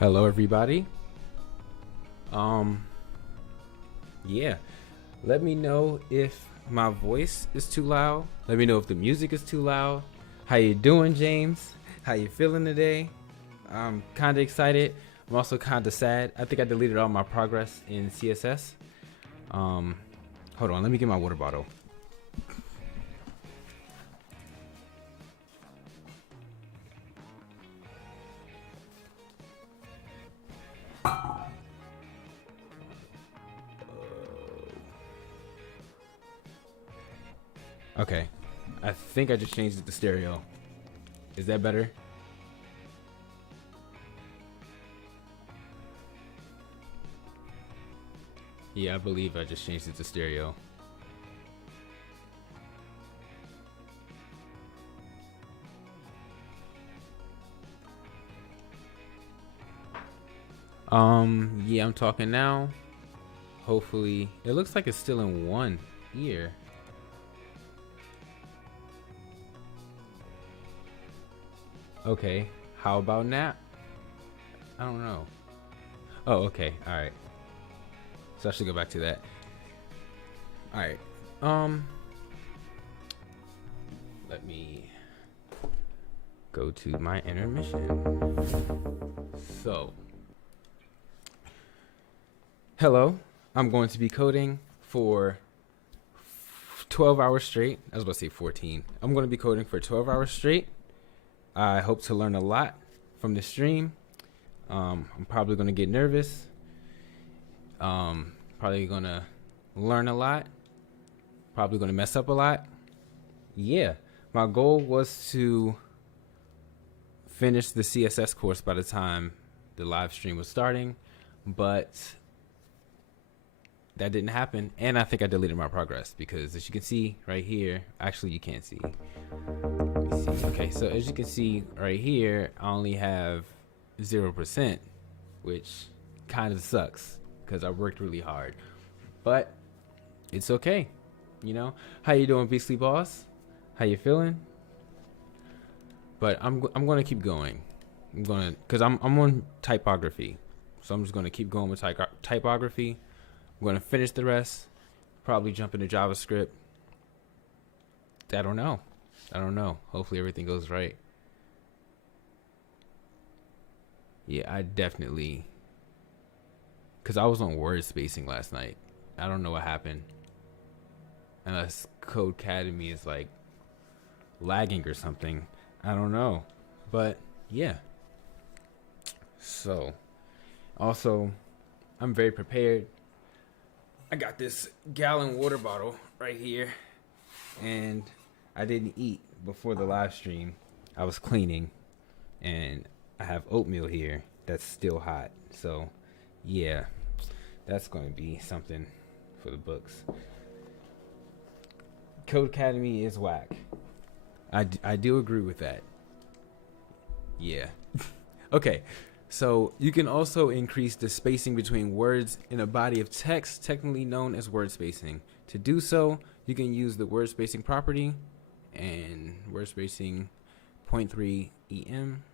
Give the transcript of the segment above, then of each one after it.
Hello, everybody. Yeah. Let me know if my voice is too loud. Let me know if the music is too loud. How you doing, James? How you feeling today? I'm kind of excited. I'm also kind of sad. I think I deleted all my progress in CSS. Hold on. Let me get my water bottle. Okay. I think I just changed it to stereo. Is that better? Yeah, I believe I just changed it to stereo. Yeah, I'm talking now. Hopefully, it looks like it's still in one ear. Okay, how about now? I don't know. Oh, okay, all right. So I should go back to that. All right. Let me go to my intermission. So, hello. I'm going to be coding for 12 hours straight. I was about to say 14. I'm going to be coding for 12 hours straight. I hope to learn a lot from the stream. I'm probably going to get nervous. Probably going to learn a lot. Probably going to mess up a lot. Yeah. My goal was to finish the CSS course by the time the live stream was starting, but that didn't happen. And I think I deleted my progress because, as you can see right here, actually you can't see. Let me see. Okay, so as you can see right here, I only have 0%, which kind of sucks because I worked really hard, but it's okay. You know, how you doing, Beastly Boss? How you feeling? But I'm gonna keep going. Cause I'm on typography, so I'm just gonna keep going with typography. I'm gonna finish the rest. Probably jump into JavaScript. I don't know. Hopefully everything goes right. Yeah, I definitely. Cause I was on word spacing last night. I don't know what happened. Unless Codecademy is like lagging or something. I don't know. But yeah. So also, I'm very prepared. I got this gallon water bottle right here, and I didn't eat before the live stream. I was cleaning, and I have oatmeal here that's still hot. So yeah, that's going to be something for the books. Codecademy is whack. I do agree with that. Yeah. Okay. So you can also increase the spacing between words in a body of text, technically known as word spacing. To do so, you can use the word spacing property and word spacing 0.3 em.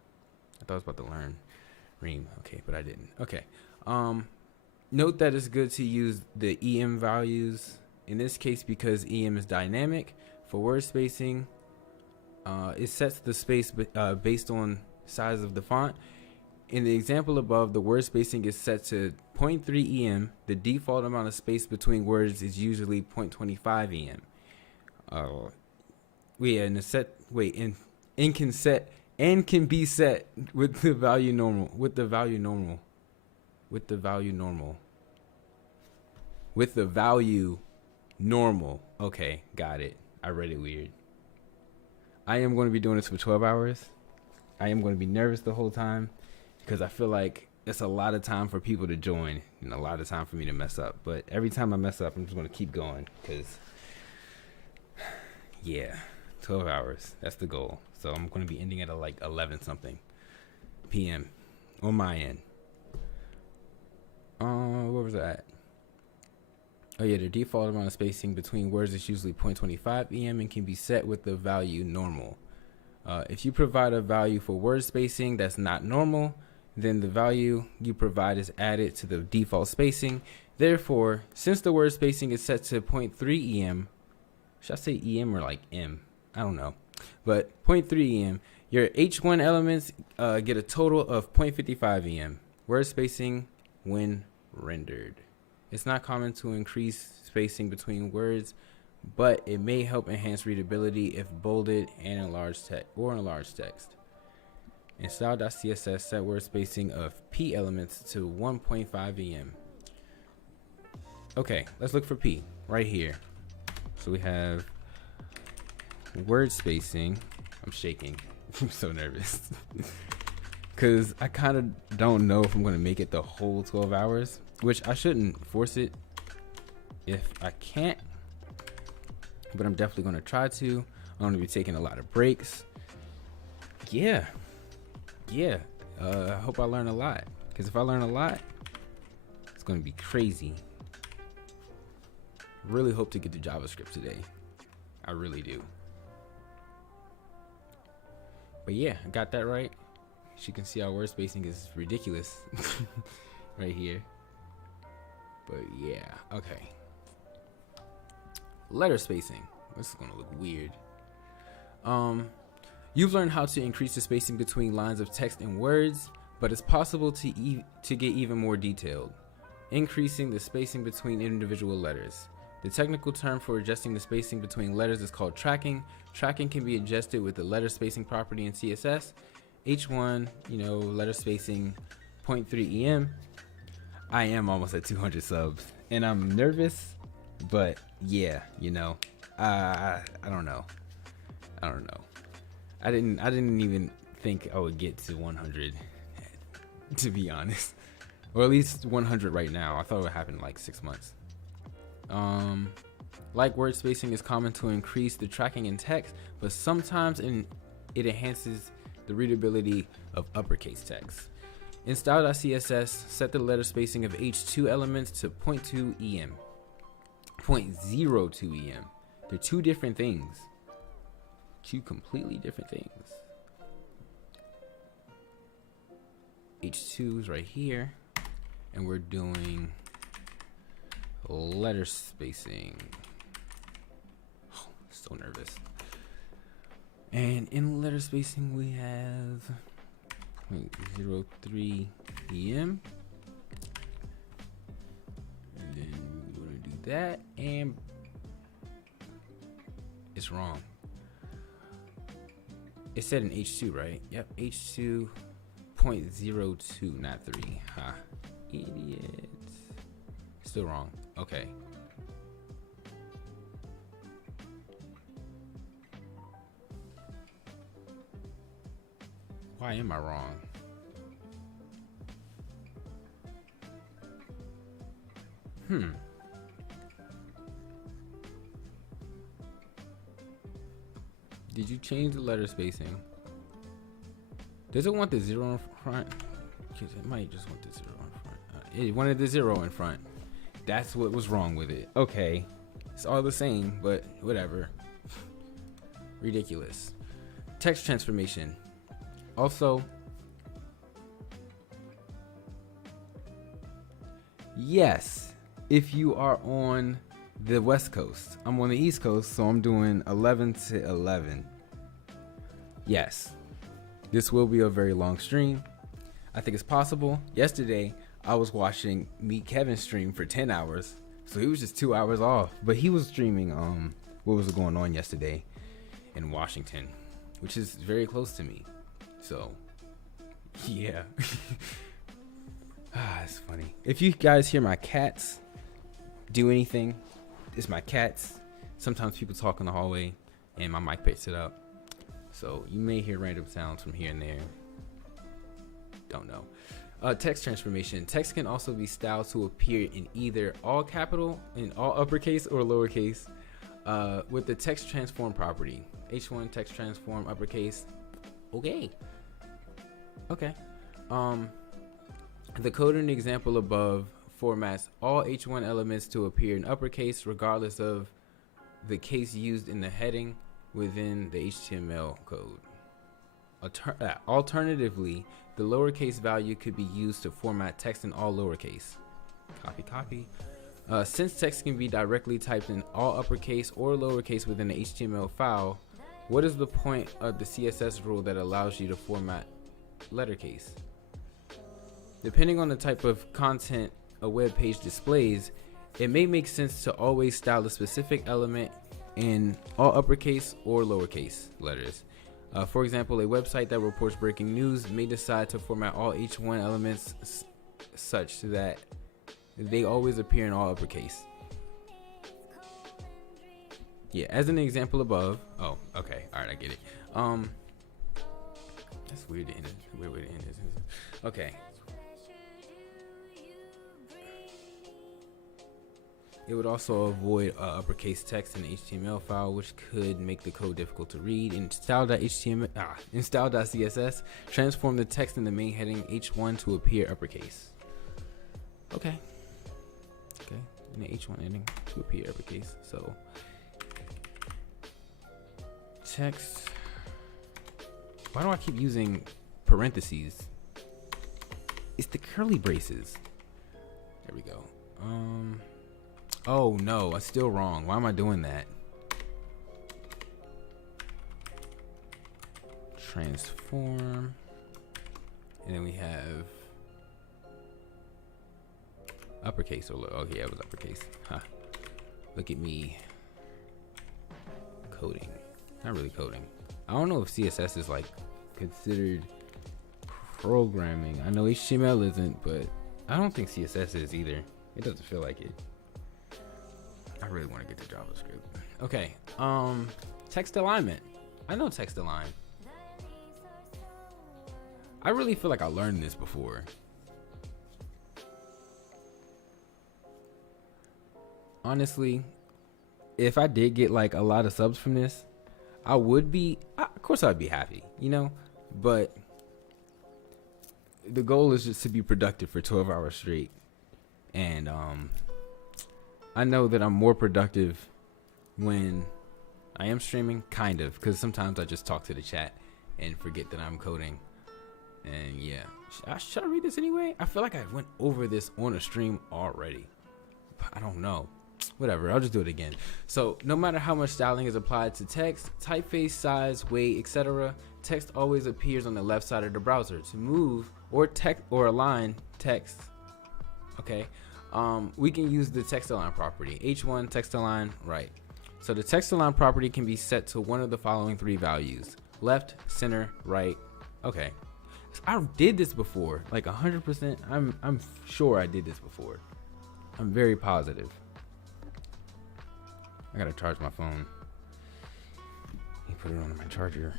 I thought I was about to learn ream. Okay, but I didn't. Okay. Note that it's good to use the em values in this case because em is dynamic. For word spacing, it sets the space based on size of the font. In the example above, the word spacing is set to 0.3 em. The default amount of space between words is usually 0.25 em. Can be set with the value normal. With the value normal. Okay, got it. I read it weird. I am going to be doing this for 12 hours. I am going to be nervous the whole time because I feel like it's a lot of time for people to join and a lot of time for me to mess up. But every time I mess up, I'm just going to keep going because, yeah, 12 hours. That's the goal. So I'm going to be ending at like 11 something p.m. on my end. Where was that? Oh yeah, the default amount of spacing between words is usually 0.25 em and can be set with the value normal. If you provide a value for word spacing that's not normal, then the value you provide is added to the default spacing. Therefore, since the word spacing is set to 0.3 em, should I say em or like m? I don't know. But 0.3 em, your H1 elements get a total of 0.55 em. Word spacing when rendered. It's not common to increase spacing between words, but it may help enhance readability if bolded and enlarged text. In style.css, set word spacing of p elements to 1.5 em. Okay, let's look for p right here. So we have word spacing. I'm shaking. I'm so nervous because I kind of don't know if I'm going to make it the whole 12 hours, which I shouldn't force it if I can't, but I'm definitely going to try to. I'm going to be taking a lot of breaks. Yeah. I hope I learn a lot, because if I learn a lot, it's going to be crazy. Really hope to get to JavaScript today. I really do. But yeah, I got that right. As you can see, our word spacing is ridiculous right here. But yeah, okay. Letter spacing. This is gonna look weird. You've learned how to increase the spacing between lines of text and words, but it's possible to get even more detailed, increasing the spacing between individual letters. The technical term for adjusting the spacing between letters is called tracking. Tracking can be adjusted with the letter spacing property in CSS. H1, letter spacing 0.3 em. I am almost at 200 subs, and I'm nervous, but yeah, I don't know. I didn't even think I would get to 100, to be honest, or at least 100 right now. I thought it would happen in like 6 months. Like word spacing is common to increase the tracking in text, but sometimes it enhances the readability of uppercase text. In style.css, set the letter spacing of H2 elements to 0.2 em. 0.02 em. They're two different things. Two completely different things. H2 is right here, and we're doing letter spacing. Oh, so nervous. And in letter spacing we have 0.03 em. And then we're gonna do that, and it's wrong. It said in H2, right? Yep, H2 0.02, not 3. Ha, idiot. Still wrong. Okay. Why am I wrong? Did you change the letter spacing? Does it want the 0 in front? Because it might just want the 0 in front. It wanted the 0 in front. That's what was wrong with it. Okay. It's all the same, but whatever. Ridiculous. Text transformation. Also, yes, if you are on the West Coast. I'm on the East Coast, so I'm doing 11 to 11. Yes, this will be a very long stream. I think it's possible. Yesterday, I was watching Meet Kevin stream for 10 hours, so he was just 2 hours off. But he was streaming what was going on yesterday in Washington, which is very close to me. So, yeah. It's funny. If you guys hear my cats do anything, it's my cats. Sometimes people talk in the hallway and my mic picks it up. So you may hear random sounds from here and there. Don't know. Text transformation. Text can also be styled to appear in either all capital, in all uppercase, or lowercase with the text transform property. H1 text transform uppercase. Okay. The code in the example above formats all H1 elements to appear in uppercase regardless of the case used in the heading within the HTML code. Alternatively, the lowercase value could be used to format text in all lowercase. Copy. Since text can be directly typed in all uppercase or lowercase within an HTML file, what is the point of the CSS rule that allows you to format lettercase? Depending on the type of content a web page displays, it may make sense to always style a specific element in all uppercase or lowercase letters. For example, a website that reports breaking news may decide to format all H1 elements such that they always appear in all uppercase. Yeah, as an example above. Oh, okay. All right, I get it. That's weird to end it. Weird way to end this. Okay. It would also avoid uppercase text in the HTML file, which could make the code difficult to read. In style.css, transform the text in the main heading H1 to appear uppercase. Okay. In the H1 heading to appear uppercase. So text. Why do I keep using parentheses? It's the curly braces. There we go. Oh no, I'm still wrong. Why am I doing that? Transform. And then we have uppercase. Oh yeah, it was uppercase. Huh. Look at me. Coding. Not really coding. I don't know if CSS is like considered programming. I know HTML isn't, but I don't think CSS is either. It doesn't feel like it. I really want to get to JavaScript. Okay. Text alignment. I know text align. I really feel like I learned this before. Honestly, if I did get like a lot of subs from this, I would be, of course I'd be happy, you know, but the goal is just to be productive for 12 hours straight. And I know that I'm more productive when I am streaming, kind of, because sometimes I just talk to the chat and forget that I'm coding. And yeah, should I read this anyway? I feel like I went over this on a stream already. I don't know. Whatever, I'll just do it again. So no matter how much styling is applied to text, typeface, size, weight, etc., text always appears on the left side of the browser. To move or align text, okay, we can use the text align property. H1 text align right. So the text align property can be set to one of the following three values: left, center, right. Okay, I did this before, like 100%. I'm sure I did this before. I'm very positive. I gotta charge my phone. You put it on my charger.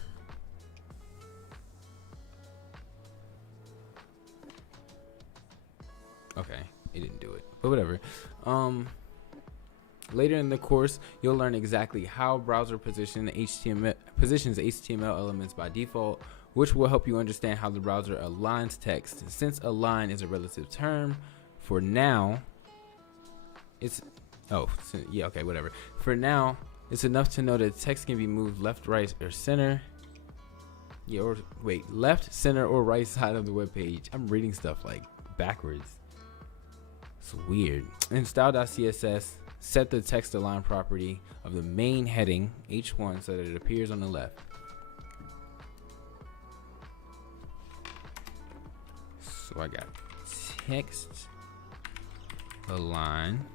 Okay, it didn't do it, but whatever. Later in the course, you'll learn exactly how browser positions HTML elements by default, which will help you understand how the browser aligns text. Since align is a relative term, for now, whatever. For now, it's enough to know that text can be moved left, right, or center. Yeah, or wait, left, center, or right side of the web page. I'm reading stuff like backwards. It's weird. In style.css, set the text align property of the main heading H1 so that it appears on the left. So I got text align.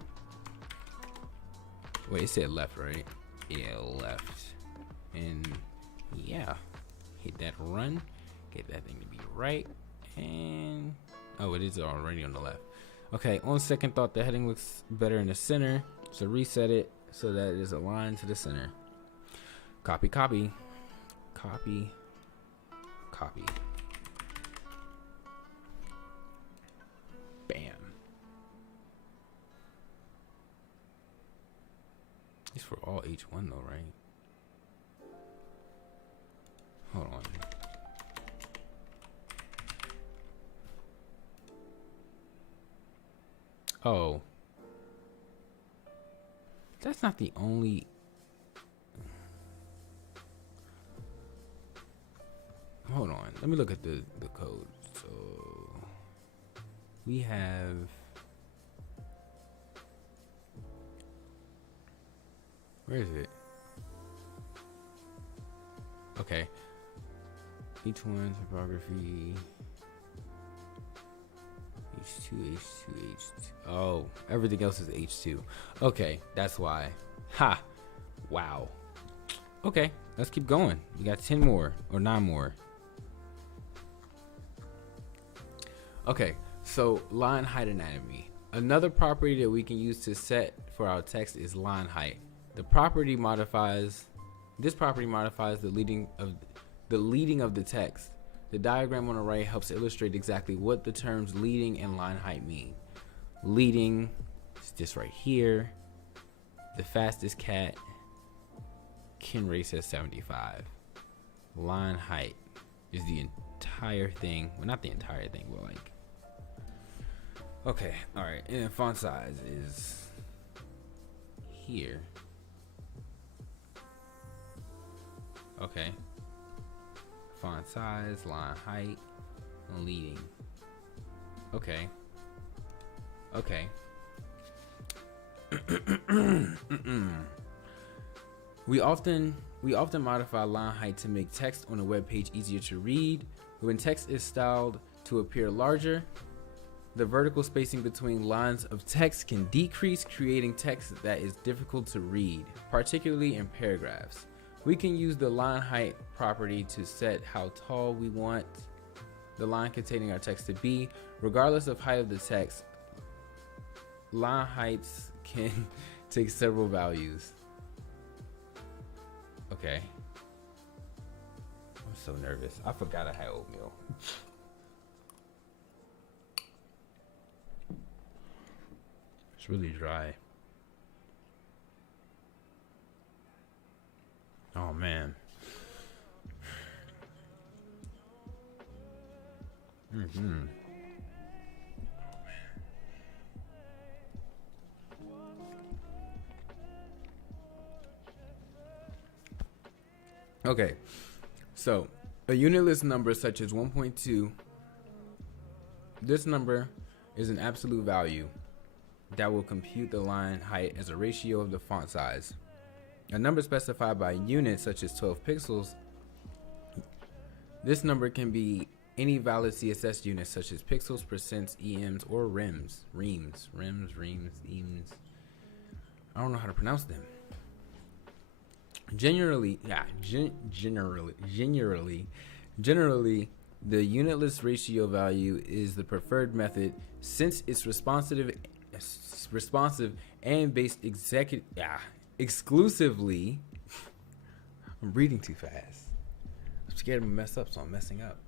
Wait, it said left, right? Yeah, left. And yeah, hit that run, get that thing to be right. And oh, it is already on the left. Okay, on second thought, the heading looks better in the center, so reset it so that it is aligned to the center. Copy. Bam. It's for all H1 though, right? Hold on. Oh. That's not the only... hold on. Let me look at the code. So we have. Where is it? Okay. H1 typography. H2, H2, H2. Oh, everything else is H2. Okay, that's why. Ha! Wow. Okay, let's keep going. We got 10 more or 9 more. Okay, so line height anatomy. Another property that we can use to set for our text is line height. This property modifies the leading of the text. The diagram on the right helps illustrate exactly what the terms leading and line height mean. Leading is this right here. The fastest cat can race at 75. Line height is the entire thing. Well, not the entire thing, but like. Okay, all right. And then font size is here. Okay. Font size, line height, leading. Okay. Okay. We often modify line height to make text on a web page easier to read. When text is styled to appear larger, the vertical spacing between lines of text can decrease, creating text that is difficult to read, particularly in paragraphs. We can use the line height property to set how tall we want the line containing our text to be. Regardless of height of the text, line heights can take several values. Okay. I'm so nervous. I forgot I had oatmeal. It's really dry. Oh man. Okay, so a unitless number such as 1.2, this number is an absolute value that will compute the line height as a ratio of the font size. A number specified by units such as 12 pixels, this number can be any valid CSS unit such as pixels, percents, EMs, or rems. Reams. I don't know how to pronounce them. Generally, the unitless ratio value is the preferred method since it's responsive and based exclusively. I'm reading too fast. I'm scared to mess up, so I'm messing up.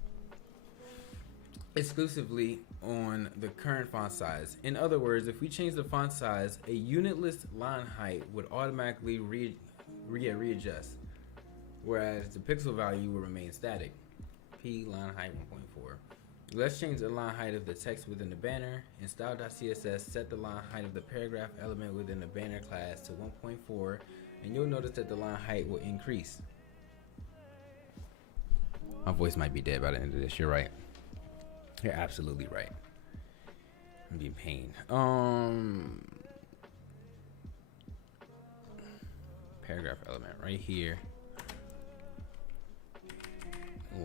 Exclusively on the current font size. In other words, if we change the font size, a unitless line height would automatically readjust, whereas the pixel value will remain static. P line height 1.4. Let's change the line height of the text within the banner. In style.css, set the line height of the paragraph element within the banner class to 1.4, and you'll notice that the line height will increase. My voice might be dead by the end of this. You're right. You're absolutely right. I'm being pain. Paragraph element right here.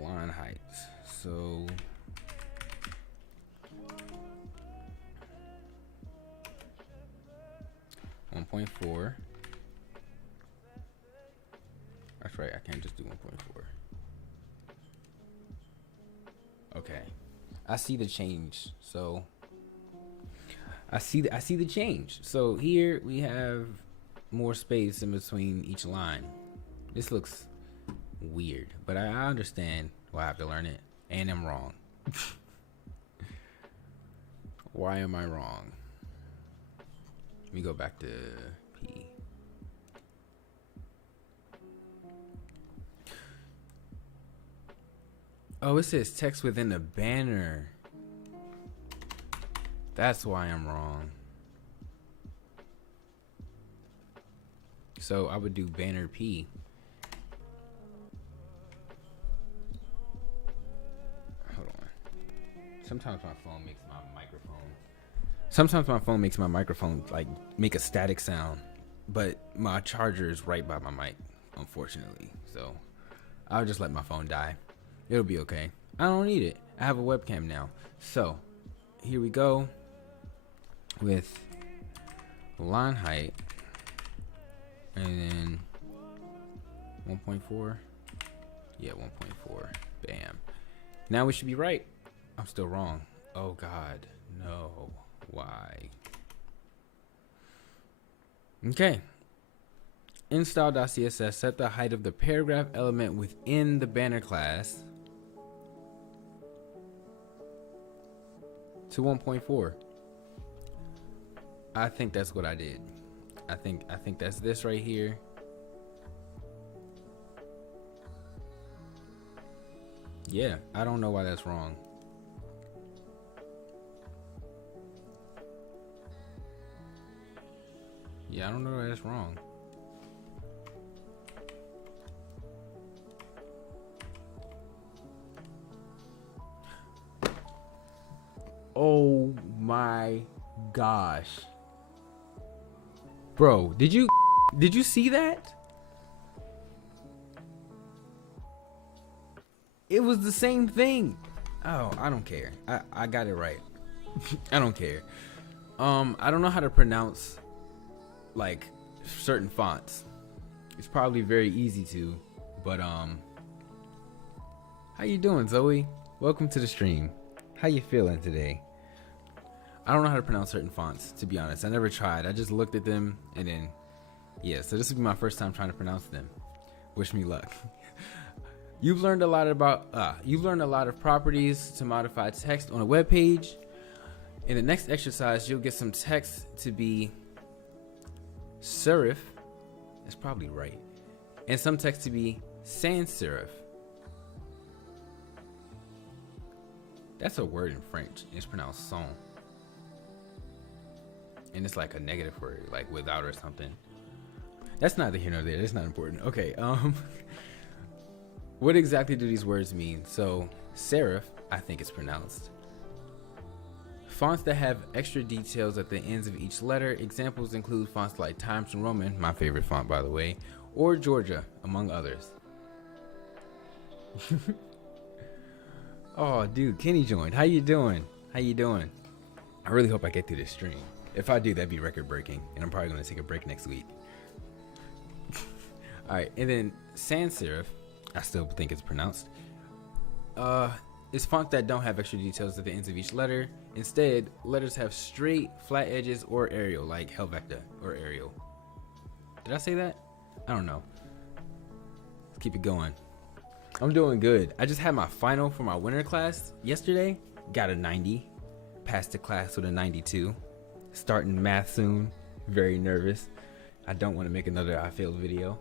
Line heights. So .4. That's right. I can't just do 1.4. Okay. I see the change. So I see the change. So here we have more space in between each line. This looks weird, but I understand why I have to learn it, and I'm wrong. Why am I wrong? Let me go back to P. Oh, it says text within the banner. That's why I'm wrong. So I would do banner P. Sometimes my phone makes my microphone. Sometimes my phone makes my microphone like make a static sound, but my charger is right by my mic, unfortunately. So I'll just let my phone die. It'll be okay. I don't need it. I have a webcam now. So here we go with line height, and then 1.4. Yeah, 1.4. Bam. Now we should be right. I'm still wrong. Oh God, no. Why? Okay. In style.css, set the height of the paragraph element within the banner class to 1.4. I think that's what I did. I think that's this right here. Yeah, I don't know why that's wrong. Yeah, I don't know why that's wrong. Oh my gosh. Bro, did you see that? It was the same thing. Oh, I don't care. I got it right. I don't care. I don't know how to pronounce like certain fonts. It's probably very easy to, but how you doing, Zoe? Welcome to the stream. How you feeling today? I don't know how to pronounce certain fonts, to be honest. I never tried. I just looked at them and then yeah, so this will be my first time trying to pronounce them. Wish me luck. You've learned a lot of properties to modify text on a web page. In the next exercise, you'll get some text to be serif. That's probably right. And some text to be sans serif. That's a word in French. It's pronounced sans. And it's like a negative word, like without or something. That's neither here nor there. That's not important. Okay. What exactly do these words mean? So, serif, I think it's pronounced. Fonts that have extra details at the ends of each letter. Examples include fonts like Times New Roman, my favorite font by the way, or Georgia, among others. Oh, dude, Kenny joined. How you doing? How you doing? I really hope I get through this stream. If I do, that'd be record breaking, and I'm probably going to take a break next week. All right, and then sans serif, I still think it's pronounced. It's fonts that don't have extra details at the ends of each letter. Instead, letters have straight, flat edges or Arial, like Helvetica or Arial. Did I say that? I don't know. Let's keep it going. I'm doing good. I just had my final for my winter class yesterday. Got a 90. Passed the class with a 92. Starting math soon. Very nervous. I don't want to make another I failed video.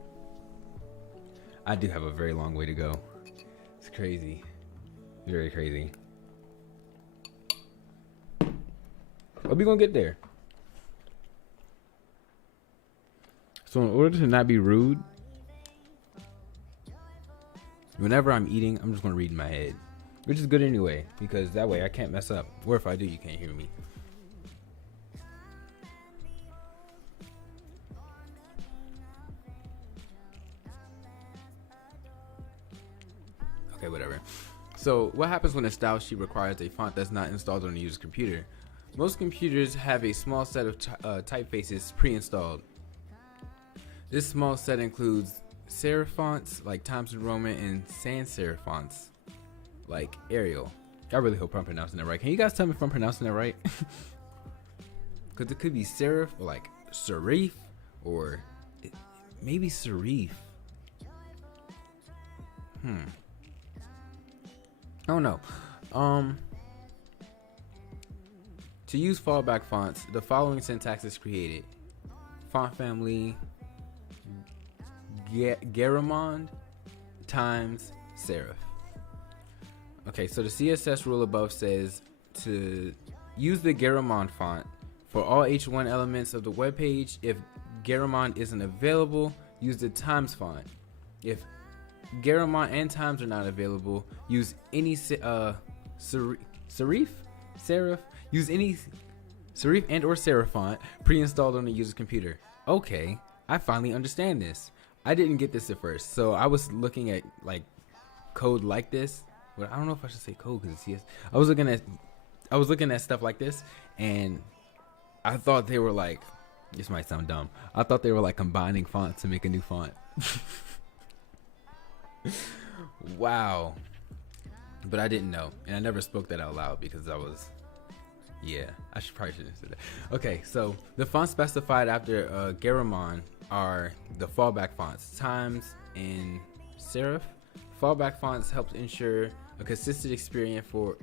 I do have a very long way to go. It's crazy. Very crazy. But we gonna get there. So in order to not be rude, whenever I'm eating, I'm just gonna read in my head. Which is good anyway, because that way I can't mess up. Or if I do, you can't hear me. Okay, whatever. So what happens when a style sheet requires a font that's not installed on the user's computer? Most computers have a small set of typefaces pre-installed. This small set includes serif fonts like Times New Roman and sans serif fonts like Arial. I really hope I'm pronouncing that right. Can you guys tell me if I'm pronouncing that right? Because it could be serif or like serif or maybe serif. I don't know. To use fallback fonts, the following syntax is created. Font family, Garamond times serif. Okay, so the CSS rule above says to use the Garamond font for all H1 elements of the web page. If Garamond isn't available, use the Times font. If Garamond and Times are not available, use any serif. Use any serif and or serif font pre-installed on the user's computer. Okay, I finally understand this. I didn't get this at first, so I was looking at like code like this. But I don't know if I should say code because it's I was looking at stuff like this, and I thought they were like, this might sound dumb, I thought they were like combining fonts to make a new font. Wow. But I didn't know, and I never spoke that out loud because I was, I probably shouldn't have said that. Okay, so the fonts specified after Garamond are the fallback fonts, Times and Serif. Fallback fonts help ensure a consistent experience for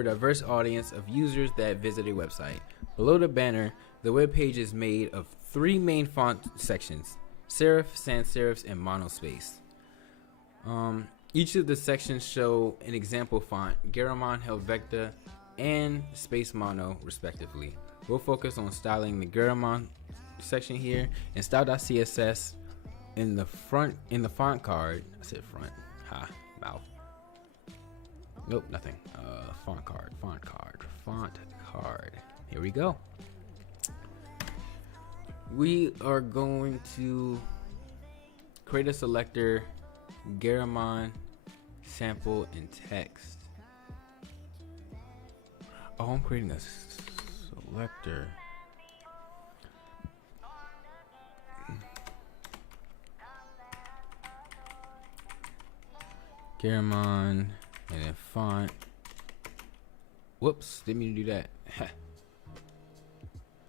a diverse audience of users that visit a website. Below the banner, the web page is made of 3 main font sections: serif, sans serifs, and monospace. Each of the sections show an example font, Garamond, Helvetica, and Space Mono, respectively. We'll focus on styling the Garamond section here, and style.css in the font card. I said front. Mouth. Nope, nothing. Font card. Here we go. We are going to create a selector, Garamond, sample, and text. Oh, I'm creating a selector. Garamond, and then font. Whoops, didn't mean to do that. I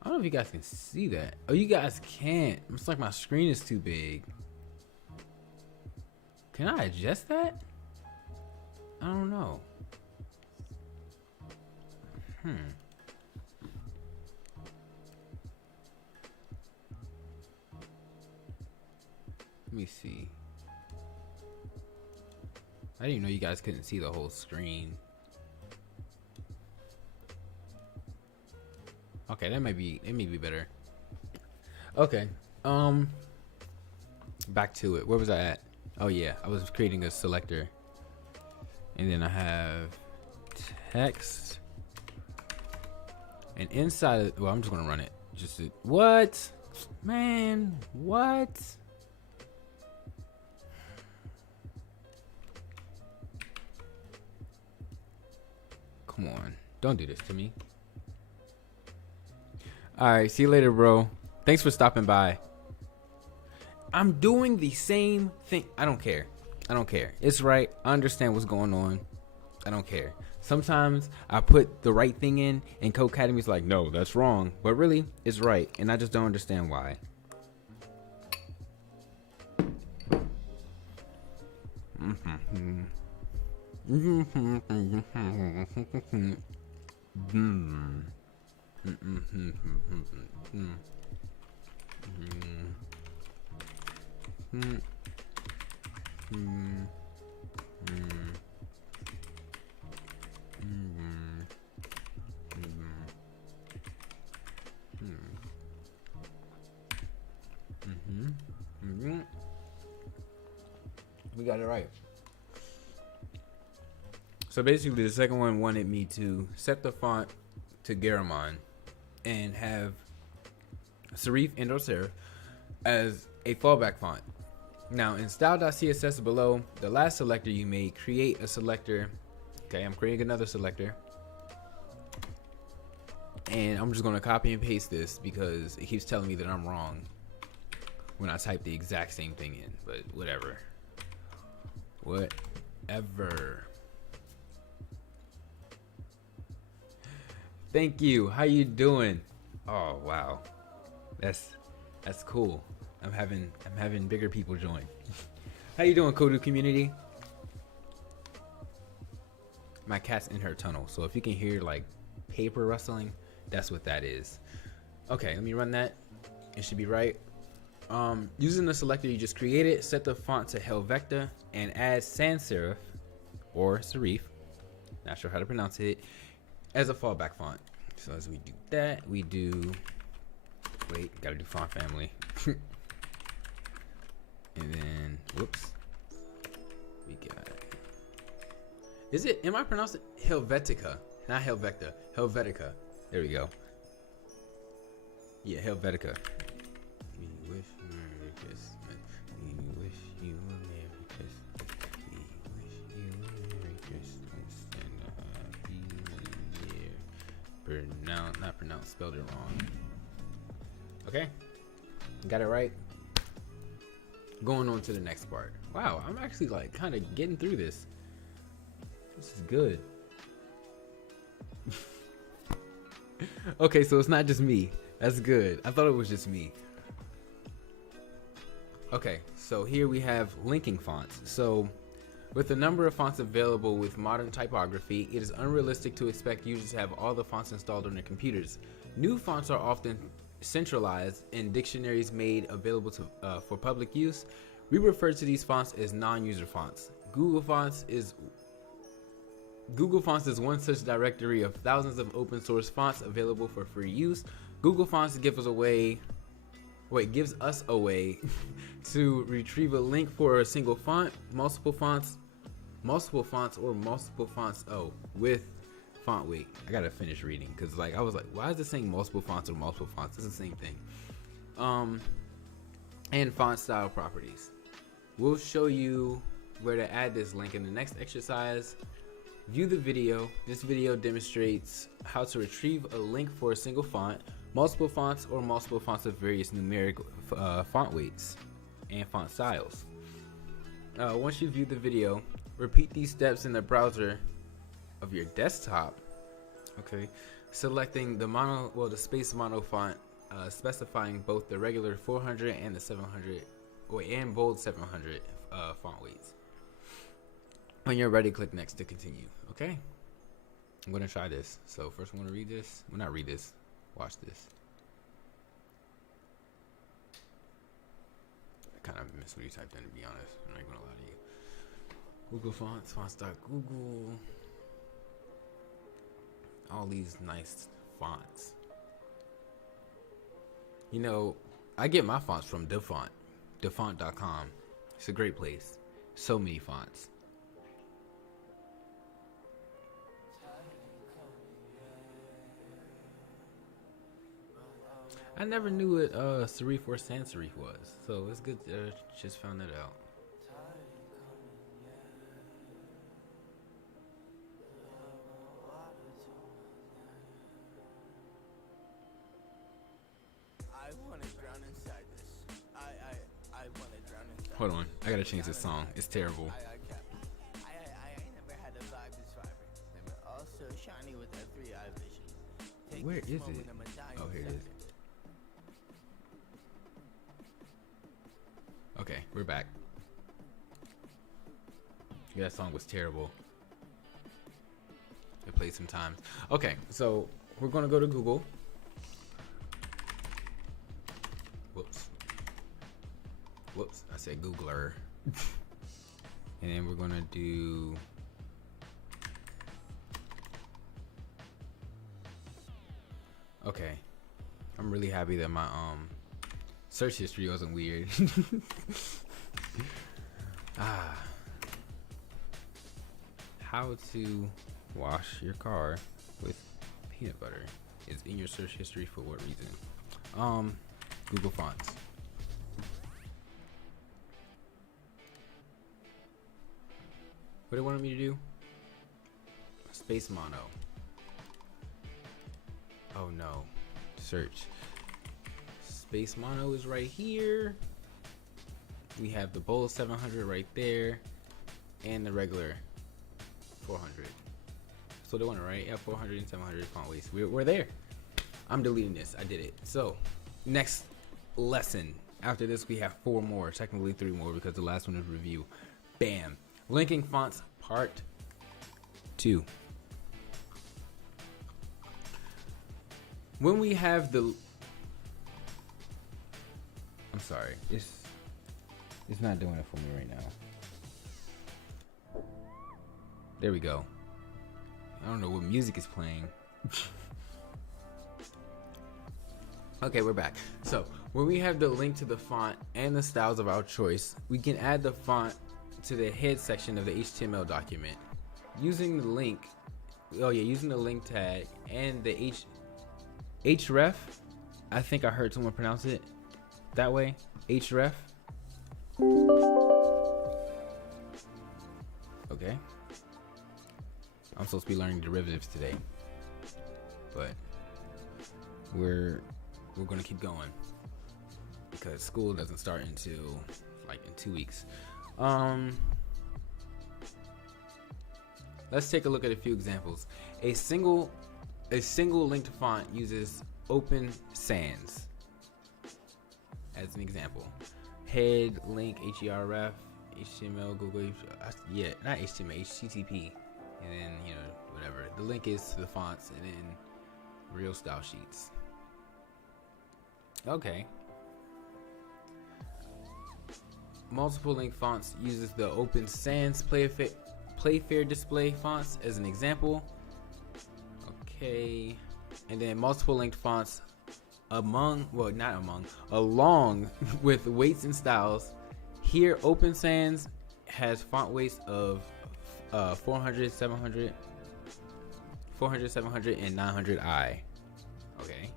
don't know if you guys can see that. Oh, you guys can't. It's like my screen is too big. Can I adjust that? I don't know. Let me see. I didn't know you guys couldn't see the whole screen. Okay, it may be better. Okay. Back to it. Where was I at? Oh yeah, I was creating a selector. And then I have text. And inside, well, I'm just gonna run it. What? Man, what? Come on, don't do this to me. All right, see you later, bro. Thanks for stopping by. I'm doing the same thing. I don't care. It's right. I understand what's going on. I don't care. Sometimes I put the right thing in, and Codecademy's like, no, that's wrong. But really, it's right, and I just don't understand why. We got it right. So basically, the second one wanted me to set the font to Garamond and have serif and or serif as a fallback font. Now in style.css below the last selector you made, create a selector. Okay, I'm creating another selector, and I'm just going to copy and paste this because it keeps telling me that I'm wrong when I type the exact same thing in. But whatever. Thank you. How you doing? Oh wow, that's cool. I'm having bigger people join. How you doing, Kodu community? My cat's in her tunnel, so if you can hear like paper rustling, that's what that is. Okay, let me run that. It should be right. Using the selector you just created, set the font to Helvetica and add sans serif or serif, not sure how to pronounce it, as a fallback font. So as we do that, we do, wait, gotta do font family. And then, whoops, we got Is it? Am I pronouncing Helvetica? Not Helvetica. Helvetica. There we go. Yeah, Helvetica. We wish you a Merry Christmas. We wish you a Merry Christmas. We wish you a Merry Christmas and a Happy New Year. Not pronounced. Spelled it wrong. Okay. Got it right. Going on to the next part. Wow, I'm actually like kind of getting through this. This is good. Okay, so it's not just me. That's good. I thought it was just me. Okay, so here we have linking fonts. So with the number of fonts available with modern typography, it is unrealistic to expect users to have all the fonts installed on their computers. New fonts are often centralized in dictionaries made available to for public use. We refer to these fonts as non-user fonts. Google Fonts is one such directory of thousands of open source fonts available for free use. Google Fonts gives us a way to retrieve a link for a single font, multiple fonts, with font weight. I gotta finish reading because like I was like, why is it saying multiple fonts or multiple fonts? It's the same thing. And font style properties. We'll show you where to add this link in the next exercise. View the video. This video demonstrates how to retrieve a link for a single font, multiple fonts, or multiple fonts of various numeric font weights and font styles. Once you view the video, repeat these steps in the browser of your desktop. Okay, selecting the space mono font, specifying both the regular 400 and the 700 and bold 700 font weights. When you're ready, click next to continue. Okay, I'm gonna try this. So first I'm gonna read this. Well, not read this, watch this. I kind of missed what you typed in, to be honest. I'm not gonna lie to you. Google Fonts, fonts.google. All these nice fonts. You know, I get my fonts from DaFont, dafont.com. It's a great place. So many fonts. I never knew what serif or sans serif was, so it's good to just found that out. Hold on, I gotta change this song. It's terrible. Where is it? Oh, here it is. Okay, we're back. Yeah, that song was terrible. It played sometimes. Okay, so we're gonna go to Google. Whoops, I said Googler. And then we're gonna do okay. I'm really happy that my search history wasn't weird. How to wash your car with peanut butter is in your search history for what reason? Google Fonts. What do they wanted me to do? Space mono. Oh no. Search. Space mono is right here. We have the bold 700 right there, and the regular 400. So they want it right? Yeah, 400 and 700 font weights. We're there. I'm deleting this. I did it. So next lesson. After this, we have 4 more, technically 3 more because the last one is review. Bam. Linking fonts part 2. When we have the, I'm sorry, it's not doing it for me right now. There we go. I don't know what music is playing. Okay, we're back. So when we have the link to the font and the styles of our choice, we can add the font to the head section of the HTML document. using the link. Oh yeah, using the link tag and the href. I think I heard someone pronounce it that way. Href. Okay. I'm supposed to be learning derivatives today, but we're gonna keep going because school doesn't start until like in 2 weeks. Let's take a look at a few examples. A single linked font uses Open Sans as an example. Head link href HTML Google, yeah, not HTML, HTTP, and then whatever. The link is to the fonts and then real style sheets. Okay. Multiple link fonts uses the Open Sans Playfair display fonts as an example. Okay. And then multiple linked fonts along with weights and styles. Here, Open Sans has font weights of 400, 700, and 900i. Okay.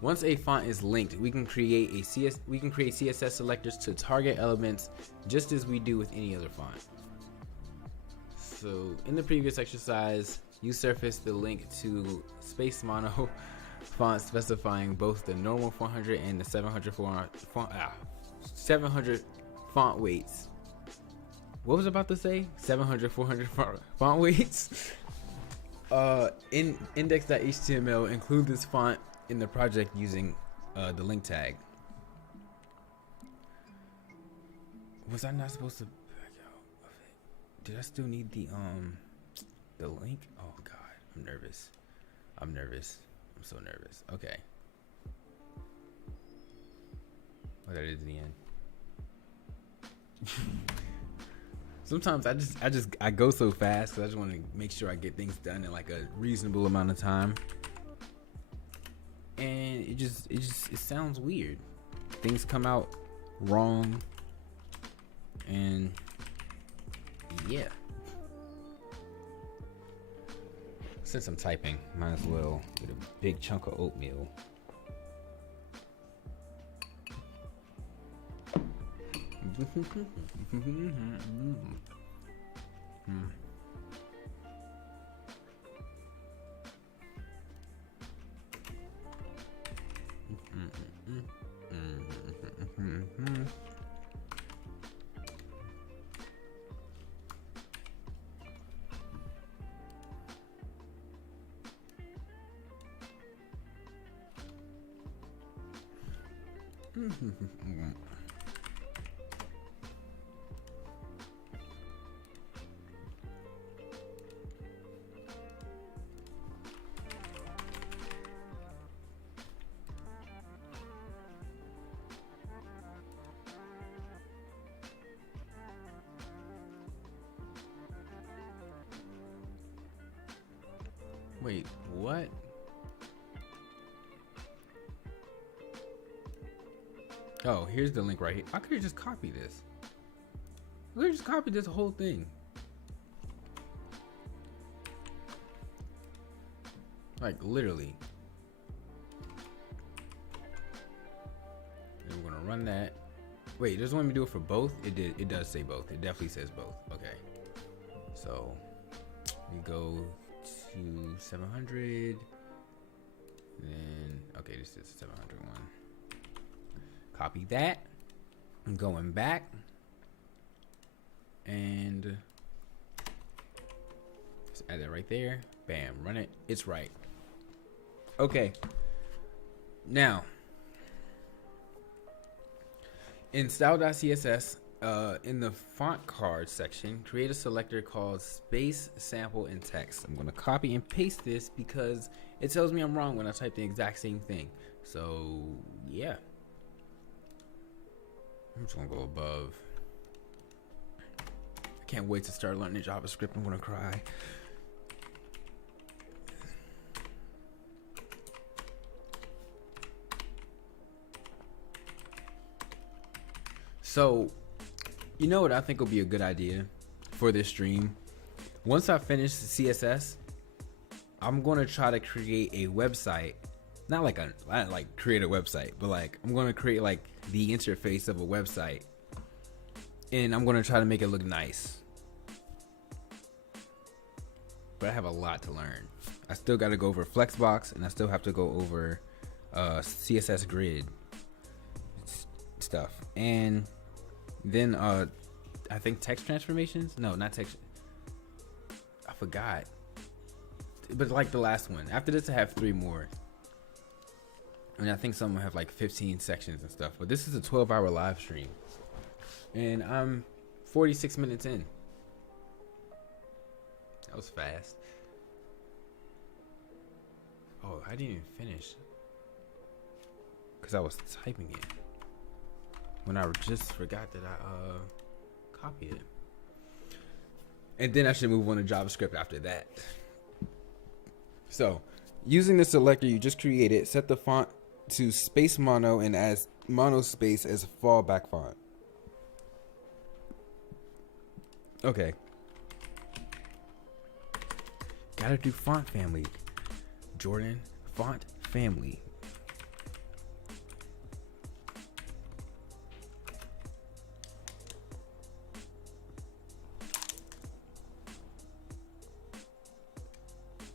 Once a font is linked, we can create CSS selectors to target elements just as we do with any other font. So in the previous exercise, you surfaced the link to Space Mono font specifying both the normal 400 and the 700 font weights. What was I about to say? 700, 400 font weights. In index.html, include this font in the project using the link tag. Was I not supposed to? Did I still need the link? Oh God, I'm nervous. I'm so nervous. Okay. Oh, that is the end. Sometimes I go so fast because I just want to make sure I get things done in like a reasonable amount of time. And it sounds weird. Things come out wrong. And yeah. Since I'm typing, might as well get a big chunk of oatmeal. Wait, what? Oh, here's the link right here. I could have just copied this. I could have just copied this whole thing. Like, literally. And we're gonna run that. Wait, does it want me to do it for both? It does say both. It definitely says both. Okay. So, we go to 700. Then, okay, this is 701. Copy that. I'm going back. And just add that right there. Bam, run it. It's right. Okay. Now, in style.css, in the font card section, create a selector called space sample and text. I'm going to copy and paste this because it tells me I'm wrong when I type the exact same thing. So, yeah. I'm just going to go above. I can't wait to start learning JavaScript. I'm going to cry. So, You know what I think will be a good idea for this stream? Once I finish CSS, I'm going to try to create a website. Not like create a website, but like I'm going to create like the interface of a website. And I'm going to try to make it look nice. But I have a lot to learn. I still got to go over Flexbox, and I still have to go over CSS grid stuff. And then I think text transformations. No, not text. I forgot. But like the last one. After this, I have 3 more. And I think some will have like 15 sections and stuff. But this is a 12-hour live stream. And I'm 46 minutes in. That was fast. Oh, I didn't even finish. Because I was typing it. When I just forgot that I copied it. And then I should move on to JavaScript after that. So, using the selector you just created, set the font to space mono and as mono space as a fallback font. Okay. Gotta do font family. Jordan, font family.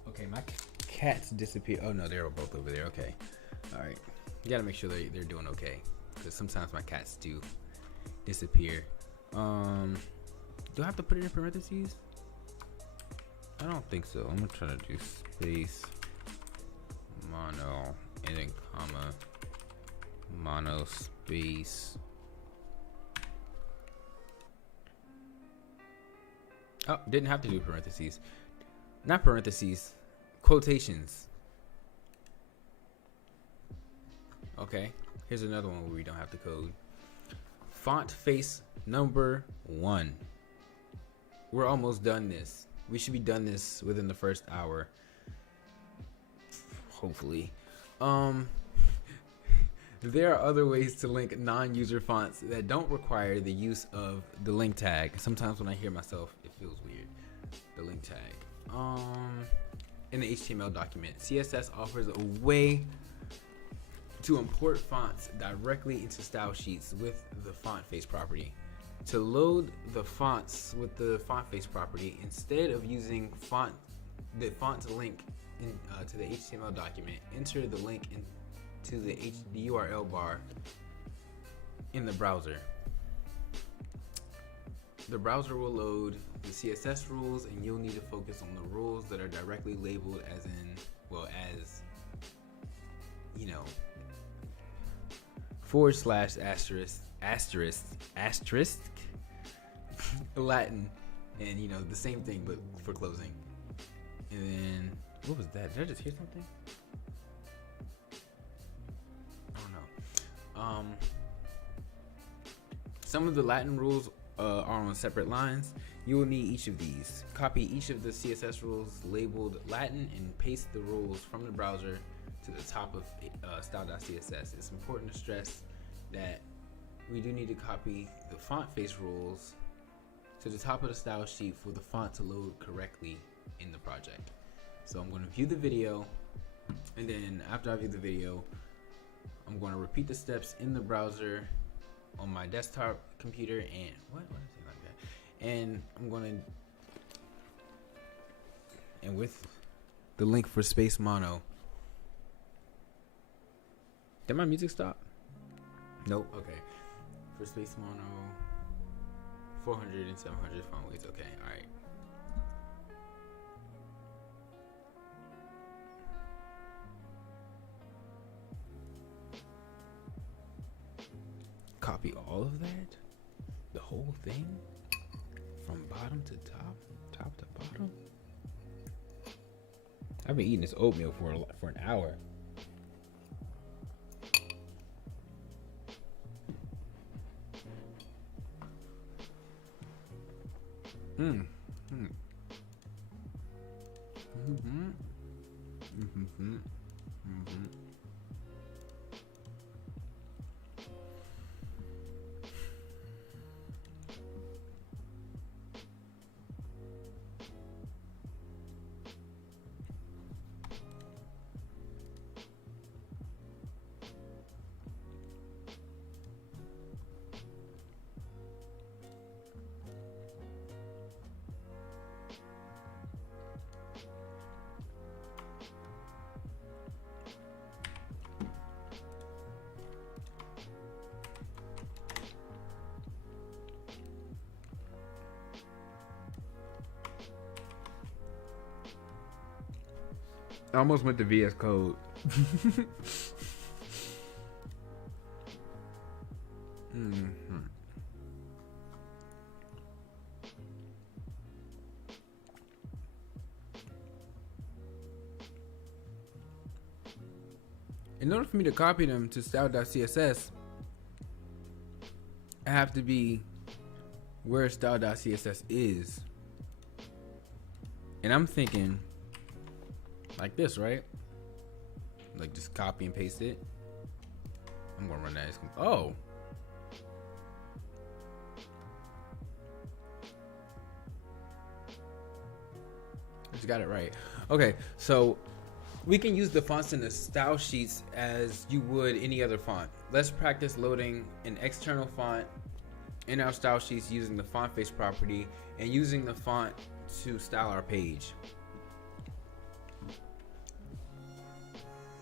Okay, my cats disappear. Oh no, they're both over there. Okay. Alright. You gotta make sure they're doing okay. Because sometimes my cats do disappear. Do I have to put it in parentheses? I don't think so. I'm gonna try to do space mono and then comma mono space. Oh, didn't have to do parentheses. Not parentheses, quotations. Okay, here's another one where we don't have to code. Font face number 1. We're almost done this. We should be done this within the first hour. Hopefully. There are other ways to link non-user fonts that don't require the use of the link tag. Sometimes when I hear myself, it feels weird. The link tag. In the HTML document, CSS offers a way to import fonts directly into style sheets with the font face property. To load the fonts with the font face property, instead of using the font link to the HTML document, enter the link into the URL bar in the browser. The browser will load the CSS rules, and you'll need to focus on the rules that are directly labeled as in, well, as, you know, /**** Latin, and you know, the same thing but for closing. And then what was that? Did I just hear something? I don't know. Some of the Latin rules are on separate lines. You will need each of these. Copy each of the CSS rules labeled Latin and paste the rules from the browser to the top of style.css. It's important to stress that we do need to copy the font face rules to the top of the style sheet for the font to load correctly in the project. So I'm going to view the video, and then after I view the video, I'm going to repeat the steps in the browser on my desktop computer, and what is it like that? And I'm going to, and with the link for space mono. Did my music stop? Nope. Okay. For space mono, 400 and 700 font weights. Okay. All right. Copy all of that, the whole thing, from bottom to top, top to bottom. I've been eating this oatmeal for an hour. I almost went to VS Code. In order for me to copy them to style.css, I have to be where style.css is. And I'm thinking like this, right? Like just copy and paste it. I'm gonna run that as oh. I just got it right. Okay, so we can use the fonts in the style sheets as you would any other font. Let's practice loading an external font in our style sheets using the font face property and using the font to style our page.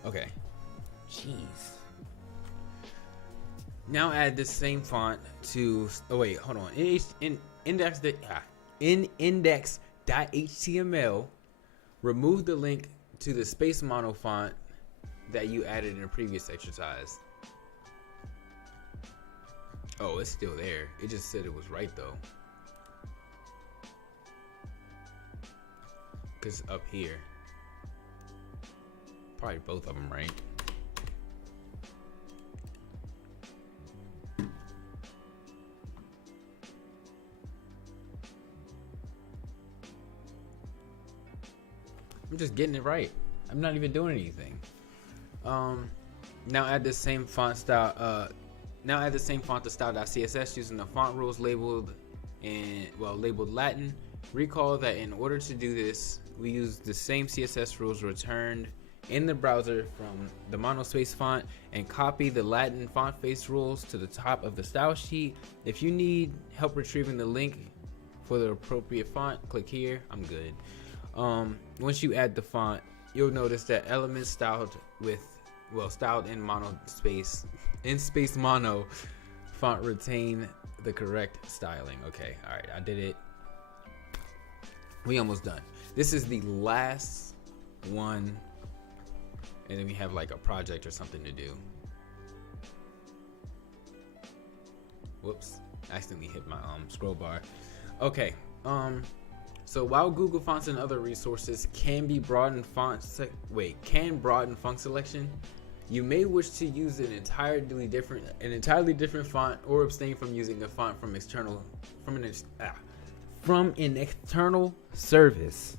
Okay. Jeez. Now add this same font to, oh wait, hold on. In index.html, remove the link to the space mono font that you added in a previous exercise. Oh, it's still there. It just said it was right though. Cause up here, probably both of them, right? I'm just getting it right. I'm not even doing anything. Now add the same font style. Now add the same font to style.css using the font rules labeled labeled Latin. Recall that in order to do this, we use the same CSS rules returned in the browser from the monospace font and copy the Latin font face rules to the top of the style sheet. If you need help retrieving the link for the appropriate font, click here. I'm good. Once you add the font, you'll notice that elements styled in monospace, in space mono font retain the correct styling. Okay, all right, I did it. We almost done. This is the last one, and then we have like a project or something to do. Whoops, I accidentally hit my scroll bar. Okay, so while Google Fonts and other resources can broaden font selection, you may wish to use an entirely different font or abstain from using a font from an external service.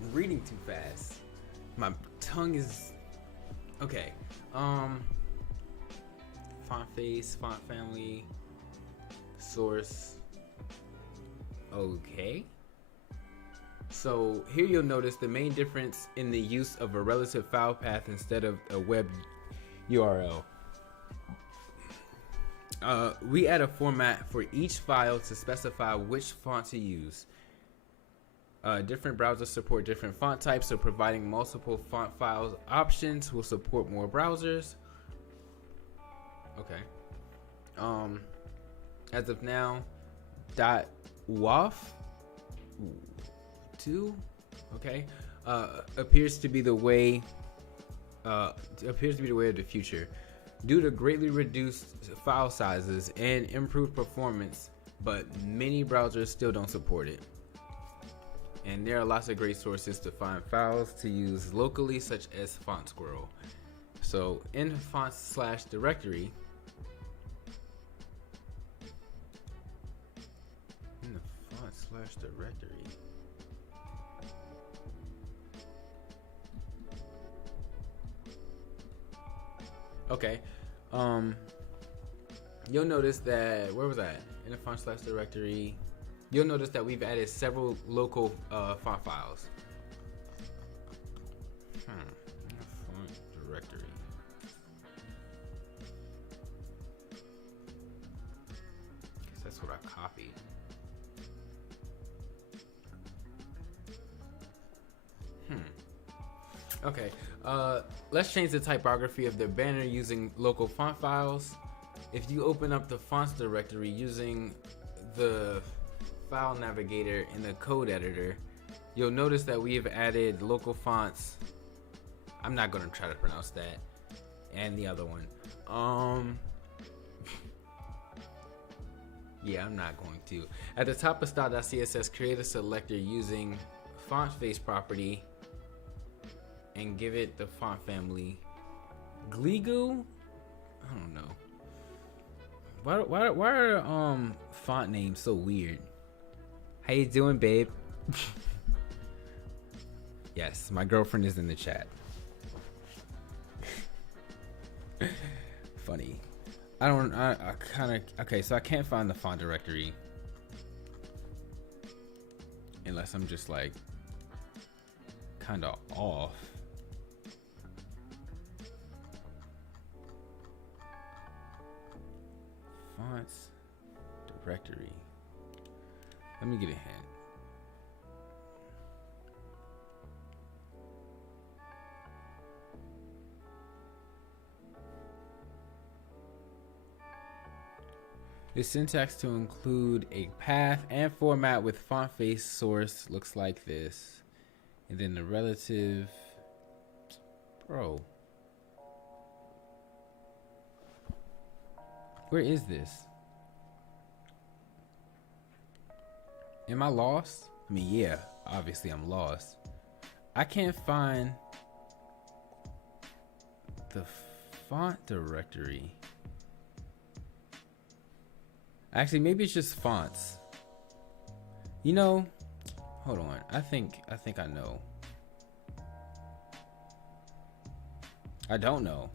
I'm reading too fast. My tongue is okay. Font face, font family, source. Okay. So here you'll notice the main difference in the use of a relative file path instead of a web URL. We add a format for each file to specify which font to use. Different browsers support different font types, so providing multiple font files options will support more browsers. Okay. As of now, .waf 2, okay, appears to be the way of the future, due to greatly reduced file sizes and improved performance. But many browsers still don't support it, and there are lots of great sources to find files to use locally, such as Font Squirrel. So in font/directory. Directory. Okay. You'll notice that where was that? In the font/directory. You'll notice that we've added several local font files. Font directory. Guess that's what I copied. Okay, let's change the typography of the banner using local font files. If you open up the fonts directory using the file navigator in the code editor, you'll notice that we have added local fonts. I'm not gonna try to pronounce that. And the other one. Yeah, I'm not going to. At the top of style.css, create a selector using font face property and give it the font family Gligu. I don't know. Why are font names so weird? How you doing, babe? Yes, my girlfriend is in the chat. Funny. I kind of, okay, so I can't find the font directory unless I'm just like kind of off. Fonts directory. Let me get a hint. The syntax to include a path and format with font face source looks like this. And then the relative, bro. Where is this? Am I lost? I mean, yeah, obviously I'm lost. I can't find the font directory. Actually, maybe it's just fonts. You know, hold on. I think I know. I don't know.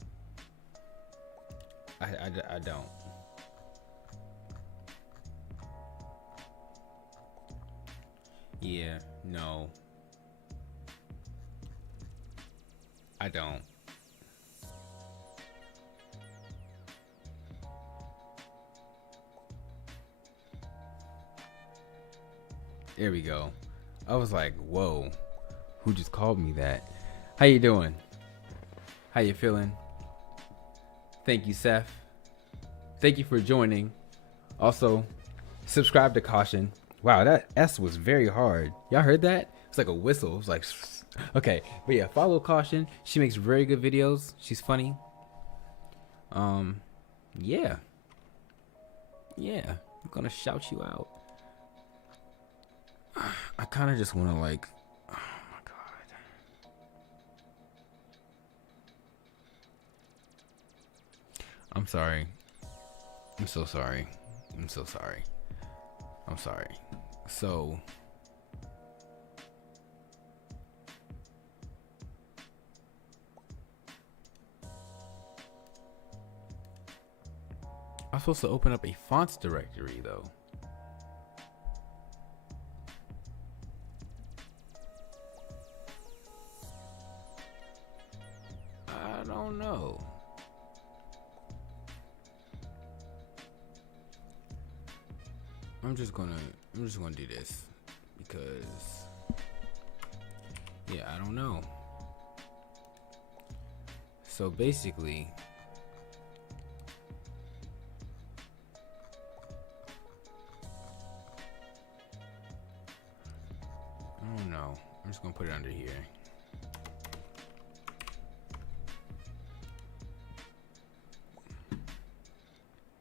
I don't. Yeah, no. I don't. There we go. I was like, whoa, who just called me that? How you doing? How you feeling? Thank you, Seth. Thank you for joining. Also, subscribe to Caution. Wow, that S was very hard. Y'all heard that? It's like a whistle. It's like, okay. But yeah, follow Caution. She makes very good videos. She's funny. Yeah. Yeah, I'm gonna shout you out. I kind of just want to like, oh my God. I'm sorry. I'm so sorry. I'm so sorry. I'm sorry. So, I'm supposed to open up a fonts directory though. I don't know. I'm just gonna do this because yeah, I don't know. So basically, I don't know. I'm just gonna put it under here.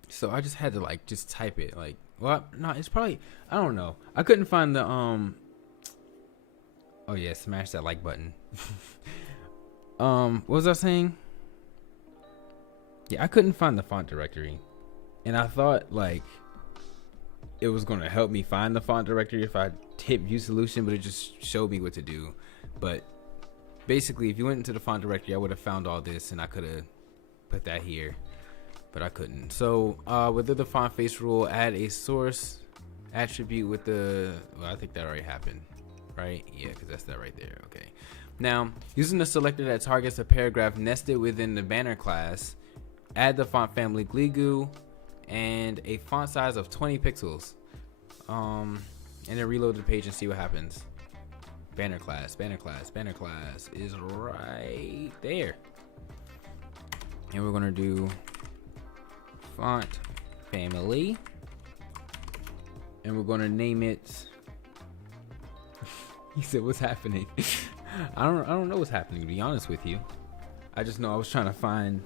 So I just had to like just type it like, well, no, it's probably, I don't know. I couldn't find the oh yeah, smash that like button. What was I saying? Yeah, I couldn't find the font directory, and I thought like it was gonna help me find the font directory if I hit view solution, but it just showed me what to do. But basically, if you went into the font directory, I would have found all this, and I could have put that here. But I couldn't. So within the font face rule, add a source attribute with the, well, I think that already happened, right? Yeah, because that's that right there. Okay. Now, using the selector that targets a paragraph nested within the banner class, add the font family Gligu and a font size of 20 pixels. And then reload the page and see what happens. Banner class, banner class, banner class is right there. And we're gonna do font family, and we're going to name it He said, "What's happening?" I don't know what's happening, to be honest with you. I just know I was trying to find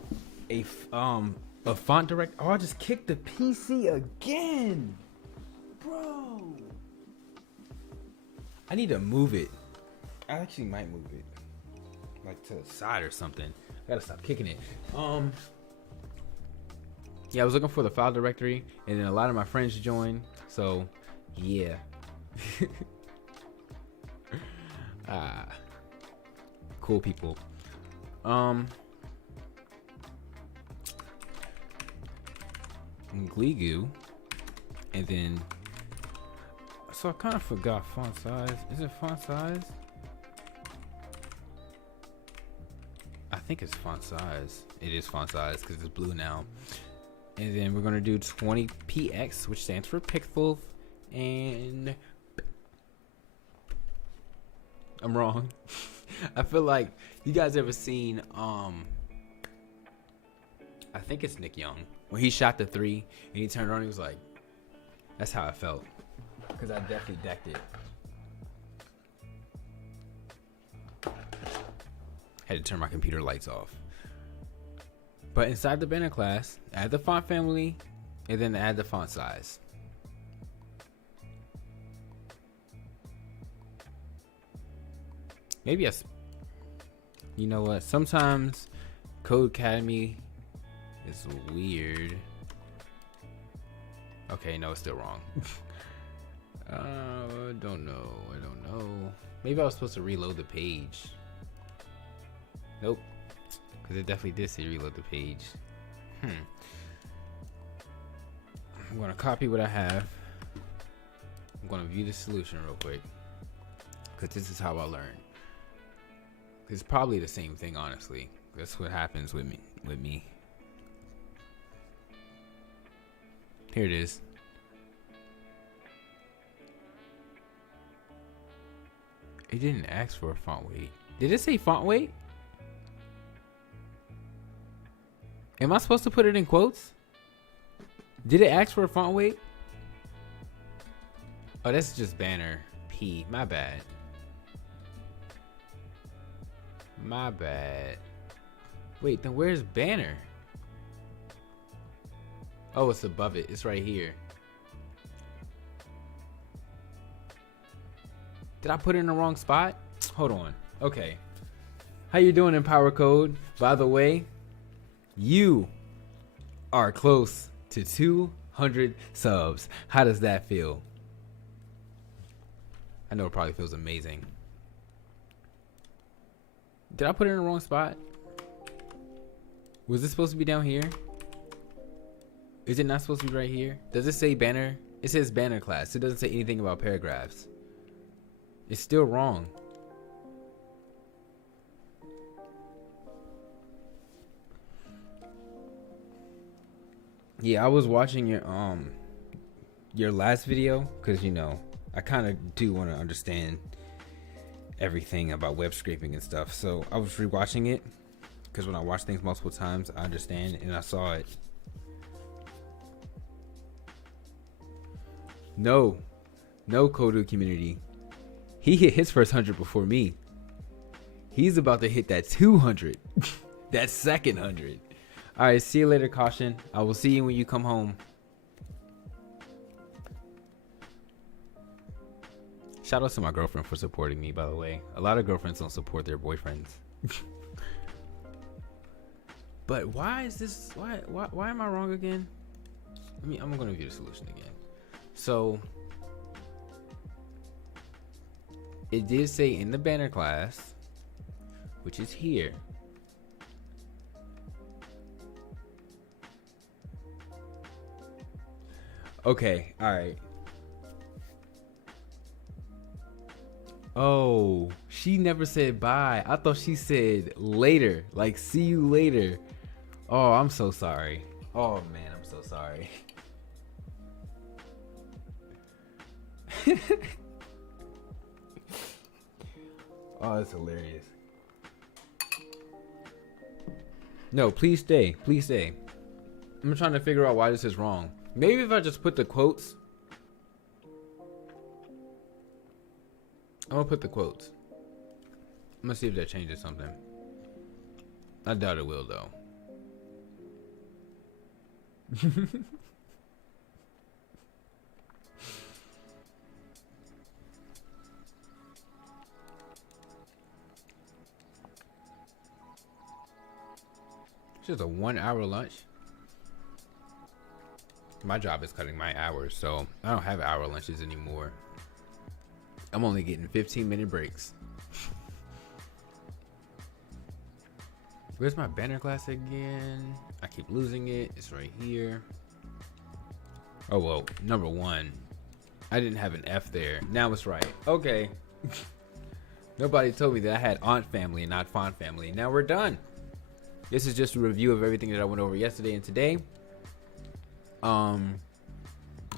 a font direct. Oh, I just kicked the PC again, bro. I need to move it. I actually might move it, like to the side or something. I gotta stop kicking it. Yeah, I was looking for the file directory, and then a lot of my friends joined. So, yeah. Cool people. Gligu, and then so I kind of forgot font size. Is it font size? I think it's font size. It is font size because it's blue now. And then we're gonna do 20px, which stands for pixels, and I'm wrong. I feel like, you guys ever seen I think it's Nick Young, when he shot the 3 and he turned around, he was like, that's how I felt, because I definitely decked it. Had to turn my computer lights off. But inside the banner class, add the font family, and then add the font size. Maybe you know what? Sometimes Code Academy is weird. Okay, no, it's still wrong. I don't know. Maybe I was supposed to reload the page. Nope. Because it definitely did say reload the page. I'm going to copy what I have. I'm going to view the solution real quick, because this is how I learn. It's probably the same thing, honestly. That's what happens with me. Here it is. It didn't ask for a font weight. Did it say font weight? Am I supposed to put it in quotes? Did it ask for a font weight? Oh, that's just banner P. My bad. Wait, then where's banner? Oh, it's above it. It's right here. Did I put it in the wrong spot? Hold on. Okay. How you doing in Power Code? By the way, you are close to 200 subs. How does that feel? I know it probably feels amazing. Did I put it in the wrong spot? Was it supposed to be down here? Is it not supposed to be right here? Does it say banner? It says banner class. It doesn't say anything about paragraphs. It's still wrong. Yeah, I was watching your last video, because you know I kind of do want to understand everything about web scraping and stuff. So I was rewatching it, because when I watch things multiple times, I understand, and I saw it. No Kodu community. He hit his first 100 before me. He's about to hit that 200. That second 100. All right, see you later, Caution. I will see you when you come home. Shout out to my girlfriend for supporting me, by the way. A lot of girlfriends don't support their boyfriends. But why is this? Why am I wrong again? I'm gonna view the solution again. So it did say in the banner class, which is here. Okay, all right. Oh, she never said bye. I thought she said later, like see you later. Oh, I'm so sorry. Oh man, I'm so sorry. Oh, that's hilarious. No, please stay. Please stay. I'm trying to figure out why this is wrong. Maybe if I just put the quotes. I'm gonna put the quotes. I'm gonna see if that changes something. I doubt it will though. It's just a 1 hour lunch. My job is cutting my hours, so I don't have hour lunches anymore. I'm only getting 15-minute breaks. Where's my banner glass again? I keep losing it. It's right here. Oh, well, number 1. I didn't have an F there. Now it's right. Okay. Nobody told me that I had aunt family and not font family. Now we're done. This is just a review of everything that I went over yesterday and today.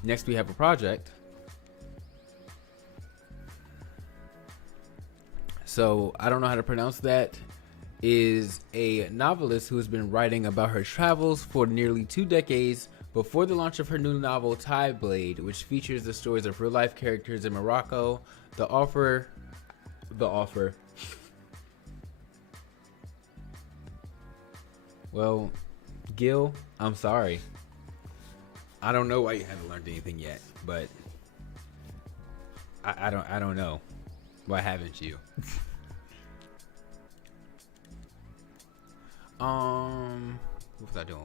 Next we have a project. So I don't know how to pronounce that. Is a novelist who has been writing about her travels for nearly 2 decades before the launch of her new novel Tide Blade, which features the stories of real life characters in Morocco. The offer. Well, Gil, I'm sorry. I don't know why you haven't learned anything yet, but I don't know. Why haven't you? What was I doing?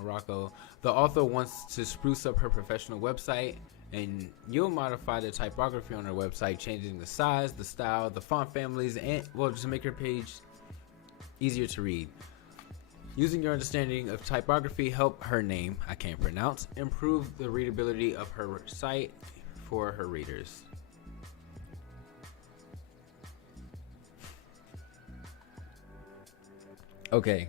Morocco. The author wants to spruce up her professional website, and you'll modify the typography on her website, changing the size, the style, the font families, and well, just to make her page easier to read. Using your understanding of typography, help her name, I can't pronounce, improve the readability of her site for her readers. Okay,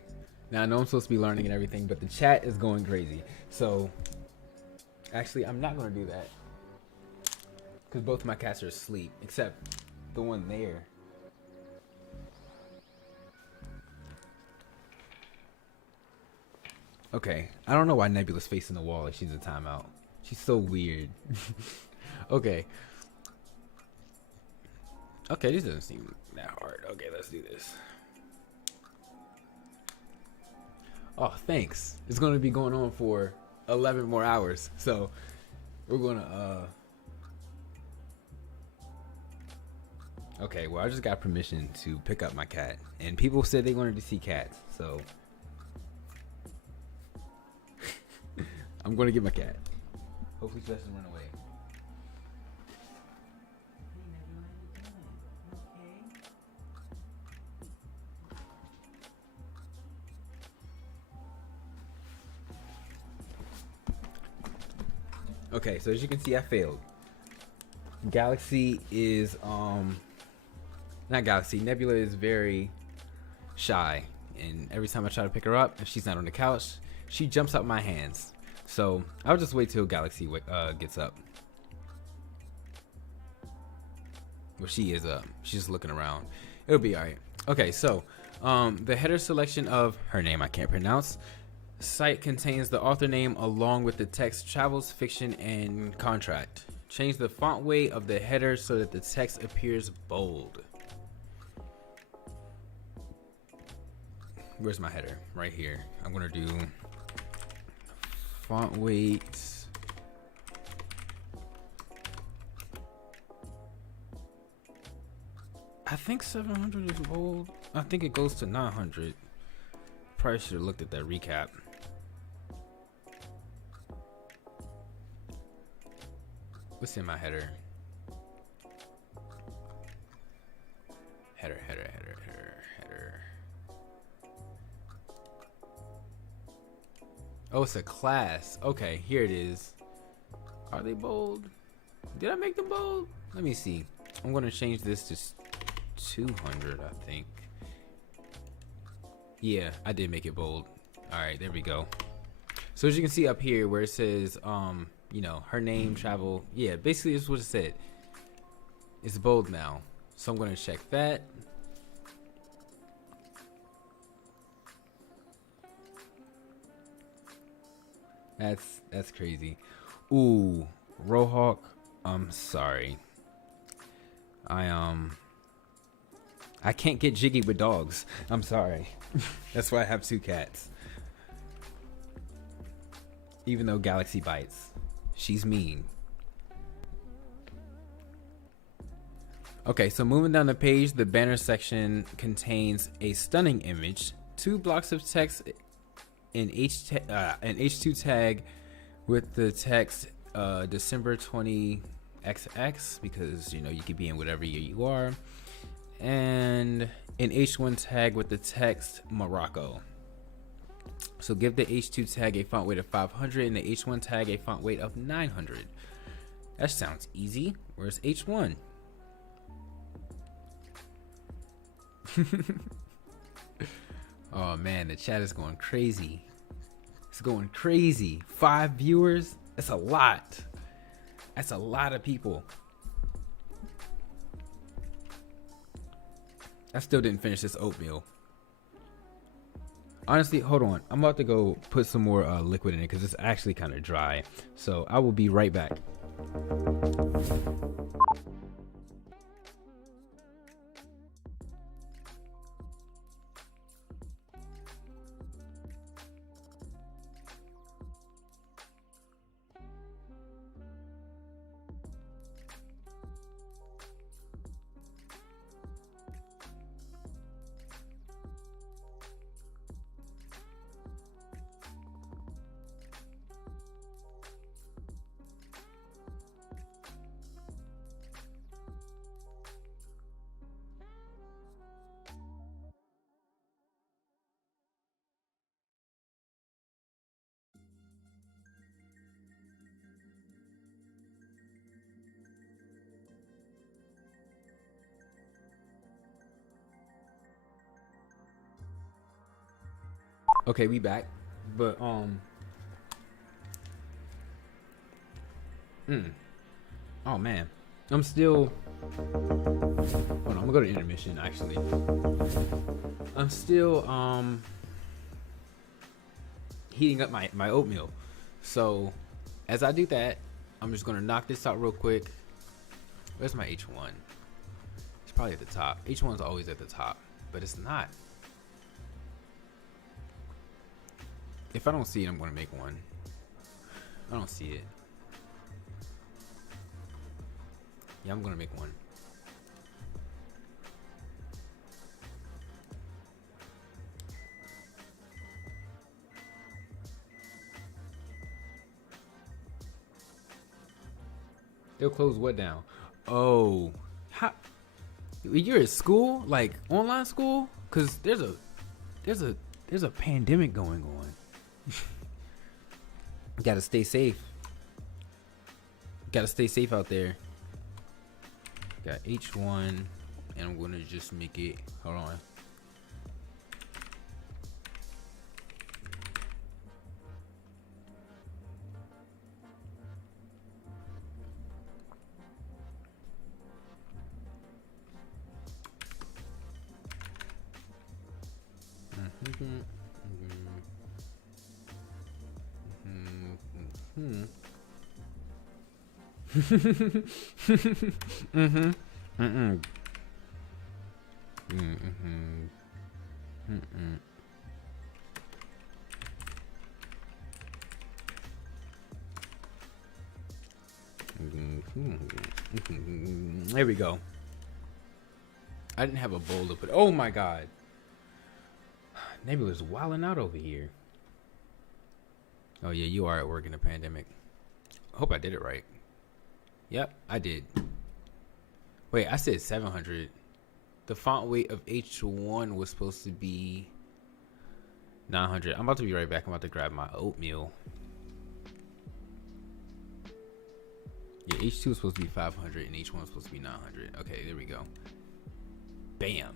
now I know I'm supposed to be learning and everything, but the chat is going crazy. So, actually, I'm not going to do that. Because both my cats are asleep, except the one there. Okay, I don't know why Nebula's facing the wall like she's in timeout. She's so weird. Okay. Okay, this doesn't seem that hard. Okay, let's do this. Oh, thanks. It's going to be going on for 11 more hours. So, we're going to, Okay, well, I just got permission to pick up my cat. And people said they wanted to see cats, so I'm going to get my cat. Hopefully she doesn't run away. Okay, so as you can see, I failed. Galaxy is, not Galaxy, Nebula is very shy. And every time I try to pick her up, if she's not on the couch, she jumps out my hands. So I'll just wait till Galaxy gets up. Well, she is up. She's just looking around. It'll be alright. Okay, so the header selection of her name I can't pronounce. Site contains the author name along with the text travels, fiction, and contract. Change the font weight of the header so that the text appears bold. Where's my header? Right here. I'm gonna do font weight. I think 700 is bold. I think it goes to 900. Probably should have looked at that recap. What's in my header? Header. Oh, it's a class. Okay, here it is. Are they bold? Did I make them bold? Let me see. I'm going to change this to 200, I think. Yeah, I did make it bold. All right, there we go. So as you can see up here where it says, you know, her name, travel. Yeah, basically it's what it said. It's bold now. So I'm going to check that. That's crazy. Ooh, Rohawk, I'm sorry. I can't get jiggy with dogs. I'm sorry. That's why I have 2 cats. Even though Galaxy bites, she's mean. Okay, so moving down the page, the banner section contains a stunning image, 2 blocks of text, an H2 tag with the text December 20XX, because you know you could be in whatever year you are, and an H1 tag with the text Morocco. So give the H2 tag a font weight of 500 and the H1 tag a font weight of 900. That sounds easy. Where's H1? Oh man, the chat is going crazy. It's going crazy. 5 viewers? That's a lot. That's a lot of people. I still didn't finish this oatmeal. Honestly, hold on. I'm about to go put some more liquid in it because it's actually kind of dry. So I will be right back. Okay, we back. But oh man. I'm still hold on, I'm gonna go to intermission actually. I'm still heating up my oatmeal. So as I do that, I'm just gonna knock this out real quick. Where's my H1? It's probably at the top. H1's always at the top, but it's not. If I don't see it, I'm gonna make one. I don't see it. Yeah, I'm gonna make one. They'll close what down? Oh, how? You're at school, like online school? Cause there's a pandemic going on. Gotta stay safe. Gotta stay safe out there. Got H1, and I'm gonna just make it. Hold on. There we go. I didn't have a bowl to put. Oh my god. Maybe it was wilding out over here. Oh yeah, you are at work in a pandemic. Hope I did it right. Yep, I did. Wait, I said 700. The font weight of H1 was supposed to be 900. I'm about to be right back. I'm about to grab my oatmeal. Yeah, H2 is supposed to be 500 and H1 is supposed to be 900. Okay, there we go. Bam.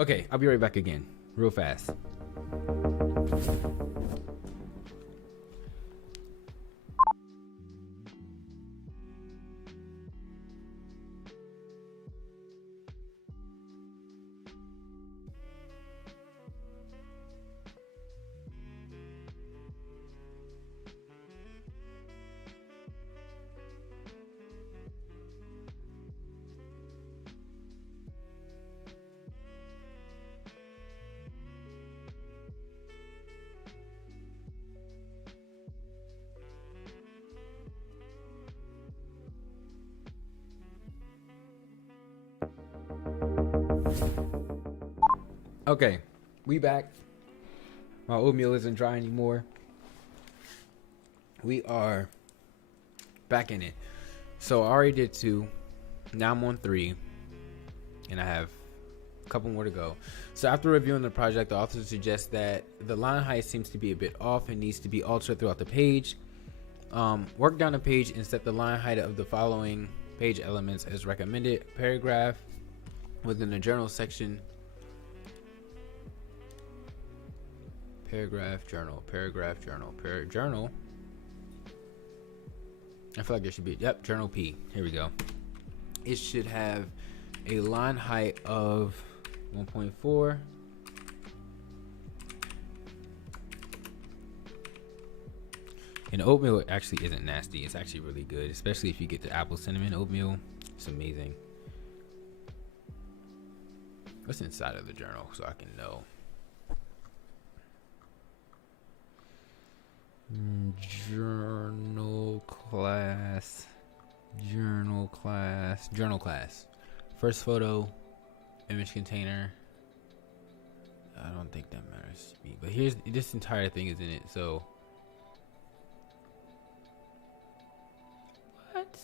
Okay, I'll be right back again. Real fast. Okay, we back. My oatmeal isn't dry anymore. We are back in it. So I already did 2. Now I'm on 3. And I have a couple more to go. So after reviewing the project, the author suggests that the line height seems to be a bit off and needs to be altered throughout the page. Work down the page and set the line height of the following page elements as recommended. Paragraph within the journal section. Paragraph, journal, journal. I feel like there should be, yep, journal P. Here we go. It should have a line height of 1.4. And oatmeal actually isn't nasty. It's actually really good, especially if you get the apple cinnamon oatmeal. It's amazing. What's inside of the journal so I can know? Journal class. First photo, image container. I don't think that matters to me, but here's this entire thing is in it. So what?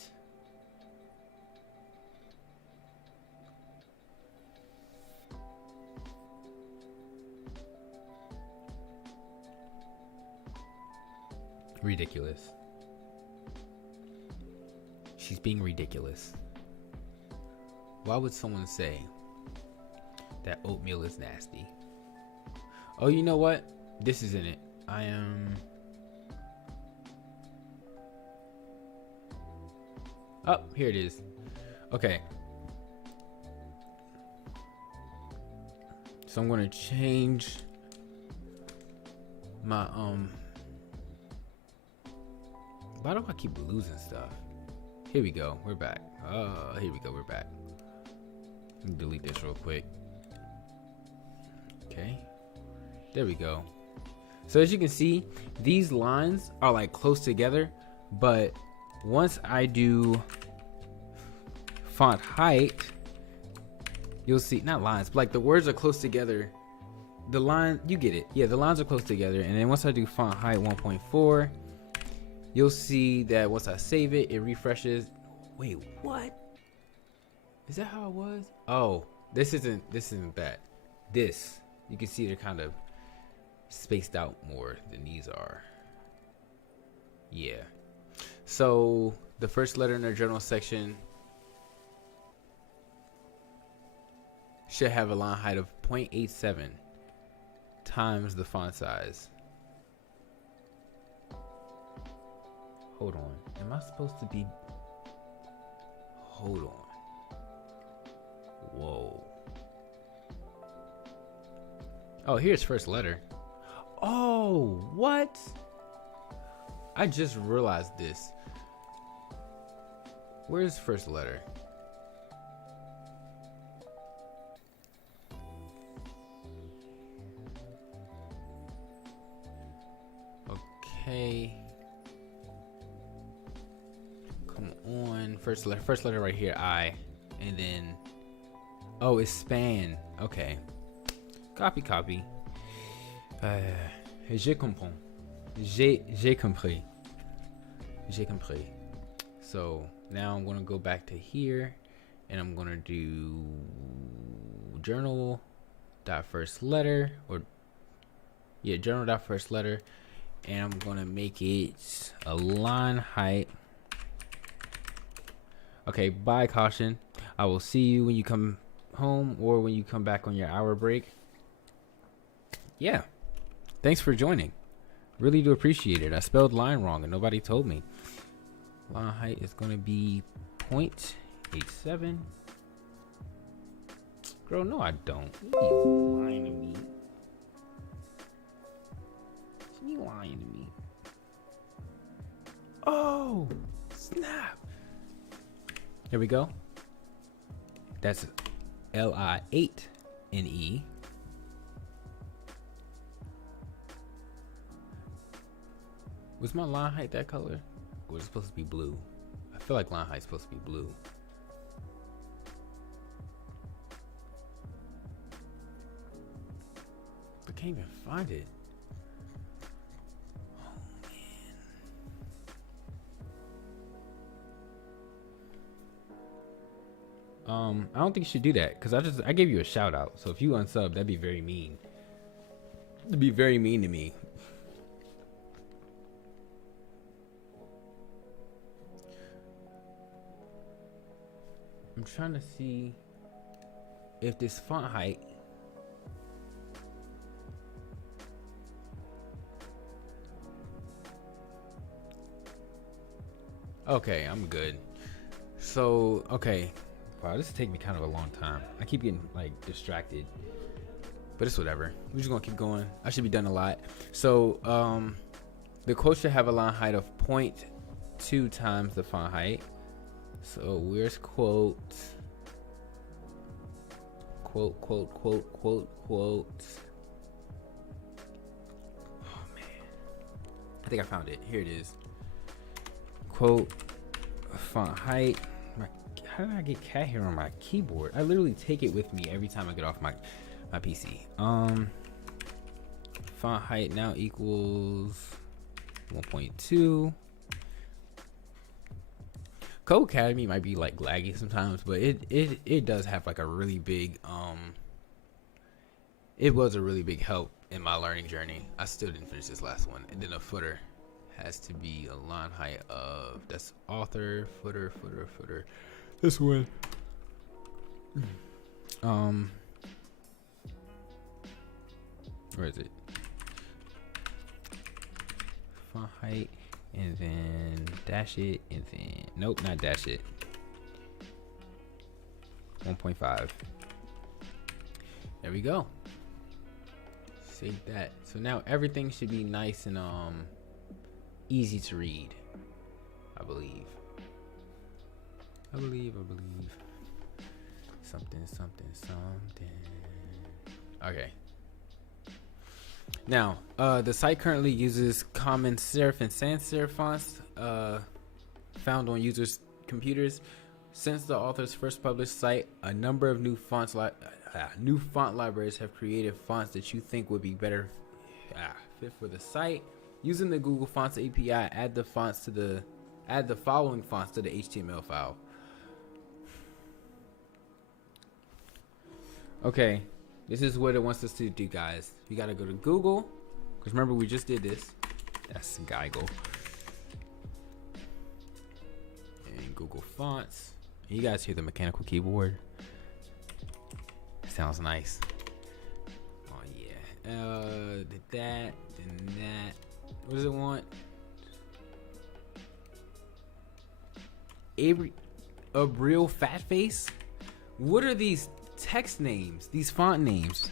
Ridiculous. She's being ridiculous. Why would someone say that oatmeal is nasty? Oh, you know what? This is in it. I am. Oh, here it is. Okay. So I'm going to change my why do I keep losing stuff? Here we go. We're back. Here we go. We're back. Let me delete this real quick. Okay. There we go. So as you can see, these lines are like close together, but once I do font height, you'll see, not lines, but like the words are close together. The line, you get it. Yeah, the lines are close together. And then once I do font height 1.4, you'll see that once I save it, it refreshes. Wait, what? Is that how it was? Oh, this isn't that. This, you can see they're kind of spaced out more than these are. Yeah. So the first letter in the journal section should have a line height of 0.87 times the font size. Hold on. Am I supposed to be? Hold on. Whoa. Oh, here's first letter. Oh, what? I just realized this. Where's first letter? Okay. Come on. First letter right here, I. And then, oh, it's span. Okay. Copy. J'ai compris. J'ai compris. So now I'm gonna go back to here, and I'm gonna do journal dot first letter, or yeah, journal dot first letter, and I'm gonna make it a line height. Okay, bye, caution. I will see you when you come home or when you come back on your hour break. Yeah, thanks for joining. Really do appreciate it. I spelled line wrong and nobody told me. Line height is going to be 0.87. Girl, no I don't. You lying to me. You lying to me. Oh, snap. Here we go. That's Li8NE. Was my line height that color? Or was it supposed to be blue? I feel like line height's supposed to be blue. can't even find it. I don't think you should do that because I gave you a shout out. So if you unsub, that'd be very mean. It'd be very mean to me. I'm trying to see if this font height. Okay, I'm good. So, okay. Wow, this is taking me kind of a long time. I keep getting like distracted, but it's whatever. We're just gonna keep going. I should be done a lot. So, the quote should have a line height of 0.2 times the font height. So where's quote? Quote. Oh man, I think I found it. Here it is. Quote font height. How did I get cat hair on my keyboard? I literally take it with me every time I get off my PC. Font height now equals 1.2. Code Academy might be like laggy sometimes, but it does have like a really big it was a really big help in my learning journey. I still didn't finish this last one. And then a footer has to be a line height of, that's author, footer. This one. Where is it? Font height, and then dash it, and then nope, not dash it. 1.5. There we go. Save that. So now everything should be nice and easy to read. I believe. Something. Okay. Now, the site currently uses common serif and sans serif fonts found on users' computers. Since the author's first published site, a number of new font libraries have created fonts that you think would be better fit for the site. Using the Google Fonts API, add the following fonts to the HTML file. Okay, this is what it wants us to do, guys. You gotta go to Google, because remember we just did this. That's Geigle. And Google Fonts. You guys hear the mechanical keyboard? Sounds nice. Oh yeah. Did that, then that. What does it want? A real fat face? What are these text names? These font names?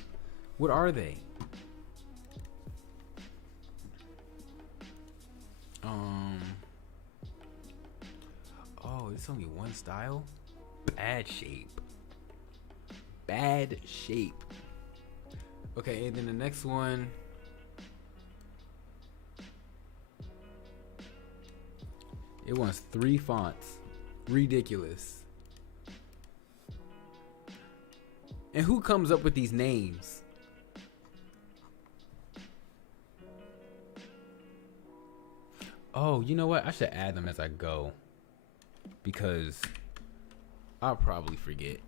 What are they? Oh, it's only one style? Bad shape. Okay, and then the next one. It wants 3 fonts. Ridiculous. And who comes up with these names? Oh, you know what? I should add them as I go, because I'll probably forget.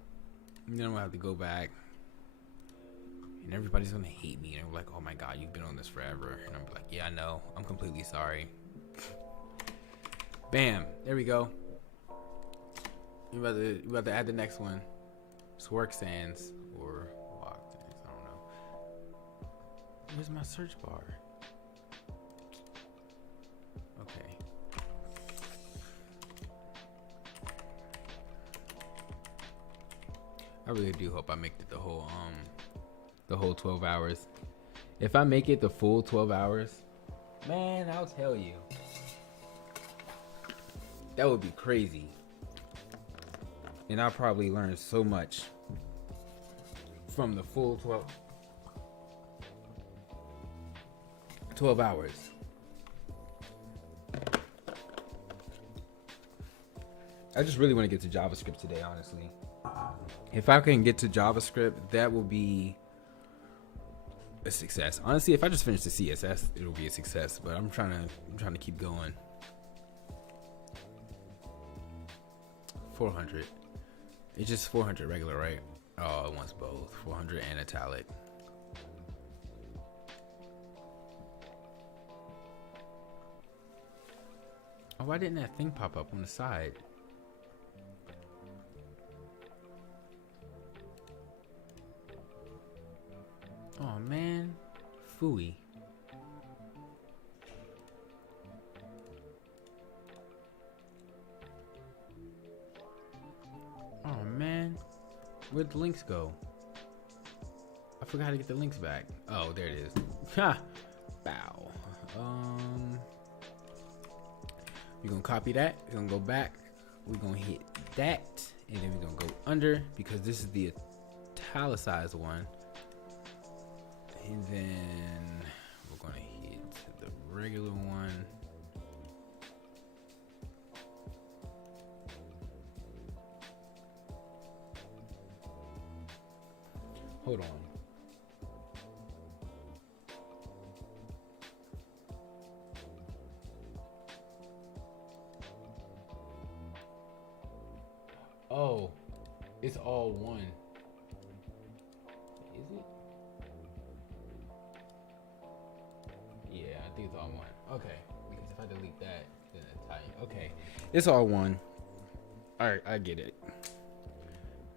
And then I'm gonna have to go back, and everybody's gonna hate me, and they're like, "Oh my God, you've been on this forever." And I'm like, "Yeah, I know. I'm completely sorry." Bam! There we go. We're about to add the next one. It's work sans or walk sans. I don't know. Where's my search bar? Okay. I really do hope I make it the whole 12 hours. If I make it the full 12 hours, man, I'll tell you. That would be crazy. And I'll probably learn so much from the full 12 hours. I just really want to get to JavaScript today, honestly. If I can get to JavaScript, that will be a success. Honestly, if I just finish the CSS, it'll be a success. But I'm trying to keep going. 400. It's just 400 regular, right? Oh, it wants both 400 and italic. Oh, why didn't that thing pop up on the side? Oh man, phooey. Oh man, where'd the links go? I forgot to get the links back. Oh, there it is. Ha! Bow. We're gonna copy that. We're gonna go back. We're gonna hit that, and then we're gonna go under because this is the italicized one. And then we're gonna hit the regular one. Hold on. Oh, it's all one. Is it? Yeah, I think it's all one. Okay, because if I delete that, then Italian. Okay, it's all one. All right, I get it.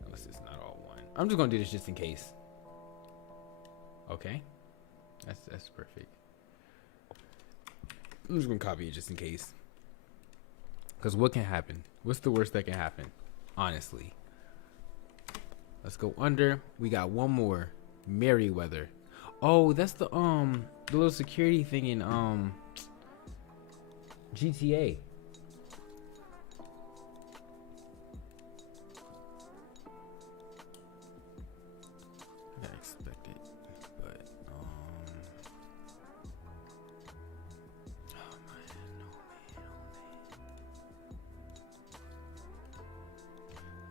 Unless it's not all one. I'm just gonna do this just in case. Okay, that's perfect. I'm just gonna copy it just in case. Cause what can happen? What's the worst that can happen? Honestly. Let's go under. We got one more. Merriweather. Oh, that's the little security thing in GTA. I expect it, but oh man, no man.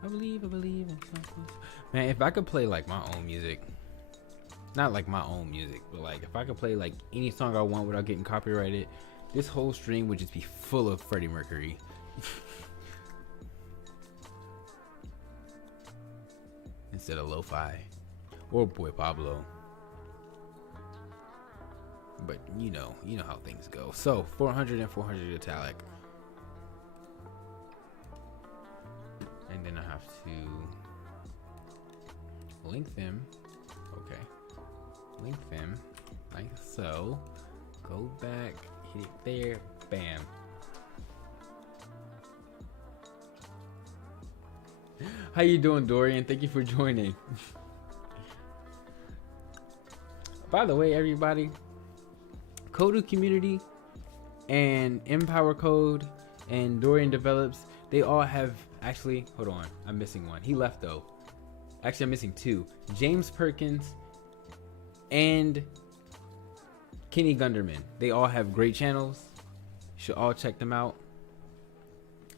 I believe in something. Man, if I could play like my own music, not like my own music, but like if I could play like any song I want without getting copyrighted, this whole stream would just be full of Freddie Mercury. Instead of lo-fi or Boy Pablo. But you know how things go. So 400 and 400 italic. And then I have to link them. Okay. Link them like so. Go back, hit it there, bam. How you doing, Dorian? Thank you for joining. By the way, everybody, Kodu Community and Empower Code and Dorian Develops, they all have, actually, hold on, I'm missing one. He left though. Actually, I'm missing two. James Perkins and Kenny Gunderman. They all have great channels. You should all check them out.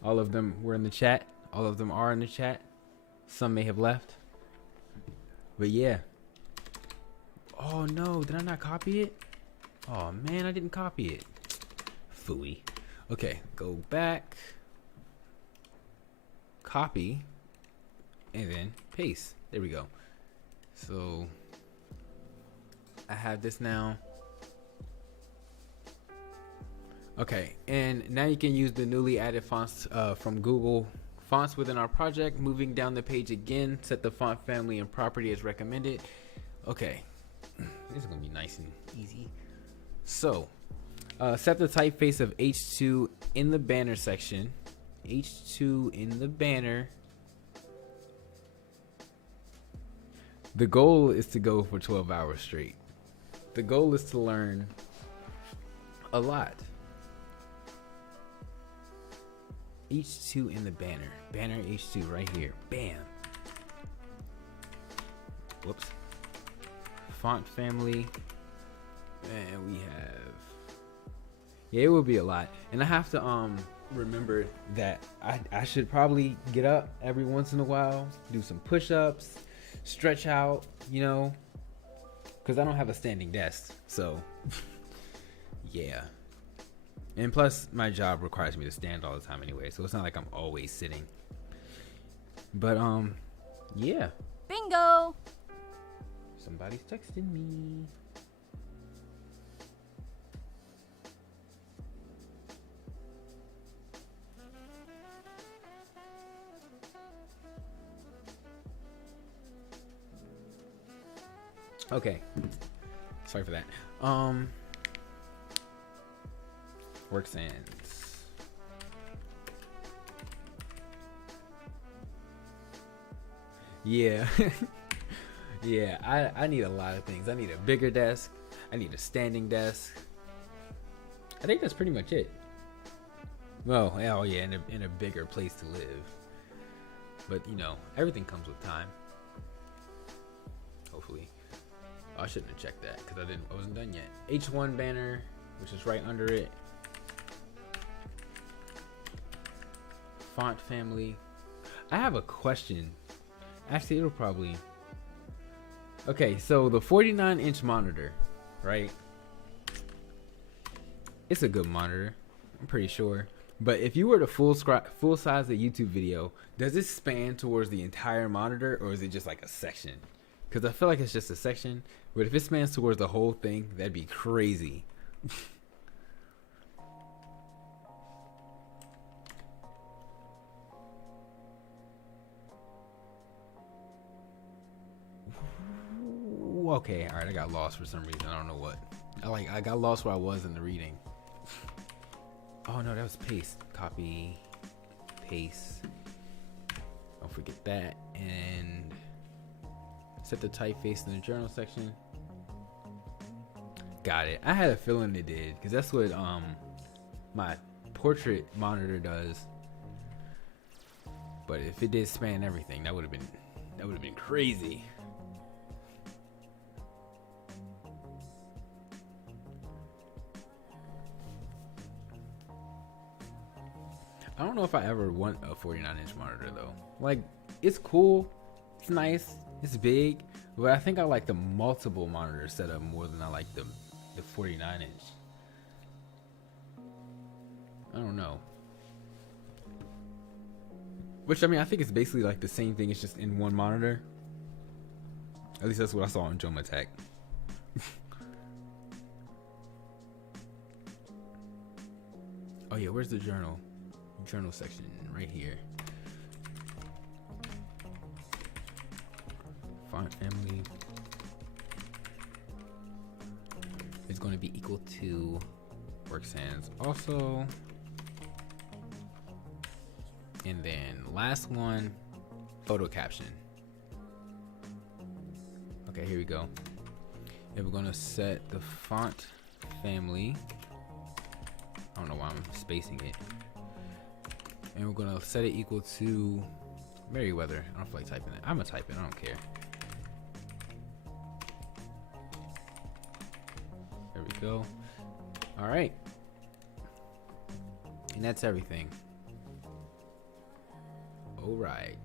All of them were in the chat. All of them are in the chat. Some may have left. But yeah. Oh no, did I not copy it? Oh man, I didn't copy it. Phooey. Okay, go back. Copy. And then paste. There we go. So I have this now. Okay, and now you can use the newly added fonts from Google Fonts within our project. Moving down the page again, set the font family and property as recommended. Okay, this is gonna be nice and easy. So set the typeface of H2 in the banner section. H2 in the banner. The goal is to go for 12 hours straight. The goal is to learn a lot. H2 in the banner. Banner H2 right here. Bam. Whoops. Font family. And we have... Yeah, it will be a lot. And I have to remember that I should probably get up every once in a while. Do some push-ups. Stretch out, you know. because I don't have a standing desk. So yeah. And plus my job requires me to stand all the time anyway, so it's not like I'm always sitting. But yeah. Bingo. Somebody's texting me. Okay. Sorry for that. Work sands. Yeah. Yeah, I need a lot of things. I need a bigger desk. I need a standing desk. I think that's pretty much it. Well, oh yeah, in a bigger place to live. But you know, everything comes with time. Hopefully. I shouldn't have checked that because I wasn't done yet. H1 banner, which is right under it. Font family. I have a question. Actually, it'll probably. Okay, so the 49-inch monitor, right? It's a good monitor, I'm pretty sure. But if you were to full size the YouTube video, does it span towards the entire monitor, or is it just like a section? Because I feel like it's just a section, but if it spans towards the whole thing, that'd be crazy. Okay, all right, I got lost for some reason. I don't know what. I got lost where I was in the reading. Oh no, that was paste. Copy, paste. Don't forget that. And set the typeface in the journal section. Got it. I had a feeling it did, because that's what my portrait monitor does. But if it did span everything, that would have been crazy. I don't know if I ever want a 49-inch monitor though. Like, it's cool, it's nice, it's big, but I think I like the multiple monitor setup more than I like the 49-inch. I don't know. Which, I mean, I think it's basically like the same thing, it's just in one monitor. At least that's what I saw on Joma Tech. Oh yeah, where's the journal? Journal section right here. Font family is going to be equal to work sans also. And then last one, photo caption. Okay, here we go. And we're going to set the font family. I don't know why I'm spacing it. And we're gonna set it equal to Merriweather. I don't feel like typing it. I'm gonna type it, I don't care. There we go. Alright. And that's everything. Alright.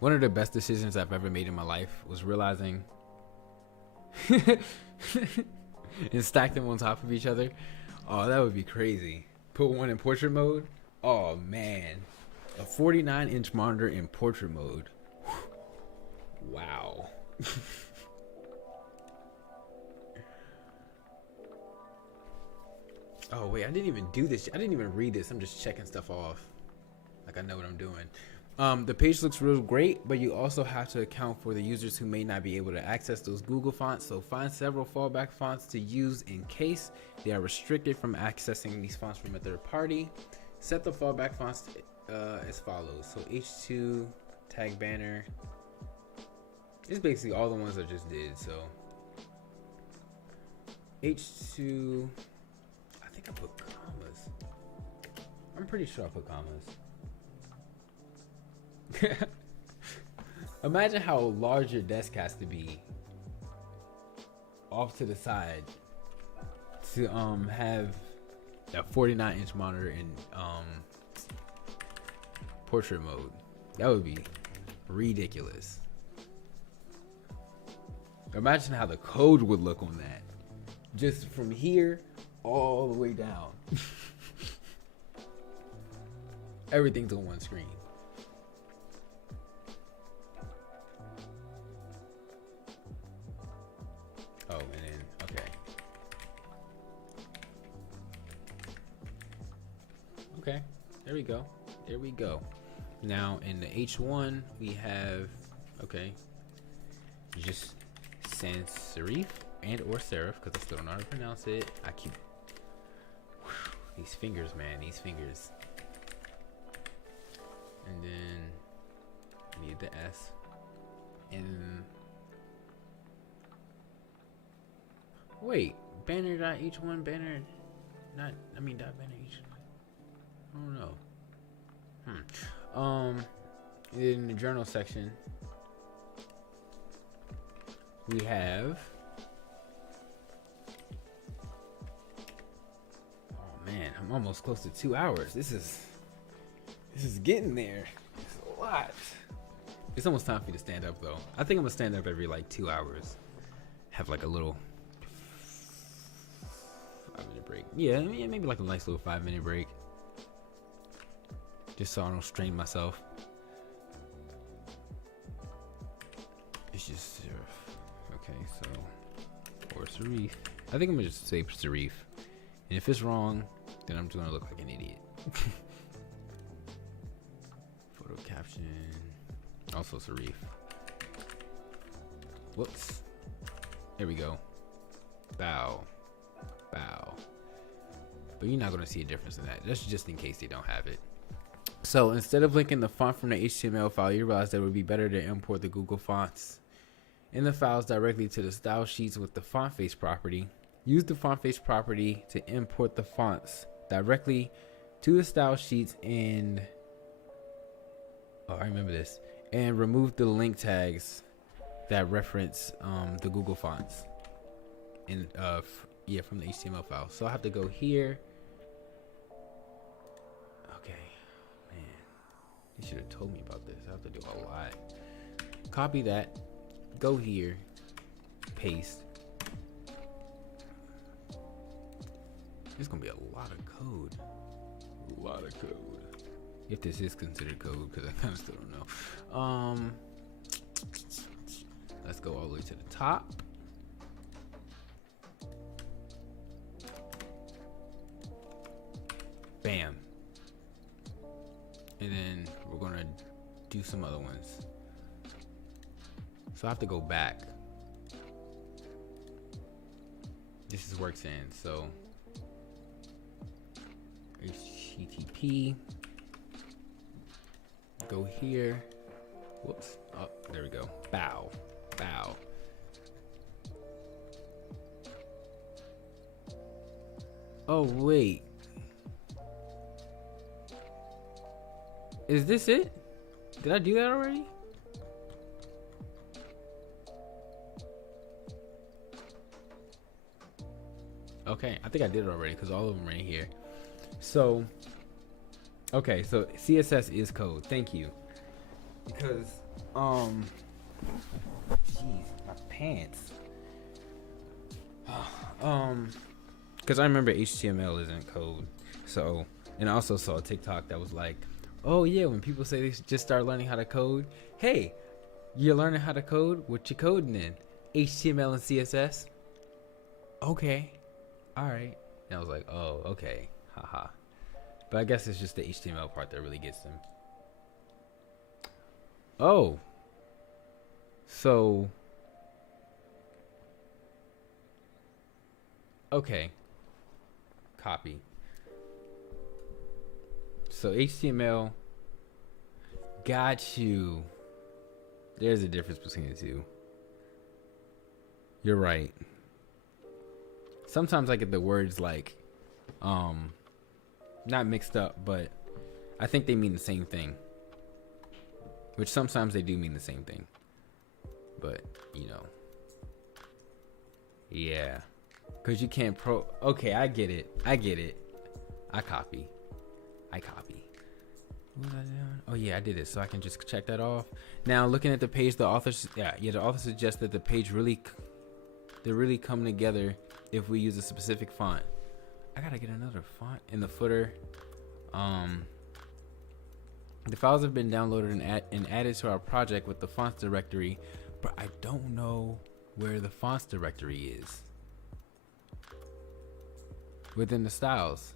One of the best decisions I've ever made in my life was realizing and stack them on top of each other. Oh, that would be crazy. Put one in portrait mode. Oh man, a 49-inch monitor in portrait mode. Wow. Oh wait, I didn't even do this. I didn't even read this. I'm just checking stuff off. Like I know what I'm doing. The page looks real great, but you also have to account for the users who may not be able to access those Google fonts. So find several fallback fonts to use in case they are restricted from accessing these fonts from a third party. Set the fallback fonts as follows. So H2, tag banner. It's basically all the ones I just did. So H2, I think I put commas. I'm pretty sure I put commas. Imagine how large your desk has to be off to the side to have a 49-inch monitor in portrait mode. That would be ridiculous. Imagine how the code would look on that. Just from here all the way down. Everything's on one screen. Oh, and then, okay. Okay, there we go. There we go. Now in the H1 we have, okay, just sans serif and or serif, because I still don't know how to pronounce it. I keep these fingers, man, these fingers. And then I need the S. And wait, banner dot H1 banner, not I mean dot banner H1. I don't know. In the journal section, we have. Oh man, I'm almost close to 2 hours. This is getting there. It's a lot. It's almost time for me to stand up though. I think I'm gonna stand up every like 2 hours. Have like a little 5-minute break. Yeah, maybe like a nice little 5-minute break. Just so I don't strain myself. It's just serif. Okay, so or serif. I think I'm gonna just say serif. And if it's wrong, then I'm just gonna look like an idiot. Photo caption. Also serif. Whoops. There we go. Bow. Bow. But you're not gonna see a difference in that. That's just in case they don't have it. So instead of linking the font from the HTML file, you realize that it would be better to import the Google fonts in the files directly to the style sheets with the font face property. Use the font face property to import the fonts directly to the style sheets and I remember this, and remove the link tags that reference the Google fonts in from the HTML file. So I have to go here. You should have told me about this. I have to do a lot. Copy that. Go here. Paste. There's gonna be a lot of code. A lot of code. If this is considered code, because I kind of still don't know. Let's go all the way to the top. Bam. And then we're gonna do some other ones. So I have to go back. This is work sans, so HTTP. Go here. Whoops. Oh, there we go. Bow. Bow. Oh wait. Is this it? Did I do that already? Okay, I think I did it already because all of them right here. So, okay, so CSS is code. Thank you. Because, jeez, my pants. Because I remember HTML isn't code. So, and I also saw a TikTok that was like, oh yeah, when people say they just start learning how to code, hey, you're learning how to code? What you coding in? HTML and CSS? Okay. Alright. And I was like, oh, okay. Haha. But I guess it's just the HTML part that really gets them. Oh. So. Okay. Copy. So HTML, got you. There's a difference between the two. You're right. Sometimes I get the words like, not mixed up, but I think they mean the same thing. Which sometimes they do mean the same thing. But, you know. Yeah. Because you can't okay, I get it. I get it. I copy. What was I doing? Oh yeah, I did it, so I can just check that off. Now looking at the page, the author the author suggests that the page really they really come together if we use a specific font. I gotta get another font in the footer. The files have been downloaded and added to our project with the fonts directory, but I don't know where the fonts directory is. Within the styles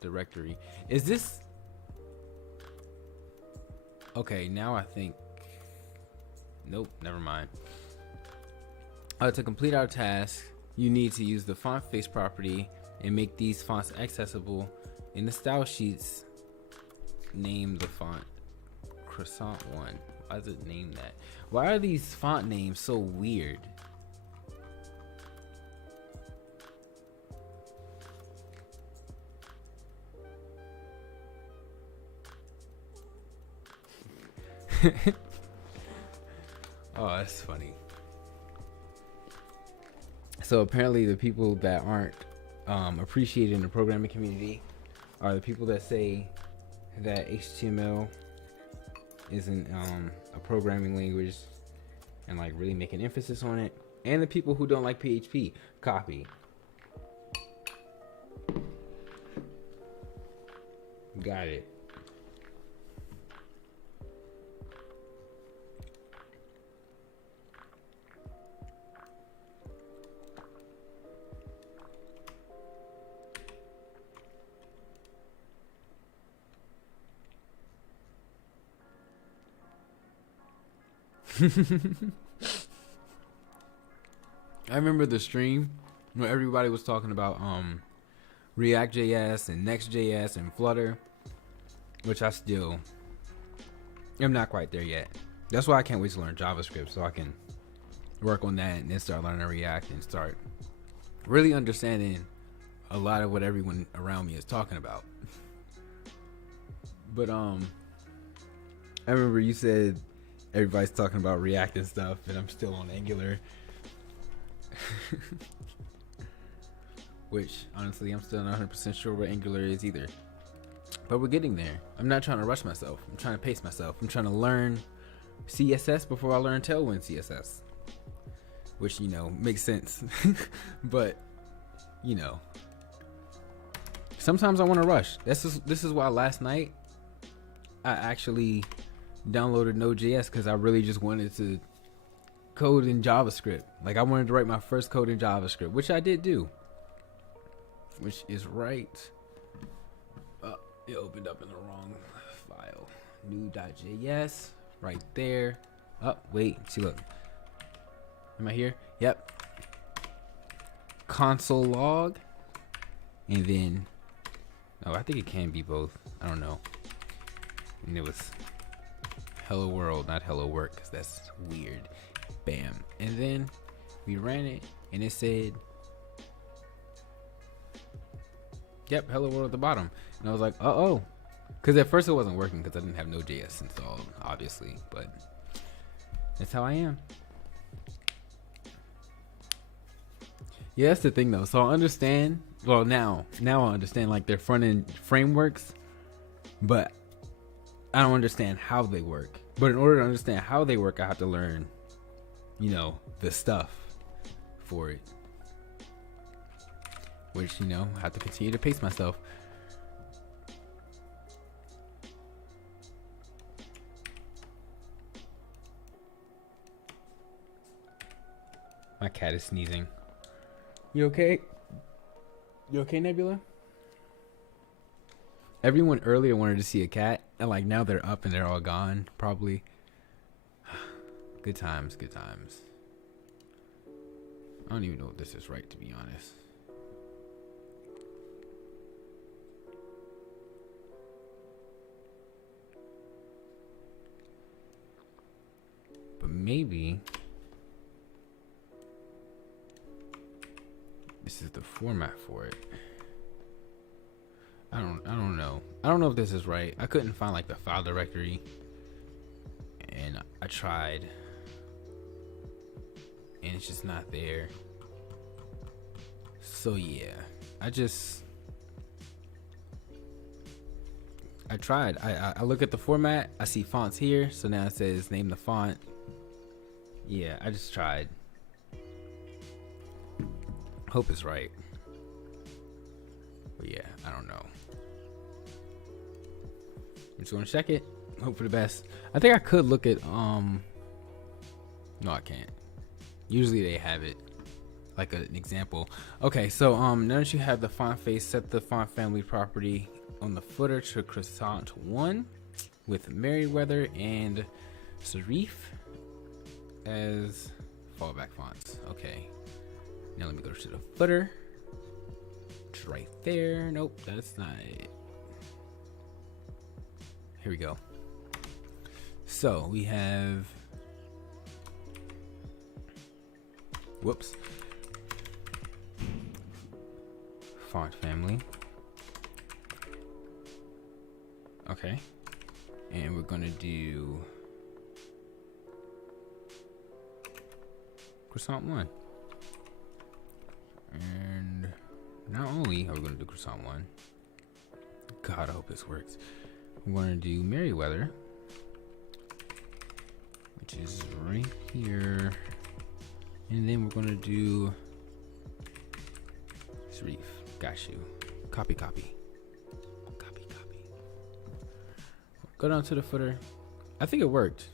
directory. Is this... Okay, now I think... Nope, never mind. To complete our task, you need to use the font face property and make these fonts accessible. In the style sheets, name the font Croissant 1. Why does it name that? Why are these font names so weird? Oh, that's funny. So apparently the people that aren't appreciated in the programming community are the people that say that HTML isn't a programming language and like really make an emphasis on it, and the people who don't like PHP. Copy. Got it. I remember the stream where everybody was talking about React.js and Next.js and Flutter, which I still am not quite there yet. That's why I can't wait to learn JavaScript, so I can work on that and then start learning React and start really understanding a lot of what everyone around me is talking about. But I remember you said everybody's talking about React and stuff, and I'm still on Angular. Which, honestly, I'm still not 100% sure what Angular is either. But we're getting there. I'm not trying to rush myself. I'm trying to pace myself. I'm trying to learn CSS before I learn Tailwind CSS. Which, you know, makes sense. But, you know, sometimes I want to rush. This is why last night I actually downloaded Node.js, because I really just wanted to code in JavaScript. Like, I wanted to write my first code in JavaScript, which I did do. Which is right. It opened up in the wrong file. New.js right there. Oh, wait. See, look. Am I here? Yep. Console log. And then, oh, I think it can be both. I don't know. And it was hello world, not hello work, because that's weird. Bam. And then we ran it, and it said, yep, hello world at the bottom. And I was like, uh-oh. Because at first it wasn't working because I didn't have Node.js installed, obviously. But that's how I am. Yeah, that's the thing, though. So I understand. Well, now I understand, like, their front-end frameworks. But I don't understand how they work. But in order to understand how they work, I have to learn, you know, the stuff for it. Which, you know, I have to continue to pace myself. My cat is sneezing. You okay? You okay, Nebula? Everyone earlier wanted to see a cat, and like now they're up and they're all gone, probably. Good times, good times. I don't even know if this is right, to be honest. But maybe this is the format for it. I don't know. I don't know if this is right. I couldn't find like the file directory, and I tried, and it's just not there. So yeah, I tried. I look at the format. I see fonts here, so now it says name the font. Yeah, I just tried. Hope it's right. But yeah, I don't know. I'm just gonna check it. Hope for the best. I think I could look at no, I can't. Usually they have it like an example. Okay, so now that you have the font face, set the font family property on the footer to Croissant 1 with Merriweather and Serif as fallback fonts. Okay, now let me go to the footer. It's right there. Nope, that's not it. Here we go. So we have, whoops, font family. Okay, and we're gonna do Croissant 1. And not only are we gonna do Croissant 1, God, I hope this works. We're gonna do Merriweather, which is right here, and then we're gonna do Serif. Got you. Copy. Go down to the footer. I think it worked.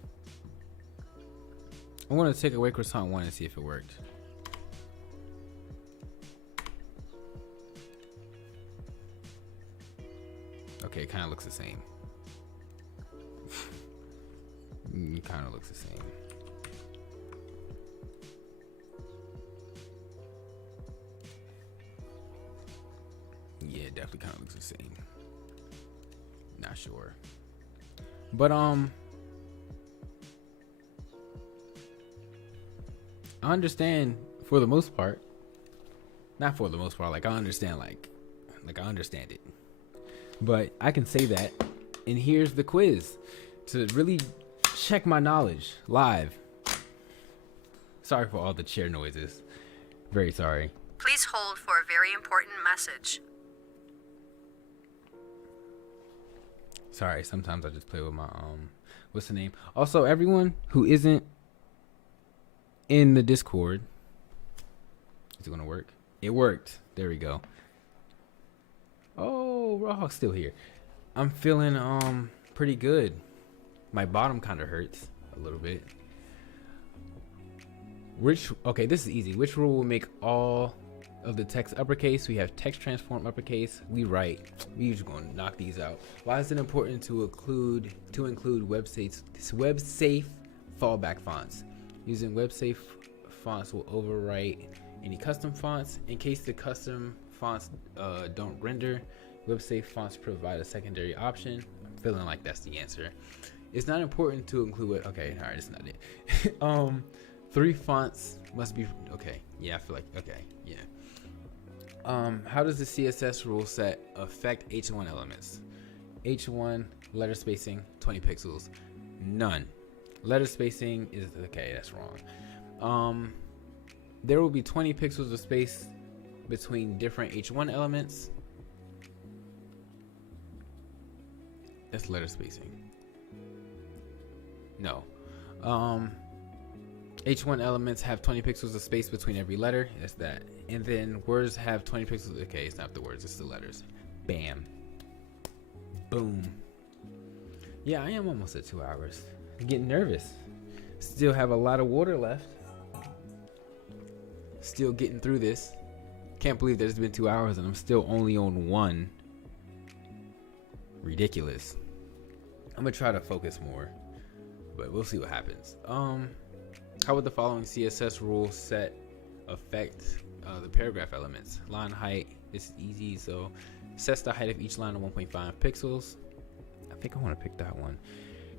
I want to take away Croissant 1 and see if it worked. Okay, it kind of looks the same. It kind of looks the same. Yeah, it definitely kind of looks the same. Not sure. But I understand for the most part. Not for the most part, like I understand like I understand it. But I can say that, and here's the quiz to really check my knowledge live. Sorry for all the chair noises. Very sorry. Please hold for a very important message. Sorry, sometimes I just play with my what's the name? Also, everyone who isn't in the Discord, is it gonna work? It worked. There we go. Oh, Rawhawk's still here. I'm feeling pretty good. My bottom kind of hurts a little bit. Okay, this is easy. Which rule will make all of the text uppercase? We have text transform uppercase. We usually gonna knock these out. Why is it important to include web safe fallback fonts? Using web safe fonts will overwrite any custom fonts. In case the custom fonts don't render, web safe fonts provide a secondary option. I'm feeling like that's the answer. It's not important to include it. Okay, all right, it's not it. 3 fonts must be okay. Yeah, I feel like okay, yeah. How does the CSS rule set affect H1 elements? H1 letter spacing 20 pixels. None. Letter spacing is okay. That's wrong. There will be 20 pixels of space between different H1 elements. That's letter spacing. No. H1 elements have 20 pixels of space between every letter. That's that. And then words have 20 pixels. Okay, it's not the words, it's the letters. Bam. Boom. Yeah, I am almost at 2 hours. I'm getting nervous. Still have a lot of water left. Still getting through this. Can't believe that it's been 2 hours and I'm still only on 1. Ridiculous. I'm gonna try to focus more, but we'll see what happens. How would the following CSS rule set affect the paragraph elements? Line height, this is easy, so sets the height of each line to 1.5 pixels. I think I want to pick that one.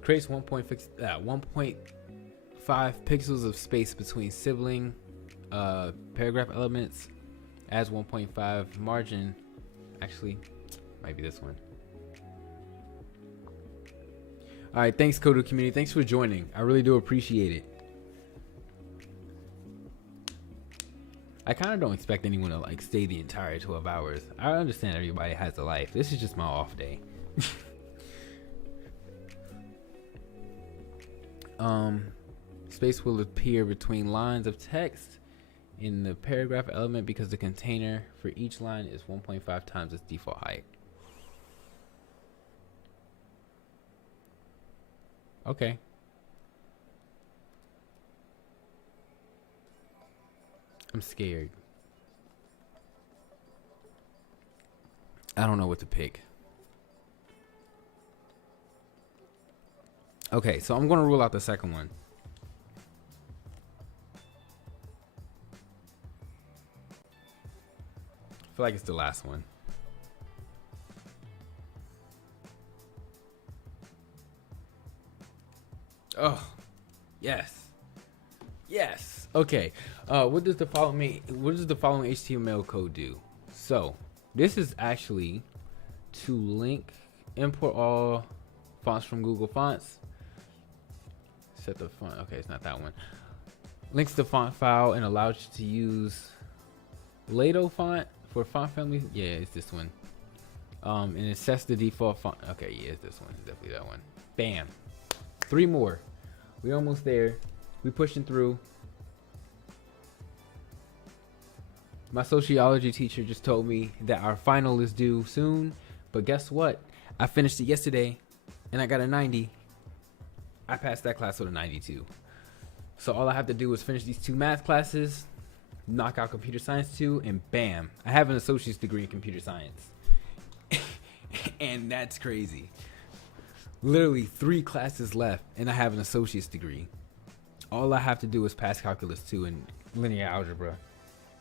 Creates 1.5 pixels of space between sibling paragraph elements. Adds 1.5 margin. Actually, might be this one. All right, thanks, Kodu community. Thanks for joining. I really do appreciate it. I kind of don't expect anyone to like stay the entire 12 hours. I understand everybody has a life. This is just my off day. Space will appear between lines of text in the paragraph element because the container for each line is 1.5 times its default height. Okay. I'm scared. I don't know what to pick. Okay, so I'm going to rule out the second one. I feel like it's the last one. Oh, yes. Yes. Okay. What does the following HTML code do? So, this is actually to link, import all fonts from Google Fonts. Set the font. Okay, it's not that one. Links the font file and allows you to use Lato font for font family. Yeah, it's this one. And it sets the default font. Okay, yeah, it's this one. It's definitely that one. Bam. 3 more. We almost there. We pushing through. My sociology teacher just told me that our final is due soon, but guess what? I finished it yesterday and I got a 90. I passed that class with a 92. So all I have to do is finish these 2 math classes, knock out computer science 2, and bam, I have an associate's degree in computer science. And that's crazy. Literally 3 classes left and I have an associate's degree. All I have to do is pass calculus 2 and linear algebra,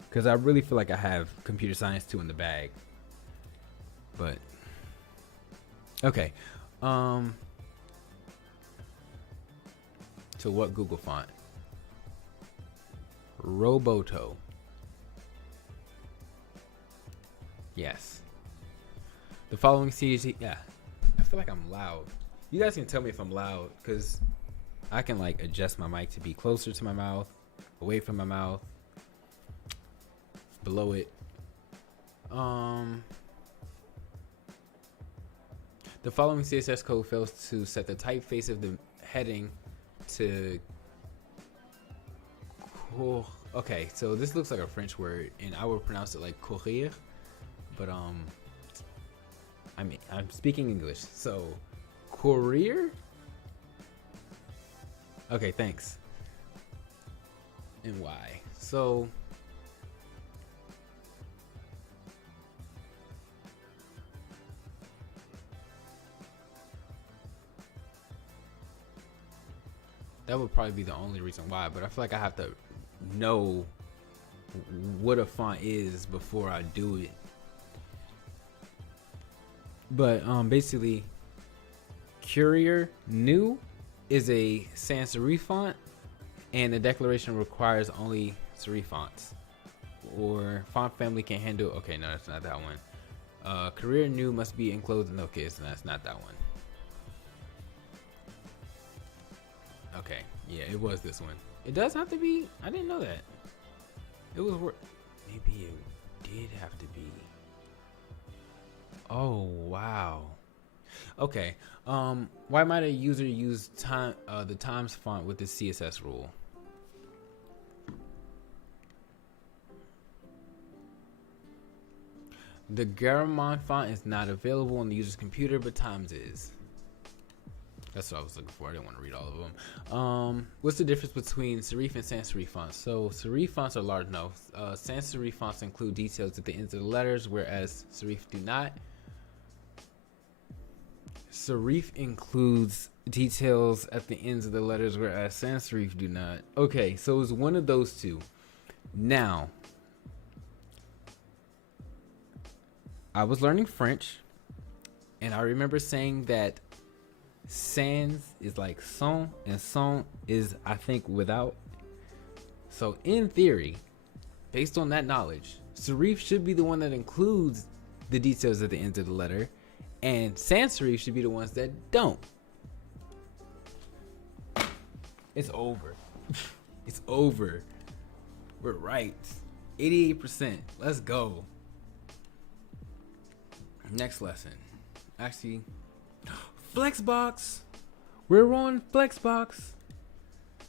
because I really feel like I have computer science 2 in the bag. But okay. So what Google font? Roboto. Yes. The following CG. Yeah. I feel like I'm loud. You guys can tell me if I'm loud, because I can like adjust my mic to be closer to my mouth, away from my mouth, below it. The following CSS code fails to set the typeface of the heading to. Okay, so this looks like a French word, and I would pronounce it like courir, but I mean, I'm speaking English, so courier. Okay, thanks. And why? So that would probably be the only reason why, but I feel like I have to know what a font is before I do it. But basically, Courier New is a sans serif font, and the declaration requires only serif fonts, or font family can handle. Okay, no, that's not that one. Courier New must be enclosed in. Okay, so that's not that one. Okay, yeah, it was this one. It does have to be. I didn't know that. It was. Maybe it did have to be. Oh wow. Okay. Why might a user use the Times font with the CSS rule? The Garamond font is not available on the user's computer, but Times is. That's what I was looking for. I didn't want to read all of them. What's the difference between serif and sans serif fonts? So serif fonts are large. No, sans serif fonts include details at the ends of the letters, whereas serif do not. Serif includes details at the ends of the letters, whereas sans serif do not. Okay, so it's one of those two. Now, I was learning French, and I remember saying that sans is like sans, and sans is, I think, without. So in theory, based on that knowledge, serif should be the one that includes the details at the end of the letter, and sans serif should be the ones that don't. It's over. It's over. We're right. 88%. Let's go. Next lesson. Actually, Flexbox. We're on Flexbox.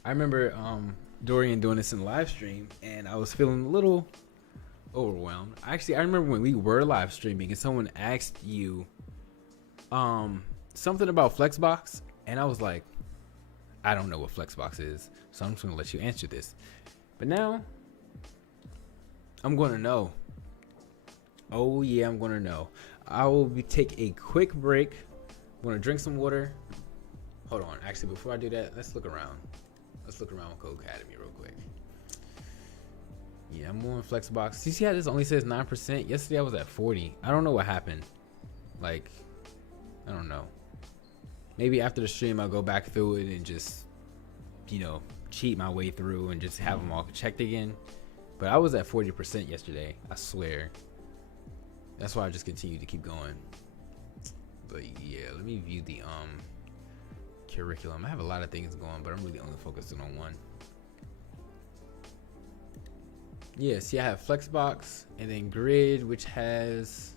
I remember Dorian doing this in live stream, and I was feeling a little overwhelmed. Actually, I remember when we were live streaming and someone asked you something about Flexbox, and I was like, I don't know what Flexbox is, so I'm just gonna let you answer this. But now I'm gonna know. Oh yeah, I'm gonna know. I will take a quick break. I'm gonna drink some water. Hold on. Actually, before I do that, let's look around. Let's look around Code Academy real quick. Yeah, I'm on Flexbox. You see how this only says 9%? Yesterday I was at 40. I don't know what happened. Like, I don't know. Maybe after the stream I'll go back through it and just, you know, cheat my way through and just have them all checked again. But I was at 40% yesterday. I swear. That's why I just continue to keep going. But yeah, let me view the curriculum. I have a lot of things going, but I'm really only focusing on one. Yeah, see, I have Flexbox and then Grid, which has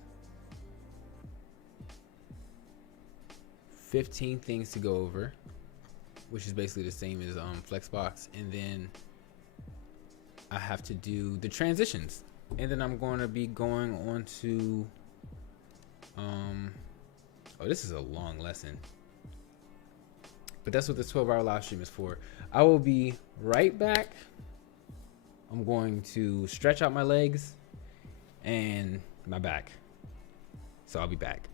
15 things to go over, which is basically the same as Flexbox. And then I have to do the transitions, and then I'm going to be going on to oh, this is a long lesson, but that's what this 12-hour live stream is for. I will be right back. I'm going to stretch out my legs and my back, so I'll be back.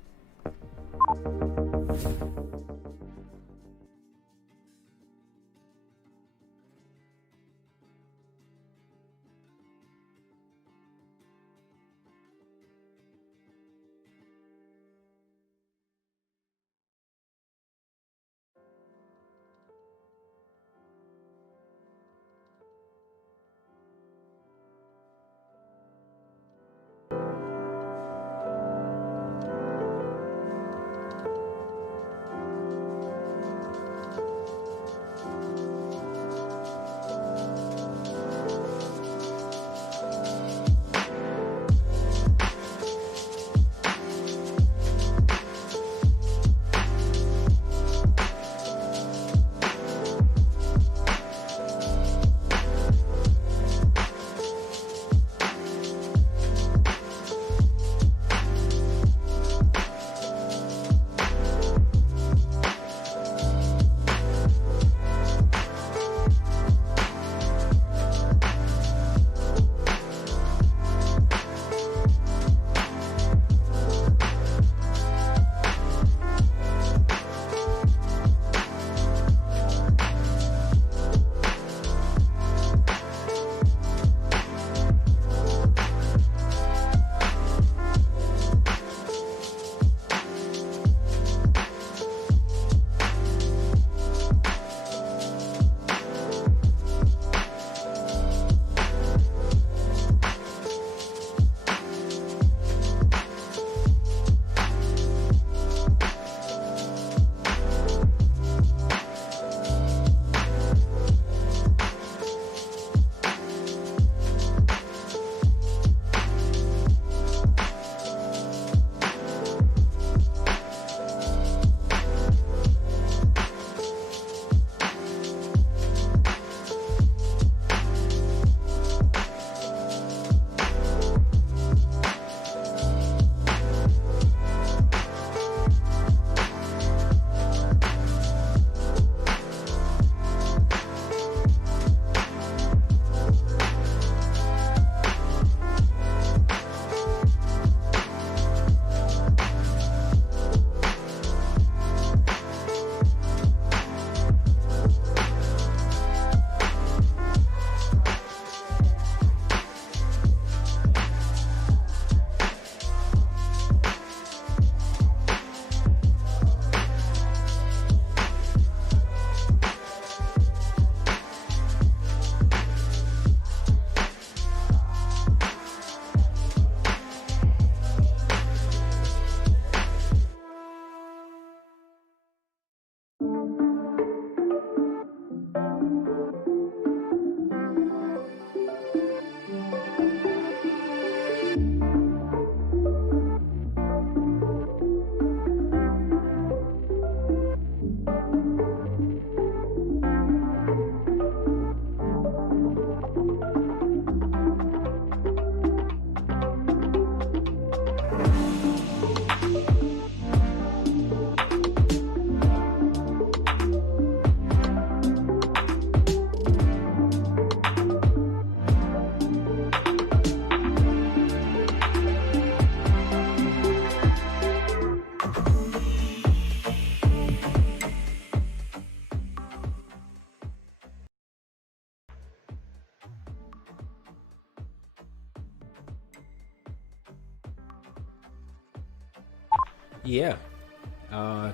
Yeah.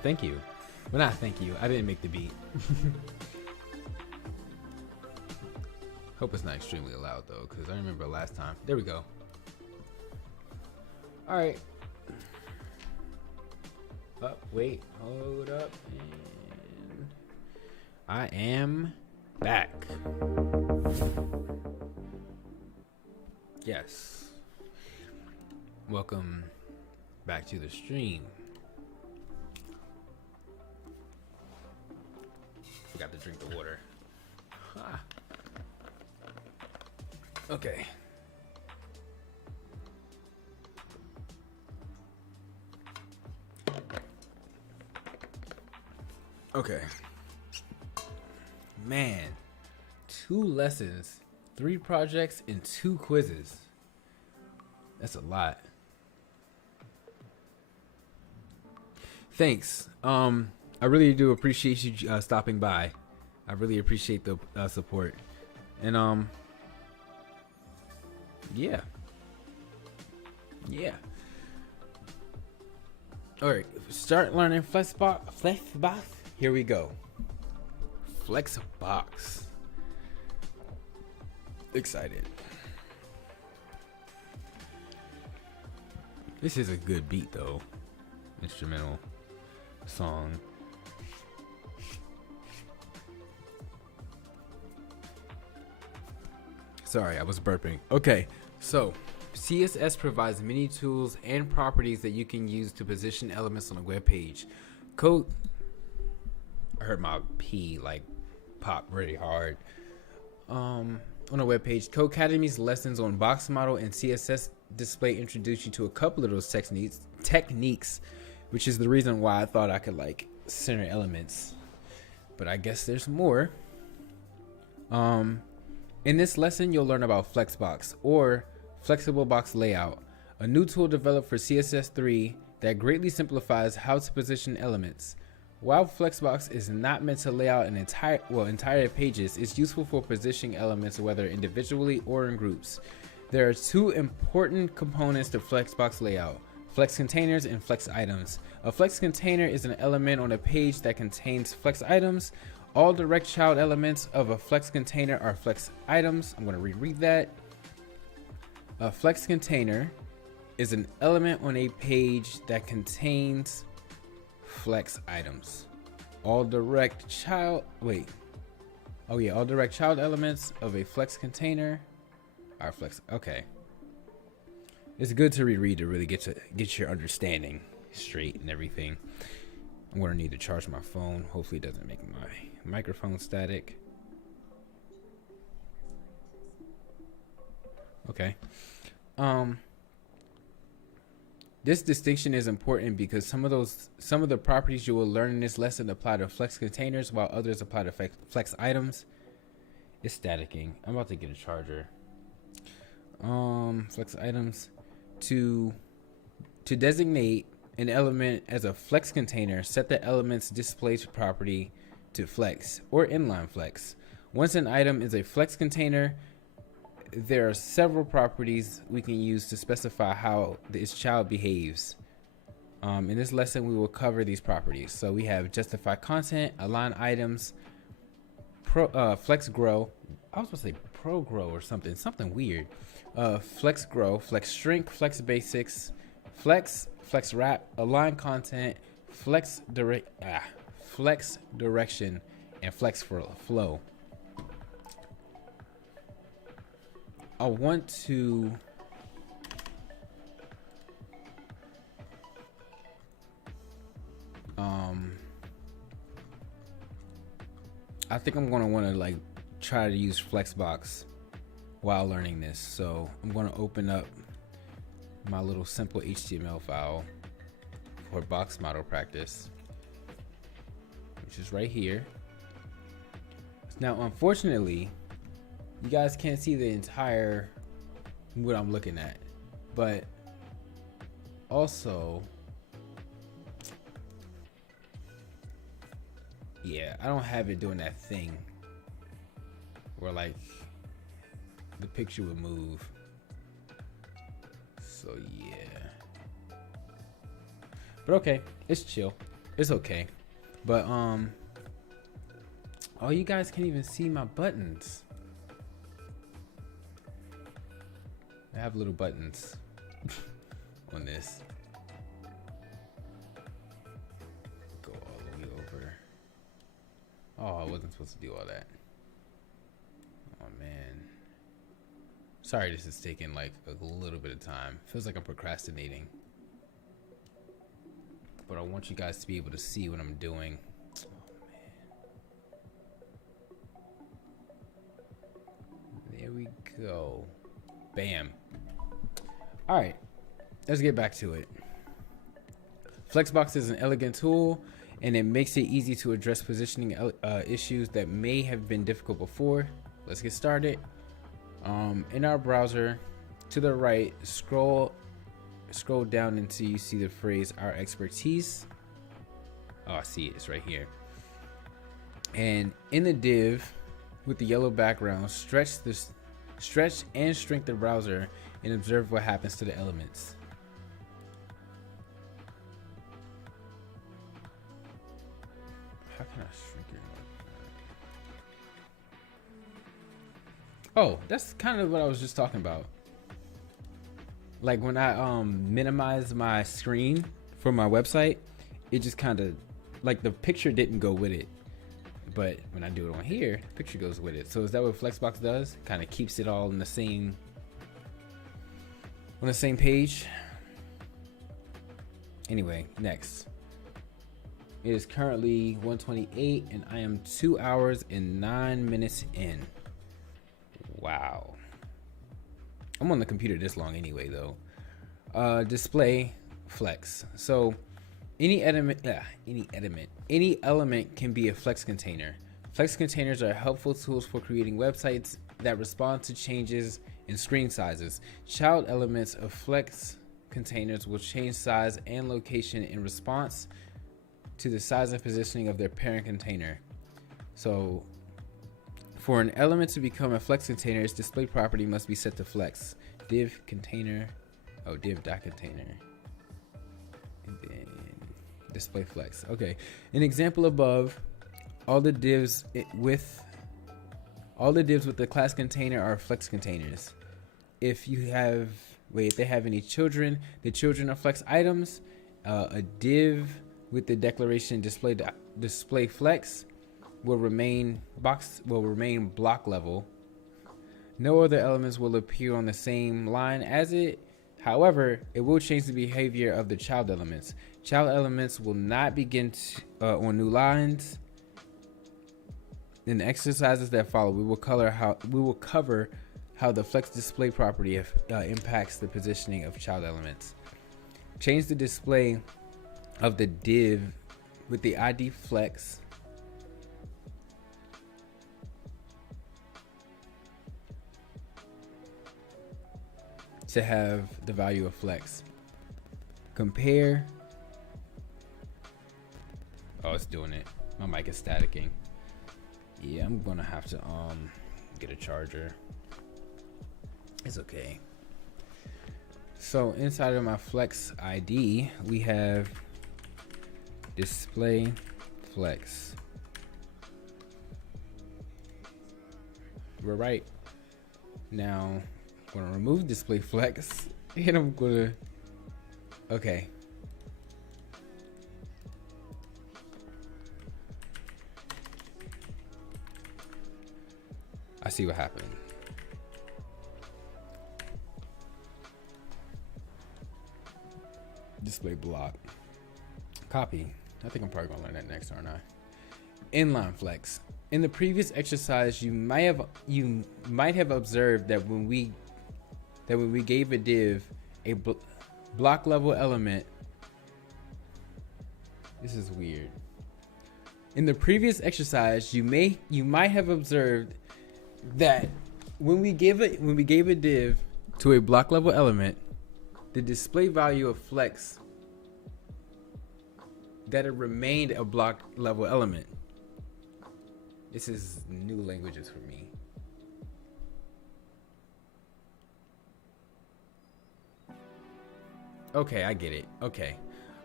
Thank you. Well, not thank you. I didn't make the beat. Hope it's not extremely loud though, because I remember last time. There we go. All right. Wait, hold up. And I am back. Yes. Welcome back to the stream. Forgot to drink the water. Okay. Okay. Man, 2 lessons, 3 projects, and 2 quizzes. That's a lot. Thanks. I really do appreciate you stopping by. I really appreciate the support. And yeah. All right, start learning Flexbox. Here we go. Flexbox. Excited. This is a good beat though. Instrumental song. Sorry, I was burping. Okay, so CSS provides many tools and properties that you can use to position elements on a web page. Code. I heard my P like pop really hard. On a web page, Codecademy's lessons on box model and CSS display introduce you to a couple of those techniques, which is the reason why I thought I could like center elements. But I guess there's more. In this lesson, you'll learn about Flexbox, or Flexible Box Layout, a new tool developed for CSS3 that greatly simplifies how to position elements. While Flexbox is not meant to lay out an entire pages, it's useful for positioning elements whether individually or in groups. There are 2 important components to Flexbox layout: flex containers and flex items. A flex container is an element on a page that contains flex items. All direct child elements of a flex container are flex items. I'm going to reread that. A flex container is an element on a page that contains flex items. All direct child elements of a flex container are flex. Okay. It's good to reread to really get your understanding straight and everything. I'm going to need to charge my phone. Hopefully it doesn't make my microphone static. Okay. This distinction is important because some of the properties you will learn in this lesson apply to flex containers while others apply to flex items. It's staticking. I'm about to get a charger. Flex items. To designate an element as a flex container, set the element's display property to flex or inline flex. Once an item is a flex container, there are several properties we can use to specify how its child behaves. In this lesson, we will cover these properties. So we have justify content, align items, flex grow. I was supposed to say pro grow or something weird. Flex grow, flex shrink, flex basics, flex wrap, align content, flex direction, and flex flow. I want to I think I'm going to want to like try to use Flexbox while learning this. So I'm going to open up my little simple HTML file for box model practice, which is right here. Now, unfortunately, you guys can't see the entire what I'm looking at, but also, yeah, I don't have it doing that thing where like the picture would move. So yeah. But okay, it's chill. It's okay. But oh, you guys can't even see my buttons. I have little buttons on this. Go all the way over. Oh, I wasn't supposed to do all that. Oh man. Sorry this is taking like a little bit of time. Feels like I'm procrastinating. But I want you guys to be able to see what I'm doing. Oh man. There we go. Bam. All right, let's get back to it. Flexbox is an elegant tool, and it makes it easy to address positioning issues that may have been difficult before. Let's get started. In our browser, to the right, scroll down until you see the phrase "our expertise." Oh, I see it. It's right here. And in the div with the yellow background, stretch and shrink the browser and observe what happens to the elements. How can I shrink it? Oh, that's kind of what I was just talking about. Like when I minimize my screen for my website, it just kind of like the picture didn't go with it. But when I do it on here, the picture goes with it. So is that what Flexbox does? Kind of keeps it all in the same on the same page. Anyway, next. It is currently 1:28 and I am 2 hours and 9 minutes in. Wow. I'm on the computer this long anyway though. Display flex. So any element can be a flex container. Flex containers are helpful tools for creating websites that respond to changes in screen sizes. Child elements of flex containers will change size and location in response to the size and positioning of their parent container. So for an element to become a flex container, its display property must be set to flex. Div container, div.container, and then display flex. Okay, an example above, all the divs with the class container are flex containers. If they have any children, the children are flex items. A div with the declaration display flex will remain block level. No other elements will appear on the same line as it. However, it will change the behavior of the child elements. Child elements will not begin on new lines. In the exercises that follow, we will cover how the flex display property impacts the positioning of child elements. Change the display of the div with the ID flex to have the value of flex. Compare. Oh, it's doing it. My mic is staticking. Yeah, I'm gonna have to get a charger. It's okay. So inside of my flex ID, we have display flex. We're right. Now I'm gonna remove display flex and I'm gonna, okay. I see what happened. Display block. Copy. I think I'm probably gonna learn that next, aren't I? Inline flex. In the previous exercise, you might have observed that when we gave a div a block level element. This is weird. In the previous exercise, you might have observed that when we gave a div to a block level element, the display value of flex, that it remained a block level element. This is new languages for me. Okay, I get it. Okay.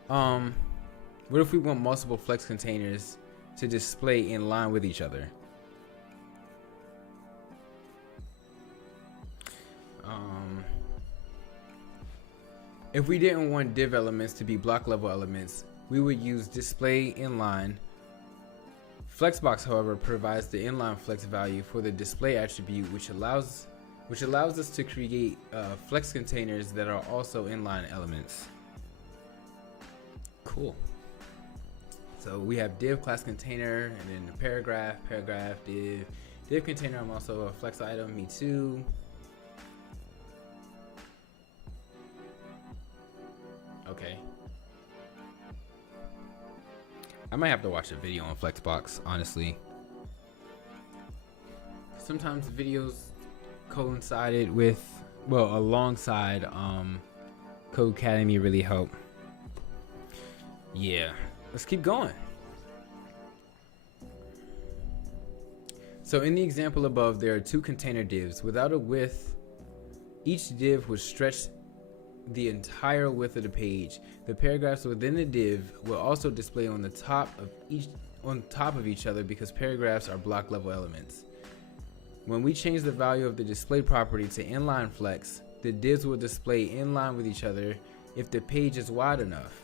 What if we want multiple flex containers to display in line with each other? If we didn't want div elements to be block level elements, we would use display inline. Flexbox, however, provides the inline flex value for the display attribute, which allows us to create flex containers that are also inline elements. Cool. So we have div class container, and then the paragraph div container. I'm also a flex item. Me too. Okay. I might have to watch a video on Flexbox, honestly. Sometimes videos coincided with, well, alongside Codecademy really help. Yeah, let's keep going. So in the example above, there are two container divs. Without a width, each div would stretch the entire width of the page. The paragraphs within the div will also display on top of each other because paragraphs are block level elements. When we change the value of the display property to inline flex, the divs will display in line with each other if the page is wide enough.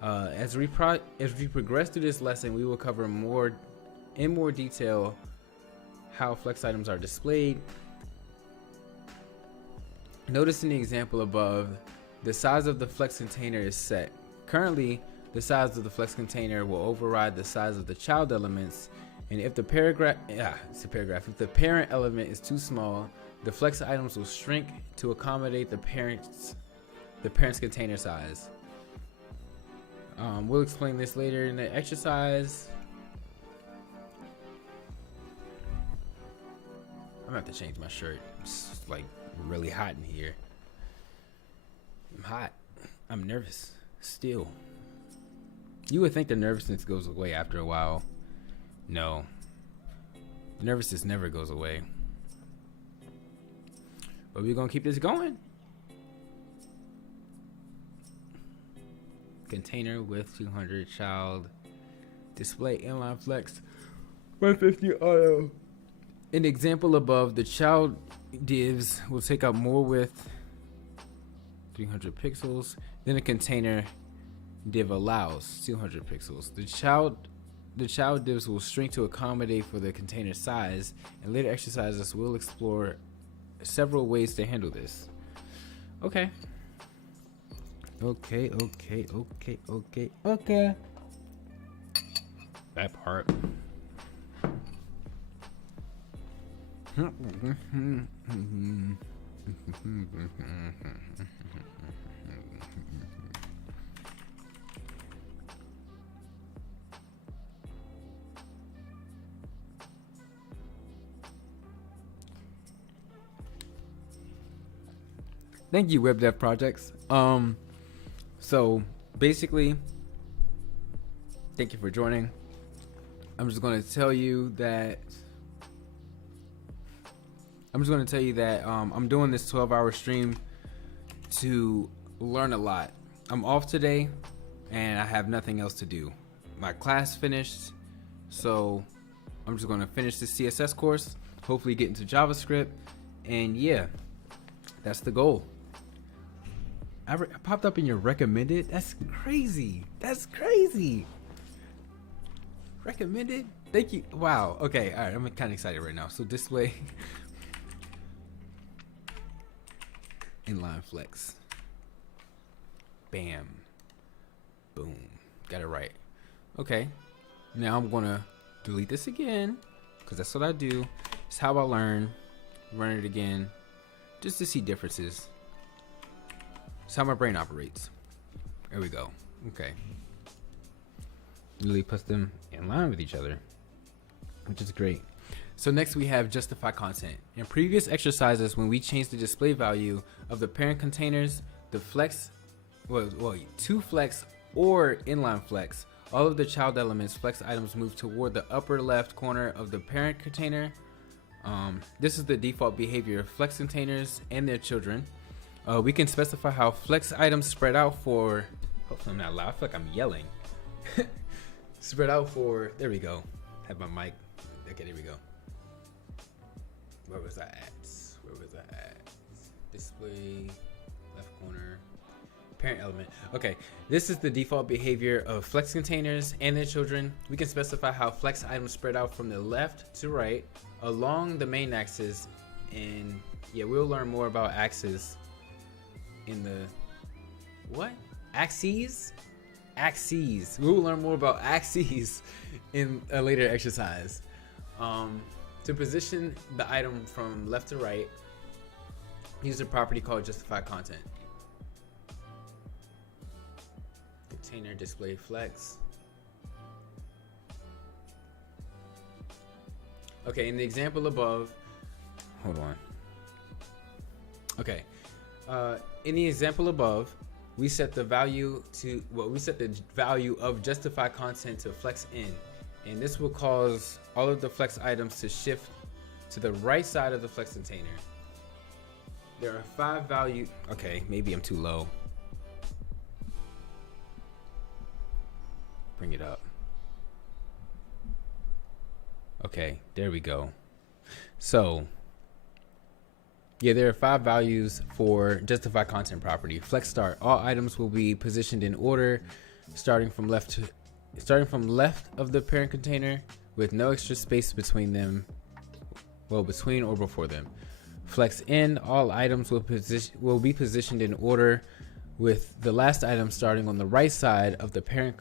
As we progress through this lesson, we will cover in more detail how flex items are displayed. Notice in the example above, the size of the flex container is set. Currently, the size of the flex container will override the size of the child elements, and if the if the parent element is too small, the flex items will shrink to accommodate the parent's container size. We'll explain this later in the exercise. I'm gonna have to change my shirt. It's like really hot in here. I'm hot. I'm nervous still. You would think the nervousness goes away after a while. No. The nervousness never goes away. But we're gonna keep this going. Container with 200 child. Display inline flex 150 auto. In the example above, the child divs will take up more width, 300 pixels, than the container div allows, 200 pixels. The child divs will shrink to accommodate for the container size, and later exercises will explore several ways to handle this. Okay. That part. Thank you, Web Dev Projects. So basically, thank you for joining. I'm just going to tell you that I'm doing this 12-hour stream to learn a lot. I'm off today and I have nothing else to do. My class finished, so I'm just going to finish this CSS course, hopefully get into JavaScript, and yeah, that's the goal. I popped up in your recommended. That's crazy. Recommended. Thank you. Wow. Okay. All right. I'm kind of excited right now. So display inline flex. Bam. Boom. Got it right. Okay. Now I'm gonna delete this again because that's what I do. It's how I learn. Run it again, just to see differences. It's how my brain operates. There we go. Okay. Really puts them in line with each other, which is great. So next we have justify content. In previous exercises, when we changed the display value of the parent containers, the flex, to flex or inline flex, all of the child elements flex items move toward the upper left corner of the parent container. This is the default behavior of flex containers and their children. We can specify how flex items spread out for Hopefully I'm not loud. I feel like I'm yelling. Spread out for, there we go. Have my mic. Okay, there we go. Where was I at? Display, left corner, parent element. Okay, this is the default behavior of flex containers and their children. We can specify how flex items spread out from the left to right along the main axis. And yeah, we'll learn more about axes in the, what? Axes? Axes. We will learn more about axes in a later exercise. To position the item from left to right, use a property called justify content. Container display flex. Okay, in the example above, hold on. Okay, in the example above, we set the value to, well, we set the value of justify content to flex in, and this will cause all of the flex items to shift to the right side of the flex container. There are 5 value. Okay, maybe I'm too low. Bring it up. Okay, there we go. So, yeah, there are 5 values for justify content property. Flex start. All items will be positioned in order, starting from left of the parent container, with no extra space between them. Well, between or before them. Flex in. All items will be positioned in order, with the last item starting on the right side of the parent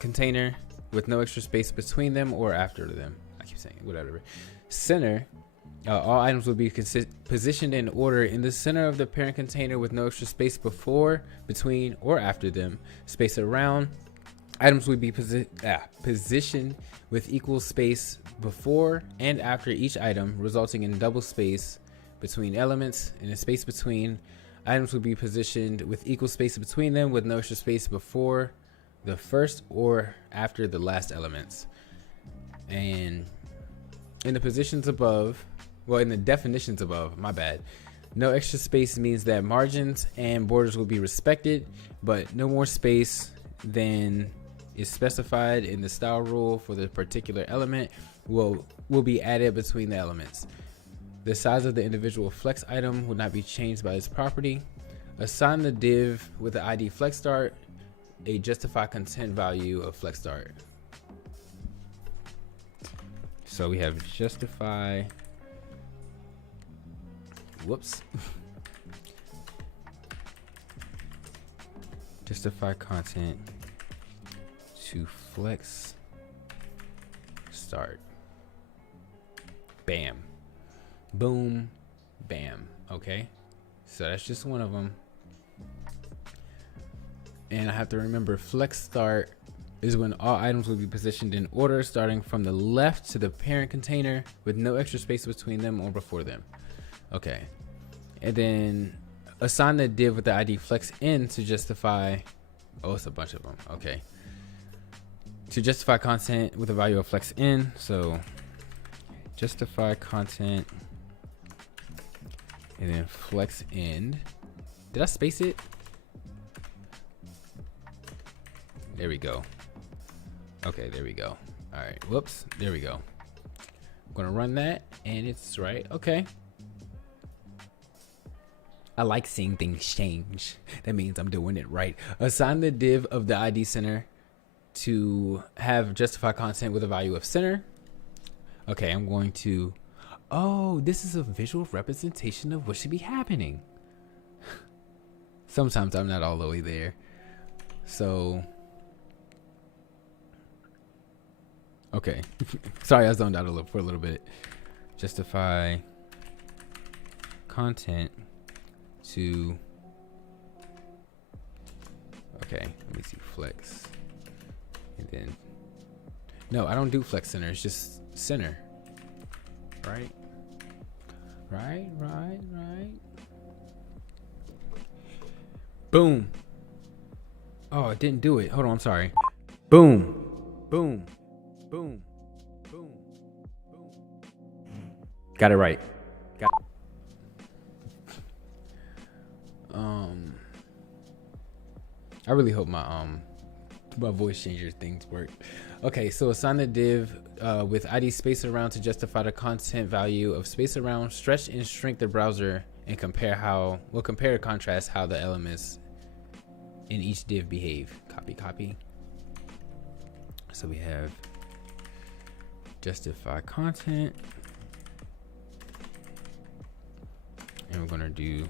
container, with no extra space between them or after them. I keep saying whatever. Center. All items will be positioned in order in the center of the parent container, with no extra space before, between, or after them. Space around. Items will be positioned with equal space before and after each item, resulting in double space between elements, and a space between. Items will be positioned with equal space between them, with no extra space before the first or after the last elements. And in the positions above, well, in the definitions above, my bad, no extra space means that margins and borders will be respected, but no more space than is specified in the style rule for the particular element will be added between the elements. The size of the individual flex item will not be changed by this property. Assign the div with the ID flex start a justify content value of flex start. So we have justify, whoops, justify content to flex start. Bam. Boom, bam. Okay, so that's just one of them. And I have to remember, flex start is when all items will be positioned in order, starting from the left to the parent container, with no extra space between them or before them. Okay, and then assign the div with the ID flex in to justify. Oh, it's a bunch of them. Okay, to justify content with a value of flex in. So justify content. And then flex end. Did I space it? There we go. Okay, there we go. All right, whoops, there we go. I'm gonna run that and it's right. Okay. I like seeing things change. That means I'm doing it right. Assign the div of the ID center to have justify content with a value of center. Okay, I'm going to, oh, this is a visual representation of what should be happening. Sometimes I'm not all the way there. So, okay. Sorry, I zoned out for a little bit. Justify content to, okay, let me see, flex. And then, no, I don't do flex center. It's just center. Right? Right. Boom. Oh, it didn't do it. Hold on, I'm sorry. Boom. Boom. Boom. Boom. Boom. Got it right. Got it. I really hope my voice changer things work. Okay, so assign the div with ID space around to justify the content value of space around. Stretch and shrink the browser and compare and contrast how the elements in each div behave. Copy. So we have justify content, and we're gonna do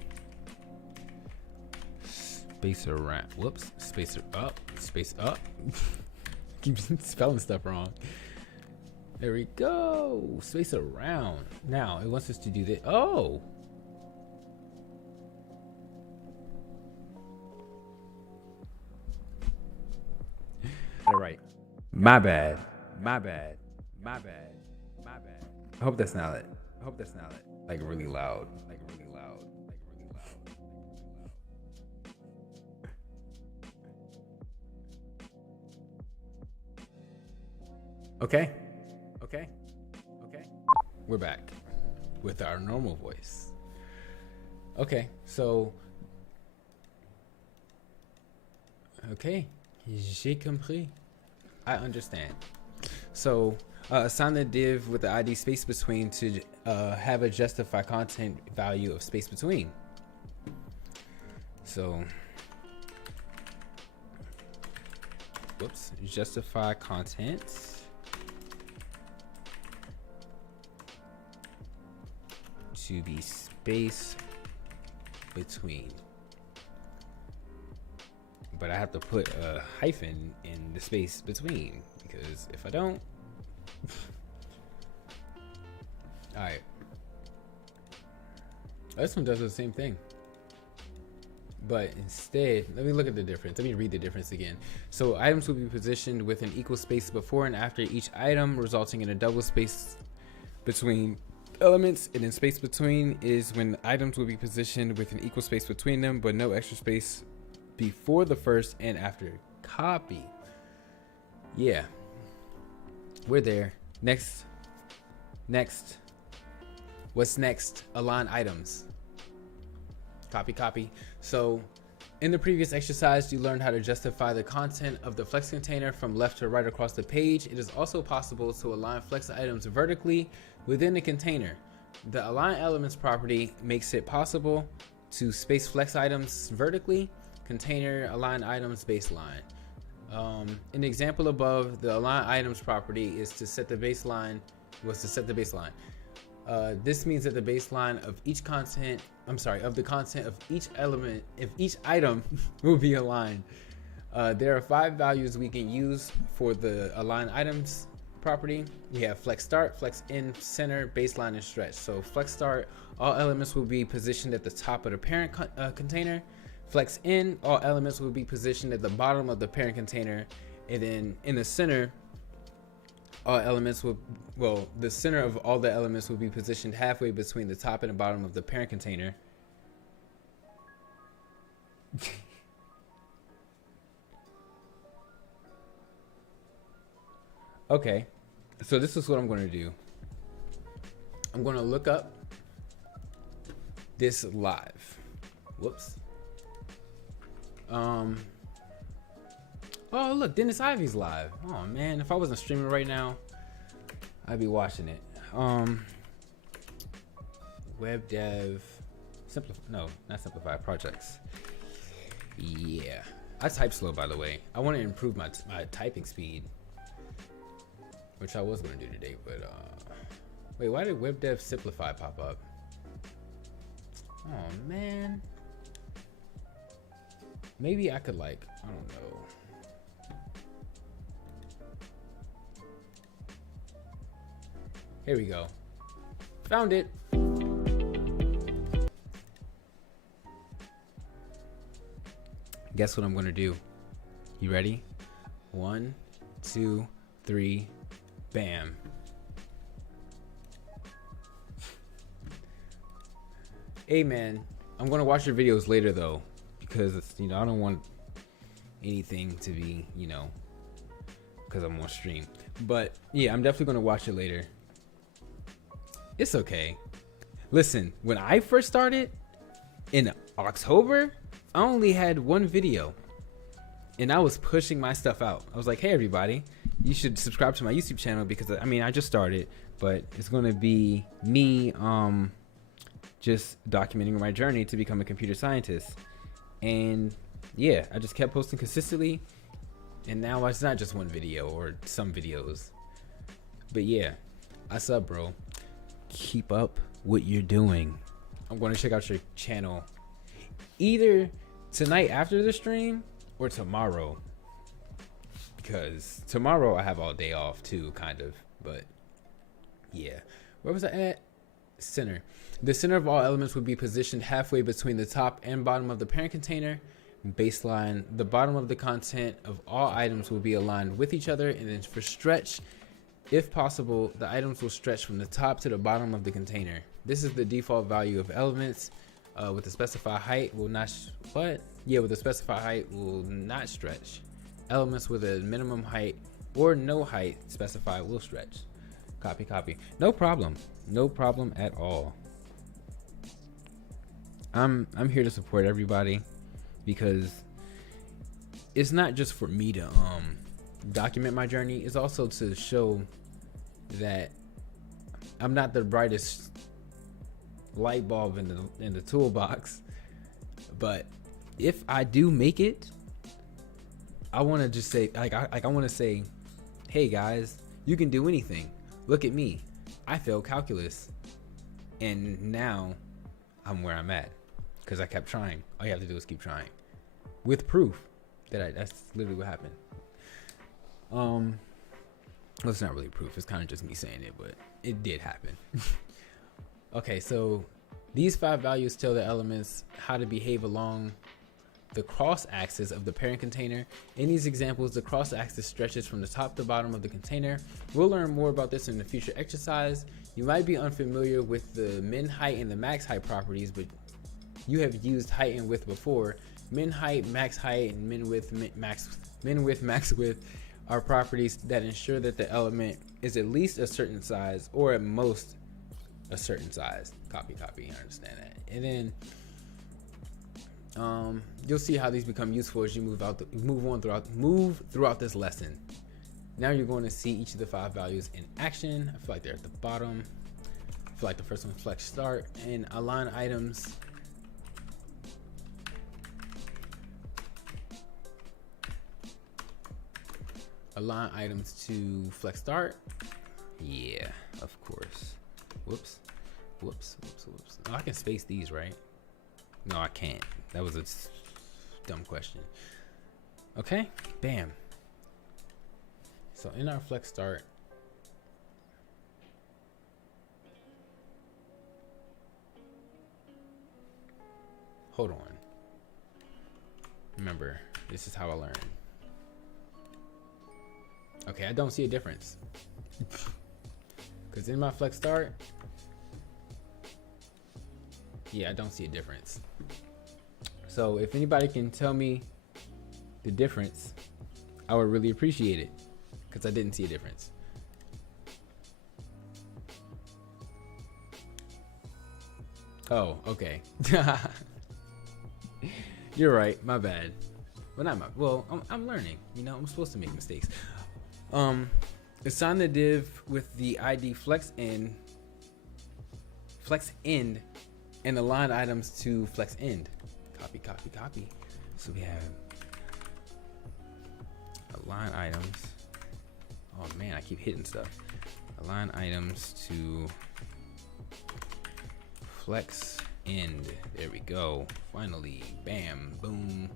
space around. Whoops, space up. Keep spelling stuff wrong. There we go. Space around. Now it wants us to do this. Oh. All right. My bad. I hope that's not it. Like really loud. Okay. We're back with our normal voice. Okay, so j'ai compris. I understand. So assign the div with the ID space between to have a justify content value of space between. So justify content to be space between, but I have to put a hyphen in the space between, because if I don't all right, this one does the same thing, but instead, let me look at the difference. Let me read the difference again. So items will be positioned with an equal space before and after each item, resulting in a double space between elements. And in space between is when items will be positioned with an equal space between them, but no extra space before the first and after. Copy. Yeah, we're there. Next. What's next? Align items. Copy. So in the previous exercise, you learned how to justify the content of the flex container from left to right across the page. It is also possible to align flex items vertically within the container. The align elements property makes it possible to space flex items vertically. Container align items baseline. In the example above, the align items property is to set the baseline. This means that the baseline of each content, of the content of each element, if each item will be aligned. There are 5 values we can use for the align items property. We have flex start, flex end, center, baseline, and stretch. So flex start, all elements will be positioned at the top of the parent container. Flex end, all elements will be positioned at the bottom of the parent container. And then in the center, the center of all the elements will be positioned halfway between the top and the bottom of the parent container. Okay, so this is what I'm going to do. I'm going to look up this live. Whoops. Oh, look, Dennis Ivy's live. Oh man, if I wasn't streaming right now, I'd be watching it. Web dev, not simplify projects. Yeah, I type slow, by the way. I want to improve my typing speed, which I was going to do today, but wait, why did web dev simplify pop up? Oh man, maybe I could, like, I don't know. Here we go. Found it. Guess what I'm gonna do? You ready? 1, 2, 3, bam. Hey man, I'm gonna watch your videos later though, because it's, I don't want anything to be, because I'm on stream. But yeah, I'm definitely gonna watch it later. It's okay. Listen, when I first started in October, I only had 1 video. And I was pushing my stuff out. I was like, hey, everybody, you should subscribe to my YouTube channel because, I mean, I just started, but it's going to be me just documenting my journey to become a computer scientist. And yeah, I just kept posting consistently. And now it's not just one video or some videos. But yeah, I sub, bro. Keep up what you're doing. I'm going to check out your channel either tonight after the stream or tomorrow, because tomorrow I have all day off too, kind of. But yeah, where was I at? Center. The center of all elements would be positioned halfway between the top and bottom of the parent container. Baseline, the bottom of the content of all items will be aligned with each other, and then for stretch, if possible, the items will stretch from the top to the bottom of the container. This is the default value of elements. With a specified height will not with a specified height will not stretch. Elements with a minimum height or no height specified will stretch. Copy. No problem at all. I'm here to support everybody, because it's not just for me to document my journey, it's also to show that I'm not the brightest light bulb in the toolbox, but if I do make it, I want to just say, I want to say, hey guys, you can do anything. Look at me, I failed calculus, and now I'm where I'm at because I kept trying. All you have to do is keep trying, with proof that that's literally what happened. Well, it's not really proof, it's kind of just me saying it, but it did happen. Okay, so these 5 values tell the elements how to behave along the cross axis of the parent container. In these examples, the cross axis stretches from the top to bottom of the container. We'll learn more about this in the future exercise. You might be unfamiliar with the min height and the max height properties, but you have used height and width before. Min height, max height, and min width, max width are properties that ensure that the element is at least a certain size, or at most a certain size. Copy, I understand that. And then you'll see how these become useful as you move throughout this lesson. Now you're going to see each of the 5 values in action. I feel like they're at the bottom. I feel like the first one, flex start, and align items. Align items to flex start. Yeah, of course. Whoops. Oh, I can space these, right? No, I can't. That was a dumb question. Okay, bam. So in our flex start, hold on. Remember, this is how I learn. Okay, I don't see a difference. Because in my flex start, yeah, I don't see a difference. So if anybody can tell me the difference, I would really appreciate it, because I didn't see a difference. Oh, okay. You're right, my bad. Well, I'm learning, you know, I'm supposed to make mistakes. Assign the div with the ID flex end, and align items to flex end. Copy. So we have align items. Oh man, I keep hitting stuff. Align items to flex end. There we go. Finally, bam, boom.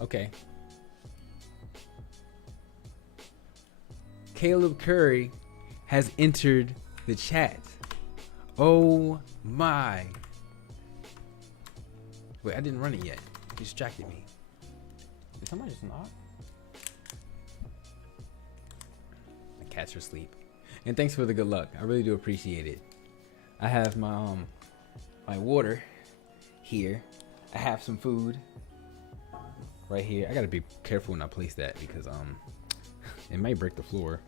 Okay. Caleb Curry has entered the chat. Oh my. Wait, I didn't run it yet. It distracted me. Did somebody just knock? My cats are asleep. And thanks for the good luck. I really do appreciate it. I have my my water here. I have some food right here. I gotta be careful when I place that because it may break the floor.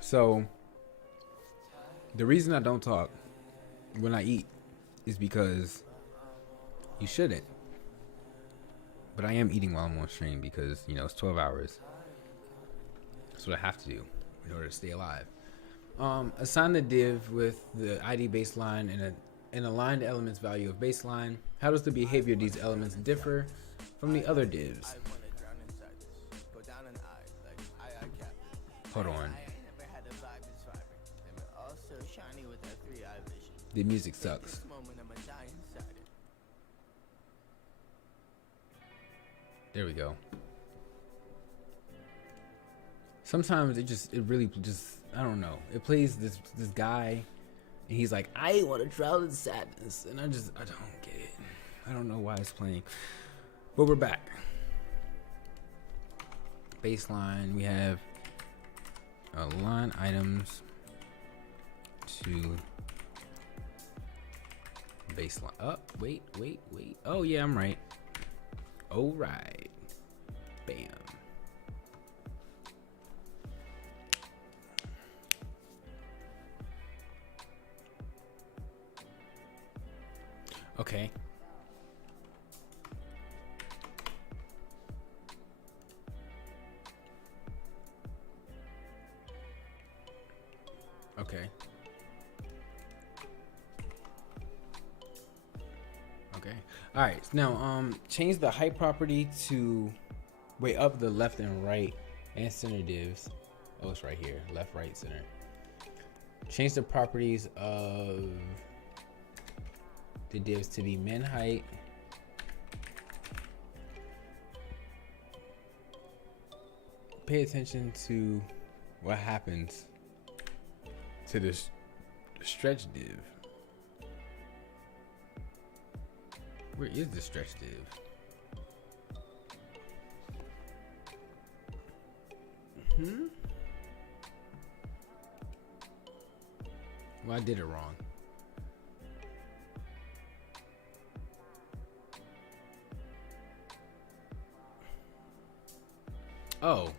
So the reason I don't talk when I eat is because you shouldn't. But I am eating while I'm on stream because, you know, it's 12 hours. That's what I have to do in order to stay alive. Assign the div with the ID baseline and an aligned elements value of baseline. How does the behavior of these elements differ from the other divs? Hold on. The music sucks. There we go. Sometimes it really just, I don't know. It plays this guy, and he's like, I want to drown in sadness, and I don't get it. I don't know why it's playing, but we're back. Baseline, we have align items to baseline. Oh, wait. Oh yeah, I'm right. All right. Bam. Okay. Okay. Okay. All right. Now, change the height property to way up the left and right and center divs. Oh, it's right here. Left, right, center. Change the properties of the divs to be min height, pay attention to what happens to this stretch div. Where is the stretch div? Well, I did it wrong. Oh.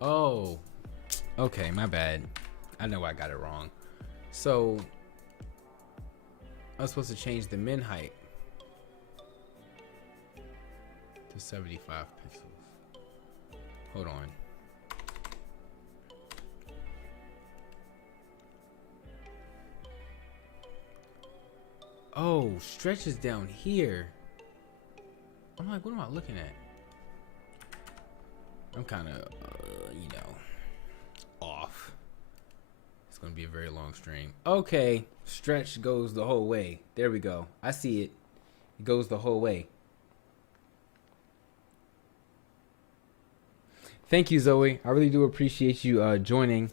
Oh. Okay, my bad. I know I got it wrong. So I was supposed to change the min height to 75 pixels. Hold on. Oh, stretch is down here. I'm like, what am I looking at? I'm kind of, you know, off. It's going to be a very long stream. Okay, stretch goes the whole way. There we go. I see it. It goes the whole way. Thank you, Zoe. I really do appreciate you joining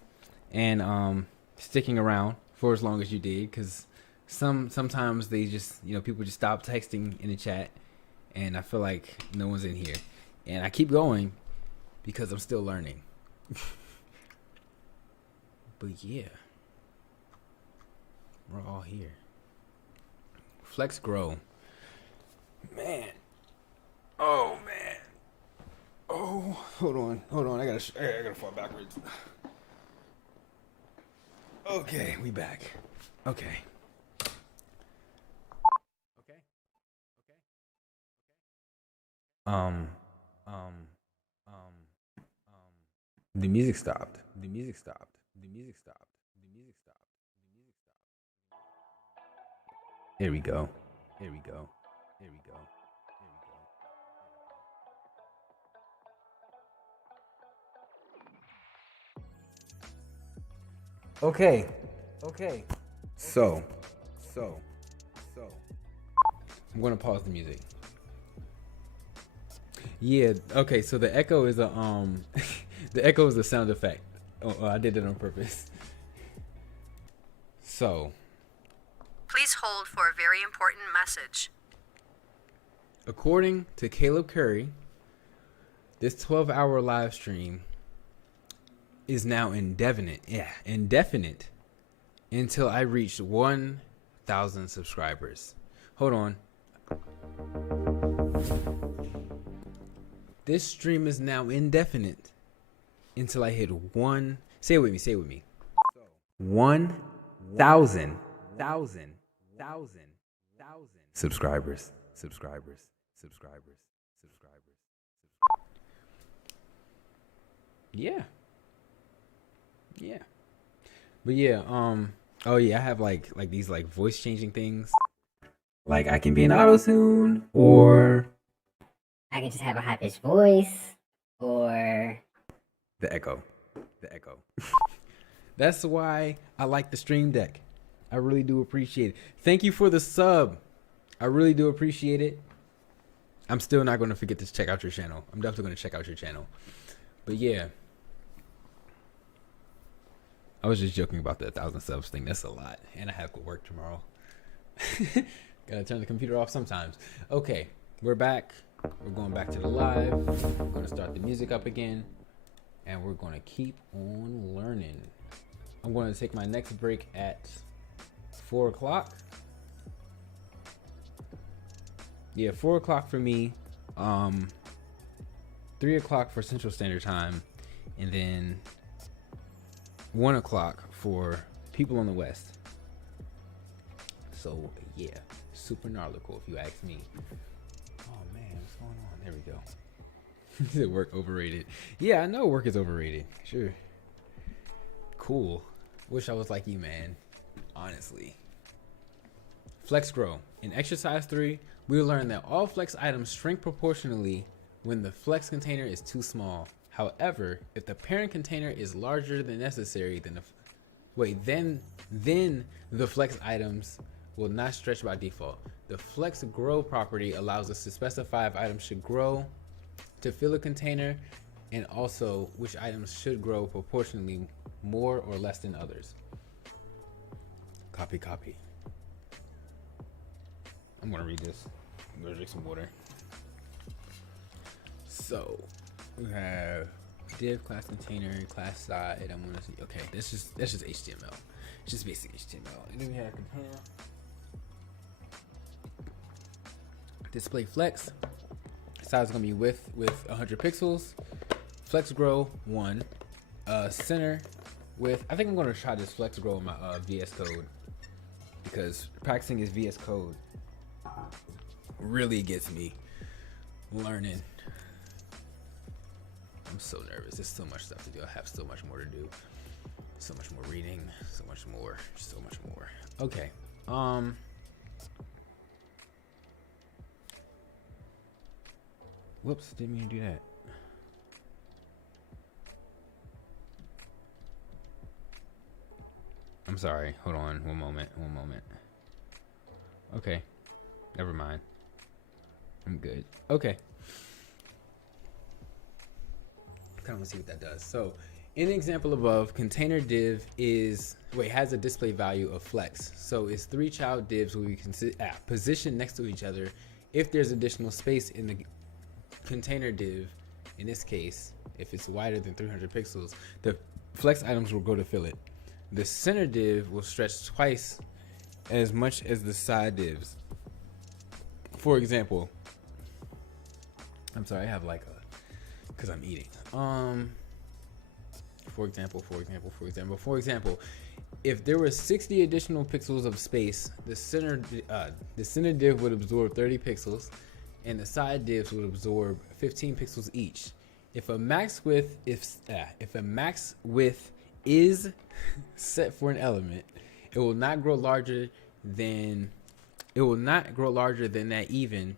and sticking around for as long as you did, because sometimes they just, you know, people just stop texting in the chat, and I feel like no one's in here, and I keep going because I'm still learning. But yeah, we're all here. Flex grow, man. Oh man. Oh, hold on. I gotta fall backwards. Okay, we back. Okay. The music stopped. Here we go. Okay. So I'm gonna pause the music. Yeah, okay, so the echo is a the echo is a sound effect. Oh, I did it on purpose. So, Please hold for a very important message. according to Caleb Curry, this 12-hour live stream is now indefinite. Yeah, indefinite until I reach 1,000 subscribers. Hold on. This stream is now indefinite until I hit one. Say it with me. Say it with me. 1,000 subscribers. Yeah. But yeah, oh yeah, I have like these like voice changing things. Like I can be an auto tune, or I can just have a high pitched voice, or the echo. That's why I like the stream deck. I really do appreciate it. Thank you for the sub. I really do appreciate it. I'm still not going to forget to check out your channel. I'm definitely going to check out your channel. But yeah, I was just joking about the 1,000 subs thing. That's a lot. And I have to work tomorrow. Gotta turn the computer off sometimes. Okay, we're back. We're going back to the live. We're going to start the music up again. And we're going to keep on learning. I'm going to take my next break at 4 o'clock. Yeah, 4 o'clock for me. 3 o'clock for Central Standard Time. And then 1 o'clock for people on the West. So, yeah. Super gnarlical, if you ask me. Oh, man. What's going on? There we go. Is it work overrated? Yeah, I know work is overrated. Sure. Cool. Wish I was like you, man. Honestly. Flex grow. In exercise 3, we learned that all flex items shrink proportionally when the flex container is too small. However, if the parent container is larger than necessary, then the flex items will not stretch by default. The flex grow property allows us to specify if items should grow to fill a container, and also which items should grow proportionally more or less than others. Copy. I'm gonna read this. I'm gonna drink some water. So we have div, class container, class side. I'm gonna see. Okay, that's just HTML. It's just basic HTML. And then we have container. Display flex. Size is gonna be width with 100 pixels. Flex grow 1. Center width. I think I'm gonna try this flex grow in my VS Code, because practicing is VS Code really gets me learning. I'm so nervous. There's so much stuff to do. I have so much more to do. So much more reading. So much more. Okay. Whoops, didn't mean to do that. I'm sorry. Hold on. One moment. Okay. Never mind. I'm good. Okay. Kind of want to see what that does. So, in the example above, container div has a display value of flex. So, its 3 child divs will be positioned next to each other. If there's additional space in the container div, in this case, if it's wider than 300 pixels, the flex items will go to fill it. The center div will stretch twice as much as the side divs. For example, I'm sorry, I have like because I'm eating. For example, if there were 60 additional pixels of space, the center div would absorb 30 pixels, and the side divs would absorb 15 pixels each. If a max width is set for an element, it will not grow larger than that, even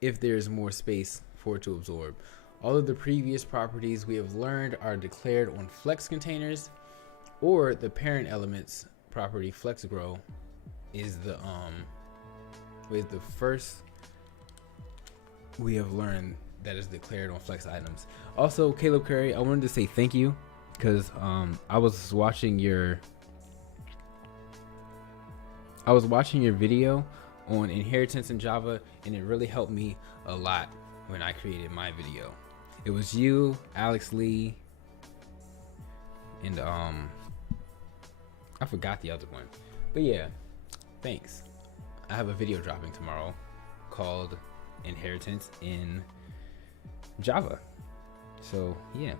if there is more space for it to absorb. All of the previous properties we have learned are declared on flex containers, or the parent elements property flex grow is the first we have learned that is declared on flex items. Also, Caleb Curry, I wanted to say thank you, because I was watching your I was watching your video on inheritance in Java, and it really helped me a lot when I created my video. It was you, Alex Lee, and I forgot the other one. But yeah, thanks. I have a video dropping tomorrow called Inheritance in Java. So yeah,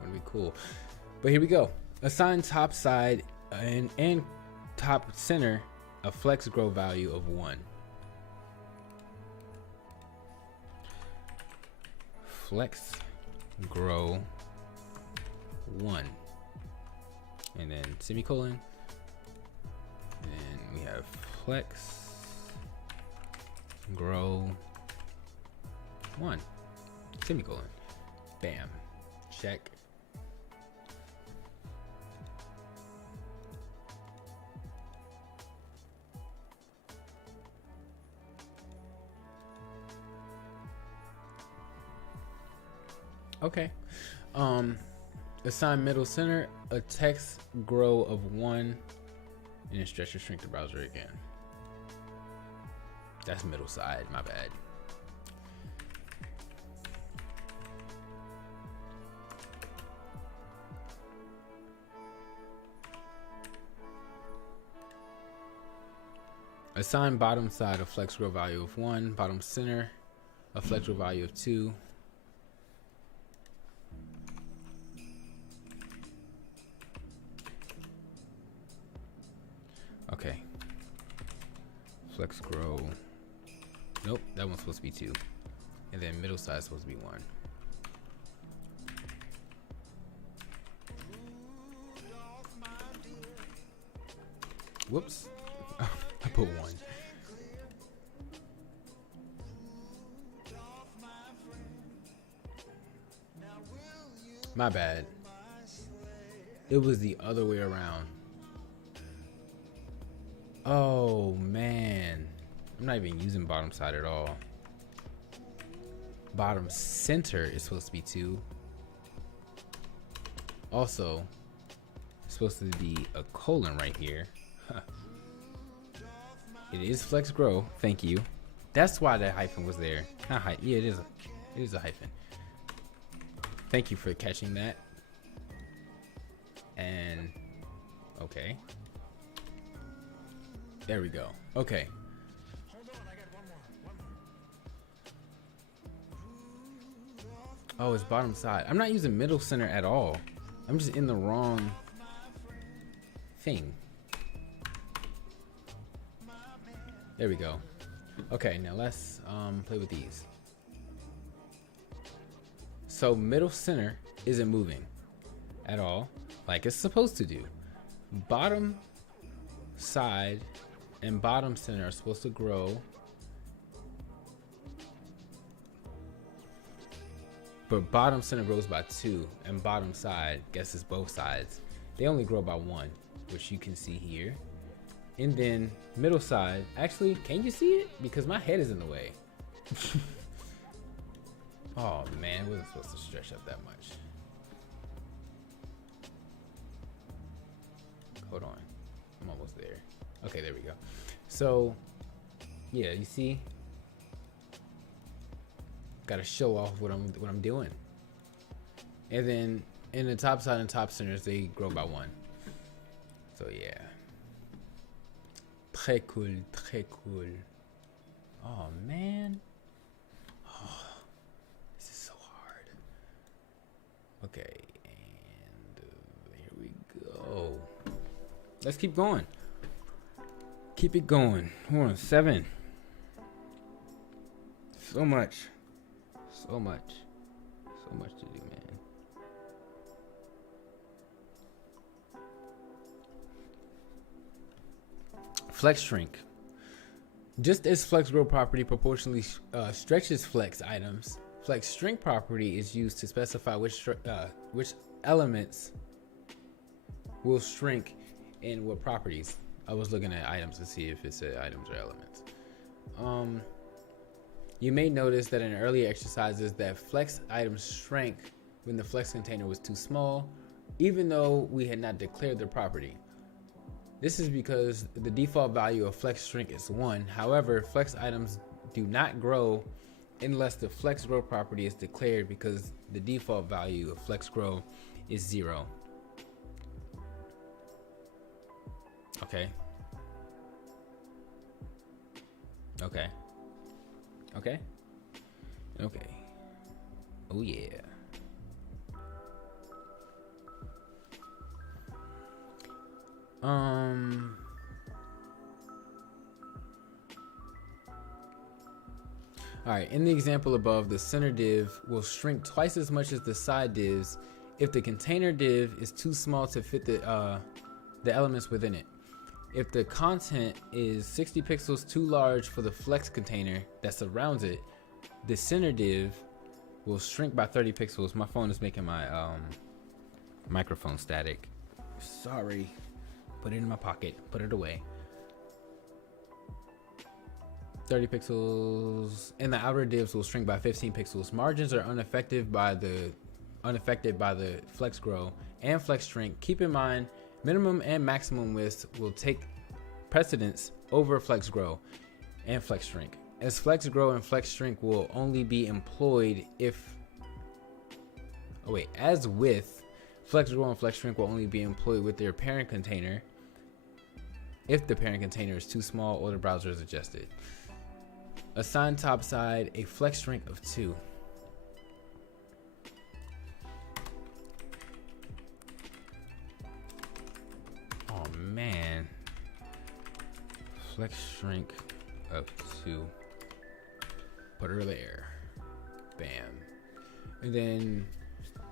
gonna be cool. But here we go. Assign top side and top center a flex grow value of 1. Flex grow 1, and then semicolon, and we have flex grow 1 semicolon. Bam. Check. Okay. Assign middle center a text grow of 1, and then stretch or shrink the browser again. That's middle side, my bad. Assign bottom side a flex grow value of 1, bottom center a flex grow value of 2. Okay. Flex grow. Nope, that one's supposed to be 2. And then middle side is supposed to be 1. Whoops. I put 1. My bad. It was the other way around. Oh man, I'm not even using bottom side at all. Bottom center is supposed to be 2. Also, it's supposed to be a colon right here. It is flex grow. Thank you. That's why that hyphen was there. Not hyphen. Yeah, it is a hyphen. Thank you for catching that. And okay. There we go. Okay. Oh, it's bottom side. I'm not using middle center at all. I'm just in the wrong thing. There we go. Okay, now let's play with these. So middle center isn't moving at all, like it's supposed to do. Bottom side and bottom center are supposed to grow, but bottom center grows by 2, and bottom side, guess it's both sides, they only grow by 1, which you can see here. And then middle side, actually, can you see it? Because my head is in the way. Oh man, I wasn't supposed to stretch up that much. Hold on, I'm almost there. Okay, there we go. So yeah, you see, gotta show off what I'm doing. And then in the top side and top centers, they grow by 1. So yeah, très cool, très cool. Oh man, oh, this is so hard. Okay, and here we go. Let's keep going. Keep it going. We're on 7. So much to do, man. Flex shrink. Just as flex grow property proportionally stretches flex items, flex shrink property is used to specify which elements will shrink and what properties. I was looking at items to see if it said items or elements. You may notice that in earlier exercises that flex items shrank when the flex container was too small, even though we had not declared the property. This is because the default value of flex shrink is 1. However, flex items do not grow unless the flex grow property is declared, because the default value of flex grow is 0. Okay. Okay. Okay. Okay. Oh yeah. All right, in the example above, the center div will shrink twice as much as the side divs if the container div is too small to fit the elements within it. If the content is 60 pixels too large for the flex container that surrounds it, the center div will shrink by 30 pixels. My phone is making my microphone static. Sorry. Put it in my pocket. Put it away. 30 pixels, and the outer divs will shrink by 15 pixels. Margins are unaffected by the flex grow and flex shrink. Keep in mind, minimum and maximum widths will take precedence over flex grow and flex shrink, as flex grow and flex shrink will only be employed if flex grow and flex shrink will only be employed with their parent container if the parent container is too small or the browser is adjusted. Assign top side a flex shrink of 2. Oh man. Flex shrink of 2. Put her there. Bam. And then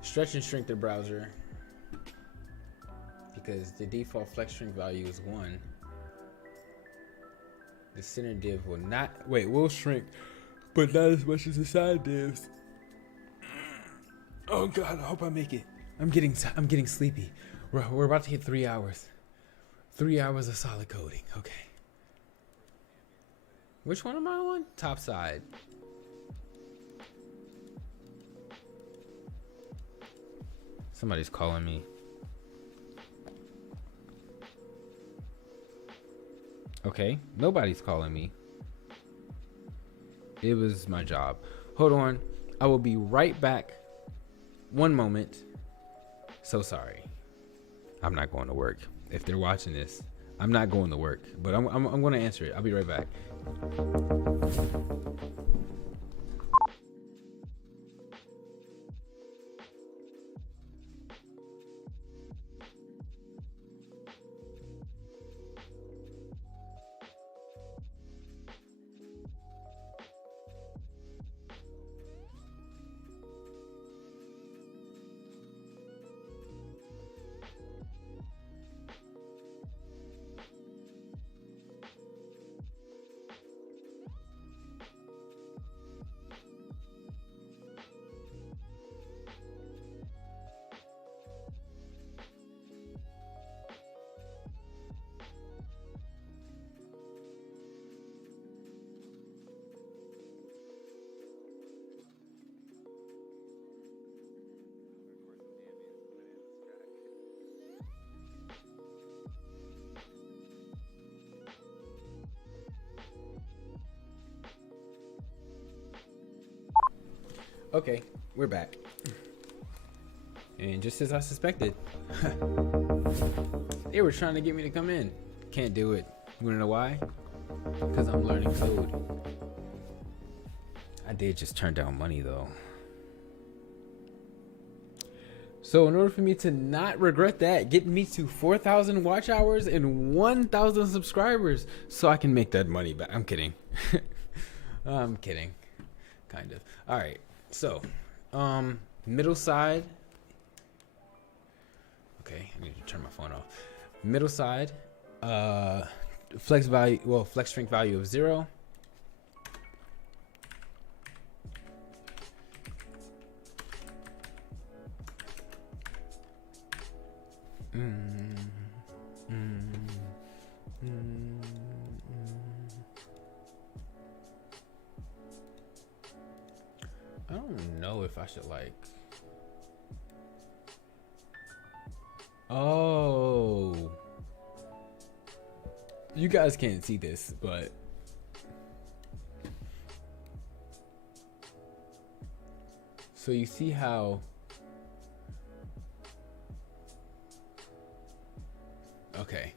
stretch and shrink the browser, because the default flex shrink value is 1. The center div will shrink, but not as much as the side divs. Oh god, I hope I make it. I'm getting sleepy. We're about to hit 3 hours. 3 hours of solid coding. Okay. Which one am I on? Top side. Somebody's calling me. Okay, nobody's calling me. It was my job. Hold on. I will be right back. One moment. So sorry. I'm not going to work. If they're watching this, I'm not going to work, but I'm going to answer it. I'll be right back. Okay, we're back. And just as I suspected, they were trying to get me to come in. Can't do it. You wanna know why? Because I'm learning code. I did just turn down money though. So in order for me to not regret that, get me to 4,000 watch hours and 1,000 subscribers so I can make that money back. I'm kidding. I'm kidding. Kind of. All right. So, middle side. Okay, I need to turn my phone off. Middle side, flex shrink value of 0. I don't know if I should like. Oh. You guys can't see this, but so you see how okay,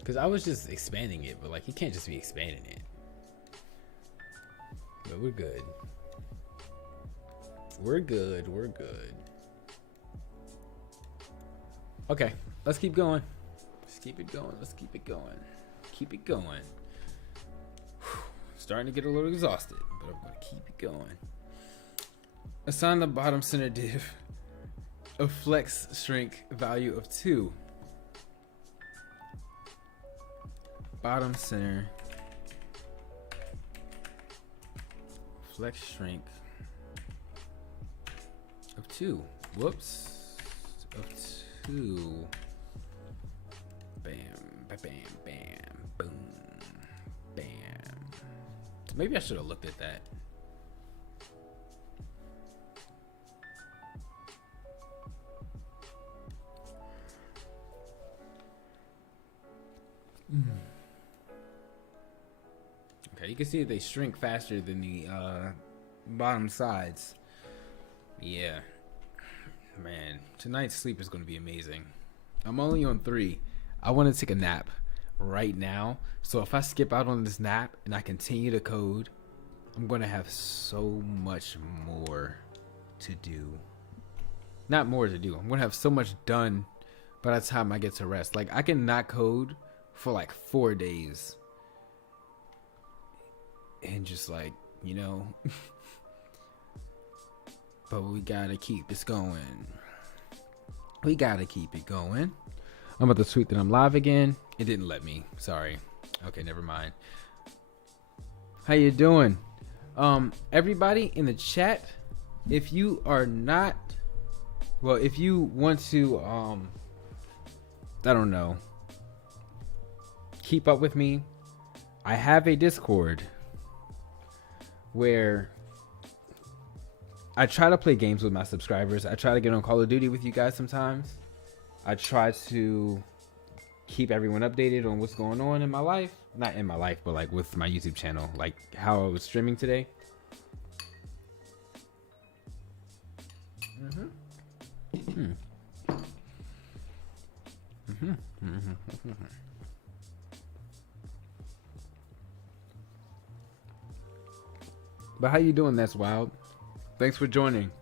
because I was just expanding it, but like you can't just be expanding it. But we're good. We're good. We're good. Okay, let's keep going. Let's keep it going. Let's keep it going. Keep it going. Whew. Starting to get a little exhausted, but I'm gonna keep it going. Assign the bottom center div a flex shrink value of 2. Bottom center flex shrink of 2. Whoops. Of 2. Bam, bam, bam, boom, bam. Maybe I should have looked at that. Okay, you can see that they shrink faster than the bottom sides. Yeah. Man, tonight's sleep is going to be amazing. I'm only on 3. I want to take a nap right now. So if I skip out on this nap and I continue to code, I'm going to have so much more to do. Not more to do. I'm going to have so much done by the time I get to rest. Like, I can not code for like 4 days. And just like, you know. But we got to keep this going. We got to keep it going. I'm about to tweet that I'm live again. It didn't let me. Sorry. Okay, never mind. How you doing? Everybody in the chat, if you are not, well, if you want to, I don't know, keep up with me, I have a Discord where I try to play games with my subscribers. I try to get on Call of Duty with you guys sometimes. I try to keep everyone updated on what's going on in my life. Not in my life, but like with my YouTube channel. Like how I was streaming today. But how you doing? That's wild. Thanks for joining.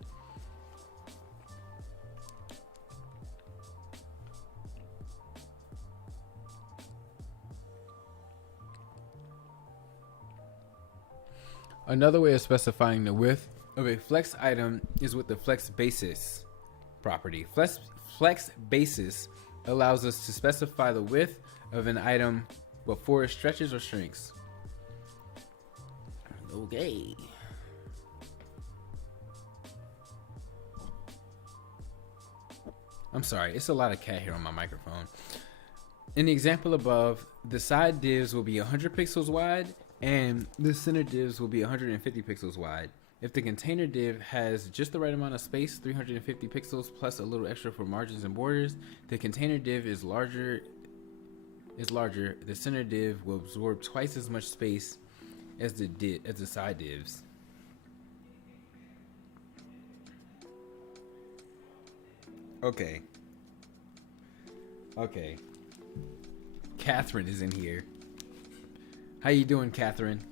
Another way of specifying the width of a flex item is with the flex basis property. Flex basis allows us to specify the width of an item before it stretches or shrinks. Okay. I'm sorry, it's a lot of cat hair on my microphone. In the example above, the side divs will be 100 pixels wide and the center divs will be 150 pixels wide. If the container div has just the right amount of space, 350 pixels plus a little extra for margins and borders, the container div is larger. The center div will absorb twice as much space as the side divs. Okay. Catherine is in here. How you doing, Catherine?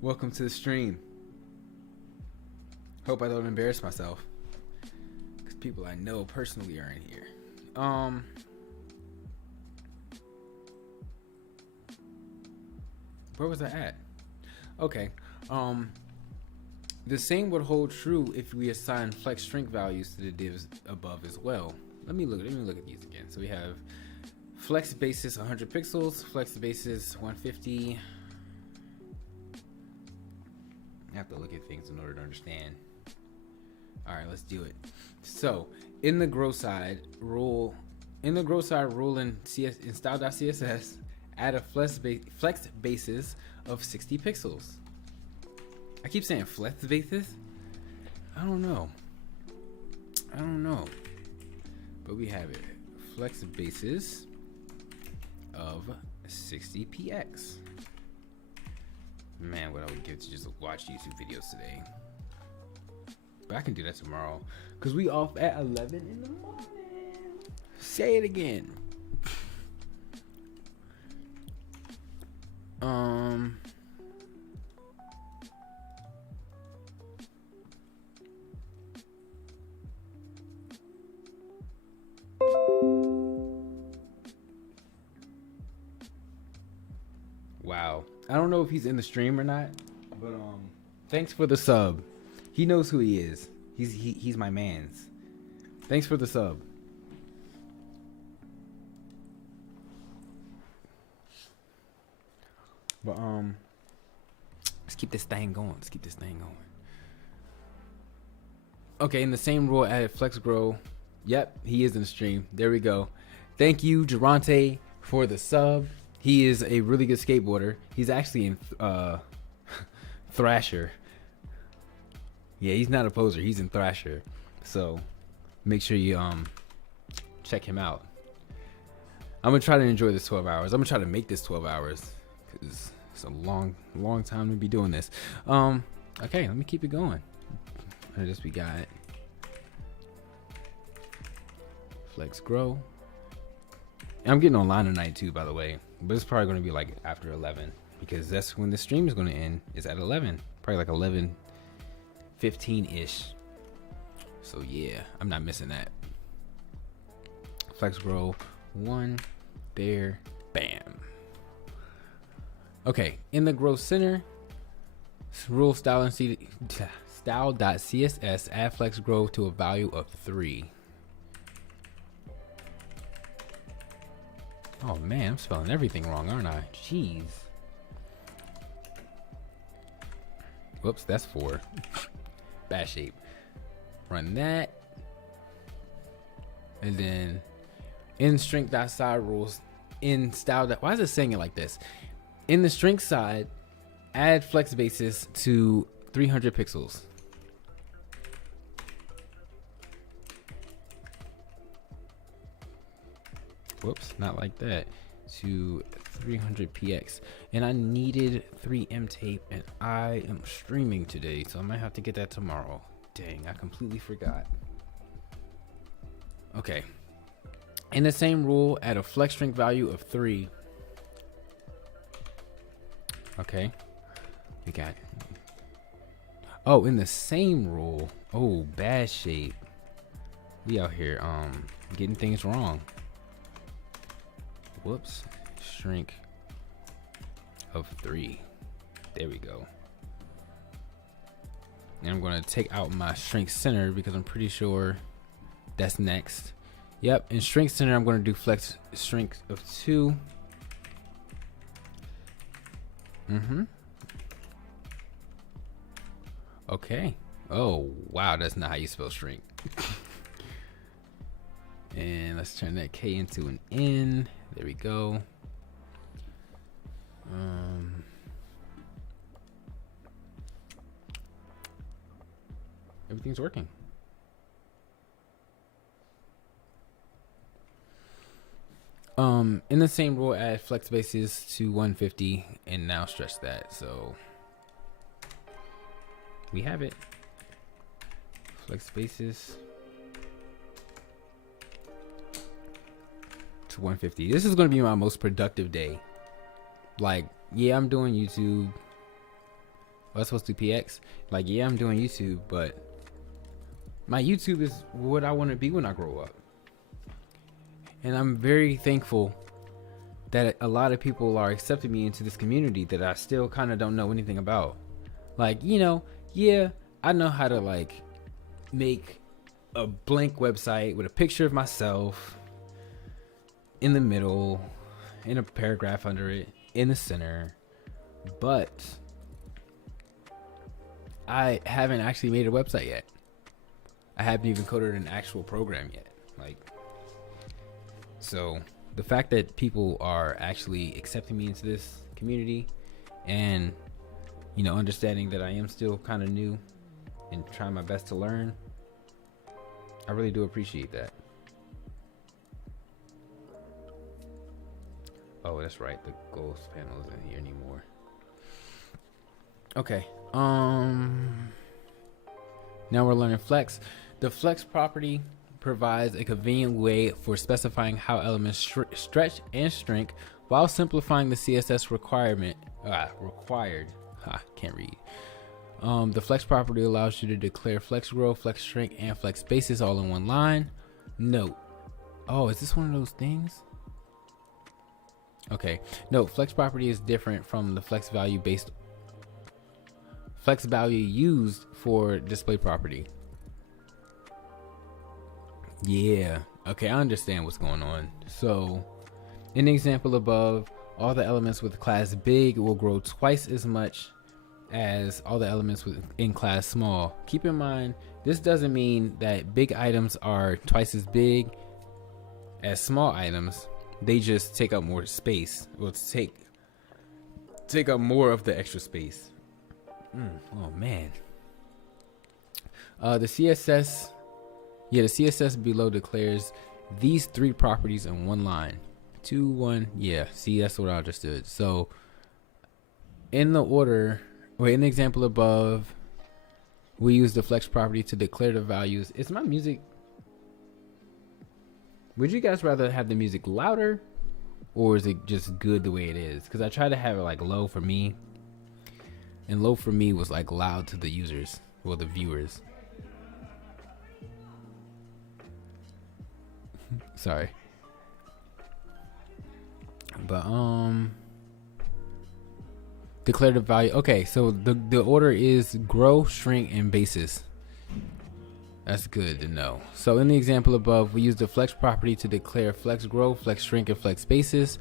Welcome to the stream. Hope I don't embarrass myself, because people I know personally are in here. Where was I at? Okay. The same would hold true if we assign flex shrink values to the divs above as well. Let me look at these again. So we have flex basis 100 pixels, flex basis 150. I have to look at things in order to understand. All right, let's do it. So in the grow side rule in style.css, add a flex basis of 60 pixels. I keep saying flex basis. I don't know. But we have it. Flex basis of 60px. Man, what I would give to just watch YouTube videos today. But I can do that tomorrow because we off at 11 in the morning. Say it again. Wow. I don't know if he's in the stream or not, but thanks for the sub. He knows who he is. He's my man's. Thanks for the sub. But let's keep this thing going. Okay, in the same rule, added Flex Grow. Yep, he is in the stream. There we go. Thank you, Durante, for the sub. He is a really good skateboarder. He's actually in Thrasher. Yeah, he's not a poser. He's in Thrasher. So make sure you check him out. I'm gonna try to enjoy this 12 hours. I'm gonna try to make this 12 hours because it's a long time to be doing this. Okay, let me keep it going. I just we got Flex Grow. I'm getting online tonight too, by the way, but it's probably going to be like after 11 because that's when the stream is going to end. It's at 11, probably like 11:15 ish. So yeah, I'm not missing that. Flex Grow 1 there, bam. Okay, in the Grow Center, rule style.css, add Flex Grow to a value of 3. Oh man, I'm spelling everything wrong, aren't I? Jeez. Whoops, that's 4. Bad shape. Run that. And then in strength.side rules, in style. Why is it saying it like this? In the strength side, add flex basis to 300 pixels. Whoops, not like that. To 300px. And I needed 3M tape, and I am streaming today, so I might have to get that tomorrow. Dang, I completely forgot. Okay. In the same rule, add a flex strength value of 3. Okay. We got. Oh, in the same rule. Oh, bad shape. We out here getting things wrong. Whoops. Shrink of 3. There we go. And I'm going to take out my shrink center because I'm pretty sure that's next. Yep, in shrink center I'm going to do flex shrink of 2. Okay. Oh wow, that's not how you spell shrink. And let's turn that K into an N. There we go. Everything's working. In the same rule, add flex bases to 150 and now stretch that. So we have it. Flex bases to 150. This is going to be my most productive day. Like, yeah, I'm doing YouTube. Well, that's supposed to be PX. Like, yeah, I'm doing YouTube, but my YouTube is what I want to be when I grow up. And I'm very thankful that a lot of people are accepting me into this community that I still kind of don't know anything about. Like, you know, yeah, I know how to like make a blank website with a picture of myself in the middle, in a paragraph under it, in the center, but I haven't actually made a website yet. I haven't even coded an actual program yet. Like, so the fact that people are actually accepting me into this community and, you know, understanding that I am still kind of new and trying my best to learn, I really do appreciate that. Oh, that's right. The ghost panel isn't here anymore. Okay. Now we're learning flex. The flex property provides a convenient way for specifying how elements stretch and shrink while simplifying the CSS required. Can't read. The flex property allows you to declare flex grow, flex shrink, and flex spaces all in one line. Note. Oh, is this one of those things? Okay. No, flex property is different from the flex value used for display property. Yeah. Okay, I understand what's going on. So, in the example above, all the elements with class big will grow twice as much as all the elements in class small. Keep in mind, this doesn't mean that big items are twice as big as small items. They just take up more space. Well, take up more of the extra space. Oh man. The CSS below declares these three properties in one line. 2, 1. Yeah, see, that's what I understood. So in the example above, we use the flex property to declare the values. Is my music, would you guys rather have the music louder, or is it just good the way it is? Because I try to have it like low for me, and low for me was like loud to the users, well, the viewers. Sorry. But declare the value. Okay, so the order is grow, shrink, and basis. That's good to know. So in the example above, we use the flex property to declare flex grow, flex shrink, and flex basis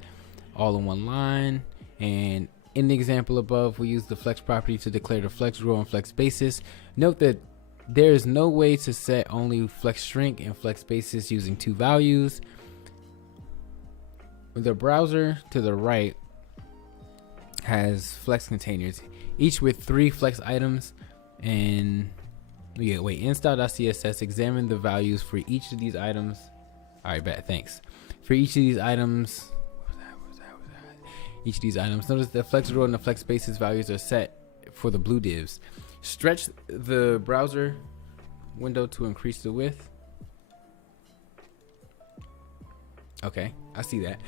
all in one line. And in the example above, we use the flex property to declare the flex grow and flex basis. Note that there is no way to set only flex shrink and flex basis using two values. The browser to the right has flex containers, each with 3 flex items. And in style.css, examine the values for each of these items. All right, bet. Thanks. For each of these items, each of these items, notice the flex row and the flex basis values are set for the blue divs. Stretch the browser window to increase the width. Okay, I see that.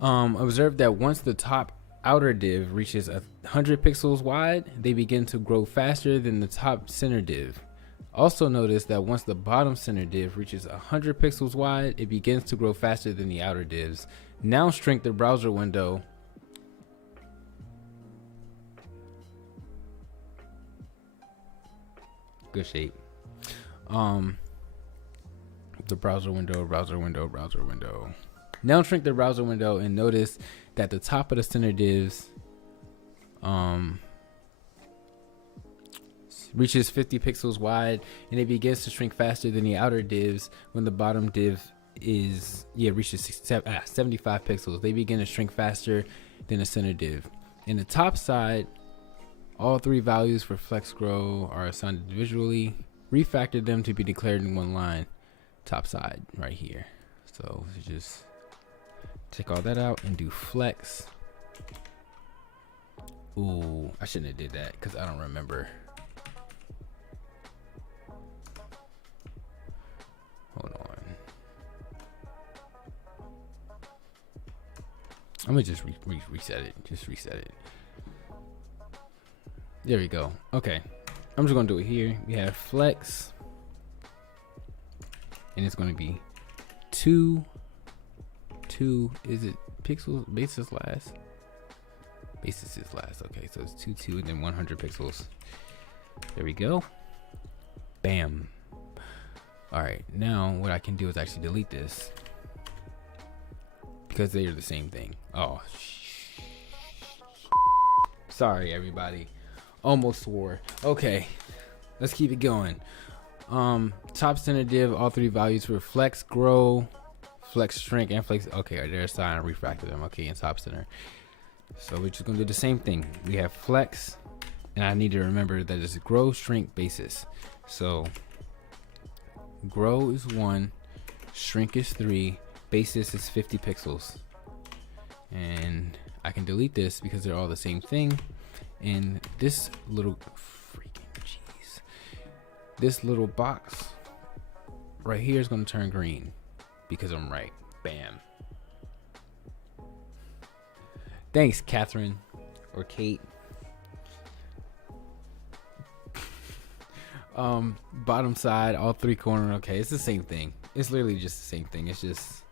Observe that once the top outer div reaches 100 pixels wide, they begin to grow faster than the top center div. Also notice that once the bottom center div reaches 100 pixels wide, it begins to grow faster than the outer divs. Now shrink the browser window. Good shape. The browser window. Now shrink the browser window and notice that the top of the center divs reaches 50 pixels wide, and it begins to shrink faster than the outer divs when the bottom div reaches 75 pixels. They begin to shrink faster than the center div. In the top side, all 3 values for flex grow are assigned individually. Refactor them to be declared in one line. Top side right here. So just take all that out and do flex. Ooh, I shouldn't have did that because I don't remember. Hold on. I'm gonna just reset it. Just reset it. There we go. Okay, I'm just gonna do it here. We have flex, and it's gonna be 2. Is it pixels? Basis last. Basis is last. Okay, so it's 2 and then 100 pixels. There we go. Bam. All right, now what I can do is actually delete this because they are the same thing. Oh, sorry everybody. Almost swore. Okay, let's keep it going. Top center div, all 3 values for flex grow, flex shrink, and flex. Okay, they're assigned. I refracted them. Okay, in top center. So we're just gonna do the same thing. We have flex, and I need to remember that it's grow, shrink, basis. So grow is 1, shrink is 3, basis is 50 pixels. And I can delete this because they're all the same thing. And this little this little box right here is going to turn green because I'm right. Bam. Thanks, Catherine or Kate. Bottom side, all three corner. Okay, it's the same thing. It's literally just the same thing. It's just,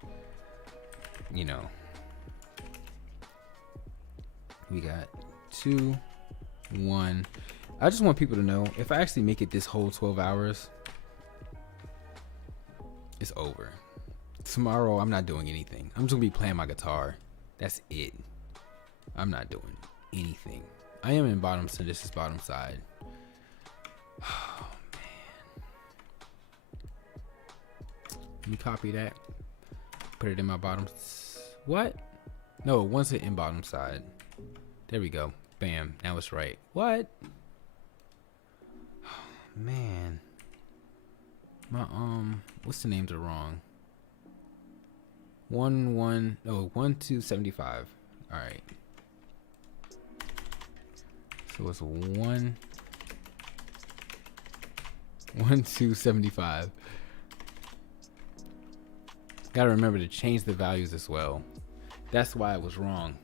you know, we got 2, 1. I just want people to know, if I actually make it this whole 12 hours, it's over. Tomorrow, I'm not doing anything. I'm just gonna be playing my guitar. That's it. I'm not doing anything. I am in bottom, so this is bottom side. Oh, man. Let me copy that. Put it in my bottom. What? No, once it in bottom side. There we go. Bam. Now it's right. What? Man, my what's the names are wrong. 1 2 75. All right, so it's 1 2 75. Gotta remember to change the values as well. That's why it was wrong.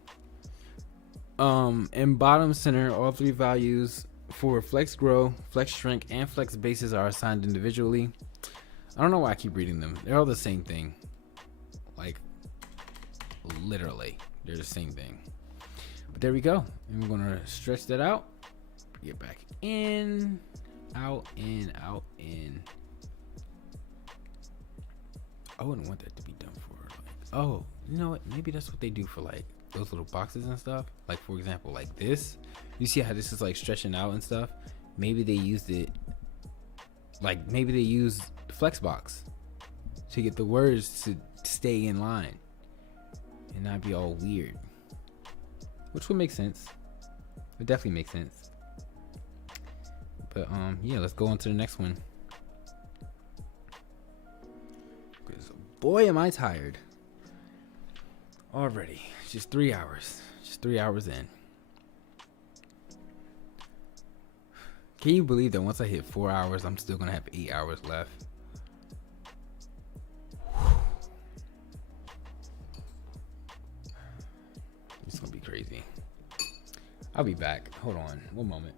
In bottom center, all three values for flex grow, flex shrink, and flex bases are assigned individually. I don't know why I keep reading them. They're all the same thing. Like, literally, they're the same thing. But there we go. And we're gonna stretch that out. Get back in, out, in, out, in. I wouldn't want that to be done for, like, oh, you know what? Maybe that's what they do for, like, those little boxes and stuff. Like, for example, like this. You see how this is like stretching out and stuff? Maybe they used it, like maybe they used the flex box to get the words to stay in line and not be all weird, which would make sense. It definitely makes sense. But yeah, let's go on to the next one, because boy am I tired already. Just 3 hours. Just 3 hours in. Can you believe that once I hit 4 hours, I'm still gonna have 8 hours left? It's gonna be crazy. I'll be back. Hold on, one moment.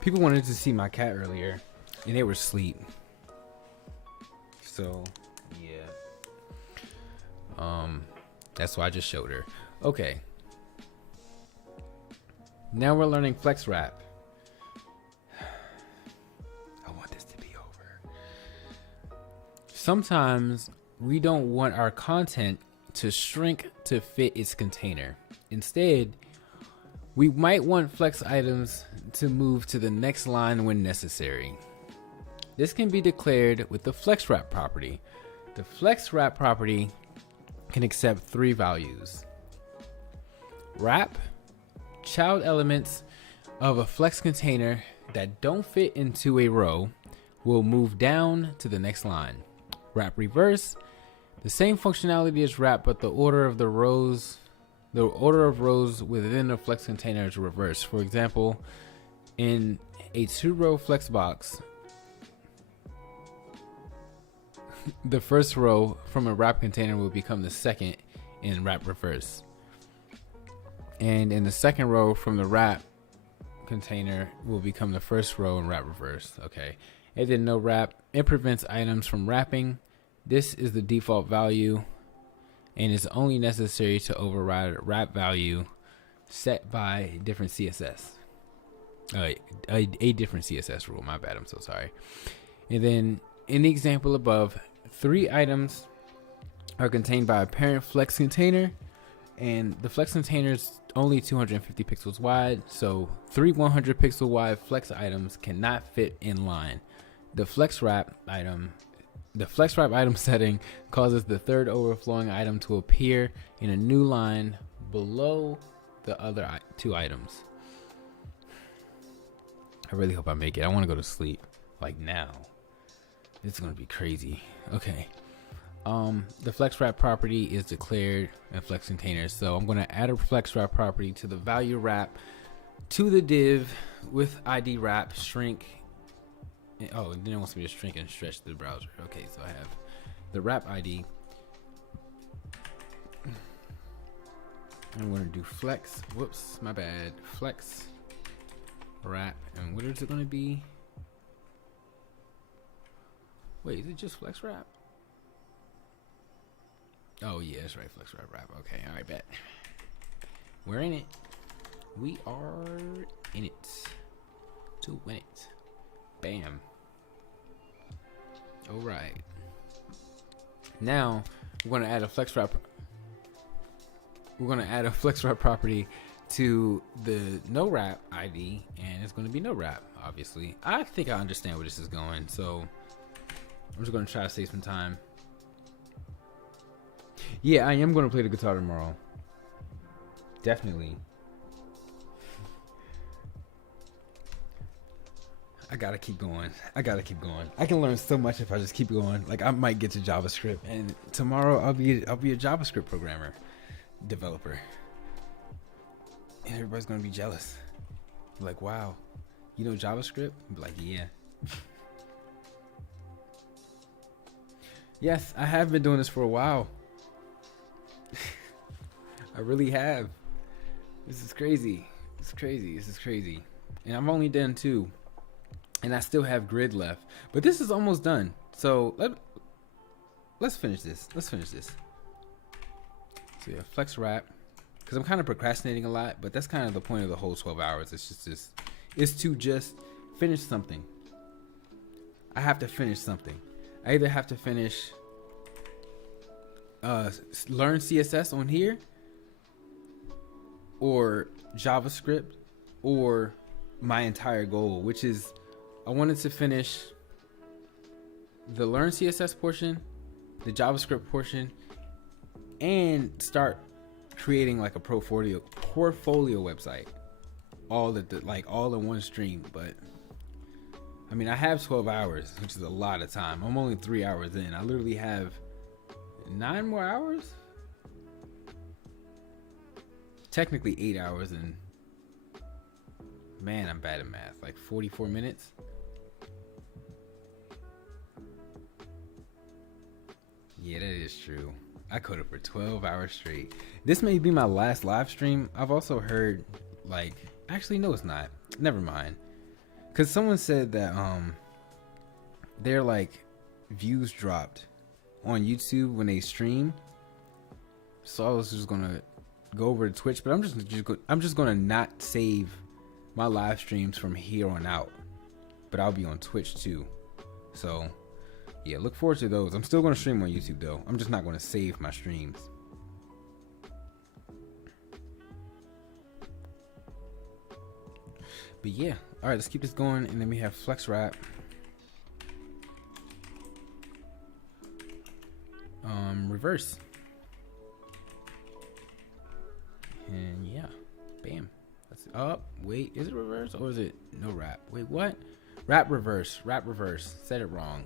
People wanted to see my cat earlier, and they were asleep. So, yeah. That's why I just showed her. Okay. Now we're learning flex wrap. I want this to be over. Sometimes we don't want our content to shrink to fit its container. Instead, we might want flex items to move to the next line when necessary. This can be declared with the flex wrap property. The flex wrap property can accept 3 values. Wrap, child elements of a flex container that don't fit into a row will move down to the next line. Wrap reverse The same functionality as wrap, but the order of rows within the flex container is reversed. For example, in a 2-row flex box, the first row from a wrap container will become the second in wrap reverse. And in the second row from the wrap container will become the first row in wrap reverse. Okay. And then no wrap. It prevents items from wrapping. This is the default value and is only necessary to override a wrap value set by different CSS. A different CSS rule. My bad. I'm so sorry. And then in the example above, 3 items are contained by a parent flex container, and the flex container is only 250 pixels wide, so 3 100 pixel wide flex items cannot fit in line. The flex wrap item setting causes the third overflowing item to appear in a new line below the other 2 items. I really hope I make it. I want to go to sleep like now. It's gonna be crazy. Okay. The flex wrap property is declared in flex containers, so I'm going to add a flex wrap property to the value wrap to the div with ID wrap shrink. Oh, and then it wants me to shrink and stretch the browser. Okay, so I have the wrap ID. I'm going to do flex. Whoops, my bad. Flex wrap, and what is it going to be? Wait, is it just flex wrap? Oh yeah, that's right, flex wrap. Okay, all right, bet. We're in it. We are in it to win it. Bam. All right. Now we're gonna add a flex wrap. We're gonna add a flex wrap property to the no wrap ID, and it's gonna be no wrap. Obviously, I think I understand where this is going, so I'm just gonna try to save some time. Yeah, I am gonna play the guitar tomorrow. Definitely. I gotta keep going. I can learn so much if I just keep going. Like, I might get to JavaScript, and tomorrow I'll be a JavaScript programmer, developer, and everybody's gonna be jealous. Like, wow, you know JavaScript? I'll be like, yeah. Yes, I have been doing this for a while. I really have. This is crazy. This is crazy. And I've only done 2. And I still have grid left. But this is almost done. So let's finish this. So yeah, flex wrap. Because I'm kind of procrastinating a lot. But that's kind of the point of the whole 12 hours. It's to just finish something. I have to finish something. I either have to finish learn CSS on here, or JavaScript, or my entire goal, which is I wanted to finish the learn CSS portion, the JavaScript portion, and start creating like a portfolio website, all in one stream. But I mean, I have 12 hours, which is a lot of time. I'm only 3 hours in. I literally have 9 more hours. Technically 8 hours, and man, I'm bad at math. Like 44 minutes. Yeah, that is true. I coded for 12 hours straight. This may be my last live stream. I've also heard, like, actually, no, it's not. Never mind. Because someone said that their like views dropped on YouTube when they stream. So I was just gonna go over to Twitch, but I'm just gonna not save my live streams from here on out. But I'll be on Twitch too. So yeah, look forward to those. I'm still gonna stream on YouTube though. I'm just not gonna save my streams. But yeah, all right, let's keep this going, and then we have flex wrap. Reverse. And yeah, bam. That's up. Wait, is it reverse or is it no wrap? Wait, what? Wrap reverse. Said it wrong.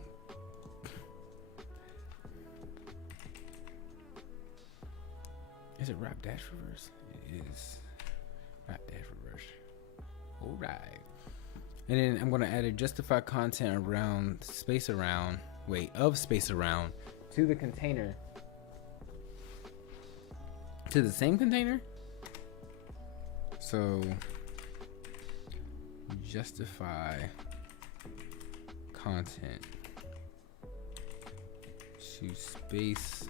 Is it wrap dash reverse? It is wrap dash reverse. All right. And then I'm going to add a justify content around space around, of space around to the container. To the same container? So justify content to space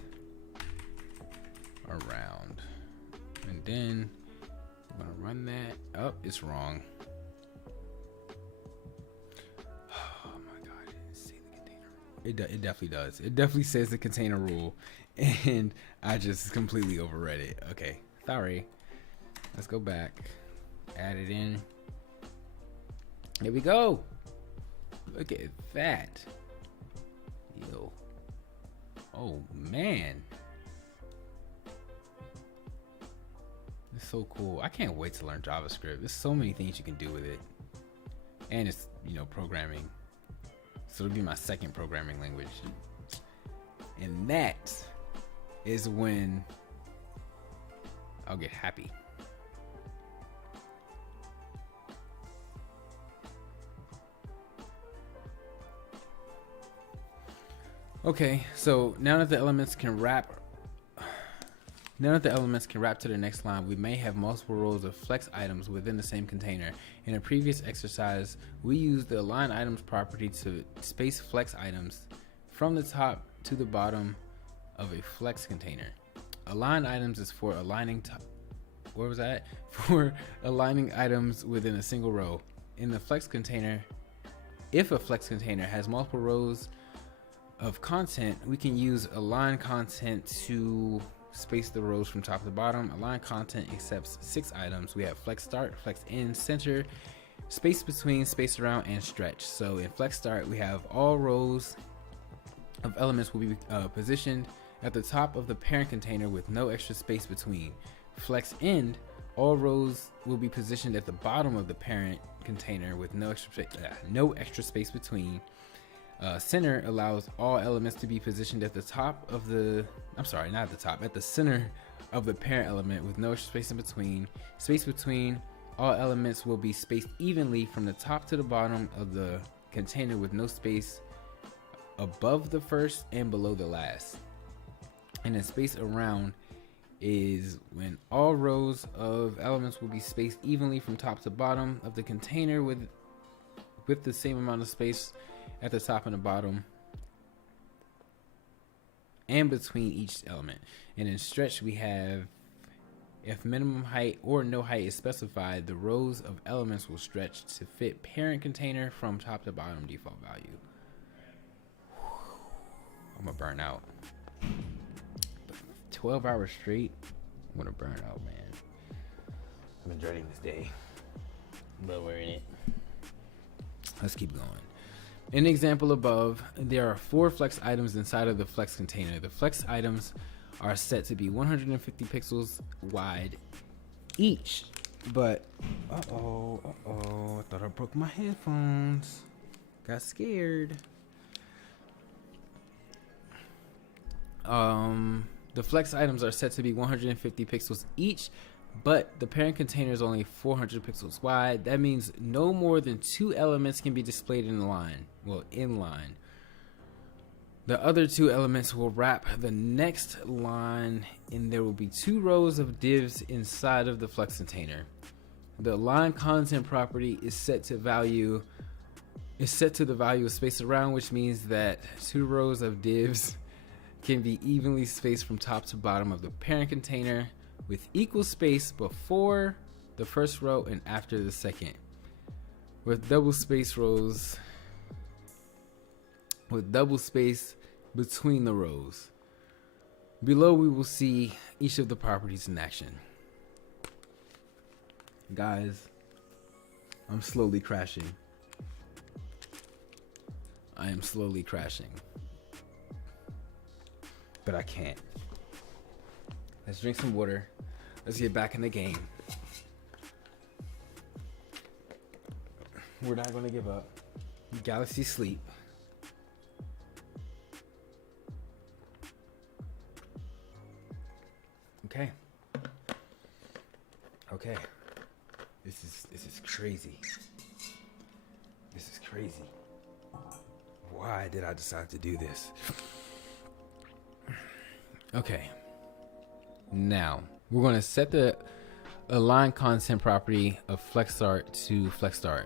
around. And then I'm going to run that. Oh, it's wrong. It definitely does. It definitely says the container rule, and I just completely overread it. Okay, sorry. Let's go back. Add it in. Here we go. Look at that. Yo. Oh man. It's so cool. I can't wait to learn JavaScript. There's so many things you can do with it, and it's programming. So it'll be my second programming language. And that is when I'll get happy. Okay, so now that the elements can wrap to the next line, we may have multiple rows of flex items within the same container. In a previous exercise, we used the align items property to space flex items from the top to the bottom of a flex container. Align items is for aligning for aligning items within a single row. In the flex container, if a flex container has multiple rows of content, we can use align content to space the rows from top to bottom. Align content accepts 6 items. We have flex start, flex end, center, space between, space around, and stretch. So in flex start, we have all rows of elements will be positioned at the top of the parent container with no extra space between. Flex end, all rows will be positioned at the bottom of the parent container with no extra space between. Center allows all elements to be positioned at the top of the, not at the top, at the center of the parent element with no space in between. Space between, all elements will be spaced evenly from the top to the bottom of the container with no space above the first and below the last. And then space around is when all rows of elements will be spaced evenly from top to bottom of the container with the same amount of space at the top and the bottom and between each element. And in stretch, we have if minimum height or no height is specified, the rows of elements will stretch to fit parent container from top to bottom default value. I'm gonna burn out. 12 hours straight, I'm gonna burn out, man. I've been dreading this day, but we're in it. Let's keep going. In the example above, there are 4 flex items inside of the flex container. The flex items are set to be 150 pixels wide each, but I thought I broke my headphones. Got scared. The flex items are set to be 150 pixels each, but the parent container is only 400 pixels wide. That means no more than 2 elements can be displayed in line. Well, in line. The other 2 elements will wrap the next line, and there will be 2 rows of divs inside of the flex container. The line content property is set to the value of space around, which means that 2 rows of divs can be evenly spaced from top to bottom of the parent container with equal space before the first row and after the second, with double space between the rows. Below, we will see each of the properties in action. Guys, I'm slowly crashing. I am slowly crashing. But I can't. Let's drink some water. Let's get back in the game. We're not going to give up. Galaxy sleep. Okay. is crazy. This is crazy. Why did I decide to do this? Okay. Now we're going to set the align content property of FlexStart to FlexStart.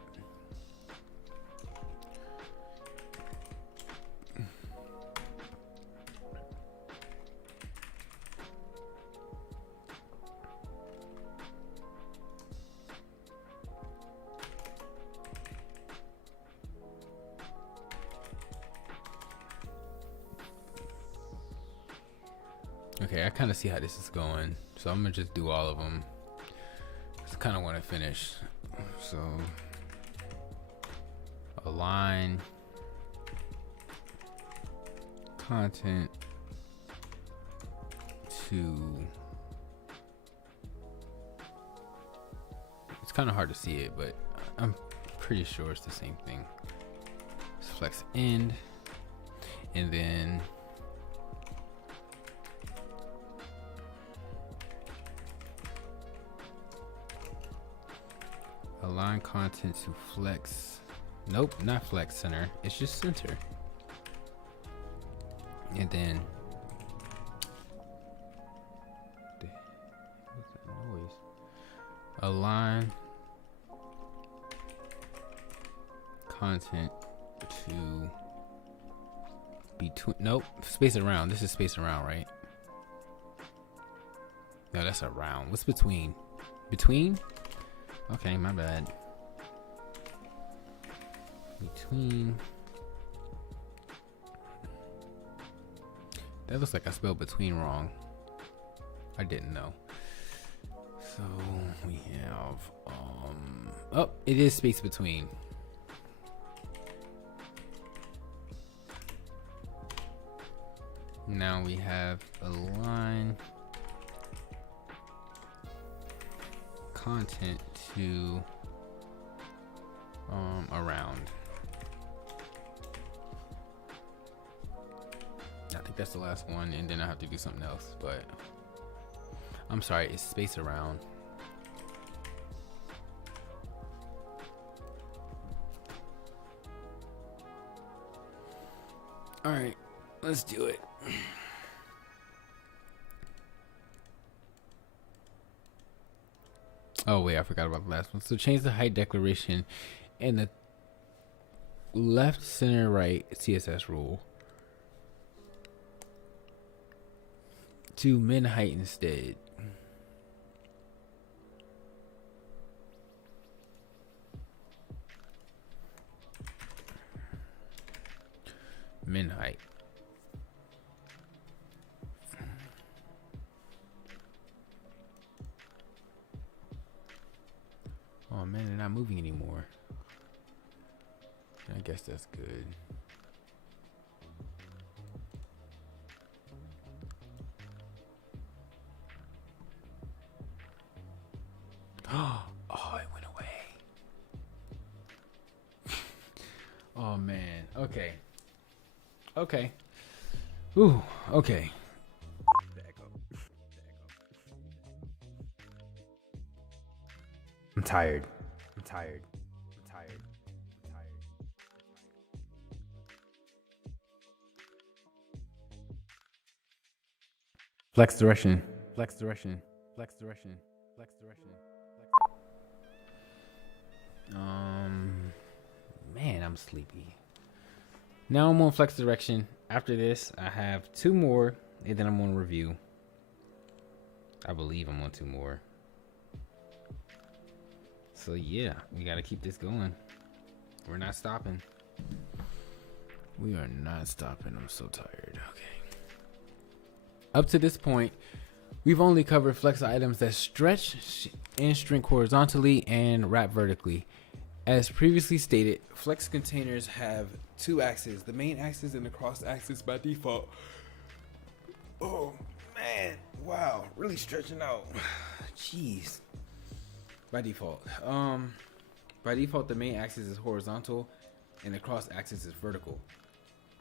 Okay, I kind of see how this is going, so I'm gonna just do all of them. I kind of want to finish. So align content to, it's kind of hard to see it, but I'm pretty sure it's the same thing. It's flex end, and then align content to flex. Nope, not flex center. It's just center. And then what's that noise? Align content to between. Nope, space around. This is space around, right? No, that's around. What's between? Between? Okay, my bad. Between. That looks like I spelled between wrong. I didn't know. So we have oh, it is space between. Now we have align content to around. I think that's the last one, and then I have to do something else, but I'm sorry, it's space around. All right, let's do it. Oh wait, I forgot about the last one. So change the height declaration and the left, center, right CSS rule to min height instead. Min height. Oh man, they're not moving anymore. I guess that's good. Oh, it went away. Oh man. Okay. Okay. Ooh, okay. I'm tired. I'm tired. I'm tired. I'm tired. Flex direction. Flex direction. Flex direction. Flex direction. Man, I'm sleepy. Now I'm on flex direction. After this, I have 2 more, and then I'm on review. I believe I'm on 2 more. So yeah, we gotta keep this going. We're not stopping. We are not stopping. I'm so tired. Okay. Up to this point, we've only covered flex items that stretch and shrink horizontally and wrap vertically. As previously stated, flex containers have 2 axes, the main axis and the cross axis by default. Oh man, wow, really stretching out. Jeez. By default, the main axis is horizontal and the cross axis is vertical.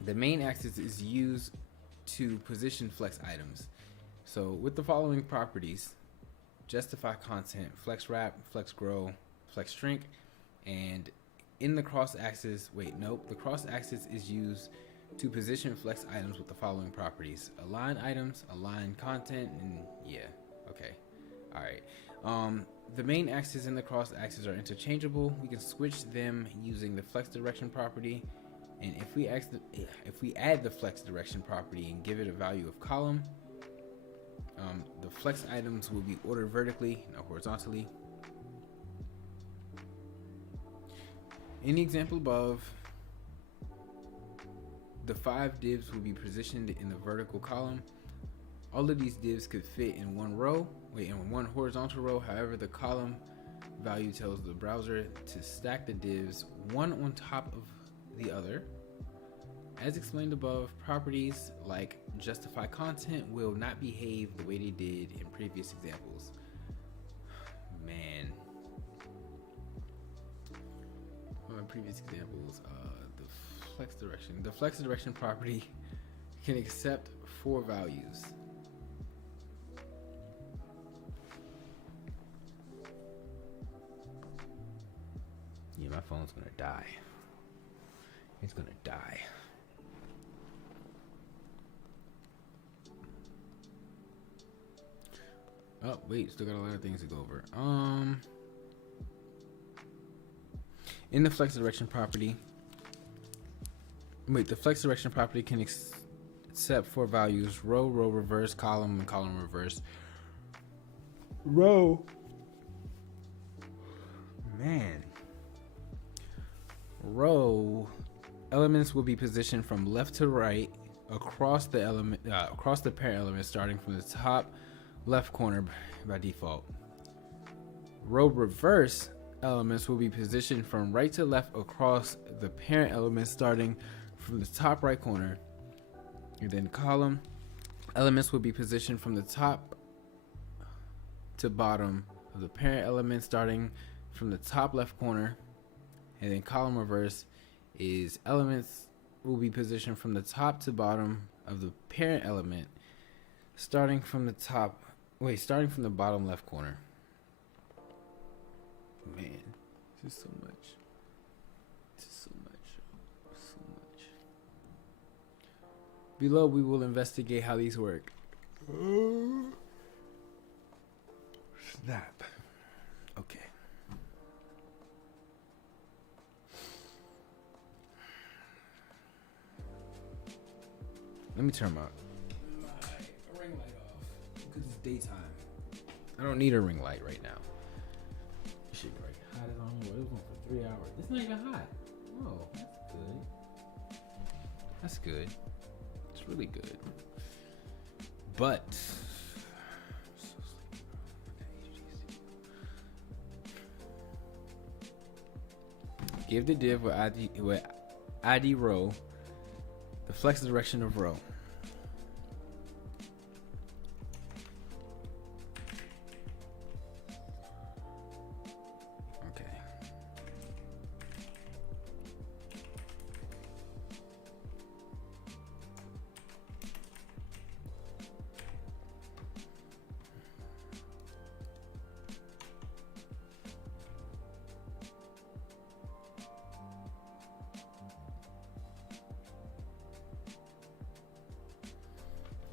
The main axis is used to position flex items. So with the following properties: justify content, flex wrap, flex grow, flex shrink. And in the cross axis, the cross axis is used to position flex items with the following properties: align items, align content, and okay. All right. The main axis and the cross axis are interchangeable. We can switch them using the flex direction property. And if we add the flex direction property and give it a value of column, the flex items will be ordered vertically, not horizontally. In the example above, the 5 divs will be positioned in the vertical column. All of these divs could fit in one horizontal row. However, the column value tells the browser to stack the divs one on top of the other. As explained above, properties like justify content will not behave the way they did in previous examples. Man. In previous examples, the flex direction property can accept 4 values. Yeah, my phone's gonna die. It's gonna die. Oh, wait, still got a lot of things to go over. In the flex direction property, the flex direction property can accept 4 values: row, row reverse, column, and column reverse. Row. Man. Row elements will be positioned from left to right across the parent element, starting from the top left corner by default. Row reverse elements will be positioned from right to left across the parent element, starting from the top right corner. And then column elements will be positioned from the top to bottom of the parent element, starting from the top left corner. And then column reverse is elements will be positioned from the top to bottom of the parent element, starting from the bottom left corner. Man, this is so much. Below, we will investigate how these work. Snap. Okay. Let me turn my ring light off because it's daytime. I don't need a ring light right now. This shit right hot as on. It was on for 3 hours. It's not even hot. Oh, that's good. That's good. It's really good. But give the div with ID row the flex direction of row. Okay.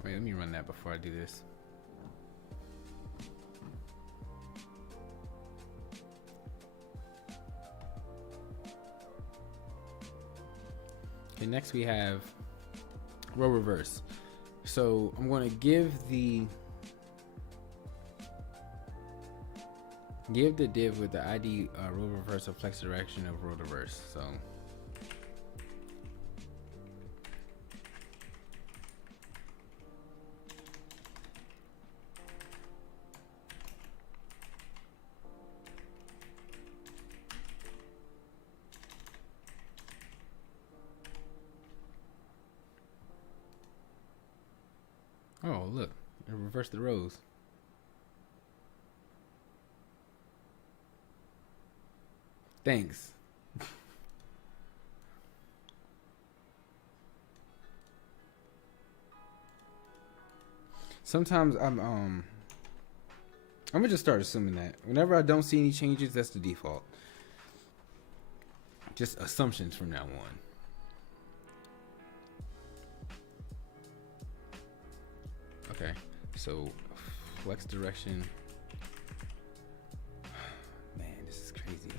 Wait, let me run that before I do this. Okay, next we have row reverse. So I'm going to give the div with the ID row reverse of flex direction of row reverse. So oh, look, it reversed the rows. Thanks. Sometimes I'm gonna just start assuming that whenever I don't see any changes, that's the default. Just assumptions from now on. Okay, so flex direction. Man, this is crazy.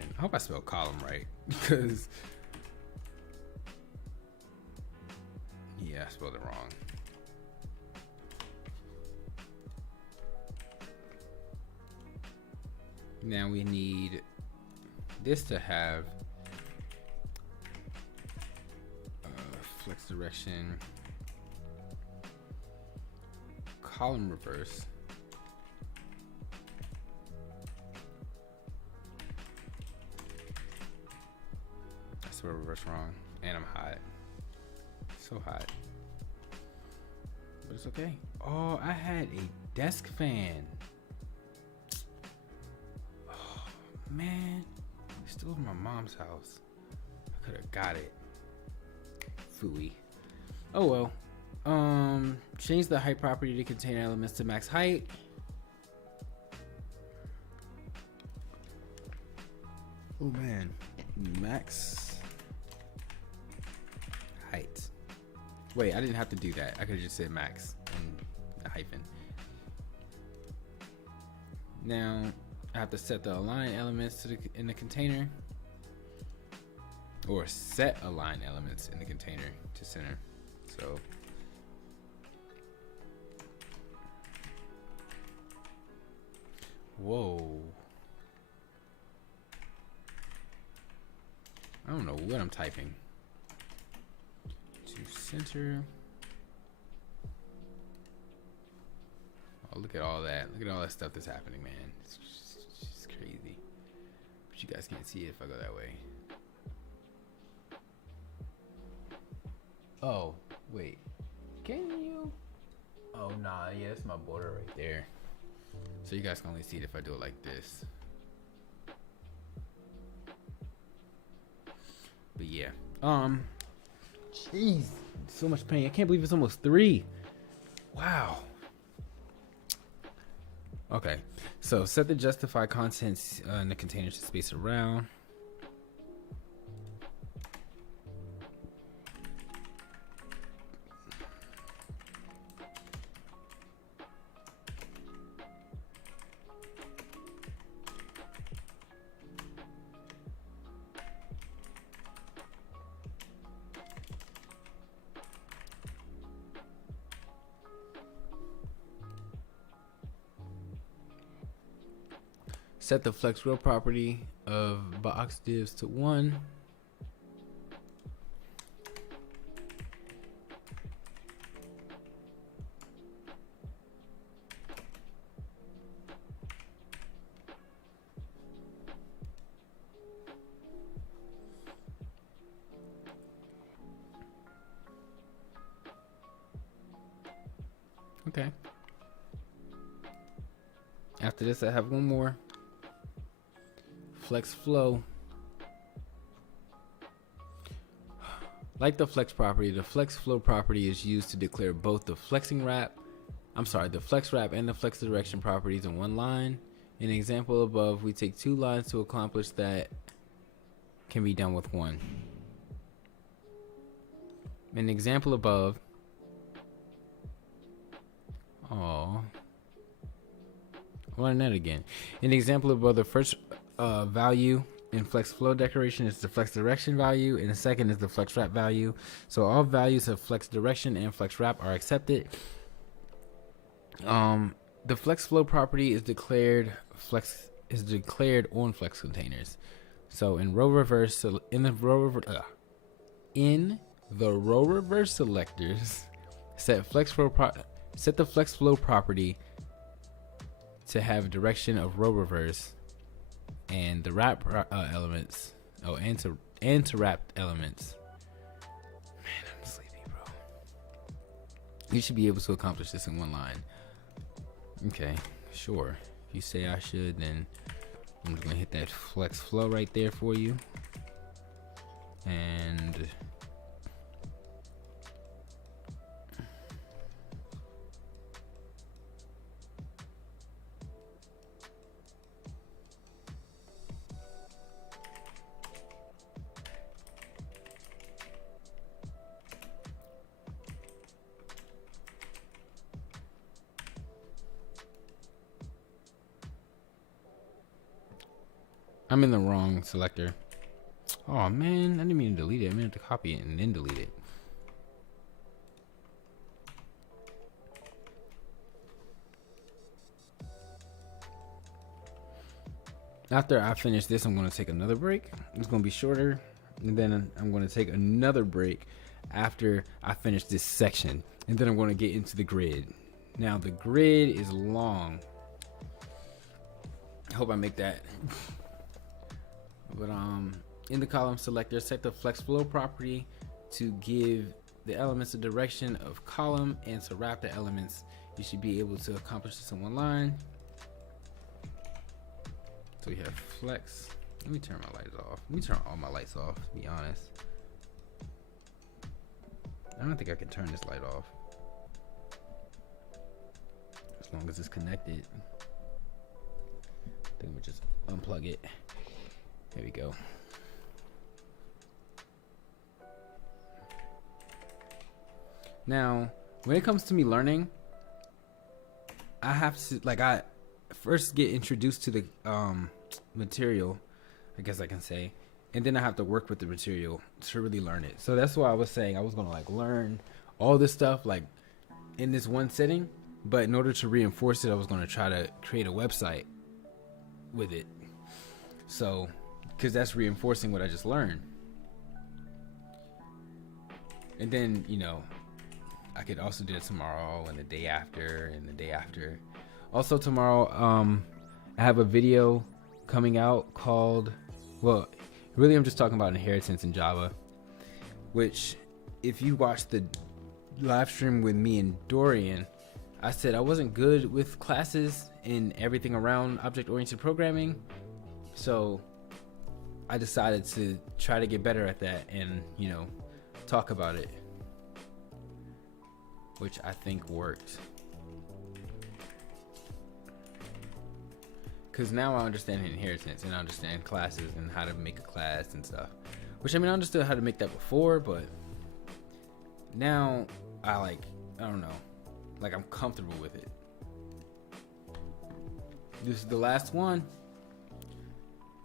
And I hope I spelled column right because yeah, I spelled it wrong. Now we need this to have flex direction, column reverse, I spelled reverse wrong, and I'm hot, so hot, but it's okay. Oh, I had a desk fan. Oh man, it's still in my mom's house. I could have got it. Phooey. Oh well. Change the height property to contain elements to max height. Oh man, max height. Wait, I didn't have to do that. I could have just said max and a hyphen. Now I have to set the align elements to in the container, or set align elements in the container to center. So whoa, I don't know what I'm typing. To center. Oh, look at all that. Look at all that stuff that's happening, man. It's just crazy. But you guys can't see it if I go that way. Oh, wait. Can you? Oh, nah. Yeah, that's my border right there. So you guys can only see it if I do it like this. But yeah. Jeez. So much pain. I can't believe it's almost 3. Wow. Okay. So set the justify contents in the container to space around. Set the flex row property of box divs to 1. Okay. After this, I have one more. Flex flow. Like the flex property, the flex flow property is used to declare both the flex wrap and the flex direction properties in one line. In the example above, we take 2 lines to accomplish that can be done with 1. In the example above, learn that again. In the example above, the first value in flex flow declaration is the flex direction value, and the second is the flex wrap value. So all values of flex direction and flex wrap are accepted. The flex flow property is declared on flex containers. So in row reverse selectors, set the flex flow property to have direction of row reverse, and the wrap elements. Oh, and to wrap elements. Man, I'm sleepy, bro. You should be able to accomplish this in 1 line. Okay, sure. If you say I should, then I'm just gonna hit that flex flow right there for you. And I'm in the wrong selector. Oh man, I didn't mean to delete it. I meant to copy it and then delete it. After I finish this, I'm going to take another break. It's going to be shorter. And then I'm going to take another break after I finish this section. And then I'm going to get into the grid. Now, the grid is long. I hope I make that. But in the column selector, set the flex flow property to give the elements a direction of column and to wrap the elements. You should be able to accomplish this in one line. So we have flex. Let me turn my lights off. Let me turn all my lights off, to be honest. I don't think I can turn this light off. As long as it's connected. I think we'll just unplug it. There we go. Now, when it comes to me learning, I have to, like, I first get introduced to the material, I guess I can say, and then I have to work with the material to really learn it. So that's why I was saying I was gonna like learn all this stuff like in this one sitting, but in order to reinforce it, I was gonna try to create a website with it. So, because that's reinforcing what I just learned. And then, you know, I could also do it tomorrow and the day after and the day after. Also tomorrow, I have a video coming out called, well, really I'm just talking about inheritance in Java, which if you watch the live stream with me and Dorian, I said I wasn't good with classes and everything around object-oriented programming. So I decided to try to get better at that and, you know, talk about it, which I think worked. Because now I understand inheritance and I understand classes and how to make a class and stuff. Which, I mean, I understood how to make that before, but now I don't know. Like, I'm comfortable with it. This is the last one.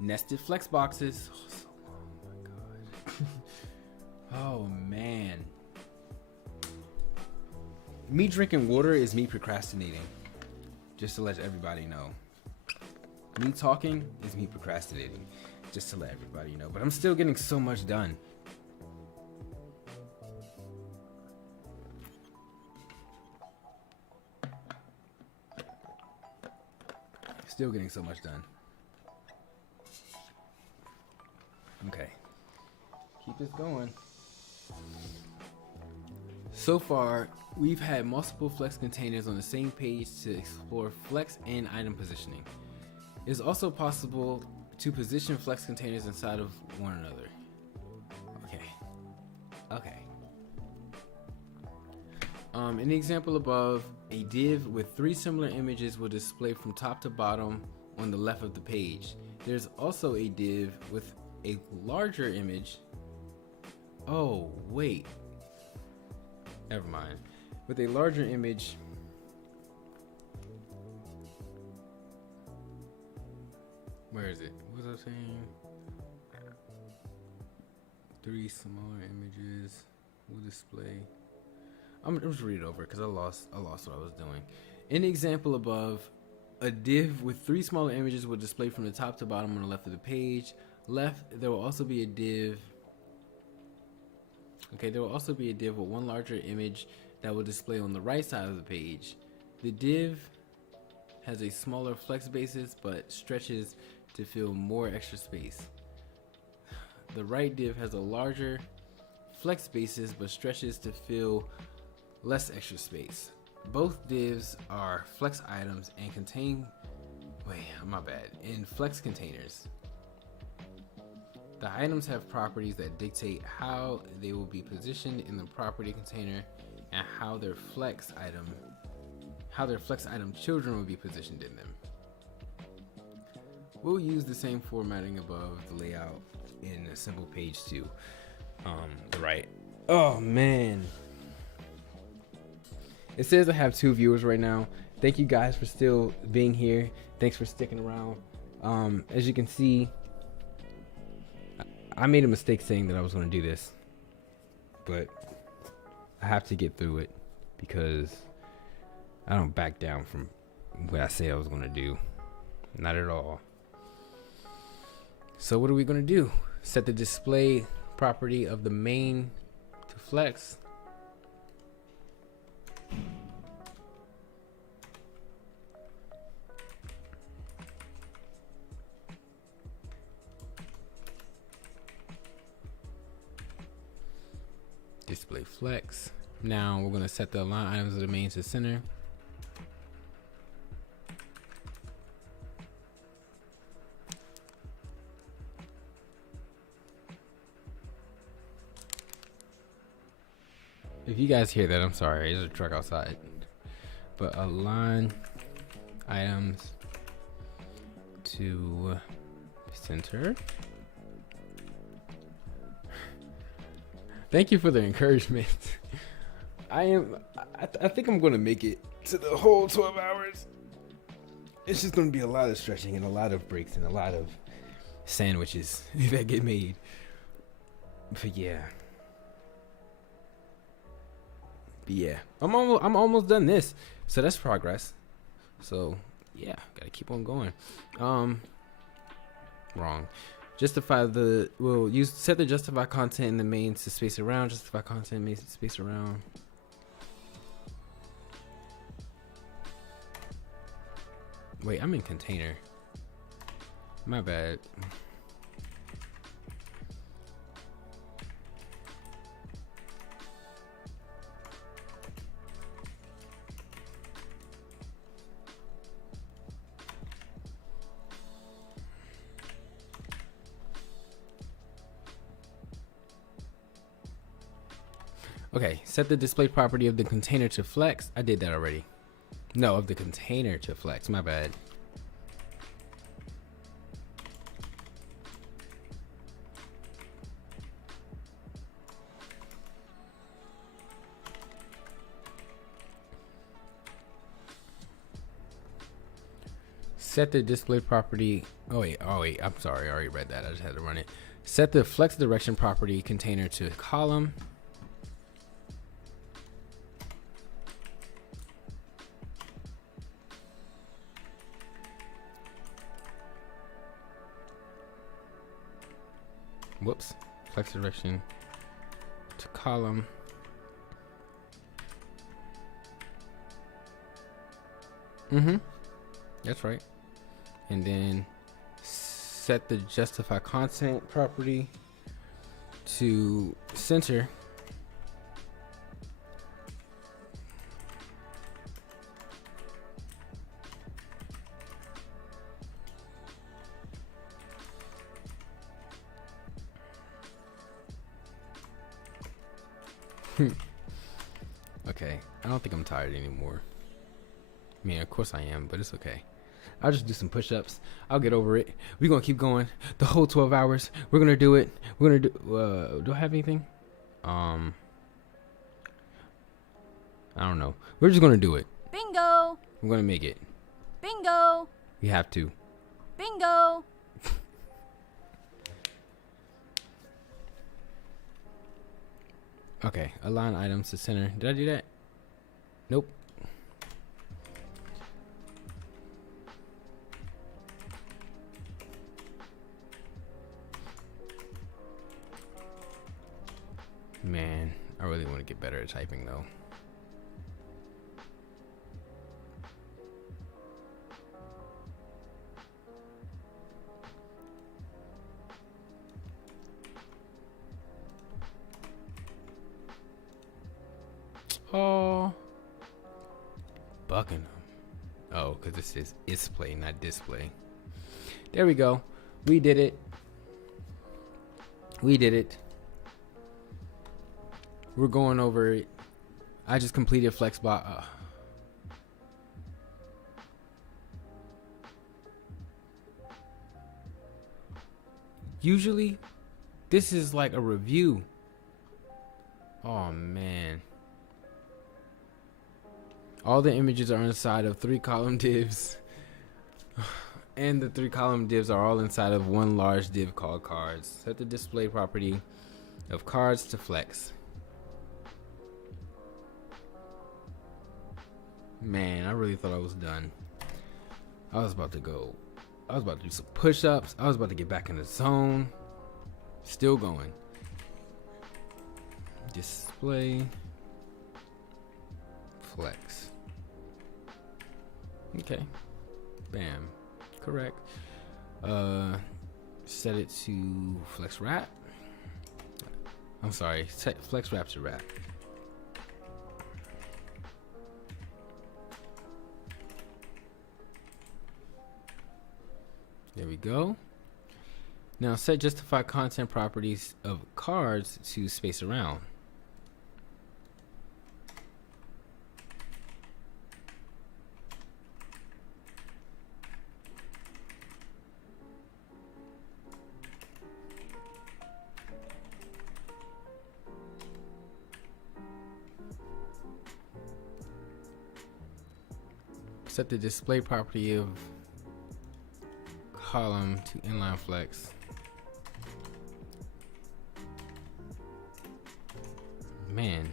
Nested flex boxes. Oh, so long. Oh my god. Oh man. Me drinking water is me procrastinating. Just to let everybody know. Me talking is me procrastinating. Just to let everybody know. But I'm still getting so much done. Still getting so much done. Okay. Keep this going. So far, we've had multiple flex containers on the same page to explore flex and item positioning. It is also possible to position flex containers inside of one another. Okay. In the example above, a div with 3 similar images will display from top to bottom on the left of the page. There's also a div with a larger image. Oh, wait. Never mind. With a larger image. Where is it? What was I saying? 3 smaller images will display. I'm just read it over because I lost what I was doing. In the example above, a div with 3 smaller images will display from the top to bottom on the left of the page. Left, there will also be a div. Okay, there will also be a div with 1 larger image that will display on the right side of the page. The div has a smaller flex basis but stretches to fill more extra space. The right div has a larger flex basis but stretches to fill less extra space. Both divs are flex items and contain, in flex containers. The items have properties that dictate how they will be positioned in the property container and how their flex item children will be positioned in them. We'll use the same formatting above the layout in a simple page to the right. Oh man. It says I have 2 viewers right now. Thank you guys for still being here. Thanks for sticking around. As you can see, I made a mistake saying that I was going to do this, but I have to get through it because I don't back down from what I say I was going to do. Not at all. So what are we going to do? Set the display property of the main to flex. Display flex. Now we're going to set the align items of the main to center. If you guys hear that, I'm sorry. There's a truck outside. But align items to center. Thank you for the encouragement. I think I'm gonna make it to the whole 12 hours. It's just gonna be a lot of stretching and a lot of breaks and a lot of sandwiches that get made. But yeah. I'm almost done this. So that's progress. So yeah, gotta keep on going. Wrong. Justify the set the justify content in the main to space around. Justify content main to space around. Wait, I'm in container. My bad. Okay, set the display property of the container to flex. I did that already. No, of the container to flex. My bad. Set the display property. Oh wait, I'm sorry. I already read that. I just had to run it. Set the flex direction property container to column. Whoops. Flex direction to column. That's right. And then set the justify content property to center. Okay, I don't think I'm tired anymore. I mean, of course I am, but it's okay. I'll just do some push-ups. I'll get over it. We're gonna keep going the whole 12 hours. We're gonna do it. We're gonna do. Do I have anything? I don't know. We're just gonna do it. Bingo! I'm gonna make it. Bingo! We have to. Bingo! Okay, align items to center. Did I do that? Nope. Man, I really want to get better at typing though. Oh, Buckingham. Oh, because this is display, not display. There we go. We did it. We did it. We're going over it. I just completed Flexbot. Usually, this is like a review. Oh, man. All the images are inside of 3 column divs. and the 3 column divs are all inside of one large div called cards. Set the display property of cards to flex. Man, I really thought I was done. I was about to do some push-ups. I was about to get back in the zone. Still going. Display flex. Okay. Bam. Correct. Set it to flex wrap. I'm sorry. Set flex wrap to wrap. There we go. Now set justify content properties of cards to space around. Set the display property of column to inline flex. Man,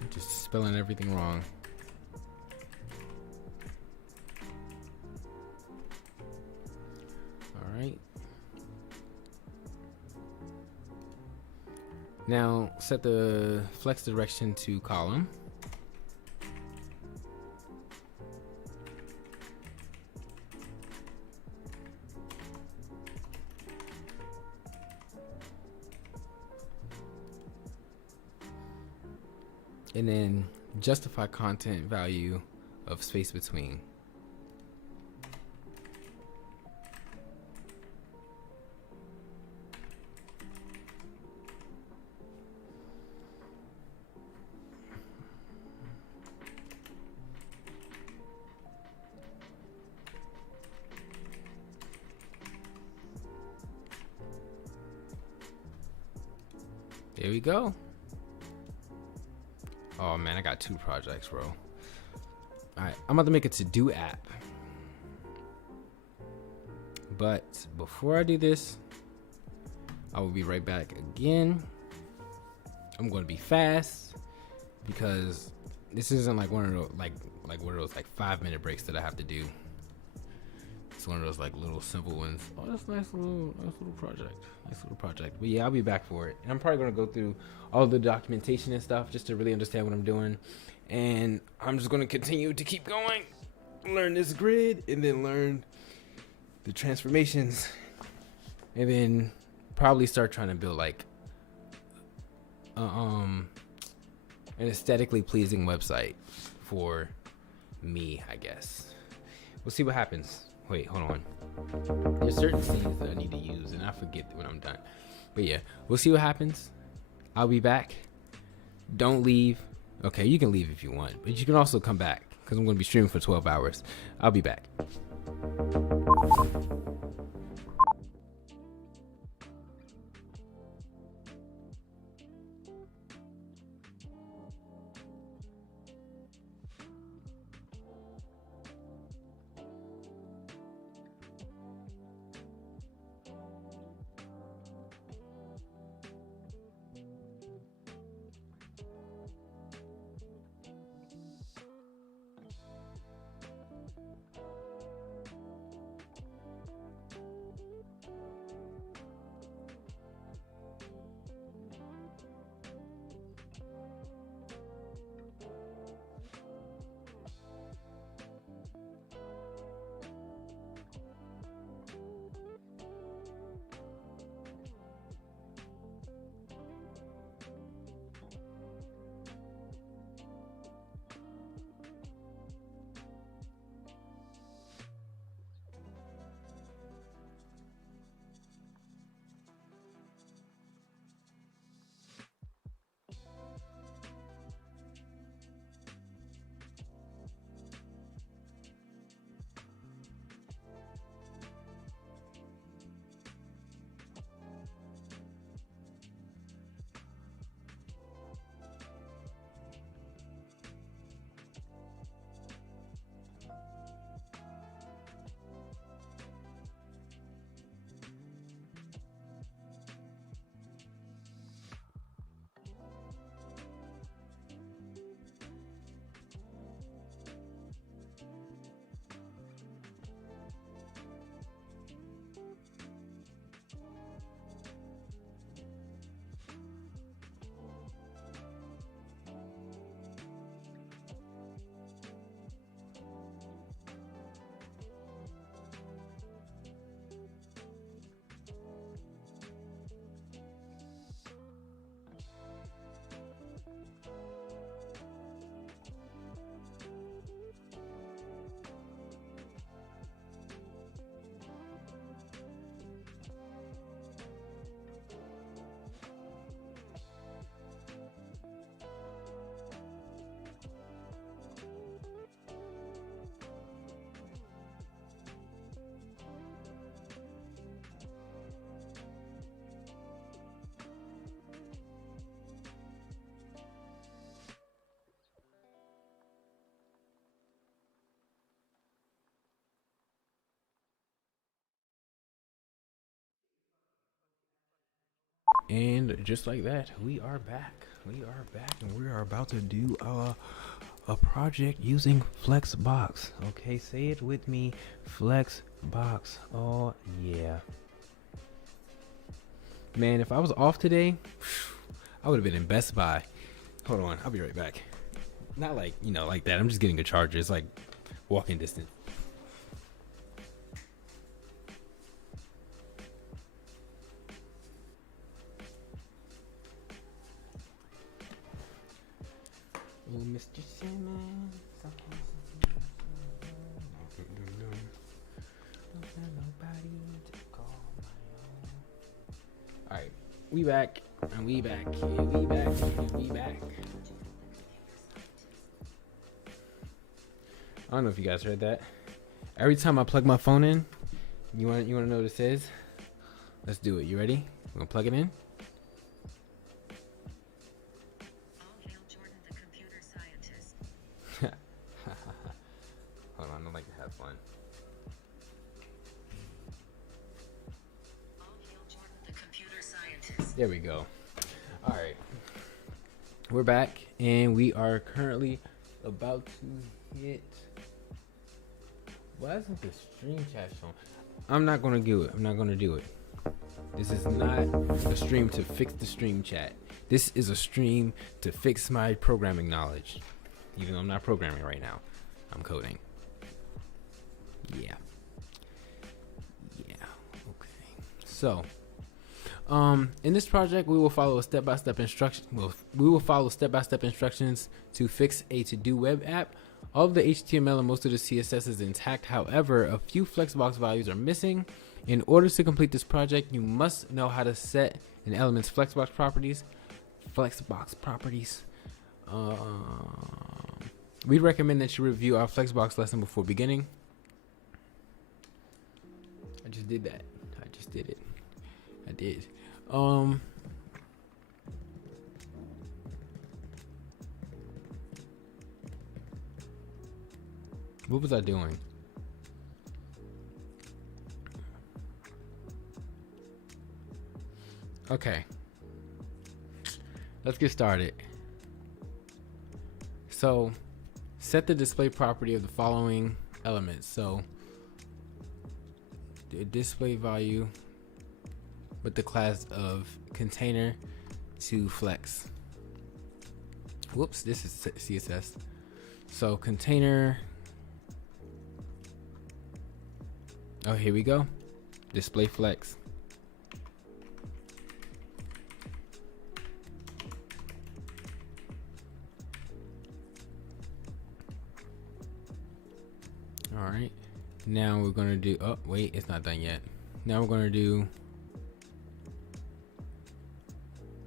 I'm just spelling everything wrong. All right. Now set the flex direction to column. And then justify content value of space between. There we go. Oh man, I got 2 projects, bro. All right, I'm about to make a to-do app. But before I do this, I will be right back again. I'm going to be fast because this isn't like one of those like one of those like 5-minute breaks that I have to do. It's one of those like little simple ones. Oh, that's a nice little project. Nice little project. But yeah, I'll be back for it. And I'm probably gonna go through all the documentation and stuff just to really understand what I'm doing. And I'm just gonna continue to keep going, learn this grid, and then learn the transformations, and then probably start trying to build like an aesthetically pleasing website for me, I guess. We'll see what happens. Wait, hold on. There's certain scenes that I need to use, and I forget when I'm done. But yeah, we'll see what happens. I'll be back. Don't leave. Okay, you can leave if you want, but you can also come back because I'm going to be streaming for 12 hours. I'll be back. And just like that, we are back. We are back, and we are about to do a project using Flexbox. Okay, say it with me, Flexbox. Oh yeah, man. If I was off today, I would have been in Best Buy. Hold on, I'll be right back. Not like, you know, like that. I'm just getting a charger. It's like walking distance. Oh, Mr. Simmons. Alright, we back, and we back, and we back, and we back. I don't know if you guys heard that. Every time I plug my phone in, you want to know what it says? Let's do it. You ready? We're gonna plug it in. Hold on, I like to have fun. There we go. All right, we're back, and we are currently about to hit. Why isn't the stream chat shown? I'm not gonna do it. I'm not gonna do it. This is not a stream to fix the stream chat. This is a stream to fix my programming knowledge. Even though I'm not programming right now, I'm coding. Yeah. Okay. So, in this project, we will follow a step-by-step instruction. We will follow step-by-step instructions to fix a to-do web app. All of the HTML and most of the CSS is intact. However, a few Flexbox values are missing. In order to complete this project, you must know how to set an element's Flexbox properties. We recommend that you review our Flexbox lesson before beginning. I just did that. I just did it. I did. What was I doing? Okay. Let's get started. So, set the display property of the following elements. So, the display value with the class of container to flex. Whoops, this is CSS. So, container. Oh, here we go. Display flex. All right, now we're gonna do, oh wait, it's not done yet. Now we're gonna do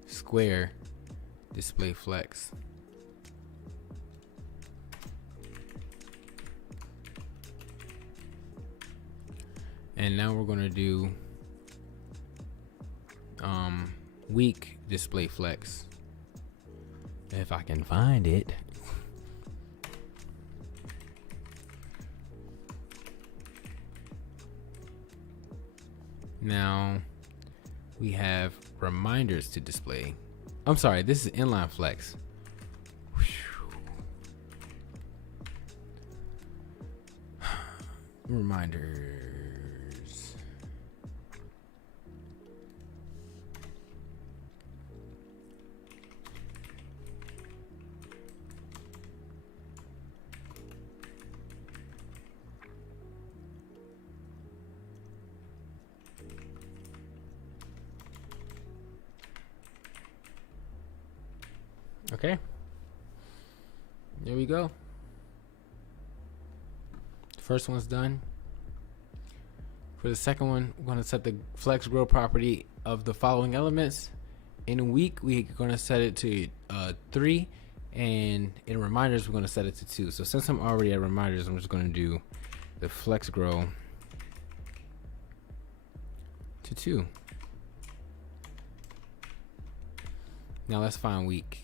square display flex. And now we're gonna do weak display flex, if I can find it. Now we have reminders to display. I'm sorry, this is inline flex. Reminders. Okay, there we go. First one's done. For the second one, we're going to set the flex grow property of the following elements. In week, we're going to set it to 3, and in reminders, we're going to set it to 2. So since I'm already at reminders, I'm just going to do the flex grow to 2. Now let's find week.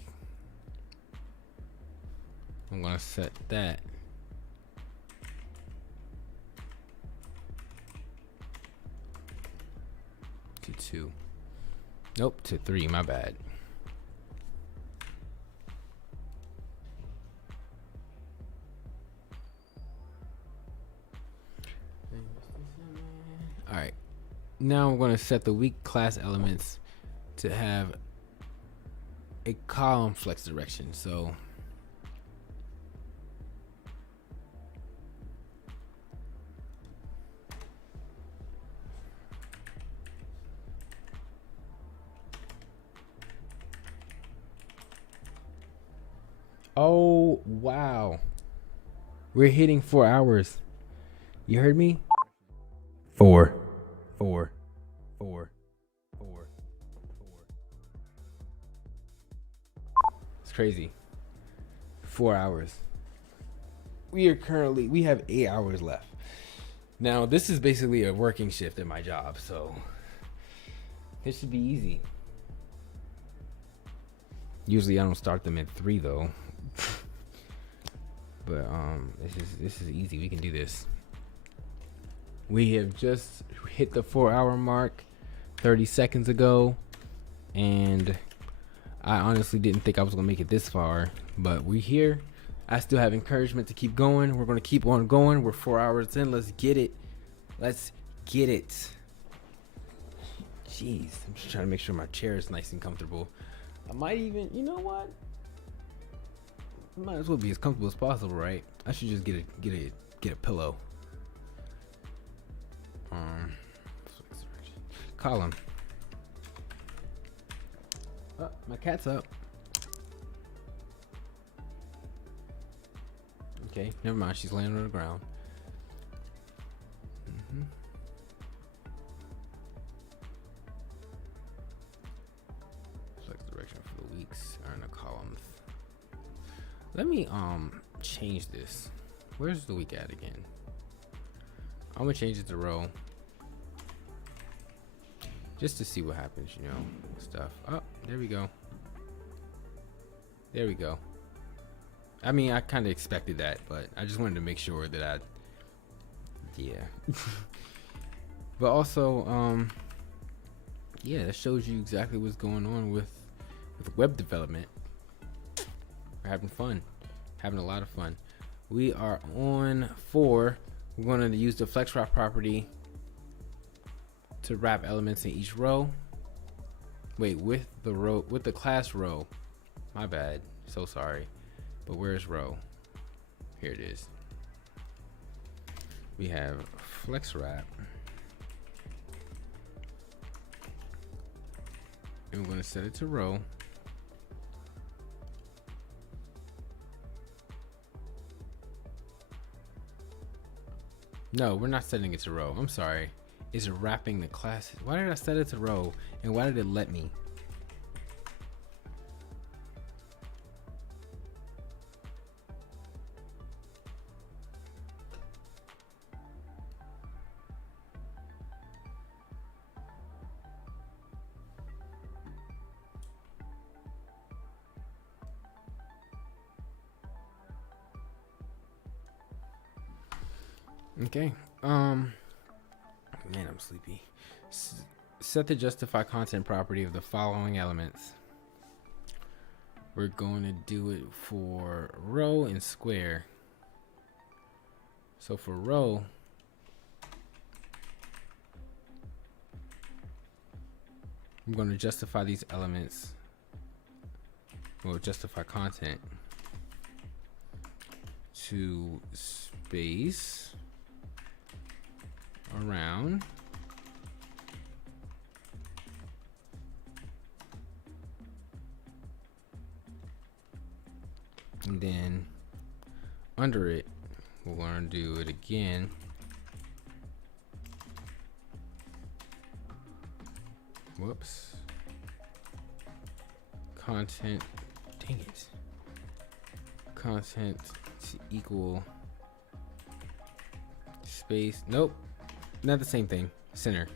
I'm going to set that to 2. Nope, to 3, my bad. All right, now I'm going to set the weak class elements to have a column flex direction. So oh wow, we're hitting 4 hours. You heard me? 4 4 4 4 4. It's crazy. 4 hours. We have 8 hours left. Now this is basically a working shift at my job, so this should be easy. Usually I don't start them at 3 though. But this is easy. We can do this. We have just hit the 4-hour mark 30 seconds ago, and I honestly didn't think I was gonna make it this far, but we're here. I still have encouragement to keep going. We're gonna keep on going. We're 4 hours in. Let's get it. Let's get it. Jeez, I'm just trying to make sure my chair is nice and comfortable. I might even, you know what? Might as well be as comfortable as possible, right? I should just get a pillow. Column. Oh, my cat's up. Okay, never mind. She's laying on the ground. Flex direction for the weeks are in the columns. Let me change this. Where's the week at again? I'm gonna change it to row. Just to see what happens, you know, stuff. Oh, there we go. There we go. I mean, I kind of expected that, but I just wanted to make sure that yeah. But also, yeah, that shows you exactly what's going on with web development. We're having fun, having a lot of fun. We are on 4. We're going to use the flex wrap property to wrap elements in each row. Wait, with the class row. My bad. So sorry. But where's row? Here it is. We have flex wrap. And we're going to set it to row. No, we're not setting it to row. I'm sorry. It's wrapping the classes. Why did I set it to row? And why did it let me? Okay. Man, I'm sleepy. Set the justify content property of the following elements. We're going to do it for row and square. So for row, I'm going to justify these elements. Well, justify content to space around and then under it we're going to do it again. Whoops. Content, dang it. Content to equal space. Nope. Not the same thing. Center.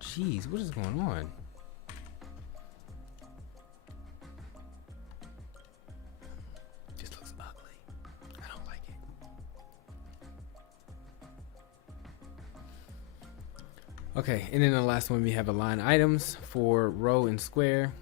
Jeez, what is going on? This looks ugly. I don't like it. Okay, and then the last one we have align items for row and square.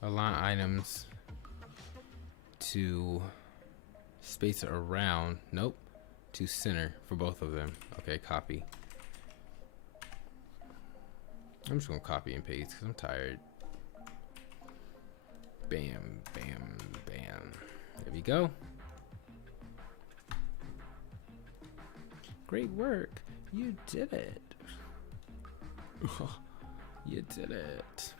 Align items to space around, nope, to center for both of them. Okay, copy. I'm just gonna copy and paste because I'm tired. Bam, bam, bam. There we go. Great work. You did it. You did it.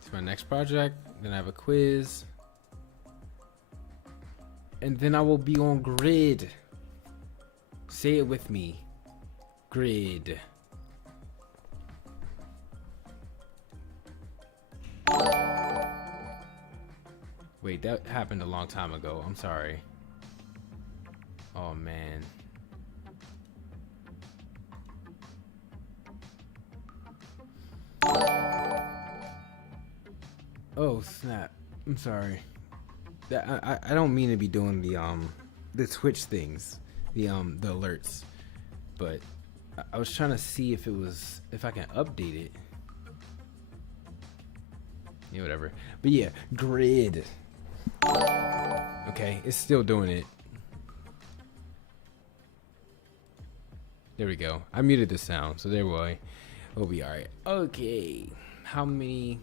It's my next project. Then I have a quiz. And then I will be on grid. Say it with me. Grid. Wait, that happened a long time ago. I'm sorry. Oh, man. Oh, snap. I'm sorry. That I don't mean to be doing the Twitch things. The alerts, but I was trying to see if I can update it. Yeah, whatever. But yeah, grid. Okay, it's still doing it. There we go. I muted the sound, so there we'll be all right. Okay, how many?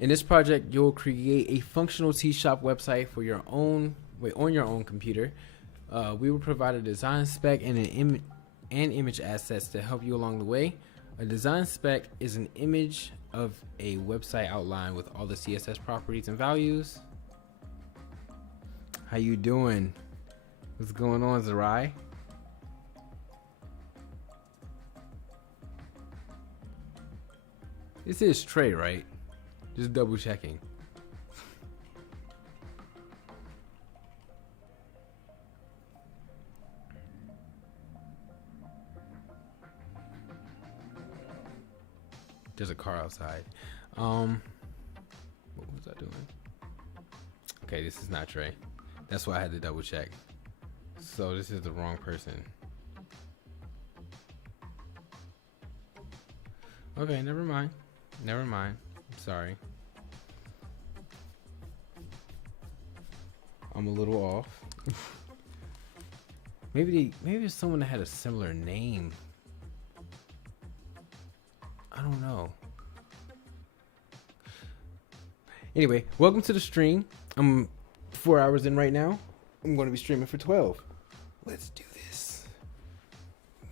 In this project, you'll create a functional T-Shop website for your own on your own computer. We will provide a design spec and image assets to help you along the way. A design spec is an image of a website outline with all the CSS properties and values. How you doing? What's going on, Zarai? This is Trey, right? Just double checking. There's a car outside. What was I doing? Okay, this is not Trey. That's why I had to double check. So this is the wrong person. Okay, never mind. Never mind. Sorry. I'm a little off. maybe there's someone that had a similar name. I don't know. Anyway, welcome to the stream. I'm 4 hours in right now. I'm going to be streaming for 12. Let's do this.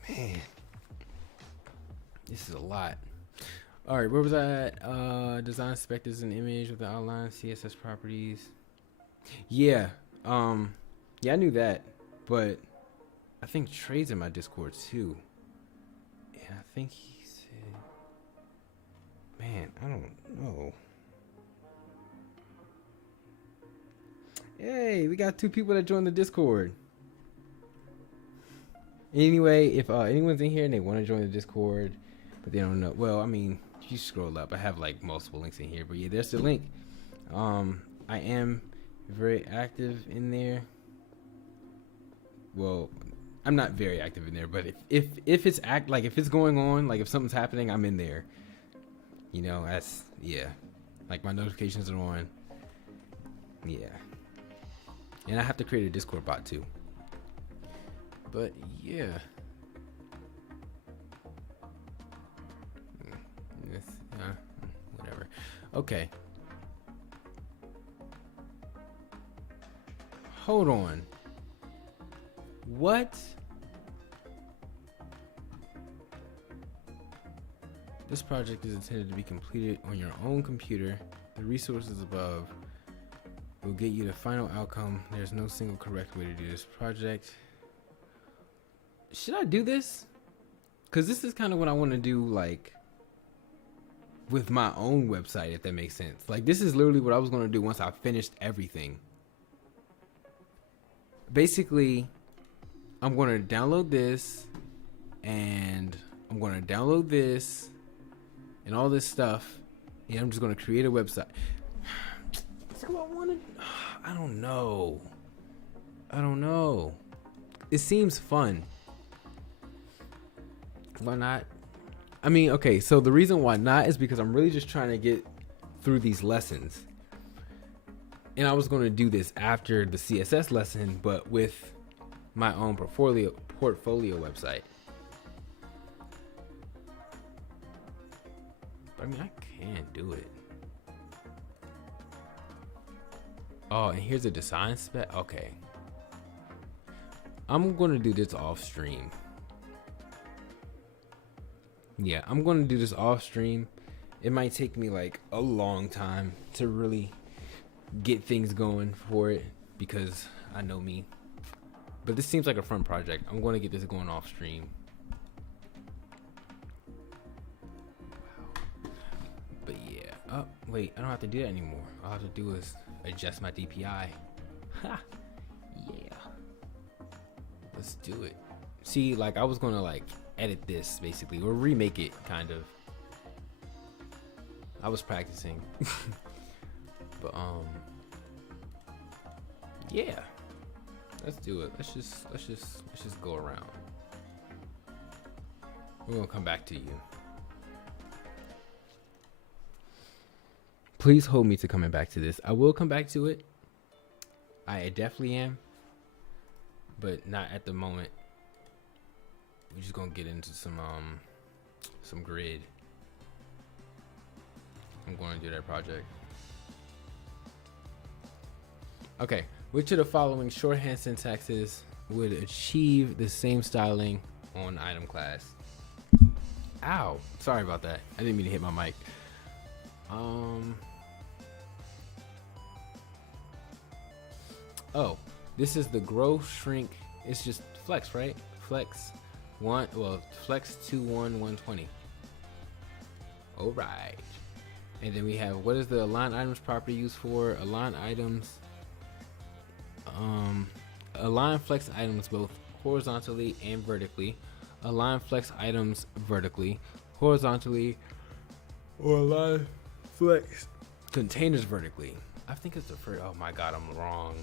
Man. This is a lot. All right, where was I at? Design spec is an image with the outline, CSS properties. Yeah. Yeah, I knew that. But I think Trey's in my Discord too. And I think he said... Man, I don't know. Hey, we got 2 people that joined the Discord. Anyway, if anyone's in here and they want to join the Discord, but they don't know, well, I mean, if you scroll up, I have like multiple links in here, but yeah, there's the link. I am very active in there. Well, I'm not very active in there, but if it's if it's going on, like if something's happening, I'm in there. You know, that's, yeah. Like my notifications are on. Yeah. And I have to create a Discord bot too. But yeah. Whatever. Okay. Hold on. What? This project is intended to be completed on your own computer. The resources above will get you the final outcome. There's no single correct way to do this project. Should I do this? Because this is kind of what I want to do, like, with my own website, if that makes sense. Like, this is literally what I was going to do once I finished everything. basically, I'm going to download this, and I'm going to download this, and all this stuff, and I'm just going to create a website. Do I want to? I don't know. It seems fun. Why not? I mean, okay, so the reason why not is because I'm really just trying to get through these lessons. And I was going to do this after the CSS lesson, but with my own portfolio website. I mean, I can do it. Oh, and here's a design spec. Okay. I'm going to do this off stream. Yeah, I'm going to do this off stream. It might take me like a long time to really get things going for it because I know me. But this seems like a fun project. I'm going to get this going off stream. But yeah. Oh, wait, I don't have to do that anymore. All I have to do is adjust my DPI. Ha! Yeah. Let's do it. See, like I was going to like edit this basically or remake it kind of. I was practicing. But yeah. Let's do it. Let's just go around. We're going to come back to you. Please hold me to coming back to this. I will come back to it. I definitely am. But not at the moment. We're just gonna get into some grid. I'm going to do that project. Okay, which of the following shorthand syntaxes would achieve the same styling on item class? Ow, sorry about that. I didn't mean to hit my mic. Oh, this is the grow shrink. It's just flex, right? Flex 1, well, flex 2 1 120. All right. And then we have, what is the align items property used for? Align items. Align flex items both horizontally and vertically. Align flex items vertically, horizontally, or align flex containers vertically. I think it's the first. Oh my god, I'm wrong.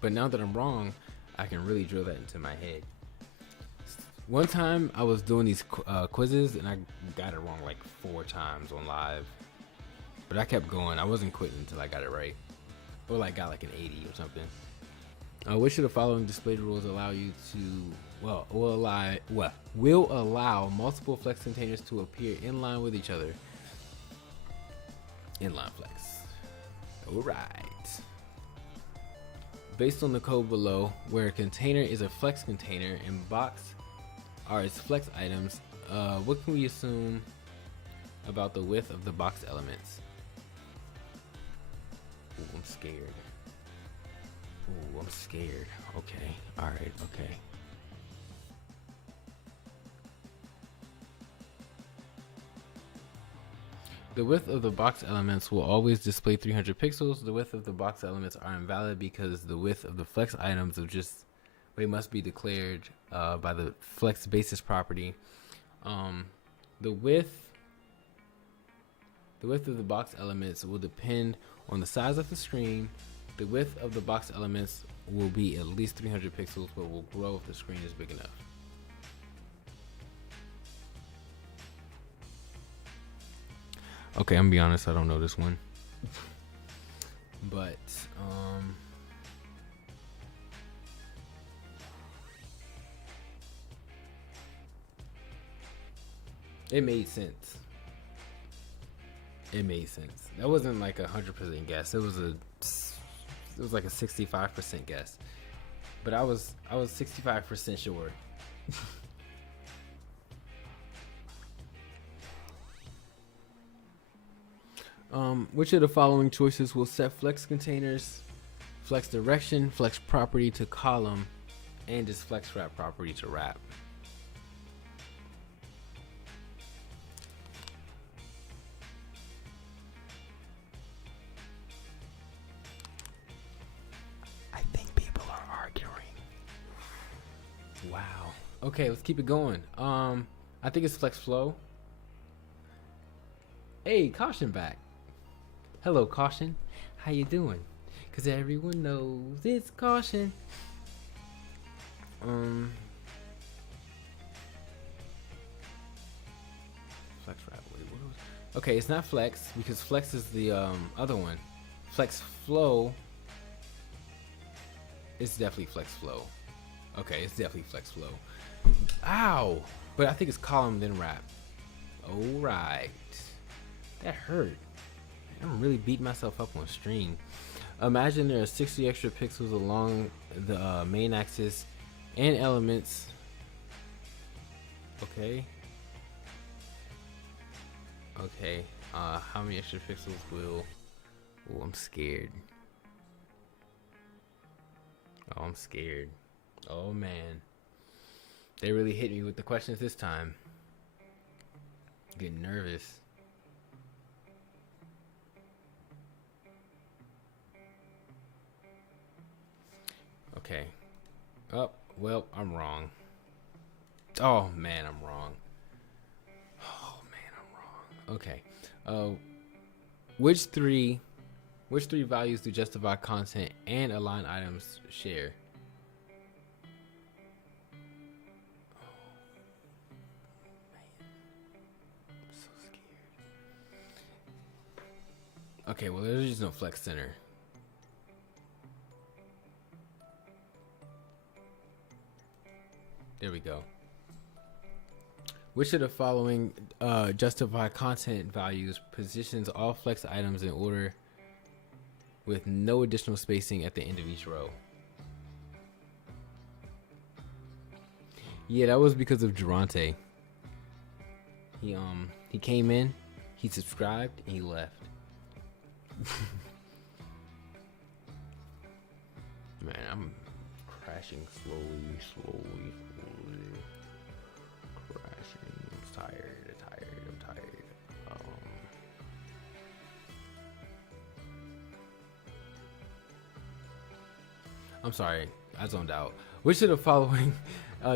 But now that I'm wrong, I can really drill that into my head. One time I was doing these quizzes and I got it wrong like 4 times on live. But I kept going. I wasn't quitting until I got it right. Or like got like an 80 or something. Which of the following display rules allow you to, will allow multiple flex containers to appear in line with each other? Inline flex. Alright. Based on the code below, where a container is a flex container and box are its flex items, what can we assume about the width of the box elements? Ooh, I'm scared. Ooh, I'm scared. Okay. Alright, okay. The width of the box elements will always display 300 pixels. The width of the box elements are invalid because the width of the flex items must be declared by the flex basis property. The width of the box elements will depend on the size of the screen. The width of the box elements will be at least 300 pixels, but will grow if the screen is big enough. Okay, I'm gonna be honest, I don't know this one. But it made sense. It made sense. That wasn't like 100% guess. It was like a 65% guess. But I was 65% sure. Which of the following choices will set flex containers, flex direction, flex property to column, and its flex wrap property to wrap? Okay, let's keep it going. I think it's flex flow. Hey, Caution back. Hello, Caution. How you doing? Cause everyone knows it's Caution. Flex rap. Wait, what was? Okay, it's not flex because flex is the other one. Flex flow. It's definitely flex flow. Okay, it's definitely flex flow. Ow! But I think it's column then wrap. Alright. That hurt. I'm really beating myself up on stream. Imagine there are 60 extra pixels along the main axis and elements. Okay. Okay. How many extra pixels will... Oh, I'm scared. Oh, I'm scared. Oh, man. They really hit me with the questions this time. I'm getting nervous. Okay. Oh, well, I'm wrong. Oh, man, I'm wrong. Oh, man, I'm wrong. Okay. Which three values do justify content and align items share? Okay, well, there's just no flex center. There we go. Which of the following justify content values positions all flex items in order with no additional spacing at the end of each row? Yeah, that was because of Durante. He came in, he subscribed, and he left. Man, I'm crashing slowly. Crashing. I'm tired. I'm sorry, I zoned out. Which of the following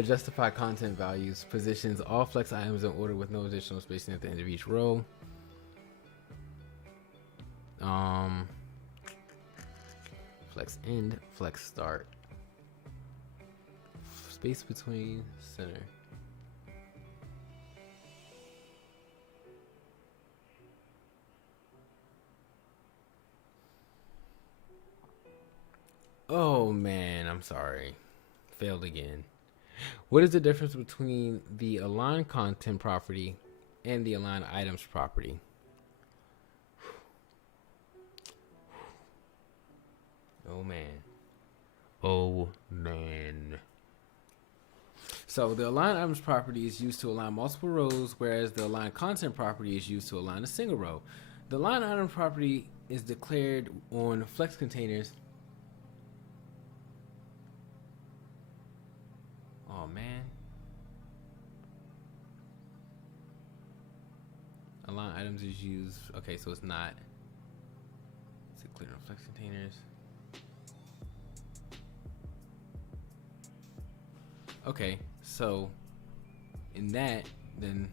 justify content values positions all flex items in order with no additional spacing at the end of each row? Flex end, flex start. Space between center. Oh man, I'm sorry. Failed again. What is the difference between the align content property and the align items property? Oh man. Oh man. So the align items property is used to align multiple rows, whereas the align content property is used to align a single row. The align item property is declared on flex containers. Oh man. Align items is used. Okay, so it's not. Is it clear on flex containers? Okay, so in that, then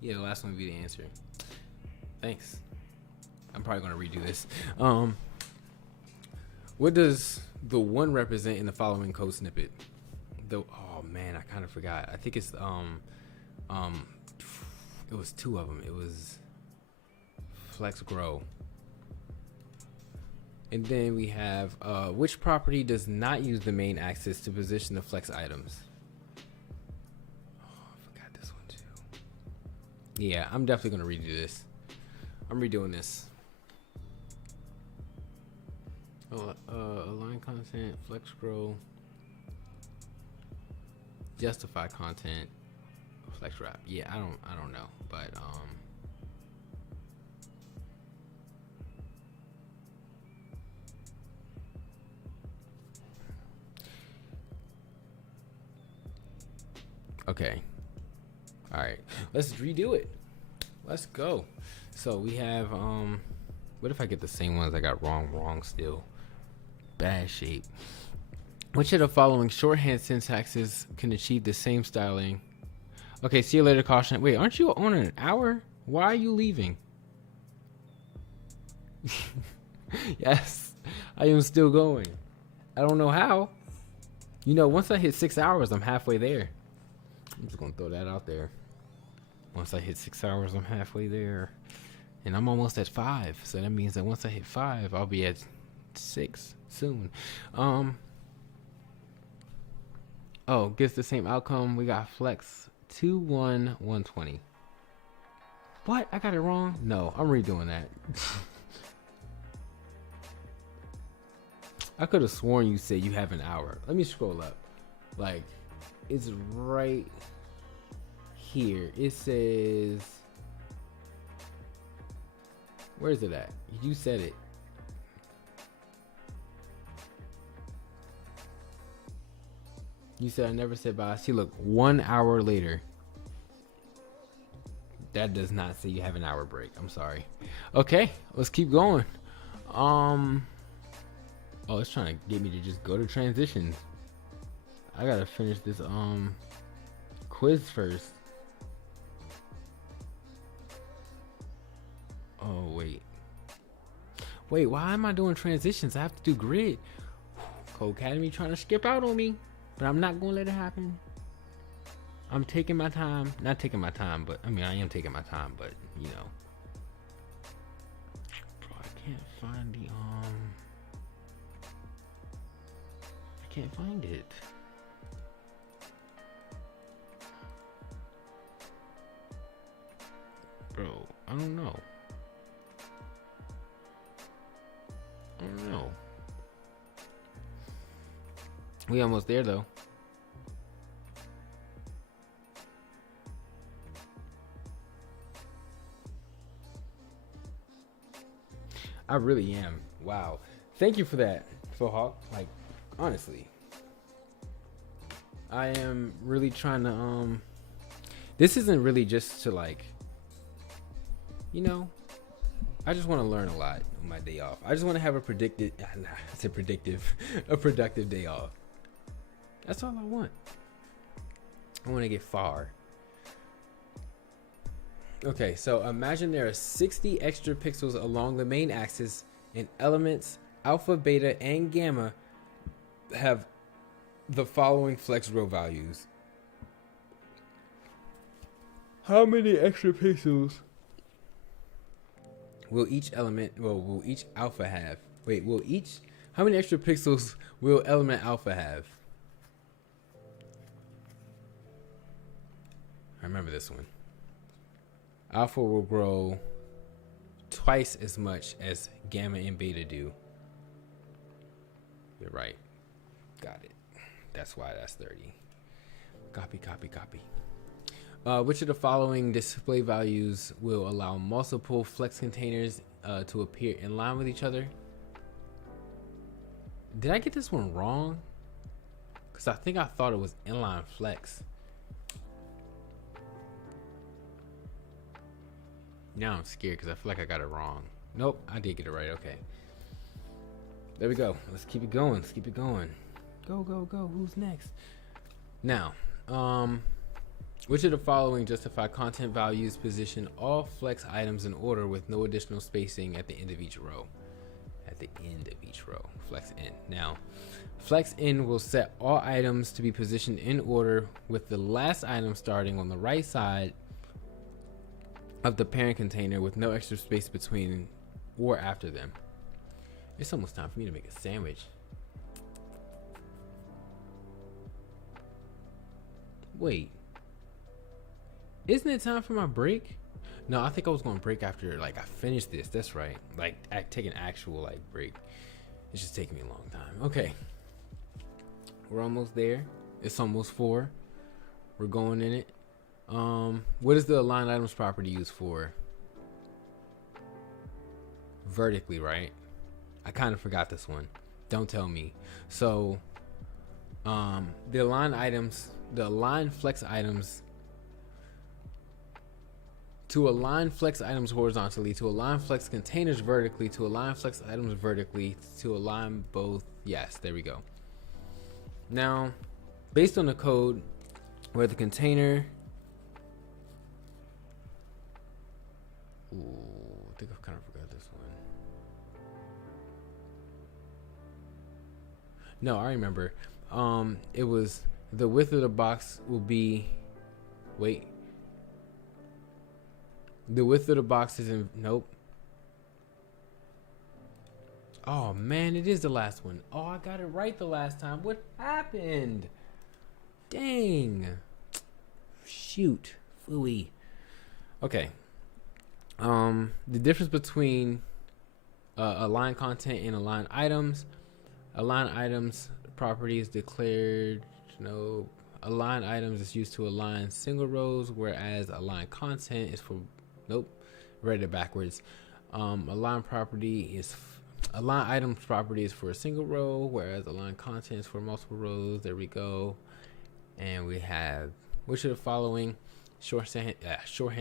yeah, the last one would be the answer. Thanks. I'm probably gonna redo this. What does the one represent in the following code snippet? Oh man, I kind of forgot. I think it's it was two of them. It was flex grow. And then we have which property does not use the main axis to position the flex items? Oh, I forgot this one too. Yeah, I'm definitely gonna redo this. I'm redoing this. Align content, flex grow, justify content, flex wrap. Yeah, I don't know, but okay. All right, let's redo it. Let's go. So we have what if I get the same ones I got wrong still? Bad shape. Which of the following shorthand syntaxes can achieve the same styling? Okay, see you later, caution. Wait, aren't you on an hour? Why are you leaving? Yes, I am still going. I don't know how. You know, once I hit 6 hours, I'm halfway there. I'm just gonna throw that out there. Once I hit 6 hours, I'm halfway there. And I'm almost at 5. So that means that once I hit 5, I'll be at 6 soon. Oh, gets the same outcome. We got flex 2-1-120. What? I got it wrong? No, I'm redoing that. I could have sworn you said you have an hour. Let me scroll up. Like, it's right here. It says, where is it at? You said it. You said I never said bye. See, look, 1 hour later. That does not say you have an hour break. I'm sorry. Okay, let's keep going. Oh, it's trying to get me to just go to transitions. I gotta finish this quiz first. Oh wait, why am I doing transitions? I have to do grid. Code Academy trying to skip out on me, but I'm not gonna let it happen. I'm taking my time. Not taking my time, but I mean I am taking my time, but you know. Bro, I can't find the I can't find it. Bro, I don't know. I don't know. We almost there though. I really am. Wow. Thank you for that, Phil Hawk. Like, honestly. I am really trying to this isn't really just to like, you know, I just want to learn a lot on my day off. I just want to have a productive day off. That's all I want. I want to get far. Okay, so imagine there are 60 extra pixels along the main axis, and elements alpha, beta, and gamma have the following flex row values. How many extra pixels will each alpha have? How many extra pixels will element alpha have? I remember this one. Alpha will grow twice as much as gamma and beta do. You're right. Got it. That's why that's 30. Copy. Which of the following display values will allow multiple flex containers to appear in line with each other? Did I get this one wrong? Because I think I thought it was inline flex. Now I'm scared because I feel like I got it wrong. Nope, I did get it right. Okay. There we go. Let's keep it going. Go. Who's next? Now, which of the following justify content values position all flex items in order with no additional spacing at the end of each row? Flex in. Now, flex in will set all items to be positioned in order with the last item starting on the right side of the parent container with no extra space between or after them. It's almost time for me to make a sandwich. Wait, isn't it time for my break? No, I think I was going to break after like I finished this. That's right. Like take an actual like break. It's just taking me a long time. Okay, we're almost there. It's almost 4. We're going in it. What is the align items property used for? Vertically, right? I kind of forgot this one. Don't tell me. So, the align flex items, to align flex items horizontally, to align flex containers vertically, to align flex items vertically, to align both. Yes, there we go. Now, based on the code where the container, ooh, I think I kind of forgot this one. No, I remember. It was the width of the box will be, wait. The width of the box is in, nope. Oh man, it is the last one. Oh, I got it right the last time. What happened? Dang. Shoot. Phooey. Okay. The difference between align content and align items. Align items property is declared. No. Align items is used to align single rows, whereas align content is for. Nope. Read it backwards. Align items property is for a single row, whereas align content is for multiple rows. There we go. And we have which of the following shorthand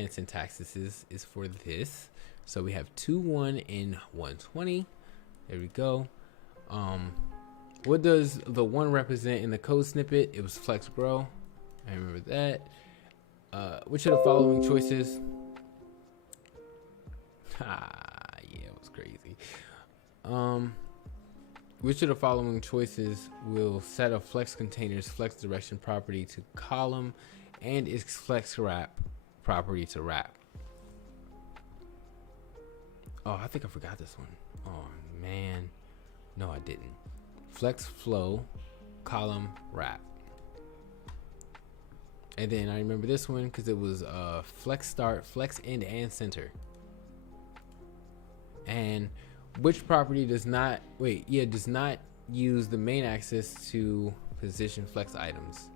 syntax is for this. So we have 2.1 and 120. There we go. What does the 1 represent in the code snippet? It was flex grow. I remember that. Which of the following choices? Yeah, it was crazy. Which of the following choices will set a flex container's flex direction property to column and its flex wrap property to wrap? Oh, I think I forgot this one. Oh man, no, I didn't. Flex flow, column wrap. And then I remember this one because it was flex start, flex end, and center. And which property does not use the main axis to position flex items?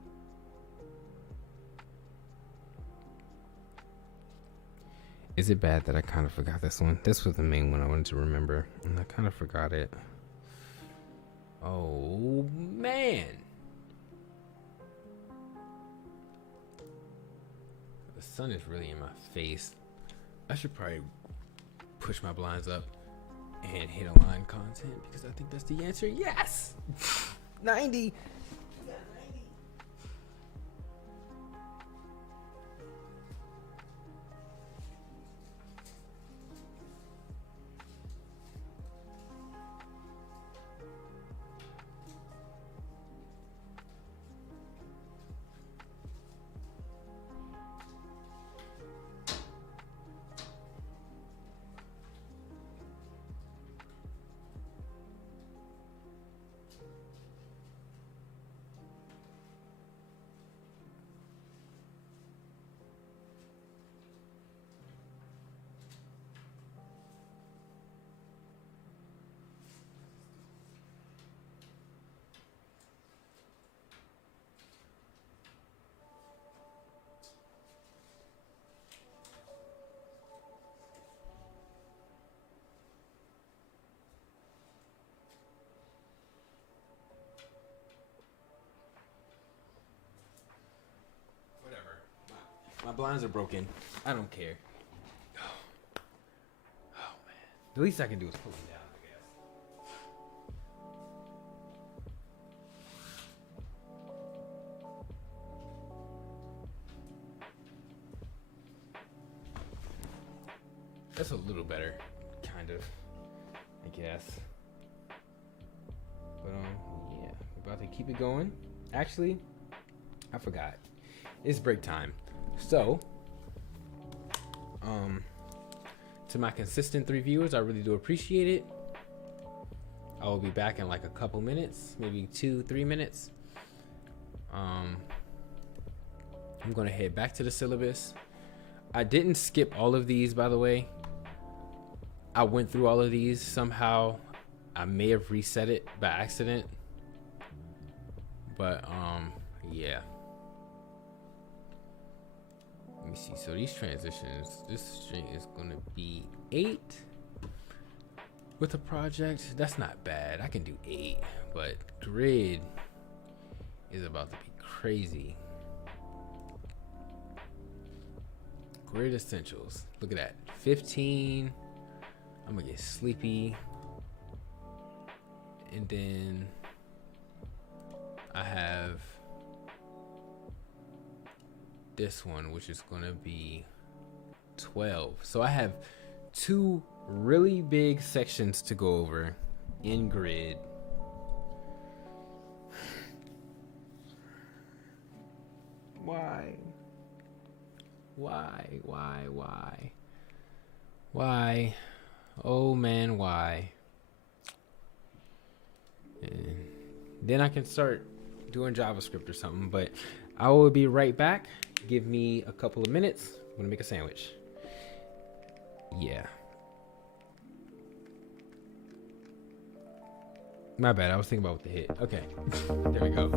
Is it bad that I kind of forgot this one? This was the main one I wanted to remember, and I kind of forgot it. Oh man. The sun is really in my face. I should probably push my blinds up and hit align content because I think that's the answer. Yes. 90. My blinds are broken. I don't care. Oh man. The least I can do is pull them down, I guess. That's a little better, kind of, I guess. But yeah, we're about to keep it going. Actually, I forgot. It's break time. So, to my consistent 3 viewers, I really do appreciate it. I will be back in like a couple minutes, maybe 2-3 minutes. I'm gonna head back to the syllabus. I didn't skip all of these, by the way. I went through all of these. Somehow I may have reset it by accident, but yeah. Let me see. So these transitions, this string is going to be 8 with a project. That's not bad. I can do 8, but grid is about to be crazy. Grid essentials. Look at that. 15. I'm going to get sleepy. And then I have this one, which is going to be 12. So I have 2 really big sections to go over in grid. Why? Oh man, why? And then I can start doing JavaScript or something, but I will be right back. Give me a couple of minutes. I'm gonna make a sandwich. Yeah. My bad, I was thinking about what to hit. Okay, there we go.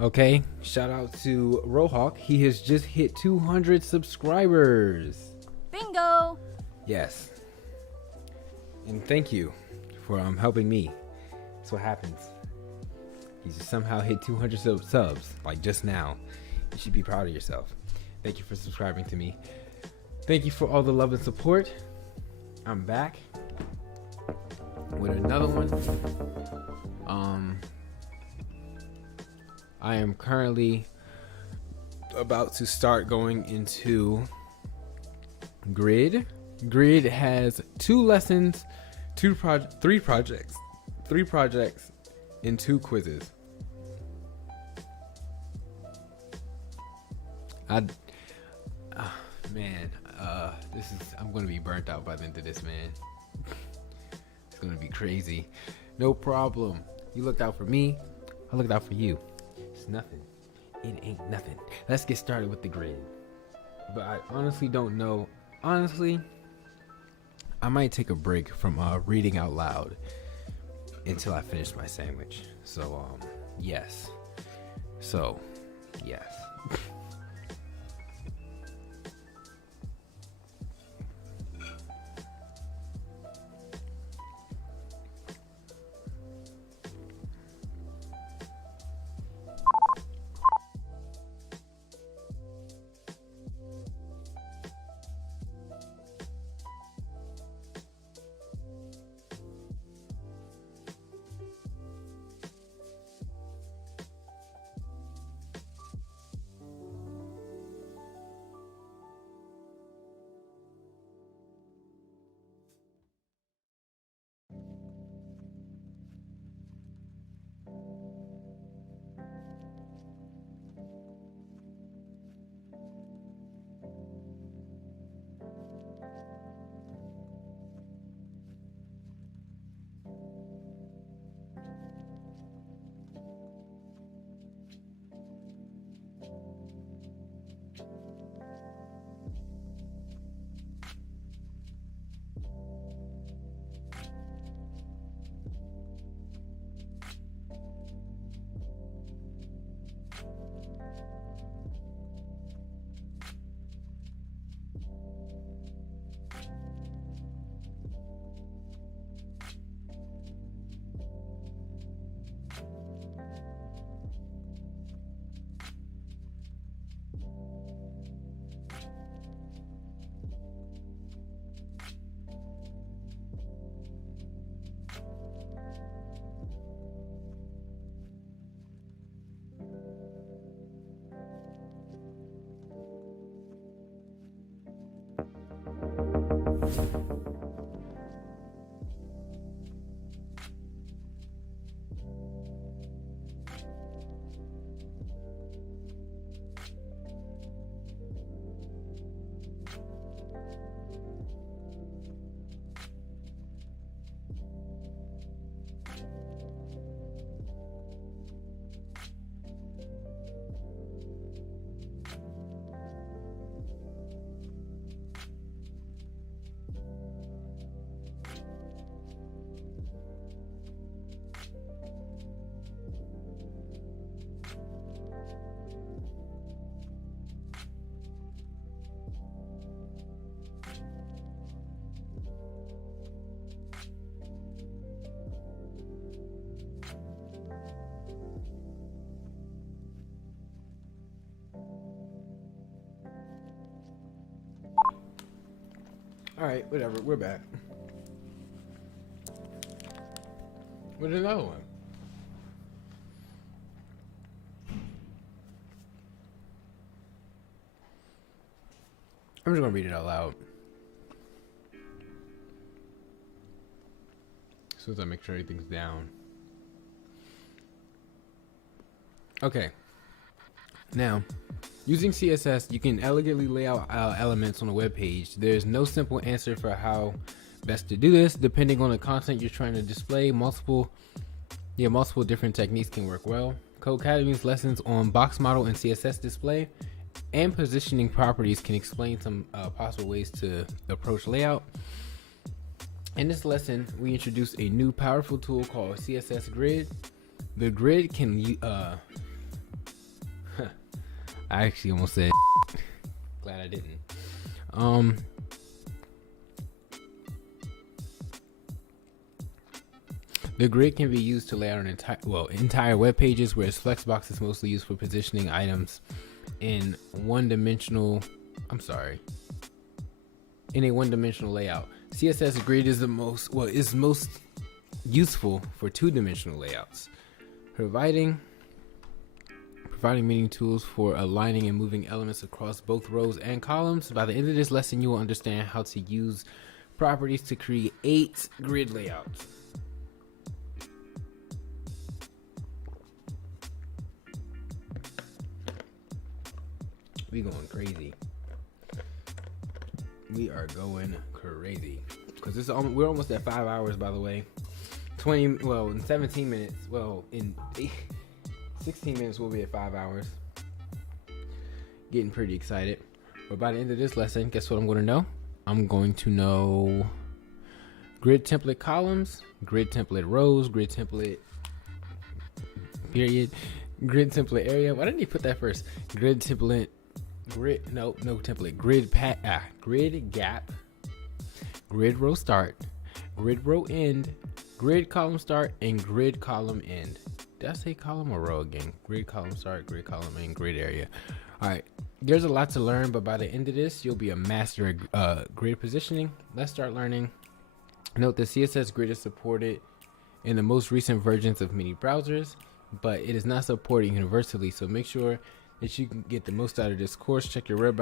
Okay, shout out to Rohawk. He has just hit 200 subscribers. Bingo. Yes. And thank you for helping me. That's what happens. He just somehow hit 200 subs, like just now. You should be proud of yourself. Thank you for subscribing to me. Thank you for all the love and support. I'm back with another one. I am currently about to start going into Grid. Grid has 2 lessons, 3 projects, 3 projects, and 2 quizzes. I'm gonna be burnt out by the end of this, man. It's gonna be crazy. No problem. You looked out for me, I looked out for you. It's nothing. It ain't nothing. Let's get started with the grid. But I honestly don't know. Honestly, I might take a break from reading out loud until I finish my sandwich. So yes. So yes. Alright, whatever, we're back. With another one. I'm just gonna read it out loud. So as I make sure everything's down. Okay. Now, using CSS, you can elegantly lay out elements on a web page. There's no simple answer for how best to do this. Depending on the content you're trying to display, multiple different techniques can work well. Codecademy's lessons on box model and CSS display and positioning properties can explain some possible ways to approach layout. In this lesson, we introduce a new powerful tool called CSS Grid. The grid can I actually almost said glad I didn't. The grid can be used to lay out an entire web pages, whereas Flexbox is mostly used for positioning items in one-dimensional. In a one-dimensional layout. CSS grid is most useful for two-dimensional layouts, providing meaning tools for aligning and moving elements across both rows and columns. By the end of this lesson, you will understand how to use properties to create grid layouts. We going crazy. We are going crazy because we're almost at 5 hours, by the way. In 17 minutes. In 16 minutes, we'll be at 5 hours. Getting pretty excited. But by the end of this lesson, guess what I'm going to know? I'm going to know grid template columns, grid template rows, grid template period, grid template area. Why didn't he put that first? Grid template. Grid gap, grid row start, grid row end, grid column start, and grid column end. Did I say column or row again? Grid column start, grid column end, grid area. All right, there's a lot to learn, but by the end of this, you'll be a master at grid positioning. Let's start learning. Note that CSS grid is supported in the most recent versions of many browsers, but it is not supported universally, so make sure that you can get the most out of this course. Check your web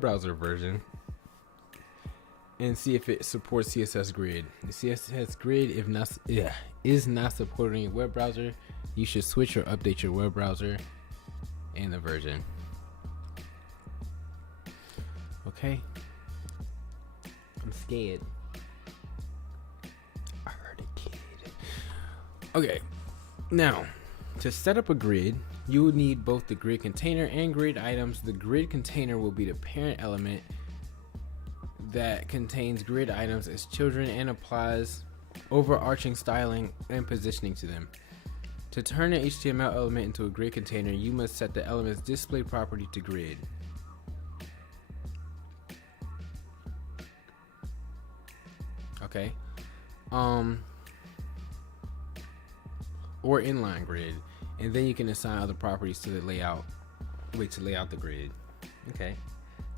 browser version and see if it supports CSS grid. The CSS grid is not supported in your web browser. You should switch or update your web browser and the version. Okay, I'm scared. I heard a kid. Okay, now to set up a grid, you will need both the grid container and grid items. The grid container will be the parent element that contains grid items as children and applies overarching styling and positioning to them. To turn an HTML element into a grid container, you must set the element's display property to grid. Okay. Or inline grid. And then you can assign other properties to the layout. To lay out the grid. Okay.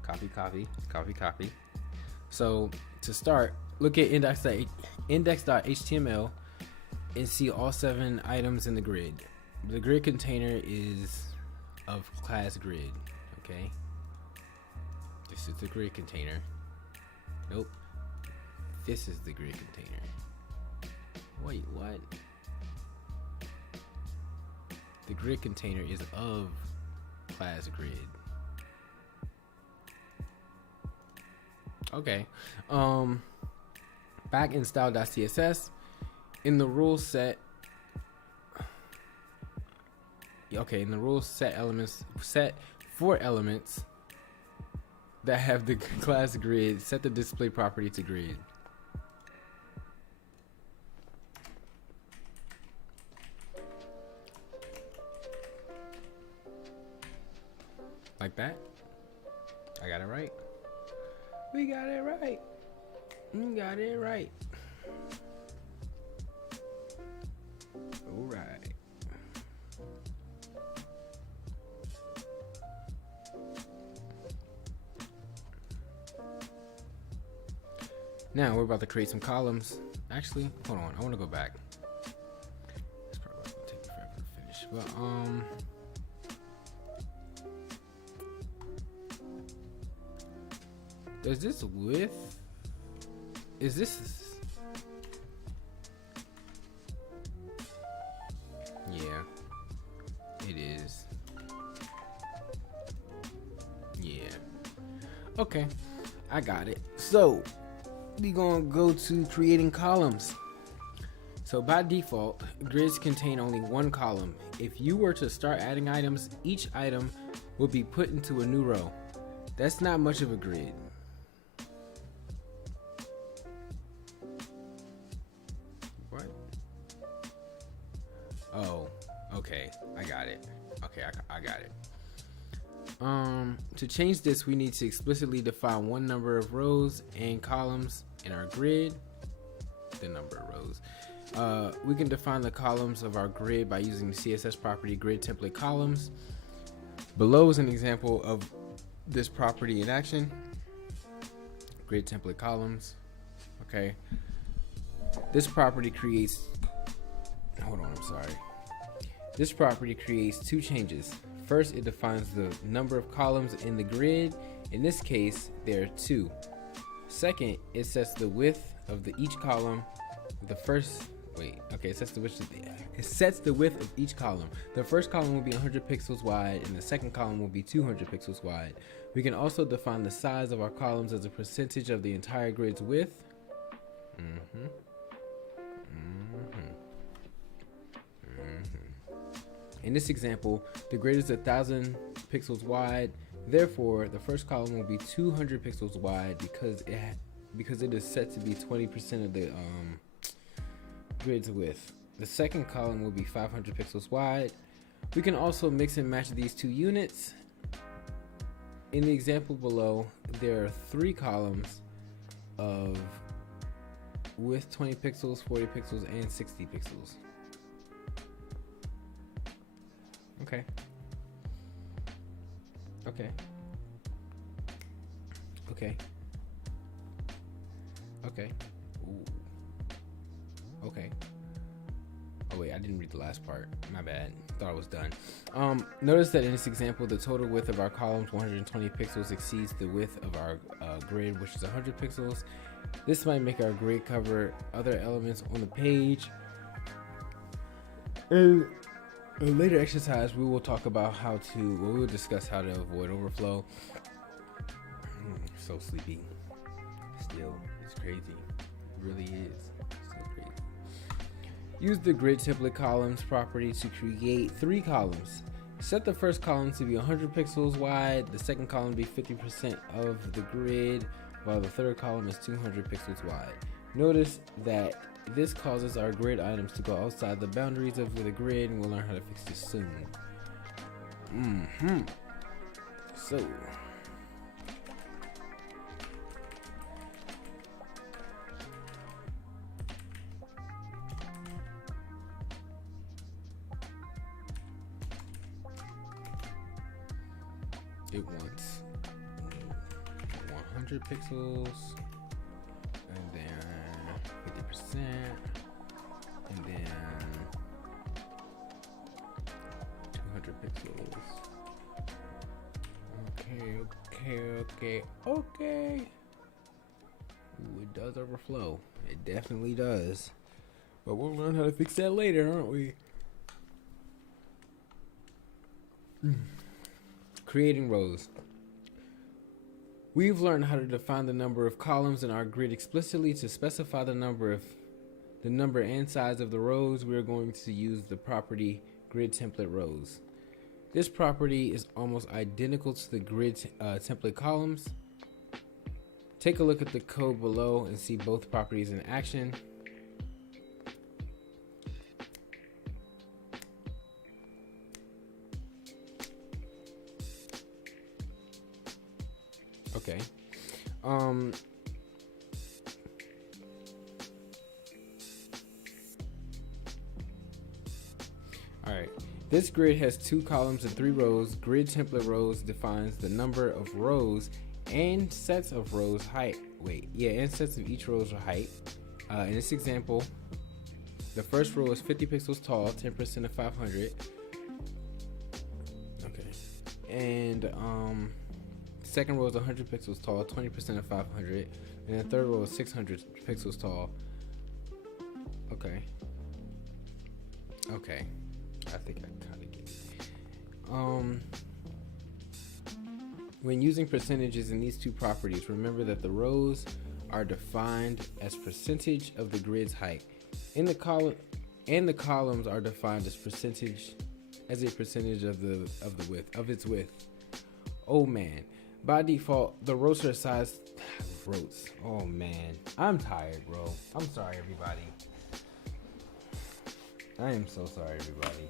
Copy. So to start, look at index.html and see all 7 items in the grid. The grid container is of class grid. Okay. This is the grid container. Nope. This is the grid container. Wait, what? The grid container is of class grid. Okay. Back in style.css, in the rule set. Okay, in the rules set for elements that have the class grid, set the display property to grid. Like that. I got it right. We got it right. We got it right. All right. Now we're about to create some columns. Actually, hold on. I want to go back. It's probably gonna take me forever to finish. But does this width? Is this? Yeah, it is. Yeah. Okay, I got it. So we gonna go to creating columns. So by default, grids contain only one column. If you were to start adding items, each item will be put into a new row. That's not much of a grid. What? Oh, Okay, I got it. Okay, I got it. To change this, we need to explicitly define one number of rows and columns in our grid. The number of rows. We can define the columns of our grid by using the CSS property grid template columns. Below is an example of this property in action. Grid template columns. Okay. This property creates. Hold on, I'm sorry. This property creates two changes. First, it defines the number of columns in the grid. In this case, there are 2. Second, it sets the width of each column. It sets the width of each column. The first column will be 100 pixels wide, and the second column will be 200 pixels wide. We can also define the size of our columns as a percentage of the entire grid's width. In this example, the grid is 1,000 pixels wide. Therefore, the first column will be 200 pixels wide because it is set to be 20% of the grid's width. The second column will be 500 pixels wide. We can also mix and match these two units. In the example below, there are 3 columns of width 20 pixels, 40 pixels, and 60 pixels. Okay. Okay. Okay. Okay. Ooh. Okay. Oh wait, I didn't read the last part. My bad. Thought I was done. Notice that in this example, the total width of our columns, 120 pixels, exceeds the width of our grid, which is 100 pixels. This might make our grid cover other elements on the page. In a later exercise, we will discuss how to avoid overflow. So sleepy. Still, it's crazy. It really is. So crazy. Use the grid template columns property to create 3 columns. Set the first column to be 100 pixels wide, the second column be 50% of the grid, while the third column is 200 pixels wide. Notice that this causes our grid items to go outside the boundaries of the grid, and we'll learn how to fix this soon. So, it wants 100 pixels, and then 50%, and then 200 pixels. Okay. Ooh, it does overflow. It definitely does. But we'll learn how to fix that later, aren't we? Creating rows. We've learned how to define the number of columns in our grid explicitly. To specify the number and size of the rows, we are going to use the property grid template rows. This property is almost identical to the grid template columns. Take a look at the code below and see both properties in action. Okay. Alright. This grid has 2 columns and 3 rows. Grid template rows defines the number of rows and sets of rows height. And sets of each row's height. In this example, the first row is 50 pixels tall, 10% of 500. Okay. And second row is 100 pixels tall, 20% of 500, and the third row is 600 pixels tall. Okay. I think I kind of get it. When using percentages in these two properties, remember that the rows are defined as percentage of the grid's height. In the column and the columns are defined as a percentage of its width. Oh man. By default, the rows are sized. Oh man, I'm tired, bro. I'm sorry, everybody. I am so sorry, everybody.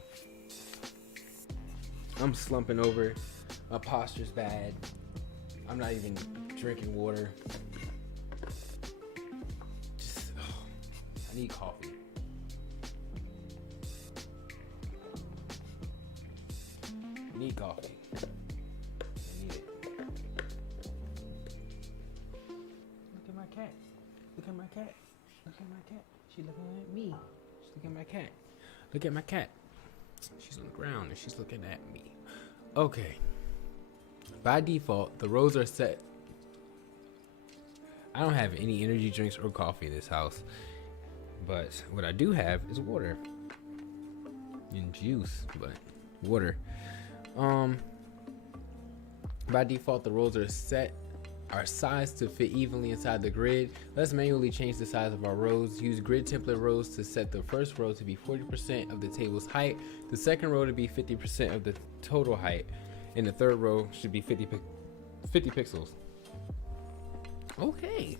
I'm slumping over. My posture's bad. I'm not even drinking water. Just, I need coffee. I need coffee. I need it. Look at my cat. Look at my cat. Look at my cat. She's looking at me. She's looking at my cat. Look at my cat. She's on the ground and she's looking at me. Okay. By default, the rows are set. I don't have any energy drinks or coffee in this house. But what I do have is water. And juice, but water. By default, the rows are sized to fit evenly inside the grid. Let's manually change the size of our rows. Use grid template rows to set the first row to be 40% of the table's height, the second row to be 50% of the total height, and the third row should be 50 pixels. Okay,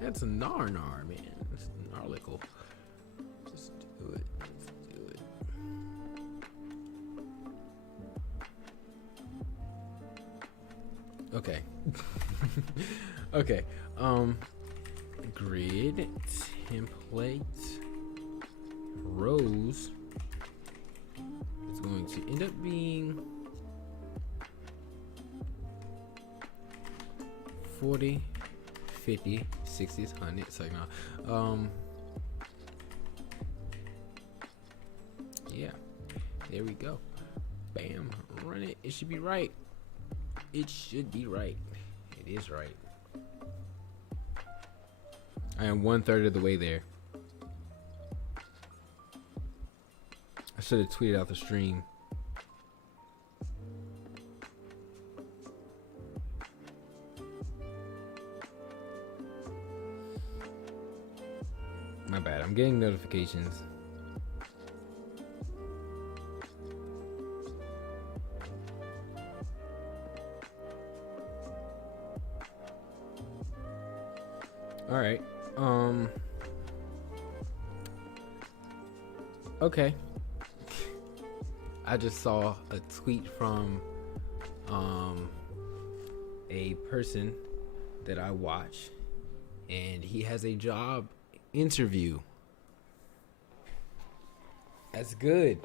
that's a nar, man. That's gnarlical. Just do it. Okay. Okay. Grid template rows is going to end up being 40, 50, 60, 100. So yeah. There we go. Bam. Run it. It should be right. It should be right. It is right. I am 1/3 of the way there. I should have tweeted out the stream. My bad. I'm getting notifications. All right. Okay. I just saw a tweet from a person that I watch, and he has a job interview. That's good.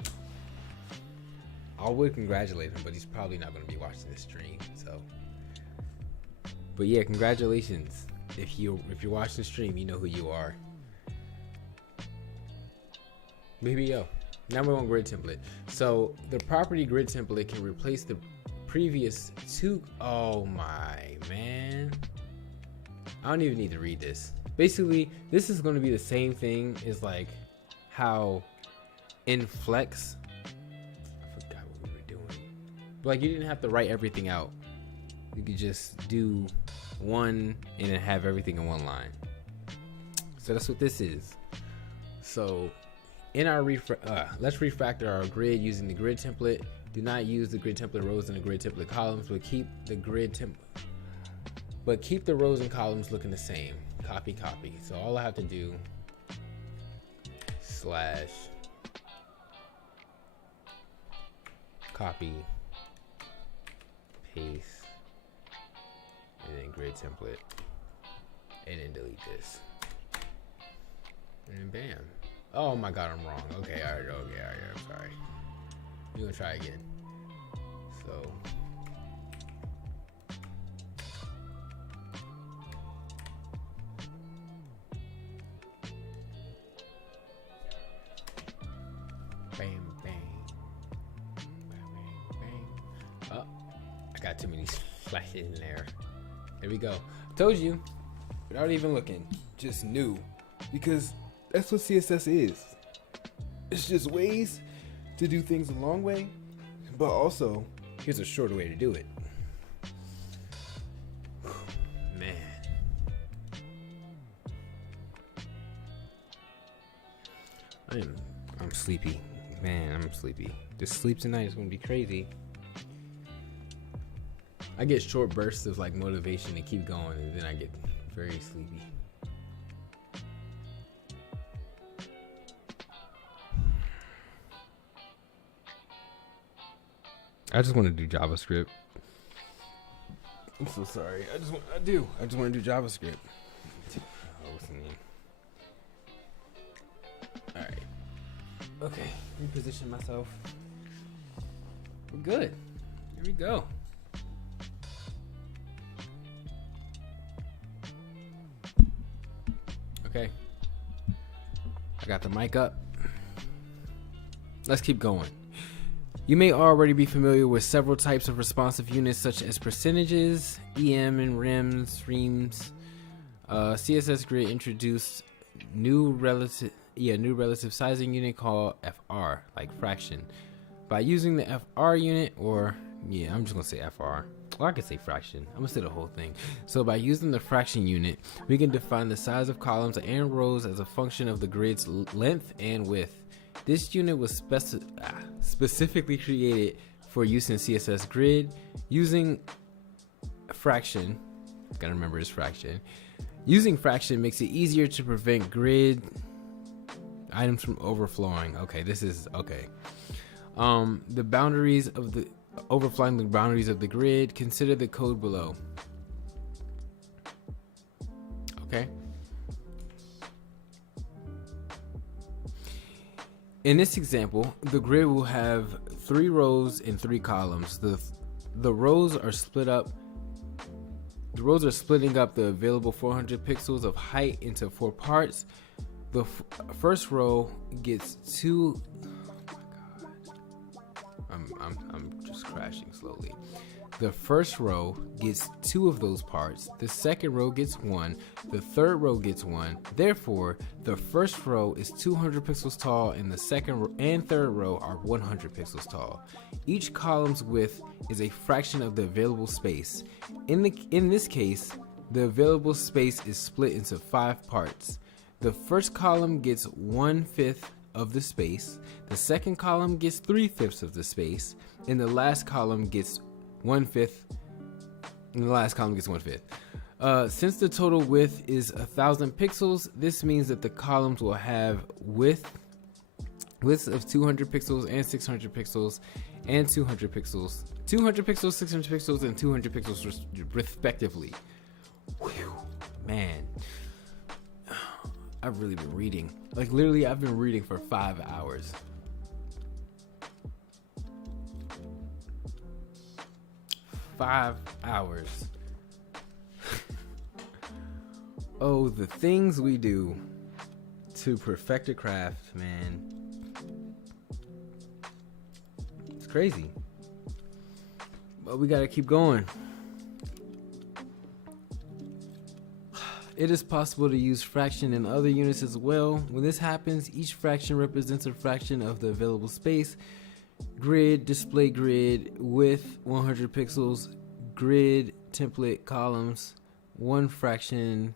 I would congratulate him, but he's probably not going to be watching this stream. So, but yeah, congratulations. If you're watching the stream, you know who you are. Maybe yo. Number one grid template. So the property grid template can replace the previous two. Oh my man. I don't even need to read this. Basically, this is going to be the same thing as like how in Flex. I forgot what we were doing. But like you didn't have to write everything out. You could just do one and then have everything in one line. So that's what this is. So in our let's refactor our grid using the grid template. Do not use the grid template rows and the grid template columns, but keep the rows and columns looking the same. Copy. So all I have to do / copy, paste, and then grid template, and then delete this, and then bam. Oh my god, I'm wrong. Okay, all right, I'm sorry. We're gonna try again. So bam, bang. Oh, I got too many flashes in there. There we go. Told you, without even looking, just knew, because that's what CSS is. It's just ways to do things a long way, but also here's a shorter way to do it. Man, I'm sleepy. Man, I'm sleepy. This sleep tonight is gonna be crazy. I get short bursts of like motivation to keep going, and then I get very sleepy. I just want to do JavaScript. I'm so sorry. I just want to do JavaScript. Oh, what's the name? All right. Okay. Reposition myself. We're good. Here we go. Okay. I got the mic up. Let's keep going. You may already be familiar with several types of responsive units such as percentages, EM and REM streams. CSS Grid introduced new relative sizing unit called FR, like fraction. By using the FR unit, I'm just gonna say FR. Or I could say fraction. I'm gonna say the whole thing. So by using the fraction unit, we can define the size of columns and rows as a function of the grid's length and width. This unit was specifically created for use in CSS Grid. Using fraction, gotta remember it's fraction. Using fraction makes it easier to prevent grid items from overflowing. Okay, this is okay. The boundaries of the overflowing the boundaries of the grid. Consider the code below. Okay. In this example, the grid will have 3 rows and 3 columns. The rows are split up. The rows are splitting up the available 400 pixels of height into 4 parts. The first row gets 2. Oh my God. I'm just crashing slowly. The first row gets 2 of those parts. The second row gets 1. The third row gets 1. Therefore, the first row is 200 pixels tall, and the second and third row are 100 pixels tall. Each column's width is a fraction of the available space. In this case, the available space is split into 5 parts. The first column gets 1/5 of the space. The second column gets 3/5 of the space, and the last column gets 1/5. And the last column gets 1/5. Since the total width is 1,000 pixels, this means that the columns will have widths of 200 pixels and 600 pixels and 200 pixels, 200 pixels, 600 pixels, and 200 pixels respectively. Whew, man, I've really been reading. Like literally, I've been reading for 5 hours. Oh, the things we do to perfect a craft, man. It's crazy. But we gotta keep going. It is possible to use fraction in other units as well. When this happens, each fraction represents a fraction of the available space. Grid, display grid, width 100 pixels, grid, template, columns, 1 fraction,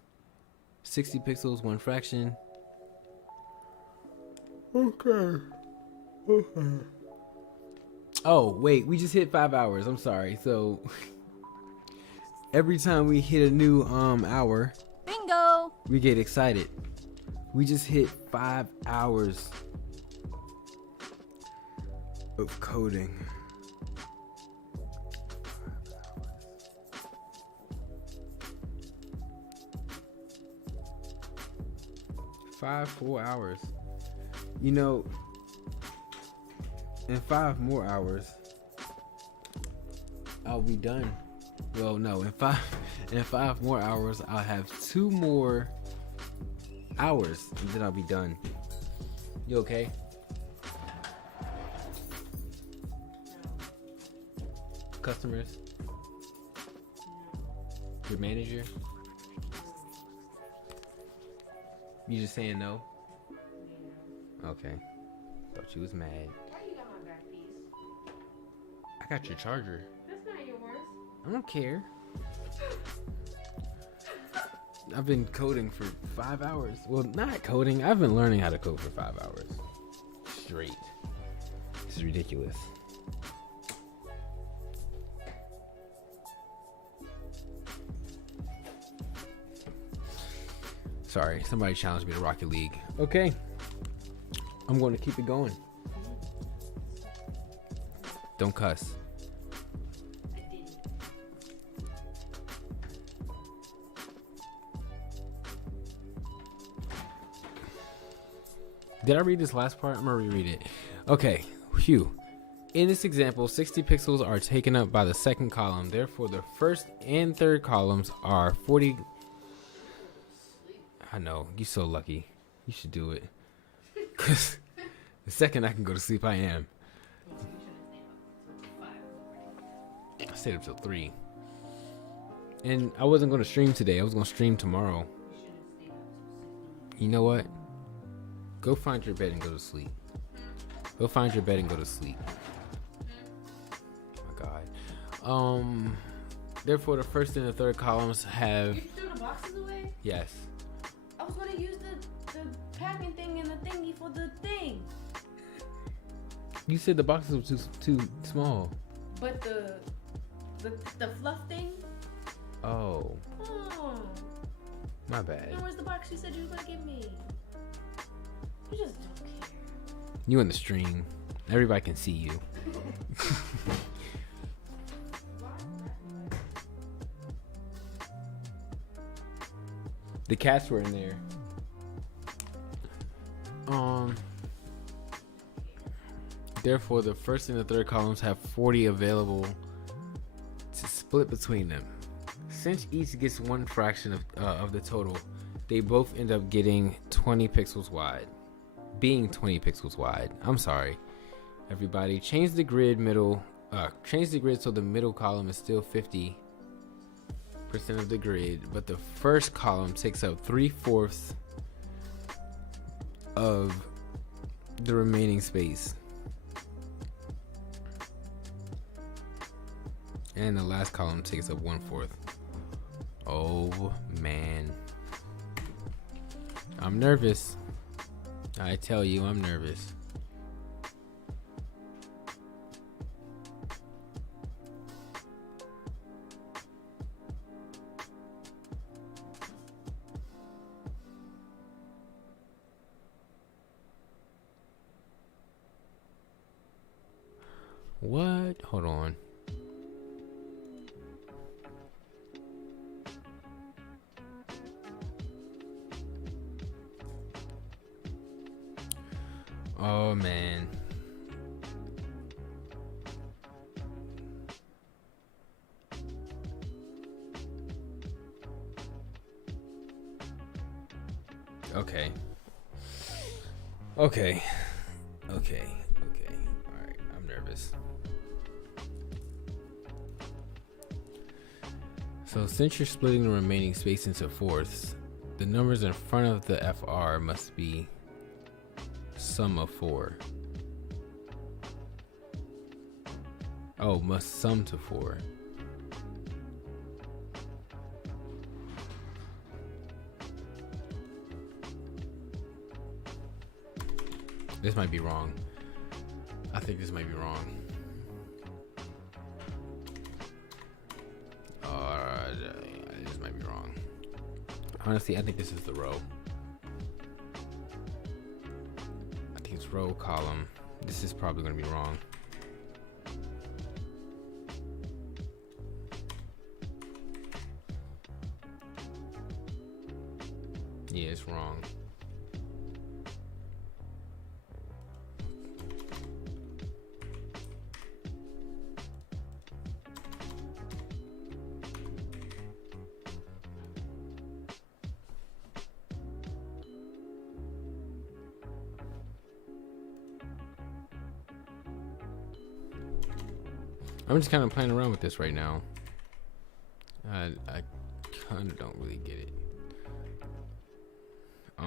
60 pixels, 1 fraction. Okay. Oh, wait, we just hit 5 hours. I'm sorry. So every time we hit a new hour, Bingo! we get excited. We just hit 5 hours of coding. Five full hours. You know, in 5 more hours, I'll be done. Well, no, in five more hours, I'll have 2 more hours, and then I'll be done. You okay? Customers? Your manager? You just saying no? Okay. Thought you was mad. Why you got my back piece? I got your charger. That's not yours. I don't care. I've been coding for 5 hours. Well, not coding. I've been learning how to code for 5 hours. Straight. This is ridiculous. Sorry, somebody challenged me to Rocket League. Okay. I'm going to keep it going. Don't cuss. Did I read this last part? I'm gonna reread it. Okay, phew. In this example, 60 pixels are taken up by the second column. Therefore, the first and third columns are 40. I know, you're so lucky. You should do it. Because the second I can go to sleep, I am. I stayed up till 3. And I wasn't going to stream today. I was going to stream tomorrow. You know what? Go find your bed and go to sleep. Go find your bed and go to sleep. Oh my God. Therefore, the first and the third columns have. You threw the boxes away? Yes. I was gonna use the packing thing and the thingy for the thing. You said the boxes were too small. But the fluff thing? Oh, Oh. my bad. And where's the box you said you were gonna give me? You just don't care. You in the stream. Everybody can see you. The cats were in there. Therefore, the first and the third columns have 40 available to split between them. Since each gets one fraction of the total, they both end up getting 20 pixels wide. Being 20 pixels wide. I'm sorry, everybody. Change the grid so the middle column is still 50% of the grid, but the first column takes up 3/4 of the remaining space. And the last column takes up 1/4. Oh man. I'm nervous. I tell you, I'm nervous. What? Hold on. Oh man. Okay. Okay. Alright, I'm nervous. So since you're splitting the remaining space into fourths, the numbers in front of the FR must be sum of 4. Oh, must sum to 4. This might be wrong. I think this might be wrong. This might be wrong. Honestly, I think this is the row. I think it's row column. This is probably going to be wrong. Yeah, it's wrong. I'm just kind of playing around with this right now. I kind of don't really get it. I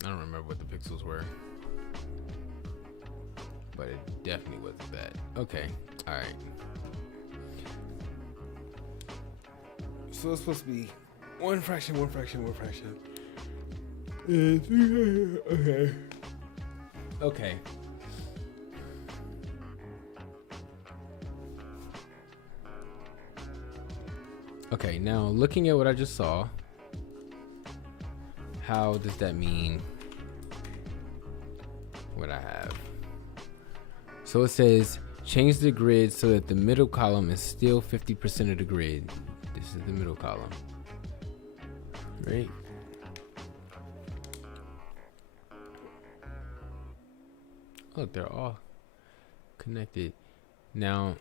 don't remember what the pixels were, but it definitely wasn't that. Okay, all right. So it's supposed to be one fraction. Okay. Okay, now looking at what I just saw, how does that mean what I have? So it says change the grid so that the middle column is still 50% of the grid. This is the middle column. right? Look, they're all connected. Now,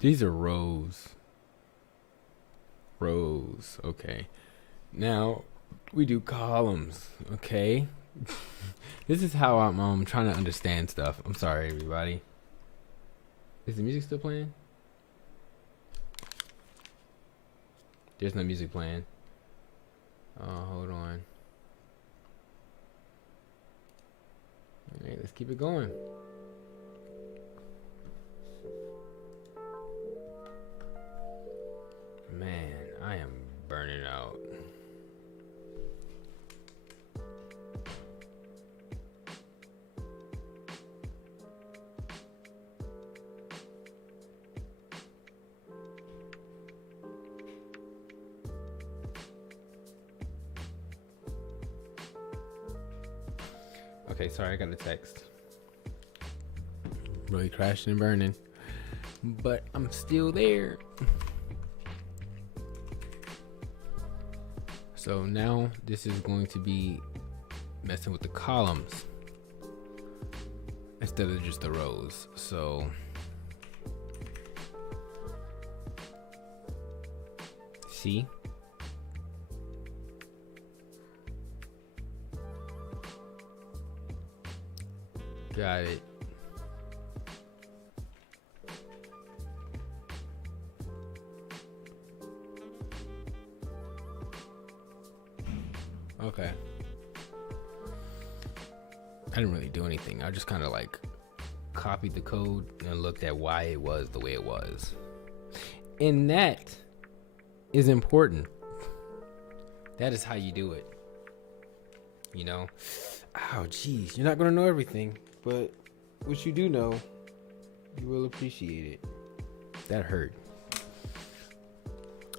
these are rows. Rows, okay. Now, we do columns, okay? This is how I'm trying to understand stuff. I'm sorry, everybody. Is the music still playing? There's no music playing. Oh, hold on. Alright, let's keep it going. Man, I am burning out. Okay, sorry, I got a text. Really crashing and burning. But I'm still there. So now this is going to be messing with the columns instead of just the rows. So see? Got it. Okay. I didn't really do anything. I just kind of like copied the code and looked at why it was the way it was. And that is important. That is how you do it. You know? Oh, geez. You're not going to know everything, but what you do know, you will appreciate it. That hurt.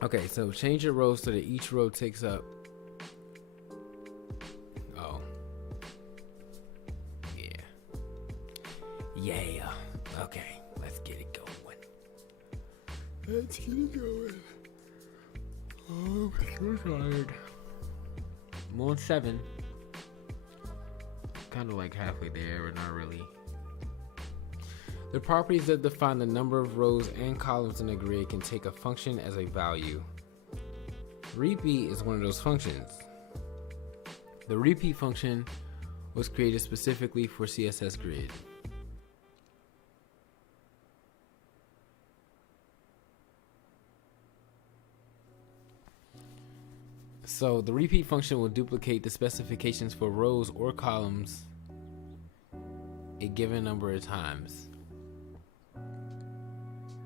Okay, so change your rows so that each row takes up. Oh. Yeah. Yeah. Okay, let's get it going. Let's get it going. Oh, I'm so tired. I'm on 7. Kind of like halfway there, but not really. The properties that define the number of rows and columns in a grid can take a function as a value. Repeat is one of those functions. The repeat function was created specifically for CSS Grid. So the repeat function will duplicate the specifications for rows or columns a given number of times.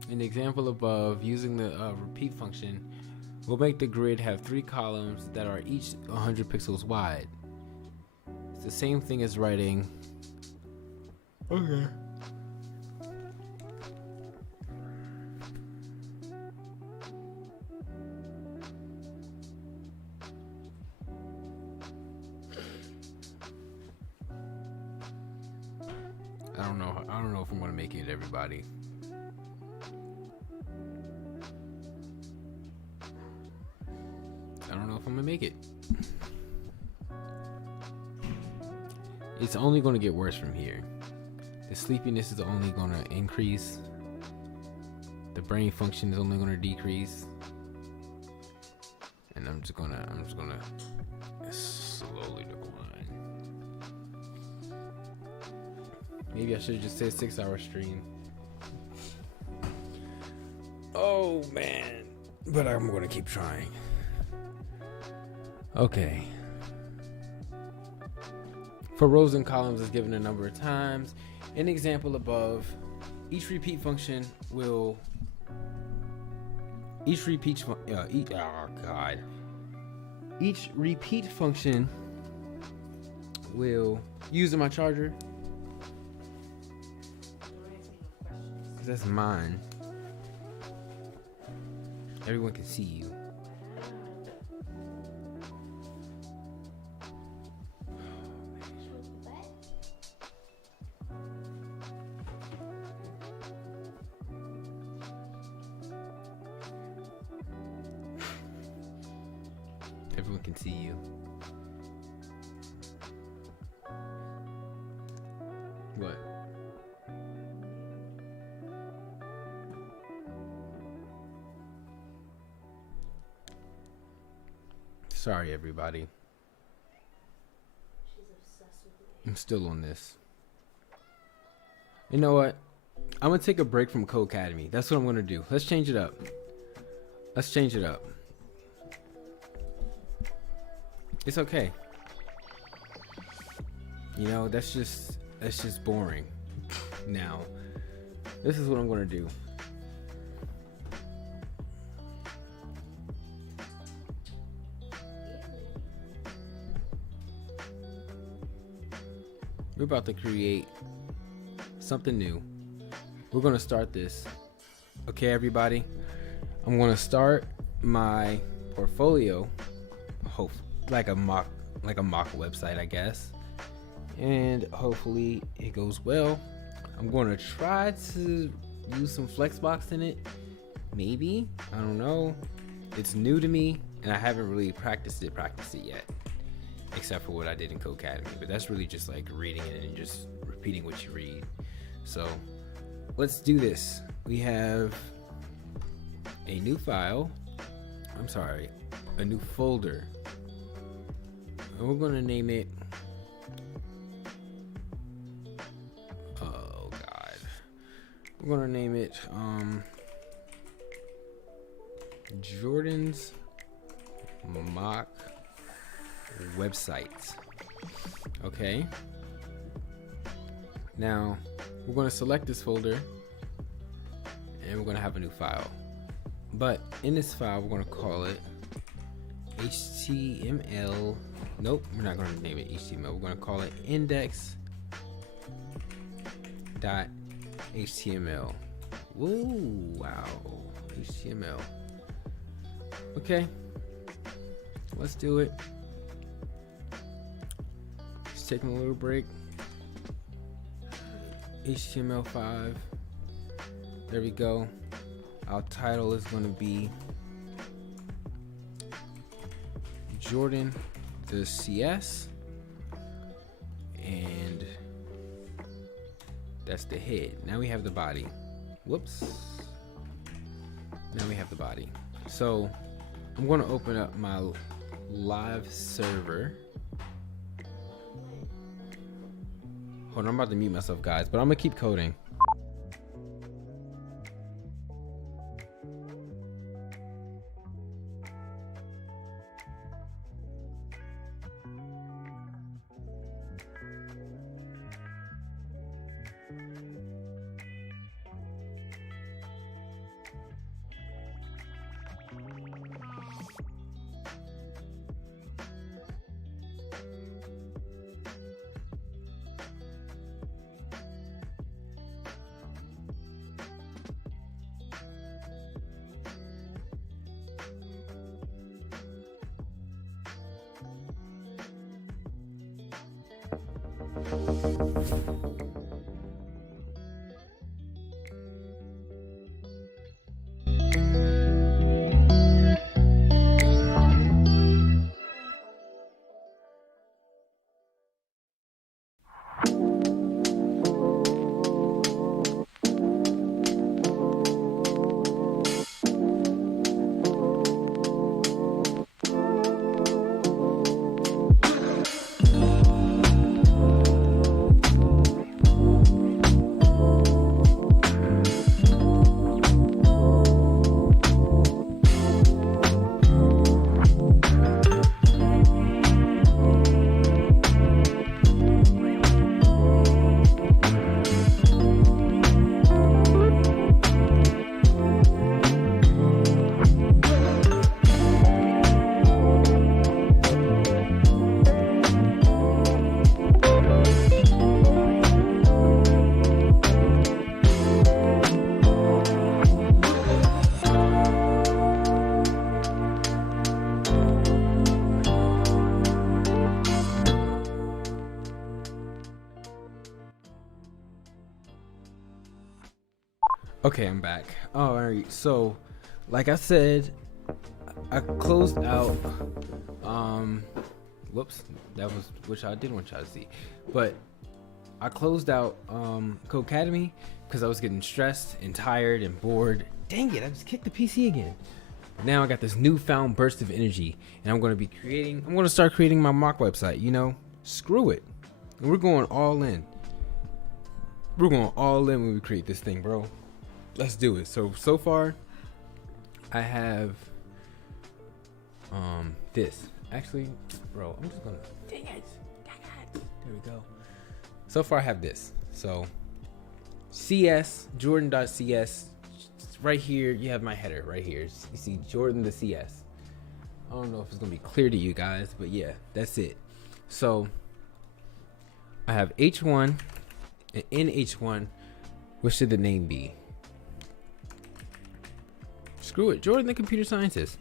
In the example above, using the repeat function, we'll make the grid have 3 columns that are each 100 pixels wide. It's the same thing as writing. Okay. I don't know if I'm gonna make it, everybody. I don't know if I'm gonna make it. It's only gonna get worse from here. The sleepiness is only gonna increase. The brain function is only gonna decrease. And I'm just gonna slowly decline. Maybe I should have just said 6-hour stream. Oh man. But I'm gonna keep trying. Okay. For rows and columns is given a number of times. In the example above, each repeat function will each repeat function will using my charger, because that's mine. Everyone can see you. everyone can see you. What? Sorry, everybody. I'm still on this. You know what? I'm gonna take a break from Codecademy. That's what I'm gonna do. Let's change it up. Let's change it up. It's okay. You know, that's just boring. Now, this is what I'm gonna do. We're about to create something new. We're gonna start this. Okay, everybody. I'm gonna start my portfolio, like a mock website, I guess. And hopefully it goes well. I'm gonna try to use some Flexbox in it. Maybe, I don't know. It's new to me, and I haven't really practiced it yet. Except for what I did in Codecademy, but that's really just like reading it and just repeating what you read. So let's do this. We have a new file. I'm sorry, a new folder. And we're gonna name it. Oh God, we're gonna name it Jordan's Mock Website. Okay, now we're going to select this folder and we're going to have a new file, but in this file we're going to call it HTML. Nope, we're not going to name it HTML. We're going to call it index.html. Woo, wow, HTML. Okay, let's do it. Taking a little break. HTML5. There we go. Our title is going to be Jordan the CS, and that's the head. Now we have the body. Whoops. Now we have the body. So I'm going to open up my live server. Hold on, I'm about to mute myself, guys, but I'm gonna keep coding. Okay, I'm back. All right, so like I said, I closed out. Whoops, that was which I didn't want y'all to see, but I closed out Codecademy because I was getting stressed and tired and bored. Dang it! I just kicked the PC again. Now I got this newfound burst of energy, and I'm going to start creating my mock website. You know, screw it. And we're going all in. We're going all in when we create this thing, bro. Let's do it. So far, I have this. Actually, bro, I'm just gonna. Dang it! There we go. So far, I have this. So, CS Jordan.cs. Right here, you have my header right here. You see Jordan the CS. I don't know if it's gonna be clear to you guys, but yeah, that's it. So I have H1, and in H1, what should the name be? Screw it, Jordan the computer scientist.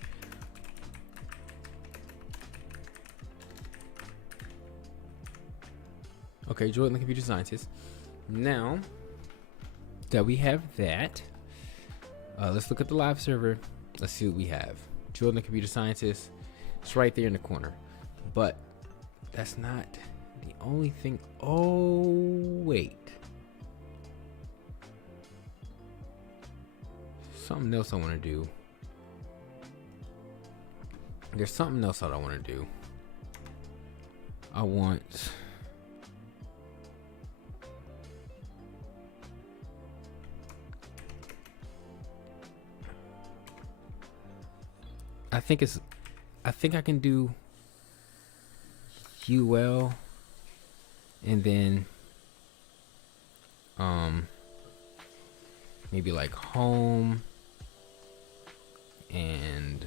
Okay, Jordan the computer scientist. Now that we have that, let's look at the live server. Let's see what we have. Jordan the computer scientist. It's right there in the corner. But that's not the only thing. Oh, wait. Something else I want to do. There's something else that I want to do. I think I can do UL and then maybe like home and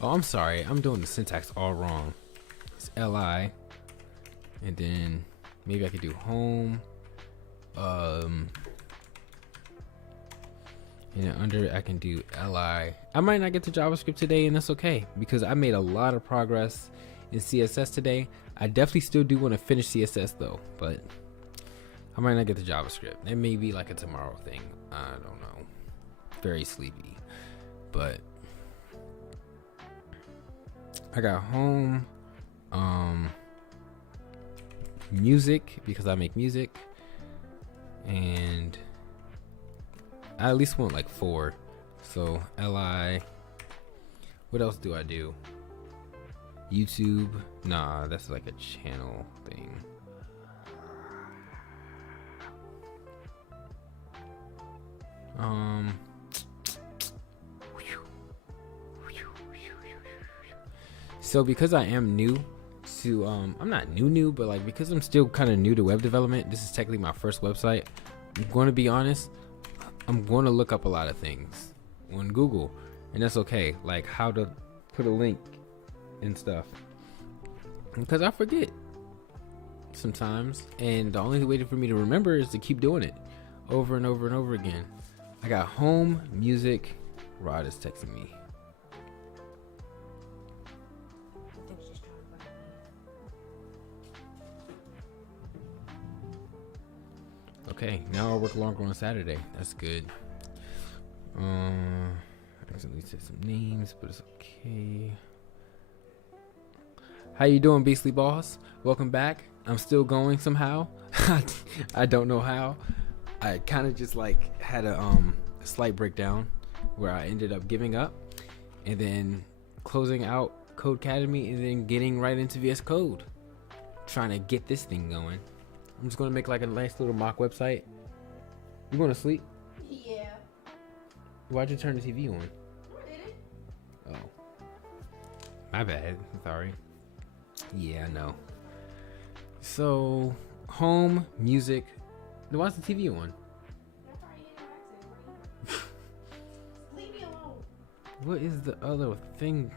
I'm sorry, I'm doing the syntax all wrong. It's LI and then maybe I could do home and under I can do LI. I might not get to JavaScript today, and that's okay because I made a lot of progress in CSS today. I definitely still do want to finish CSS though, but I might not get to JavaScript. It may be like a tomorrow thing. I don't know. Very sleepy, but I got home, music because I make music, and I at least want like 4. So LI. What else do I do? YouTube. Nah, that's like a channel thing. So because I am new to I'm not new, but like because I'm still kind of new to web development, this is technically my first website. I'm going to be honest, I'm going to look up a lot of things on Google, and that's okay, like how to put a link and stuff, because I forget sometimes, and the only way for me to remember is to keep doing it over and over and over again. I got home, music. Rod is texting me. Okay, now I'll work longer on Saturday. That's good. I accidentally said some names, but it's okay. How you doing, Beastly Boss? Welcome back. I'm still going somehow. I don't know how. I kind of just like had a slight breakdown where I ended up giving up and then closing out Codecademy and then getting right into VS Code, trying to get this thing going. I'm just gonna make like a nice little mock website. You going to sleep? Yeah. Why'd you turn the TV on? I didn't. Oh, my bad. Sorry. Yeah, I know. So, home, music. Then why's the TV on? That's already in your accent. Leave me alone. What is the other thing?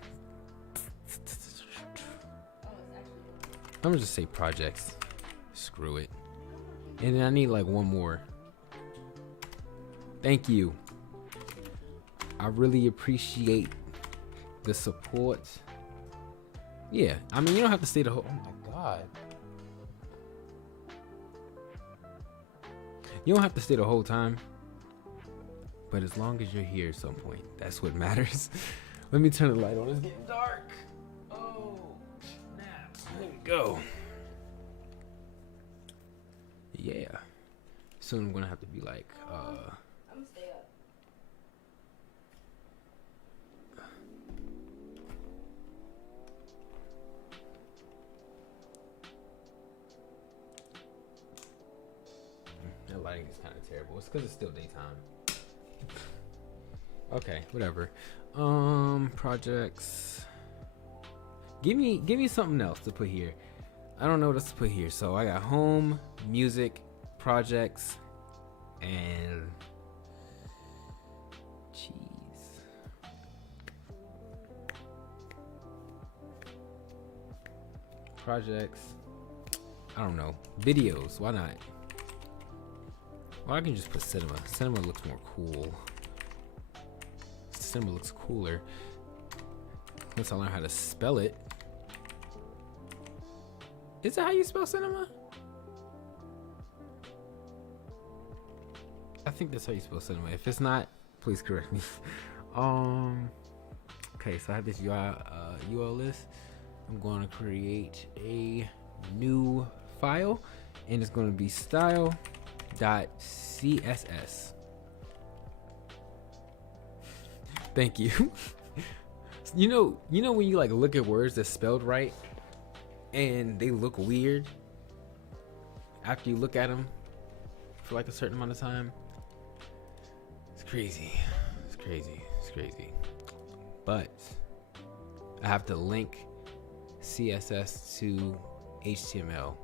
Oh, it's actually. I'm gonna just say projects. Screw it. And then I need like one more. Thank you. I really appreciate the support. Yeah, I mean, you don't have to stay the whole. Oh my god. You don't have to stay the whole time. but as long as you're here at some point, that's what matters. Let me turn the light on. It's getting dark. Oh, snap. There we go. Yeah. Soon I'm gonna have to be like, I'm gonna stay up. that lighting is kind of terrible. It's because it's still daytime. Okay, whatever. Projects. Give me something else to put here. I don't know what else to put here. So I got home, music, projects, and cheese. Projects. I don't know. Videos. Why not? Well, I can just put cinema. Cinema looks more cool. Cinema looks cooler. Once I learn how to spell it. Is that how you spell cinema? I think that's how you spell cinema. If it's not, please correct me. Okay, so I have this URL list. I'm going to create a new file, and it's going to be style.css. Thank you. You know when you like look at words that's spelled right and they look weird after you look at them for like a certain amount of time? It's crazy. It's crazy. It's crazy. But I have to link CSS to HTML,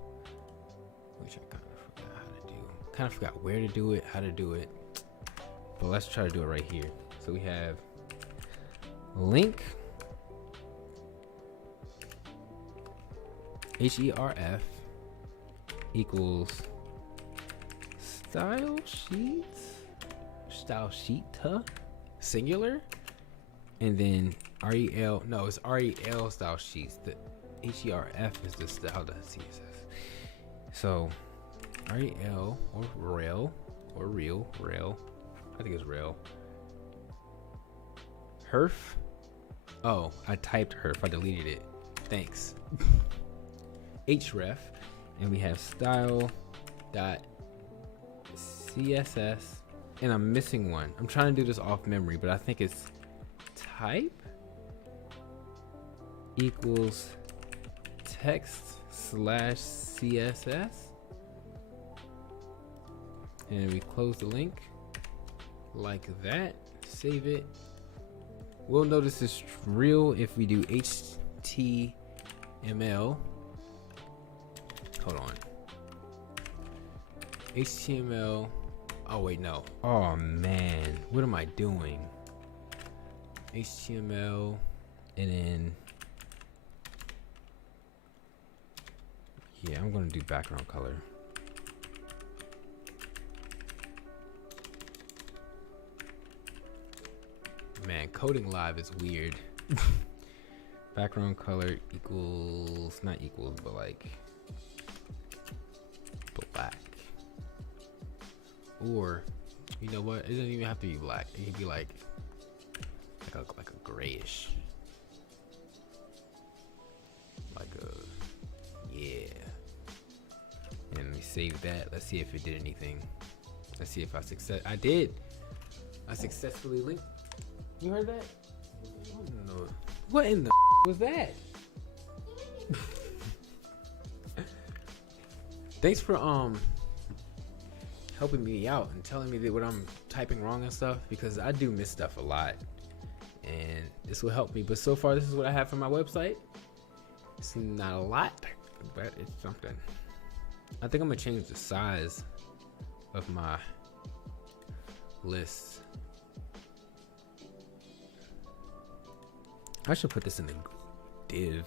which I kind of forgot how to do. Kind of forgot where to do it, how to do it. But let's try to do it right here. So we have link href equals style sheet singular, and then rel, no, it's rel style sheets. The href is the style.css. so rel or rel or rel, I think it's rel. Herf. Oh, I typed herf. I deleted it. Thanks. Href, and we have style.css, and I'm missing one. I'm trying to do this off memory, but I think it's type equals text/css, and we close the link like that. Save it. We'll notice it's real if we do HTML. Hold on. HTML. Oh, wait, no. Oh, man. What am I doing? HTML. And then. Yeah, I'm going to do background color. Man, coding live is weird. Background color equals, not equals, but like black. Or, you know what? It doesn't even have to be black. It can be like a grayish. Yeah. And we save that. Let's see if it did anything. Let's see if I did. I successfully linked. You heard that? What in the was that? Thanks for helping me out and telling me that what I'm typing wrong and stuff, because I do miss stuff a lot, and this will help me. But so far, this is what I have for my website. It's not a lot, but it's something. I think I'm gonna change the size of my list. I should put this in the div.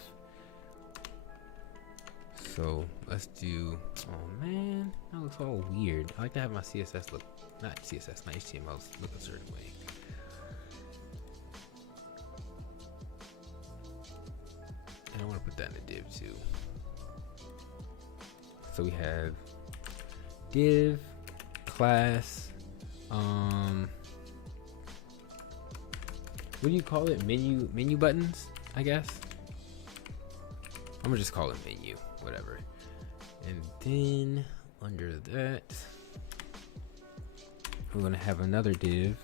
So let's do, oh man, that looks all weird. I like to have my CSS look, not CSS, not HTML, look a certain way. And I want to put that in the div too. So we have div, class, what do you call it? Menu buttons, I guess. I'm gonna just call it menu, whatever. And then under that, we're gonna have another div,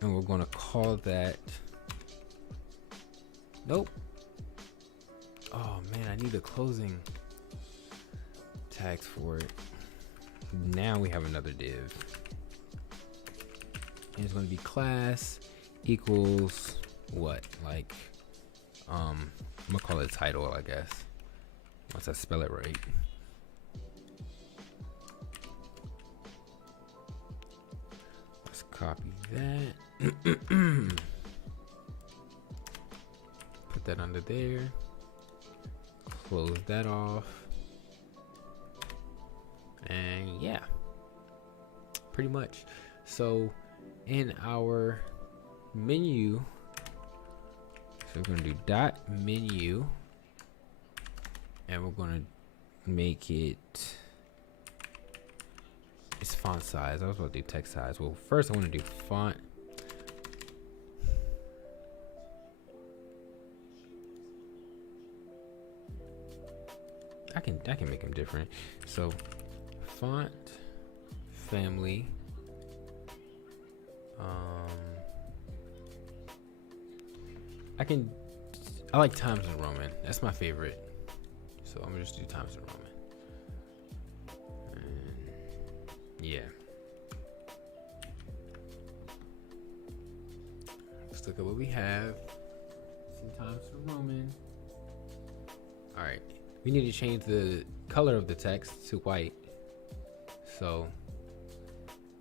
and we're gonna call that. Nope. Oh man, I need the closing tags for it. Now we have another div. And it's going to be class equals what? Like, I'm gonna call it title, I guess. Once I spell it right. Let's copy that. Put that under there. Close that off. And yeah, pretty much. So in our menu, so we're gonna do dot menu, and we're gonna make it it's font size. I was about to do text size. Well, first I want to do font. I can make them different. So font family, I like Times New Roman. That's my favorite. So I'm gonna just do Times New Roman. And yeah. Let's look at what we have. See Times New Roman. All right. We need to change the color of the text to white. So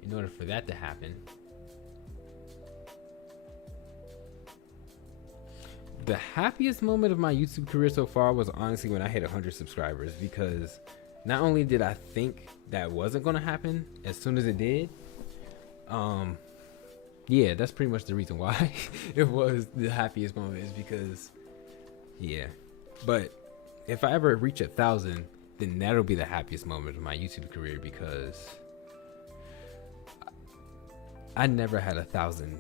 in order for that to happen, the happiest moment of my YouTube career so far was honestly when I hit 100 subscribers, because not only did I think that wasn't going to happen as soon as it did, yeah, that's pretty much the reason why it was the happiest moment, is because, yeah. But if I ever reach 1,000, then that'll be the happiest moment of my YouTube career, because I never had 1,000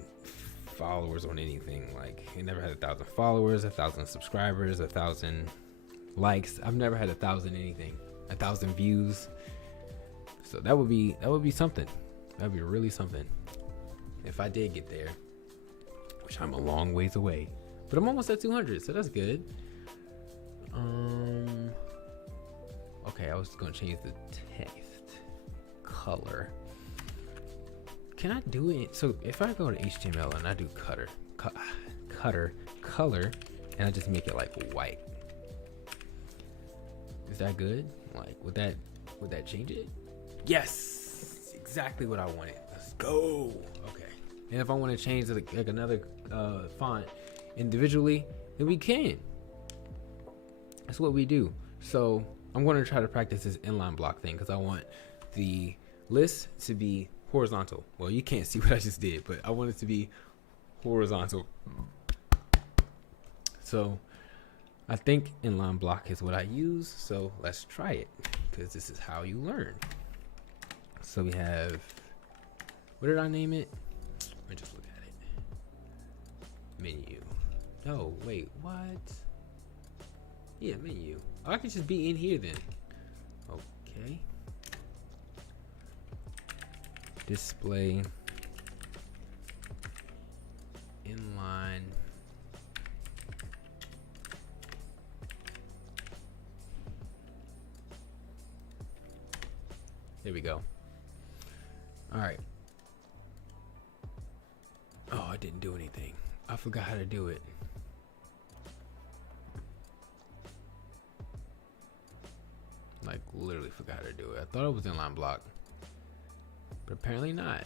followers on anything. Like, I never had 1,000 followers, 1,000 subscribers, 1,000 likes. I've never had 1,000 anything, 1,000 views. So that would be something. That'd be really something if I did get there, which I'm a long ways away, but I'm almost at 200, so that's good. Okay, I was gonna change the text color. Can I do it? So if I go to HTML and I do color, and I just make it like white, is that good? Like, would that change it? Yes, exactly what I wanted. Let's go. Okay. And if I want to change like another font individually, then we can. That's what we do. So I'm going to try to practice this inline block thing, because I want the list to be horizontal. Well, you can't see what I just did, but I want it to be horizontal. So I think inline block is what I use. So let's try it, because this is how you learn. So we have, what did I name it? Let me just look at it. Menu. No, wait, what? Yeah, menu. Oh, I can just be in here then. Okay. Display inline there we go. All right. Oh, I didn't do anything. I forgot how to do it. Like, literally forgot how to do it. I thought it was inline block, but apparently not.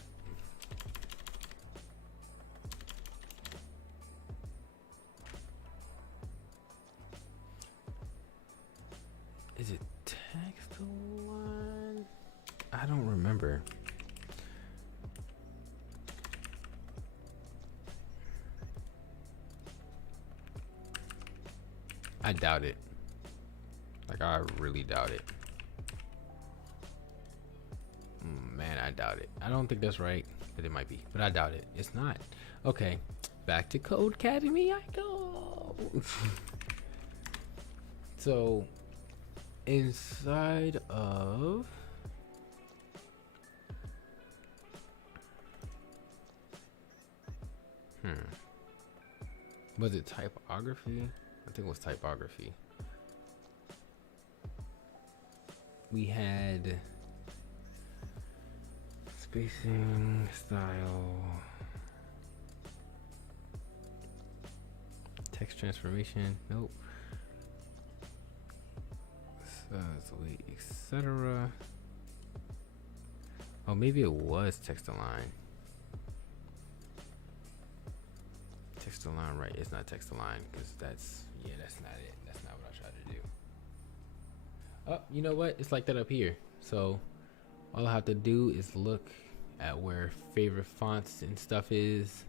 Is it text align? I don't remember. I doubt it. Like, I really doubt it. Man, I doubt it. I don't think that's right, but but it might be. But I doubt it. It's not. Okay, back to Code Academy I go. So, inside of was it typography? I think it was typography. We had spacing, style, text transformation. Nope. Etc. Oh, maybe it was text align. Text align, right? It's not text align because that's not it. That's not what I tried to do. Oh, you know what? It's like that up here. So all I have to do is look at where favorite fonts and stuff is.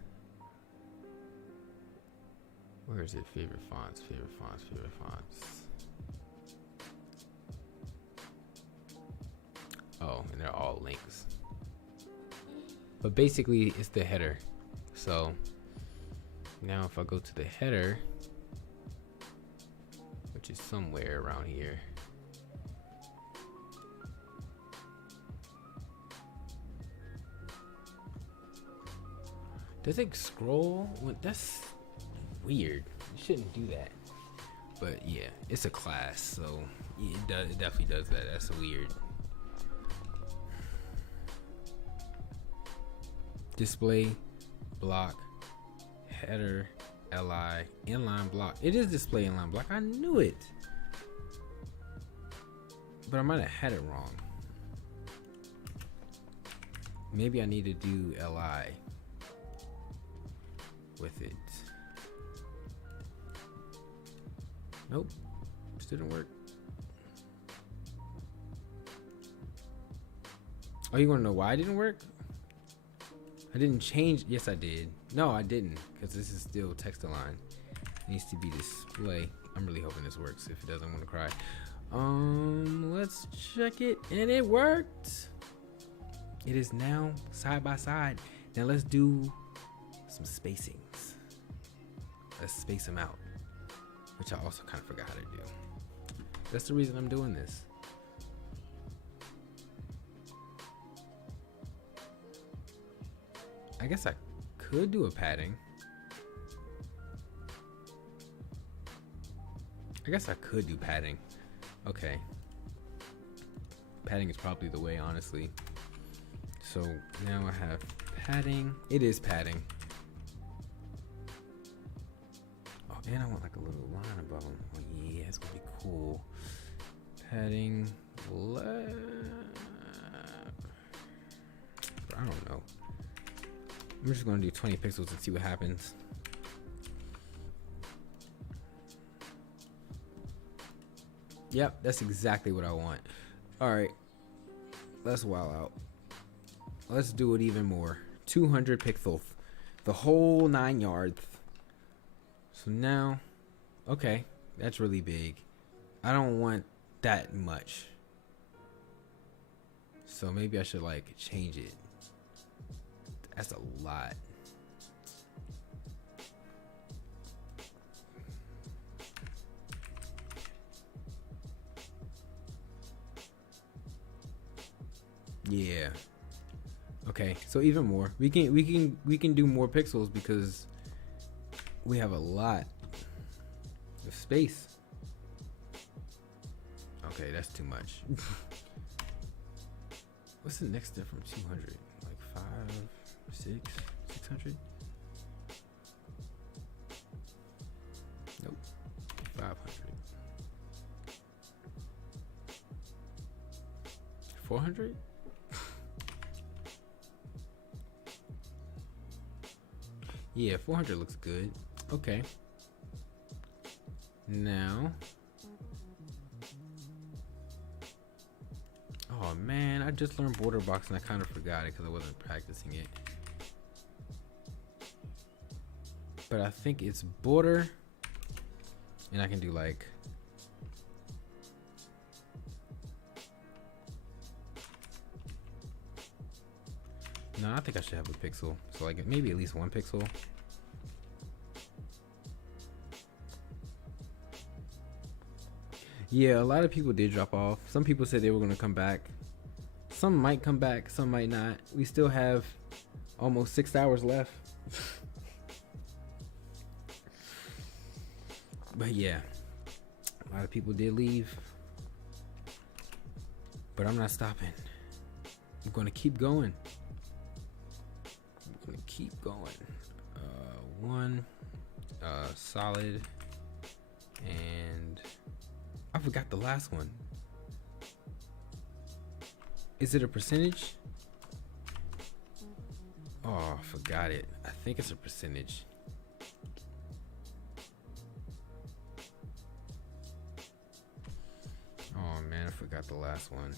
Where is it? Favorite fonts, favorite fonts, favorite fonts. Oh, and they're all links. But basically, it's the header. So now if I go to the header, which is somewhere around here. Does it scroll? That's weird. You shouldn't do that. But yeah, it's a class, so it definitely does that. That's weird. Display, block, header, li, inline block. It is display inline block. I knew it. But I might have had it wrong. Maybe I need to do li with it. Nope, this didn't work. Oh, you want to know why it didn't work? I didn't change. Yes, I did. No, I didn't, because this is still text align. It needs to be display. I'm really hoping this works. If it doesn't, I'm gonna cry. Let's check it, and it worked. It is now side by side. Now let's do some spacings. Let's space them out, which I also kind of forgot how to do. That's the reason I'm doing this. I guess I could do a padding. I guess I could do padding. Okay. Padding is probably the way, honestly. So now I have padding. It is padding. Oh, and I want like a little line above them. Oh yeah, it's gonna be cool. Padding left. I don't know. I'm just gonna do 20 pixels and see what happens. Yep, that's exactly what I want. All right, let's wow out. Let's do it even more. 200 pixels, the whole 9 yards. So now, okay, that's really big. I don't want that much. So maybe I should like change it. That's a lot. Yeah. Okay, so even more. We can do more pixels because we have a lot of space. Okay, that's too much. What's the next step from 200? Like 5, 600? Nope. 500. 400? Yeah, 400 looks good. Okay. Now. Oh man, I just learned border box and I kind of forgot it because I wasn't practicing it. But I think it's border. And I can do like. No, I think I should have a pixel. So like maybe at least 1 pixel. Yeah, a lot of people did drop off. Some people said they were gonna come back. Some might come back, some might not. We still have almost 6 hours left. But yeah, a lot of people did leave. But I'm not stopping. I'm gonna keep going. I'm gonna keep going. One, solid, and I forgot the last one. Is it a percentage? Oh, I forgot it. I think it's a percentage. Oh man, I forgot the last one.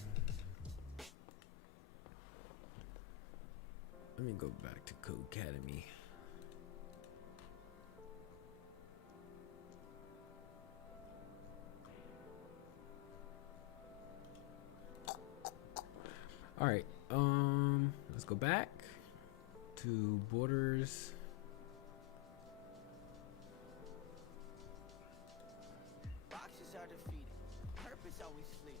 Let me go back to Code Academy. All right, let's go back to borders. Boxes are defeated. Purpose always fleeting.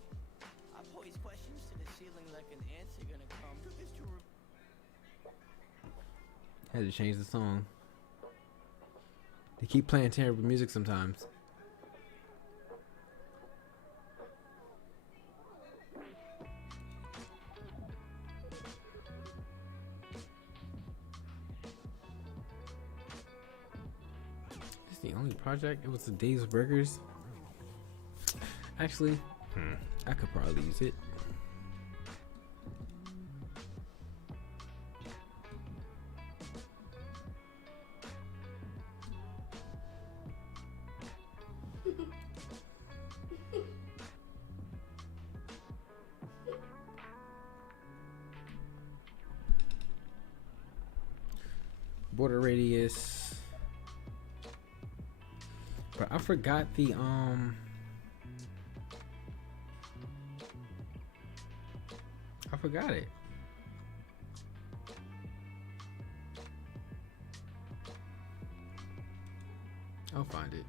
I pose questions to the ceiling like an answer gonna come. To this Had to change the song. They keep playing terrible music sometimes. It's the only project. It was the Dave's Burgers. Actually, I could probably use it. Border radius. But I forgot the I forgot it. I'll find it.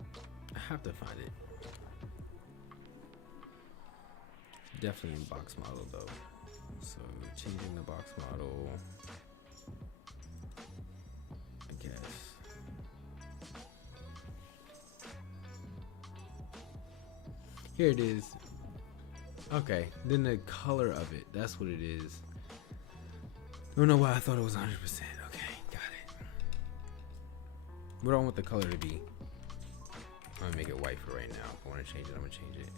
I have to find it. Definitely in box model though. So changing the box model. I guess. Here it is. Okay, then the color of it. That's what it is. Don't know why I thought it was 100%. Okay, got it. What do I want the color to be? I'm gonna make it white for right now. If I want to change it, I'm gonna change it.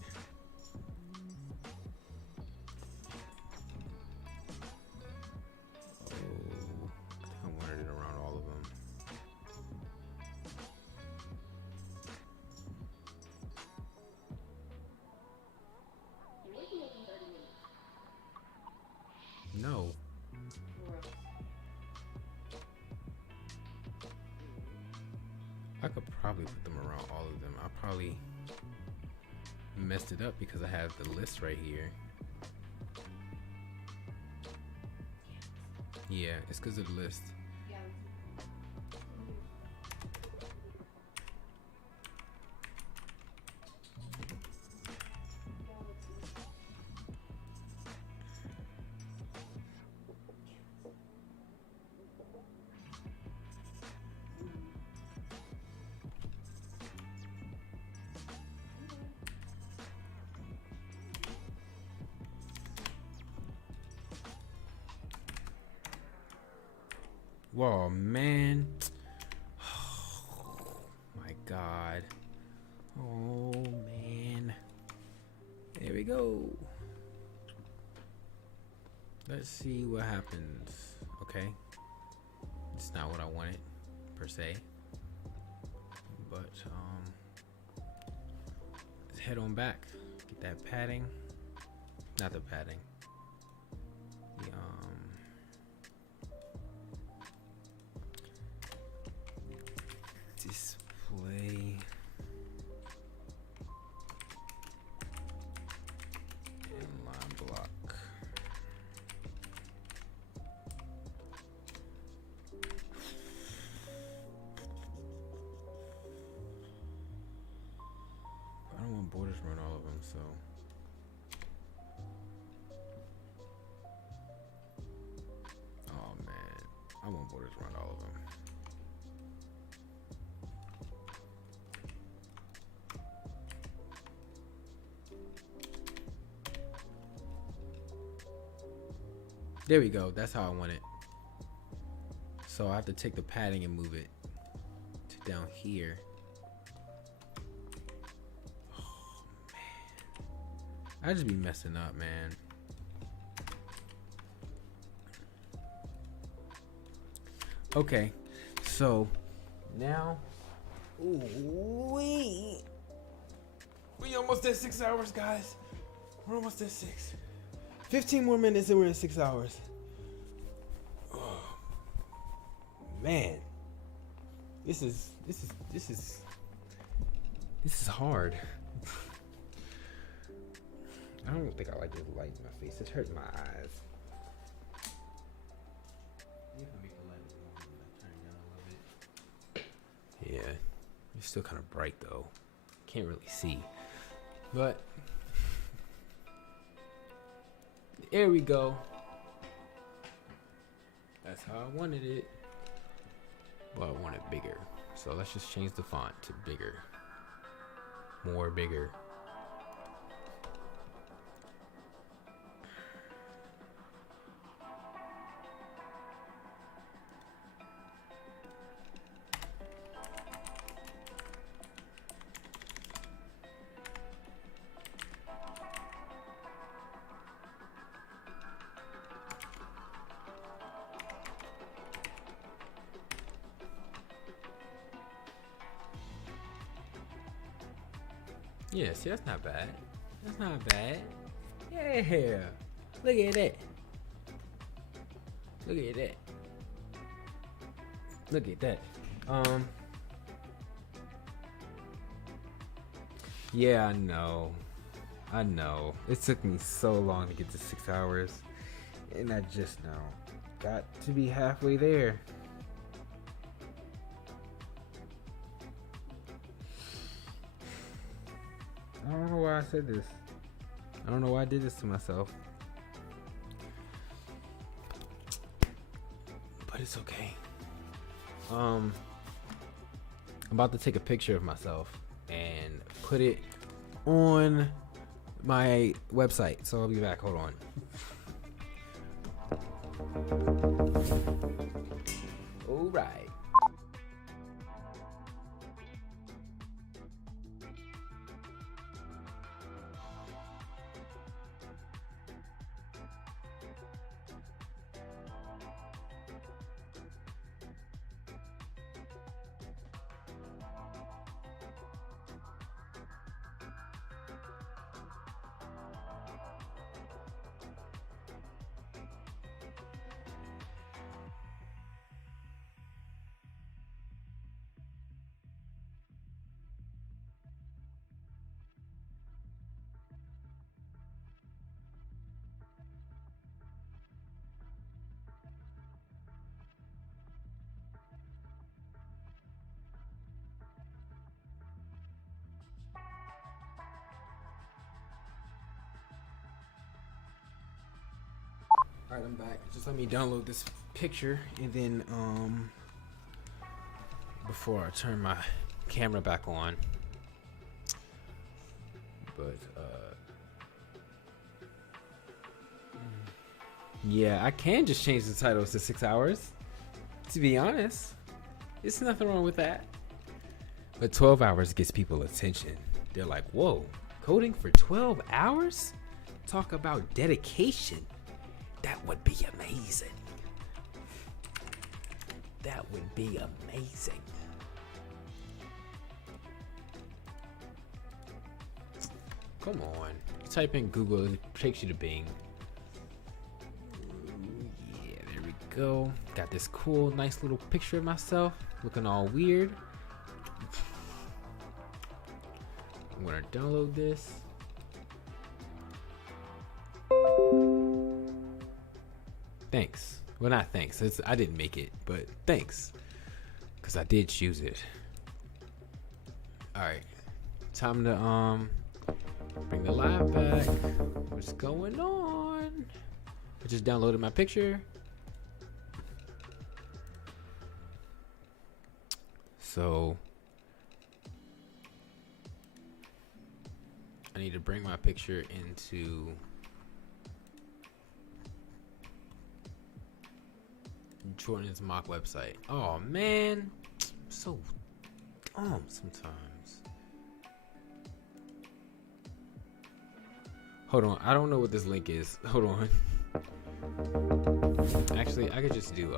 Oh, I think I wanted it around all of them. No. I could probably put them around all of them. I probably messed it up because I have the list right here. Yeah, it's because of the list. Whoa, man. Oh my God. Oh, man. There we go. Let's see what happens. Okay. It's not what I wanted, per se. But, let's head on back. Get that padding. Not the padding. The, display inline block. borders run all of them, so. Oh man, I want borders run all of them. There we go. That's how I want it. So I have to take the padding and move it to down here. Oh man, I just be messing up, man. Okay, so now, ooh, we almost at 6 hours, guys. We're almost at 6. 15 more minutes and we're at 6 hours. Oh, man, this is hard. I don't think I like this light in my face. It's hurting my eyes. Yeah, it's still kind of bright though. Can't really see, but there we go. That's how I wanted it. Well, I want it bigger, so let's just change the font to bigger, more bigger. Yeah, see, that's not bad. That's not bad. Yeah. Look at that. Look at that. Look at that. Yeah, I know. I know. It took me so long to get to 6 hours. And I just now got to be halfway there. I don't know why I said this. I don't know why I did this to myself. But it's okay. I'm about to take a picture of myself and put it on my website. So I'll be back. Hold on. All right. Alright, I'm back. Just let me download this picture and then before I turn my camera back on. But yeah, I can just change the titles to 6 hours. To be honest, there's nothing wrong with that. But 12 hours gets people attention. They're like, whoa, coding for 12 hours? Talk about dedication. That would be amazing. That would be amazing. Come on. Type in Google, it takes you to Bing. Yeah, there we go. Got this cool, nice little picture of myself looking all weird. I'm gonna download this. Thanks. Well, not thanks. I didn't make it, but thanks. Because I did choose it. Alright. Time to Bring the live back. What's going on? I just downloaded my picture. So I need to bring my picture into Jordan's mock website. Oh man, so dumb sometimes. Hold on, I don't know what this link is. Hold on. Actually, I could just do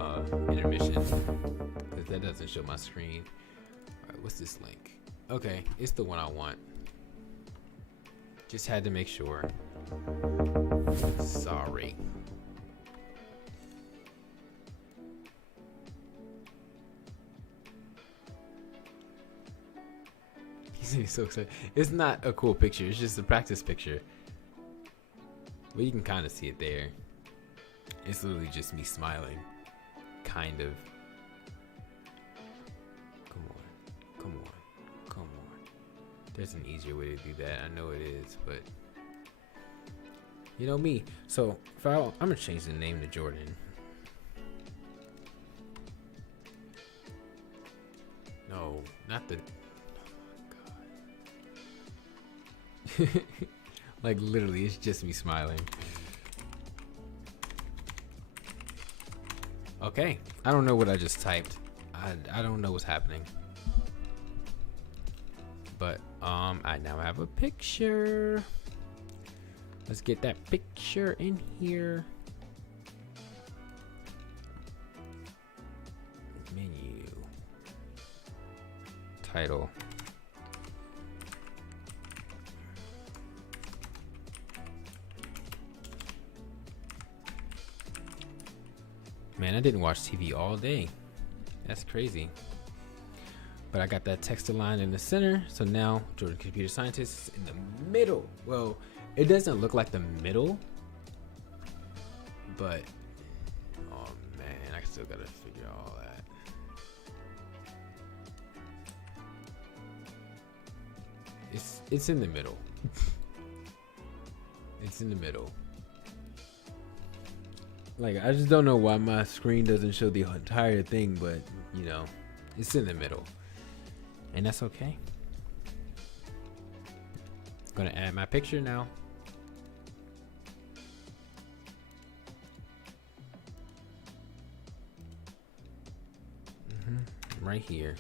intermission because that doesn't show my screen. All right, what's this link? Okay, it's the one I want. Just had to make sure. Sorry. He's so excited. It's not a cool picture. It's just a practice picture. But you can kind of see it there. It's literally just me smiling. Kind of. Come on. Come on. Come on. There's an easier way to do that. I know it is, but you know me. So if I'm gonna change the name to Jordan. No, not the. Oh, God. Like literally, it's just me smiling. Okay, I don't know what I just typed. I don't know what's happening. But I now have a picture. Let's get that picture in here. Menu. Title. Man, I didn't watch TV all day. That's crazy. But I got that text align in the center. So now Jordan Computer Scientist is in the middle. Well, it doesn't look like the middle. But, oh man, I still gotta figure all that. It's in the middle. It's in the middle. Like, I just don't know why my screen doesn't show the entire thing, but, you know, it's in the middle. And that's okay. Gonna add my picture now. Right here.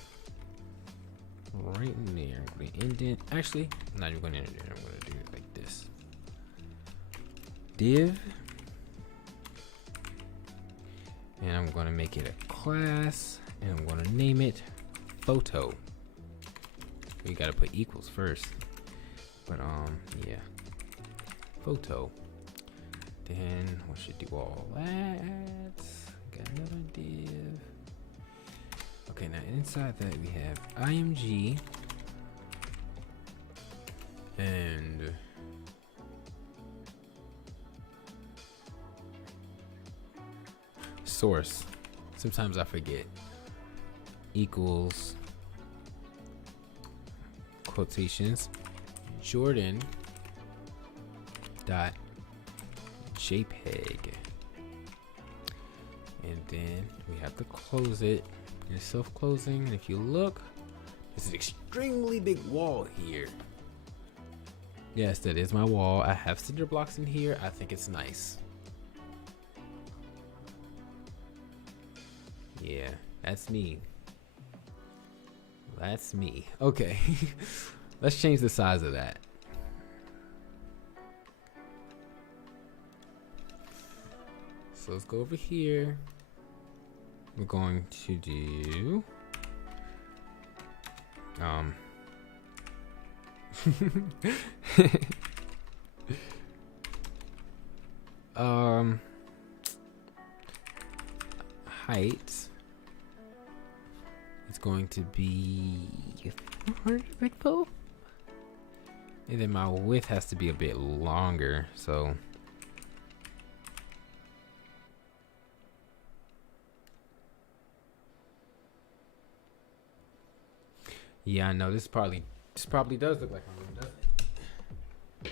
Right in there. I'm gonna indent. Actually, I'm not even gonna indent it. I'm gonna do it like this. Div. And I'm going to make it a class, and I'm going to name it photo. We got to put equals first, but yeah, photo. Then we should do all that. Got another div. Okay, now inside that we have img and source. Sometimes I forget. Equals quotations Jordan dot JPEG, and then we have to close it. And it's self-closing. And if you look, there's an extremely big wall here. Yes, that is my wall. I have cinder blocks in here. I think it's nice. Yeah, that's me. That's me. Okay. Let's change the size of that. So let's go over here. We're going to do height is going to be 400 pixels, and then my width has to be a bit longer, so yeah, I know this probably does look like my room, doesn't it?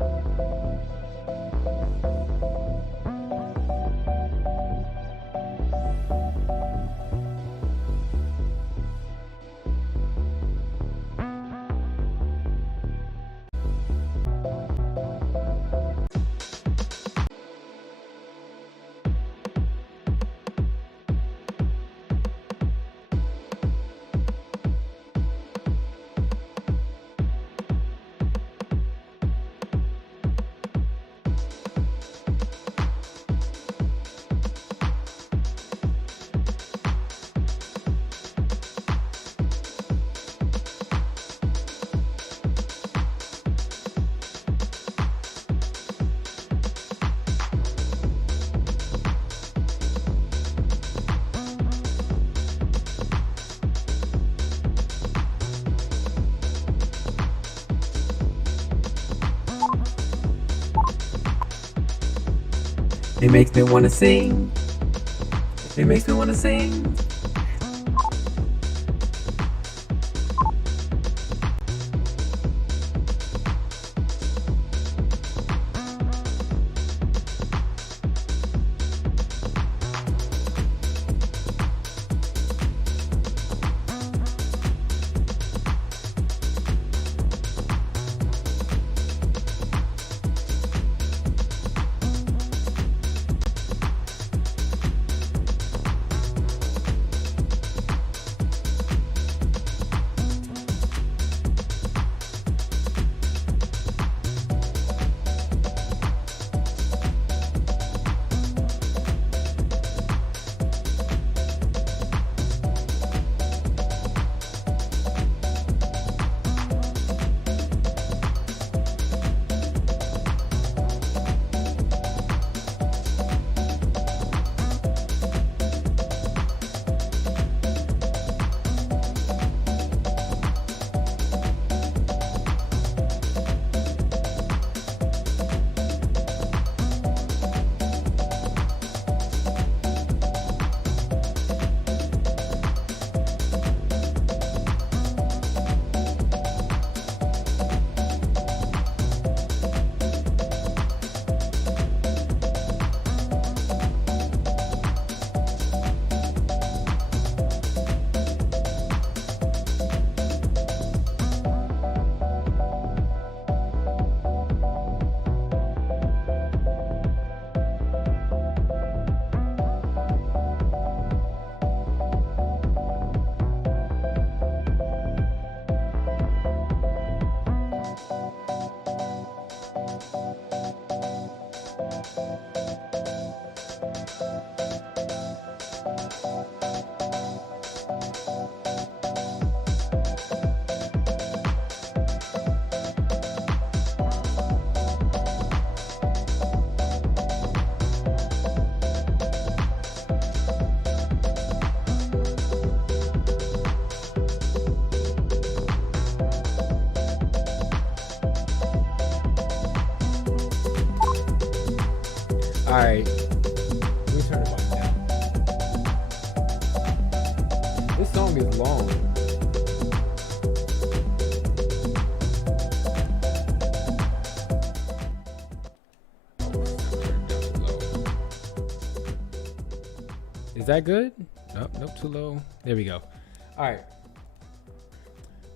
It makes me wanna sing. It makes me wanna sing. All right, let me turn it back down. This song is long. Is that good? Nope, nope, too low. There we go. All right.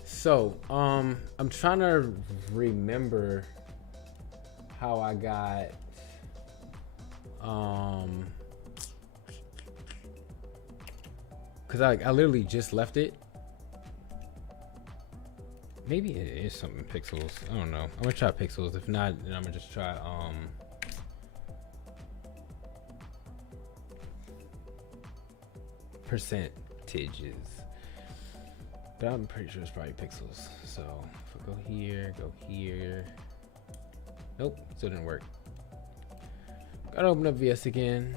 So, I'm trying to remember how I got because I literally just left it. Maybe it is something pixels. I don't know. I'm gonna try pixels. If not, then I'm gonna just try percentages. But I'm pretty sure it's probably pixels. So if I go here. Nope, still didn't work. Gotta open up VS again.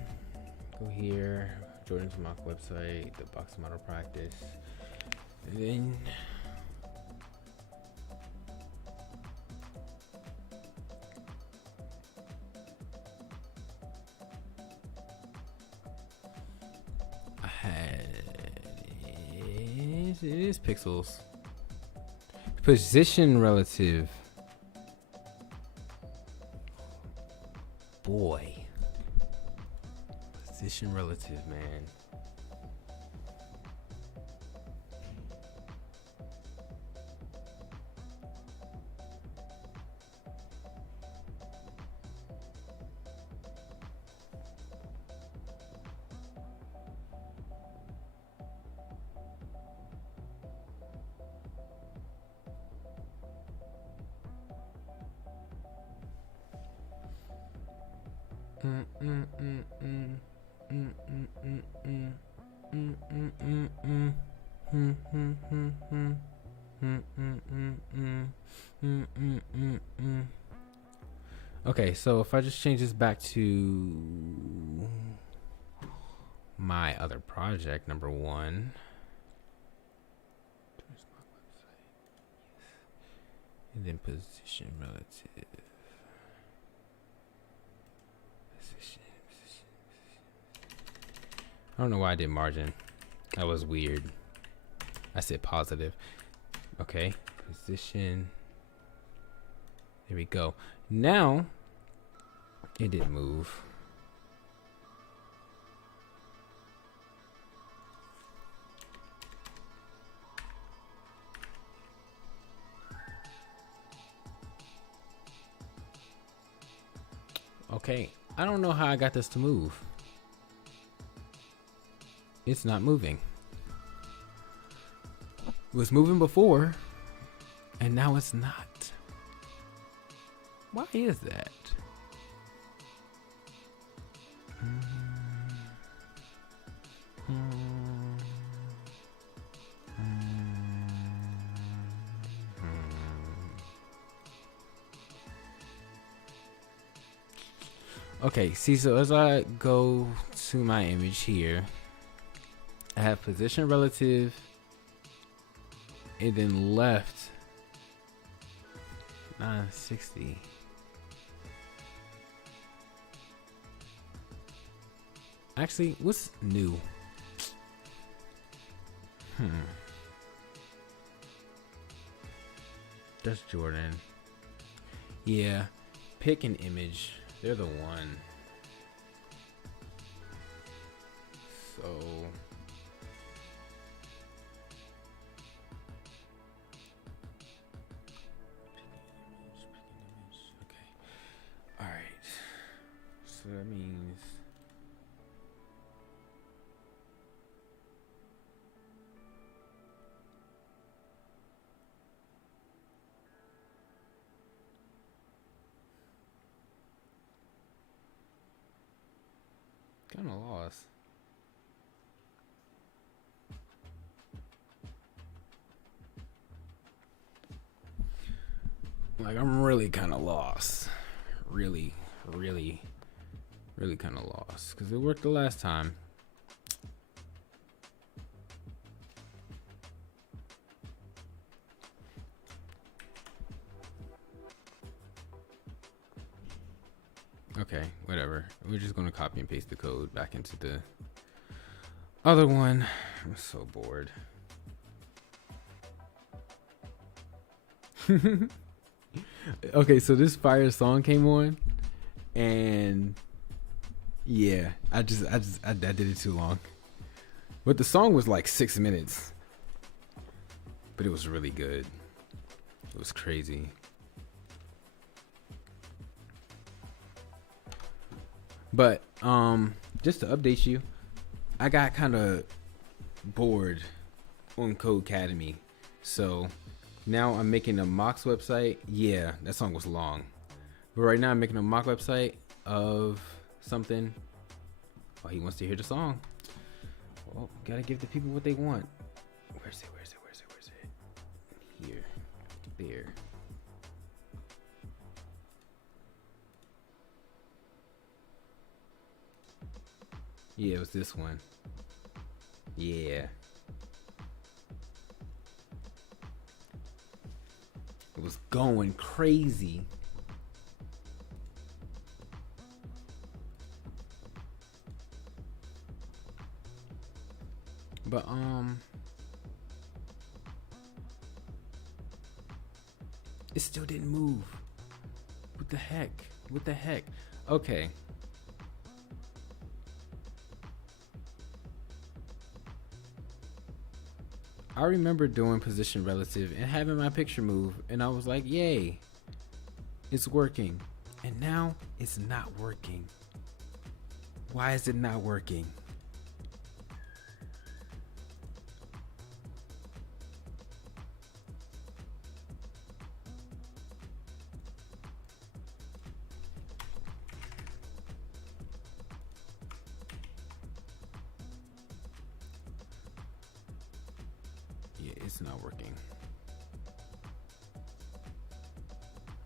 Go here, Jordan's mock website, the box model practice, and then I had it is pixels. Position relative. Boy. Position relative, man. Okay, so if I just change this back to my other project, number one. And then position relative. Position. I don't know why I did margin. That was weird. I said positive. Okay, position. There we go. Now it didn't move. Okay, I don't know how I got this to move. It's not moving. It was moving before, and now it's not. Why is that? Okay, see, so as I go to my image here, I have position relative and then left 960. Actually, what's new? That's Jordan. Yeah, pick an image. They're the one. So okay. All right. So that means kind of lost. Like, I'm really kind of lost. Really kind of lost. Because it worked the last time. Okay, whatever. We're just going to copy and paste the code back into the other one. I'm so bored. Okay, so this fire song came on, and yeah, I did it too long. But the song was like 6 minutes, but it was really good. It was crazy. But just to update you, I got kind of bored on Codecademy, so now I'm making a Mox website. Yeah, that song was long. But right now I'm making a mock website of something. Oh, he wants to hear the song. Well, gotta give the people what they want. Where's it? Here. There. Yeah, it was this one. Yeah. It was going crazy. But it still didn't move. What the heck? What the heck? Okay. I remember doing position relative and having my picture move, and I was like, yay, it's working. And now it's not working. Why is it not working? Yeah, it's not working.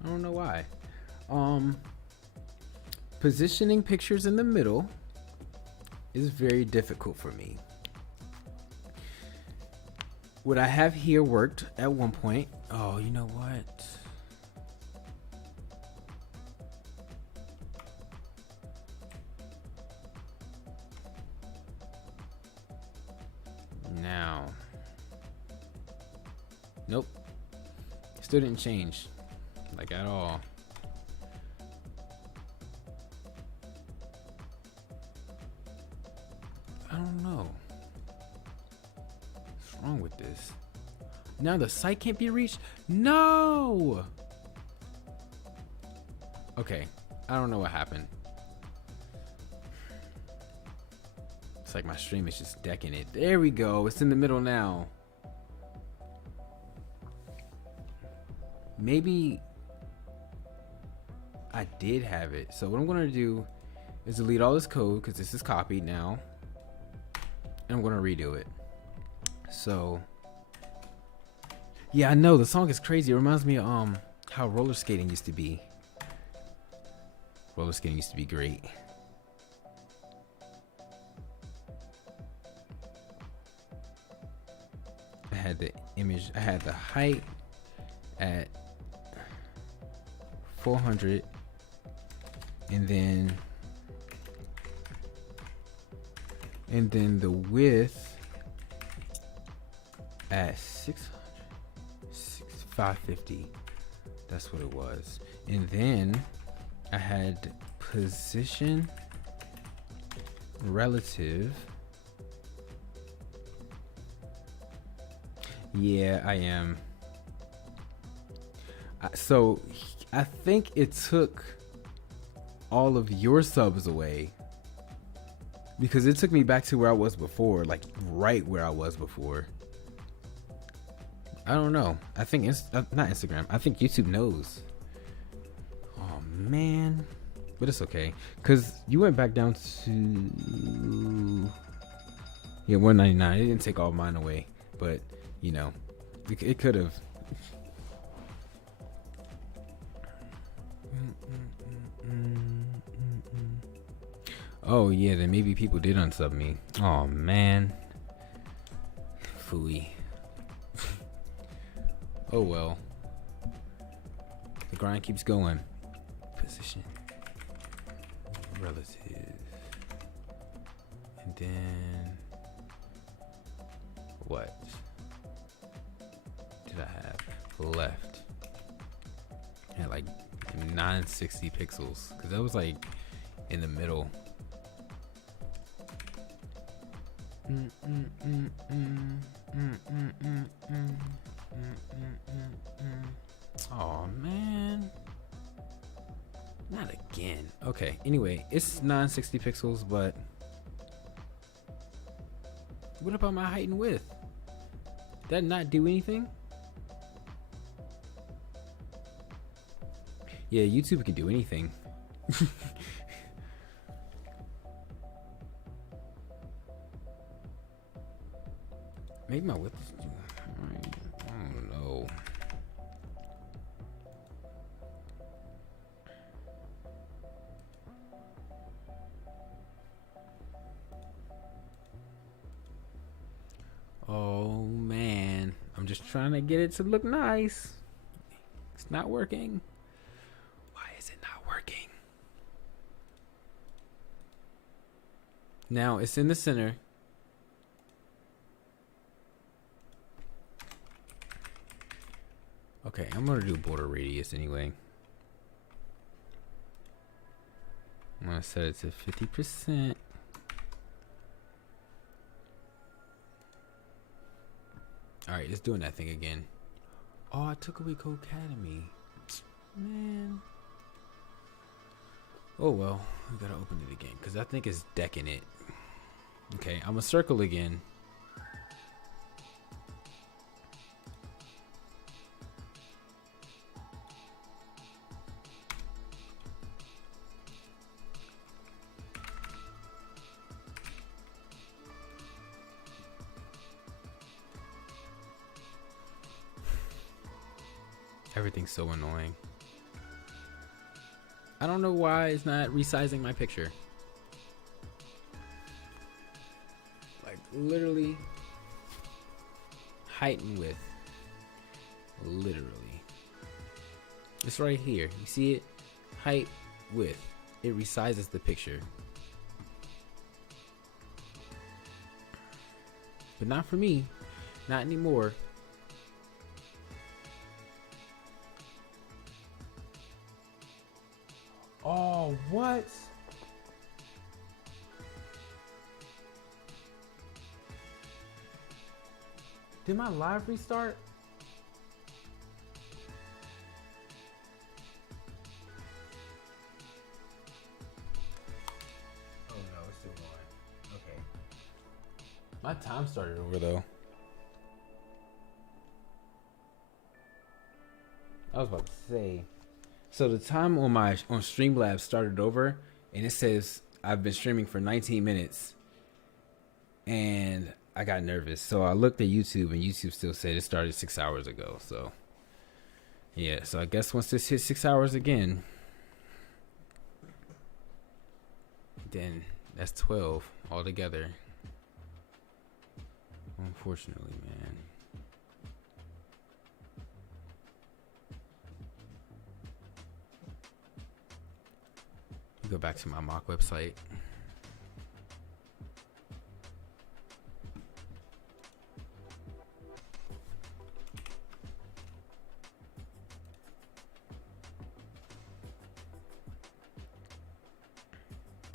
I don't know why. Positioning pictures in the middle is very difficult for me. What I have here worked at one point. Oh, you know what? Now. Nope. Still didn't change. Like at all. I don't know. What's wrong with this? Now the site can't be reached? No! Okay. I don't know what happened. It's like my stream is just decking it. There we go. It's in the middle now. Maybe I did have it. So what I'm going to do is delete all this code because this is copied now. And I'm going to redo it. So yeah, I know the song is crazy. It reminds me of how roller skating used to be. Roller skating used to be great. I had the image, I had the height at 400 and then the width at 550. That's what it was. And then I had position relative. Yeah, I am. So I think it took all of your subs away because it took me back to where I was before, like right where I was before. I don't know. I think it's not Instagram. I think YouTube knows. Oh man, but it's okay because you went back down to 199. It didn't take all mine away, but you know, it could have. Oh yeah, then maybe people did unsub me. Oh man, phooey. Oh well. The grind keeps going. Position relative, and then what did I have left? I had like 960 pixels because that was like in the middle. Oh man, not again. Okay, anyway, it's 960 pixels, but what about my height and width? That not do anything? Yeah, YouTube can do anything. Maybe my width is I don't know. Oh man, I'm just trying to get it to look nice. It's not working. Why is it not working? Now it's in the center. Okay, I'm gonna do border radius anyway. I'm gonna set it to 50%. Alright, it's doing that thing again. Oh, I took away Codecademy. Man. Oh well, we gotta open it again because I think it's decking it. Okay, I'm gonna circle again. Everything's so annoying. I don't know why it's not resizing my picture. Like literally height and width. Literally. It's right here. You see it? Height, width. It resizes the picture. but not for me. Not anymore. Oh, what? Did my live restart? Oh no, it's still going. Okay. My time started over though. I was about to say. So the time on Streamlabs started over, and it says I've been streaming for 19 minutes, and I got nervous. So I looked at YouTube, and YouTube still said it started 6 hours ago. So yeah, so I guess once this hits 6 hours again, then that's 12 altogether. Unfortunately, man. Go back to my mock website.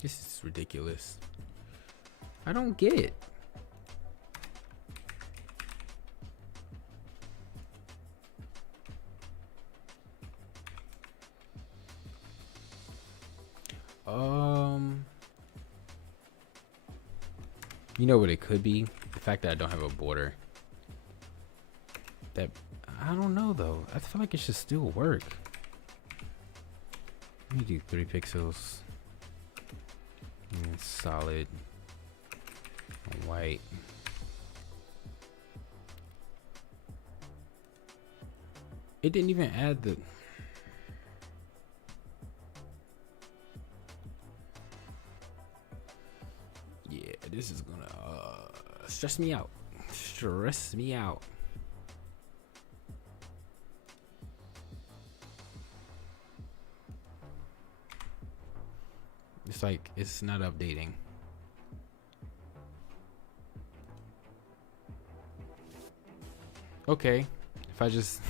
This is ridiculous. I don't get it. You know what it could be? The fact that I don't have a border. That, I don't know though. I feel like it should still work. Let me do 3 pixels. And solid. White. It didn't even add the... Yeah, this is gonna stress me out. Stress me out. It's like it's not updating. Okay, if I just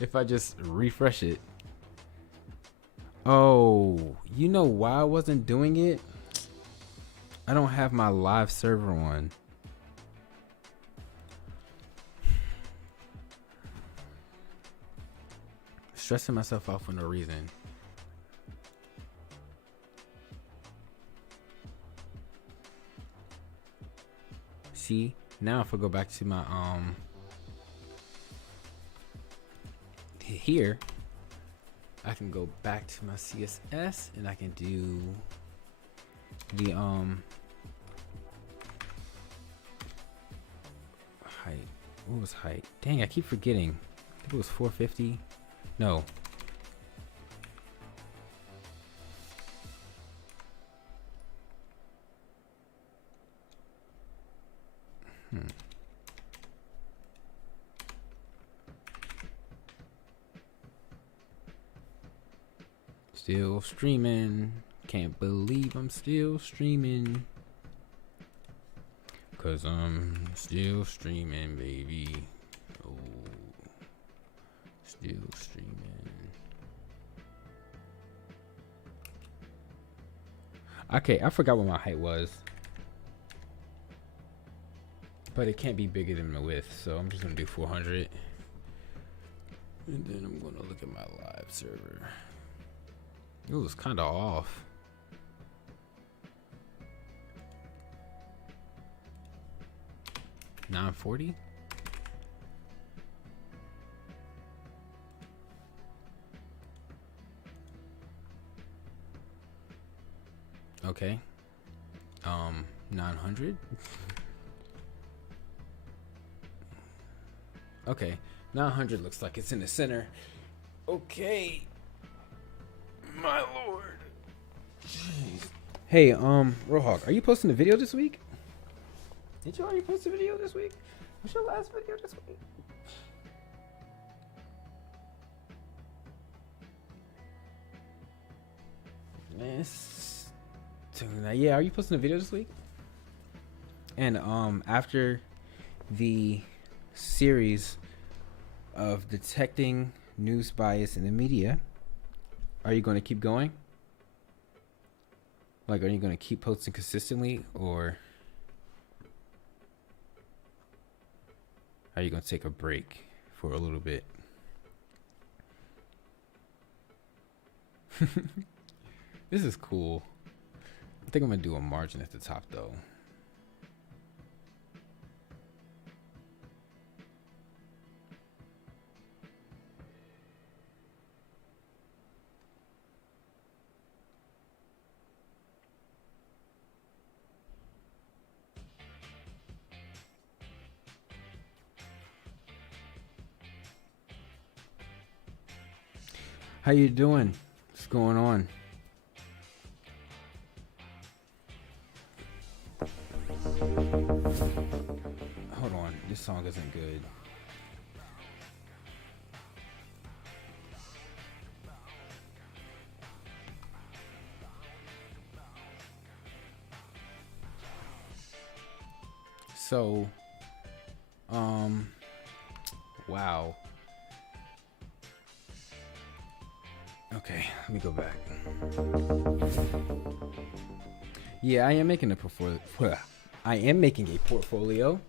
if I just refresh it. Oh, you know why I wasn't doing it? I don't have my live server on. Stressing myself out for no reason. See, now if I go back to my here, I can go back to my CSS and I can do the height. What was height? Dang, I keep forgetting. I think it was 450. No. Still streaming. Can't believe I'm still streaming. 'Cause I'm still streaming, baby. Oh, still streaming. Okay, I forgot what my height was. But it can't be bigger than the width, so I'm just gonna do 400. And then I'm gonna look at my live server. It was kind of off. $940. Okay. 900. Okay, 900 looks like it's in the center. Okay. My lord. Jeez. Hey, Rohawk, are you posting a video this week? Did you already post a video this week? What's your last video this week? Yeah, are you posting a video this week? And after the series of detecting news bias in the media, are you going to keep going? Like, are you going to keep posting consistently, or are you going to take a break for a little bit? This is cool. I think I'm going to do a margin at the top, though. How you doing? What's going on? Hold on, this song isn't good. So, wow. Okay, let me go back. Yeah, I am making a portfolio. I am making a portfolio.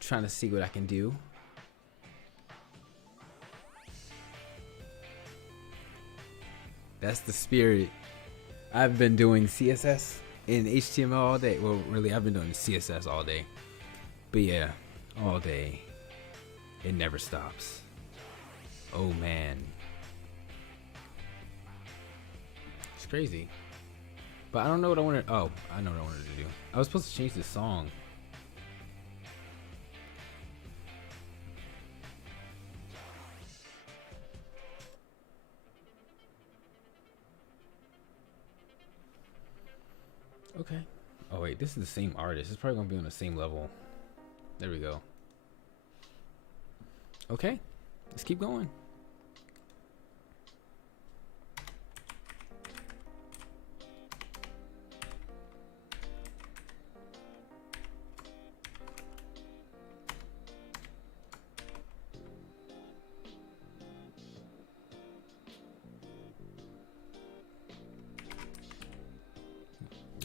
Trying to see what I can do. That's the spirit. I've been doing CSS and HTML all day. Well, really, I've been doing CSS all day. But yeah, all day. It never stops. Oh man. It's crazy. But I don't know what I wanted. Oh, I know what I wanted to do. I was supposed to change this song. Okay. Oh wait, this is the same artist. It's probably gonna be on the same level. There we go. Okay, let's keep going.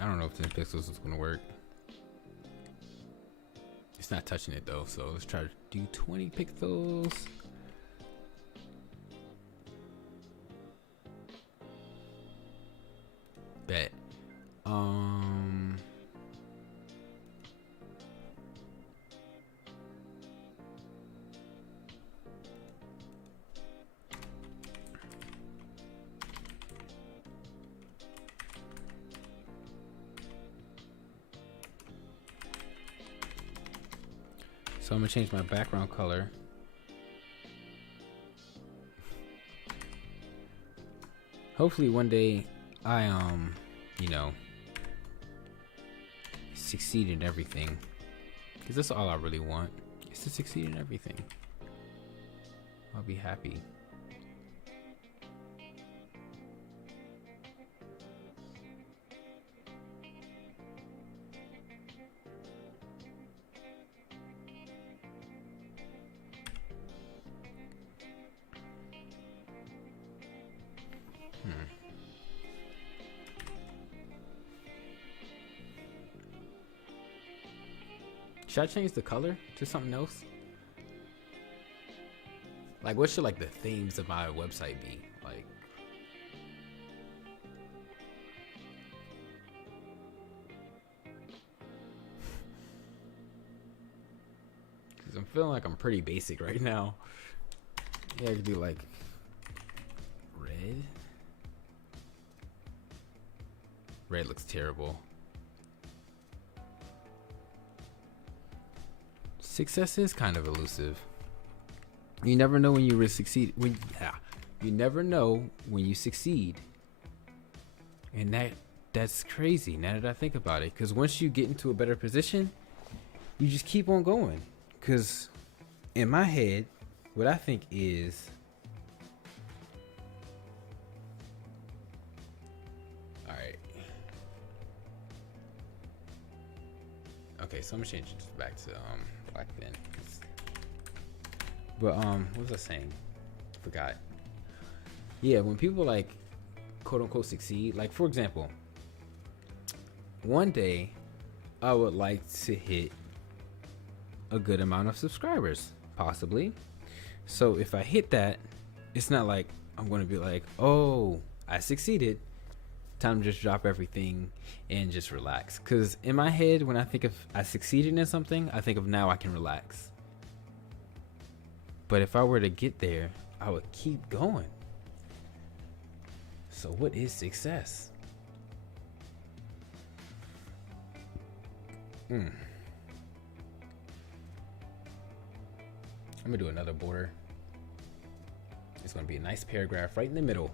I don't know if 10 pixels is gonna work. It's not touching it though, so let's try to do 20 pixels. Bet. So I'm gonna change my background color. Hopefully one day I you know, succeed in everything. Because that's all I really want, is to succeed in everything. I'll be happy. Should I change the color to something else? Like, what should like the themes of my website be? Like, because I'm feeling like I'm pretty basic right now. Yeah, I could do like red. Red looks terrible. Success is kind of elusive. You never know when you will succeed. You never know when you succeed, and that's crazy. Now that I think about it, because once you get into a better position, you just keep on going. Because in my head, what I think is, all right, so I'm gonna change it back to black then. But what was I saying? Forgot. Yeah, when people like quote unquote succeed, like for example, one day I would like to hit a good amount of subscribers, possibly. So if I hit that, it's not like I'm gonna be like, oh, I succeeded, time to just drop everything and just relax. Because in my head, when I think of I succeeded in something, I think of now I can relax. But if I were to get there, I would keep going. So what is success? I'm gonna do another border. It's gonna be a nice paragraph right in the middle.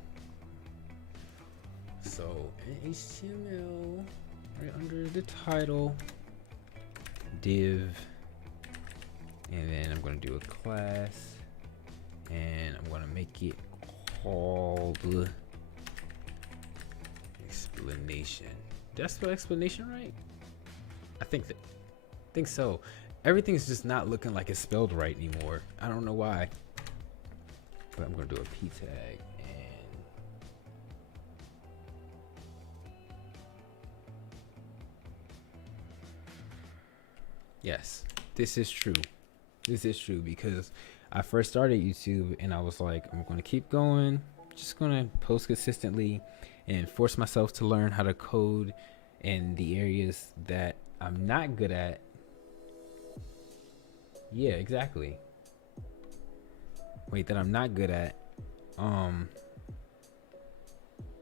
So HTML right under the title, div, and then I'm gonna do a class, and I'm gonna make it called explanation. Did I spell explanation right? I think so. Everything's just not looking like it's spelled right anymore. I don't know why. But I'm gonna do a p tag and yes, this is true. This is true because I first started YouTube and I was like, I'm gonna keep going, just gonna post consistently and force myself to learn how to code in the areas that I'm not good at. Yeah, exactly. Wait, that I'm not good at.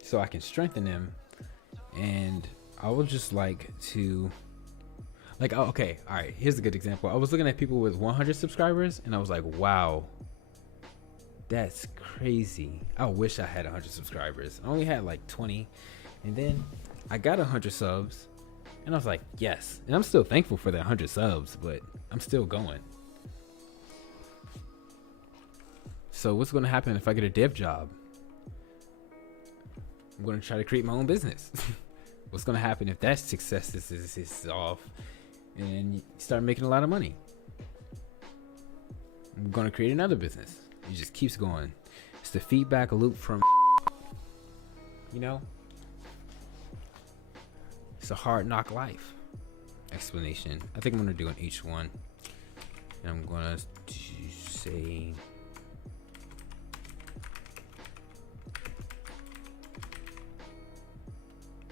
So I can strengthen them. And I would just like to, like, oh, okay, all right, here's a good example. I was looking at people with 100 subscribers and I was like, wow, that's crazy. I wish I had 100 subscribers. I only had like 20. And then I got 100 subs and I was like, yes. And I'm still thankful for that 100 subs, but I'm still going. So what's going to happen if I get a dev job? I'm going to try to create my own business. What's going to happen if that success is off and you start making a lot of money? I'm going to create another business. It just keeps going. It's the feedback loop from, you know, it's a hard knock life. Explanation. I think I'm going to do an H1. And I'm going to say,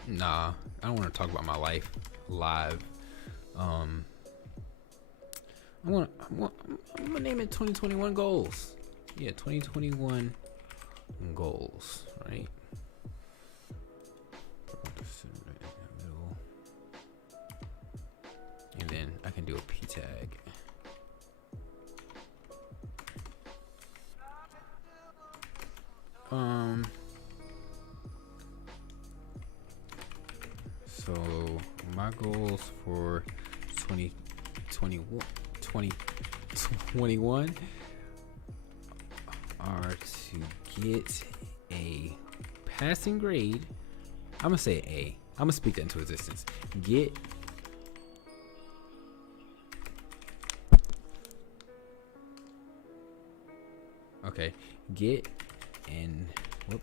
nah, I don't want to talk about my life live. I'm gonna name it 2021 goals. Yeah, 2021 goals, right? And then I can do a p tag. So my goals for 2021 are to get a passing grade. I'm gonna say A. I'm gonna speak that into existence. Get an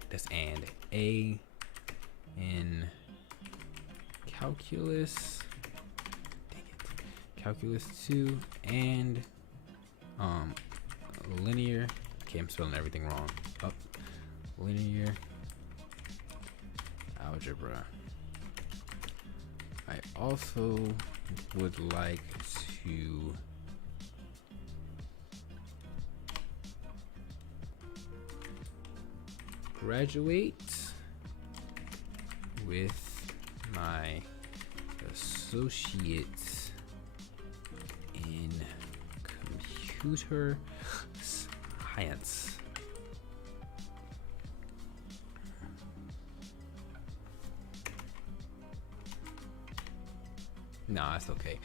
that's and A in calculus. Dang it. Calculus 2 and linear. Okay, I'm spelling everything wrong. Linear algebra. I also would like to graduate with my associates in computer science. Nah, it's okay.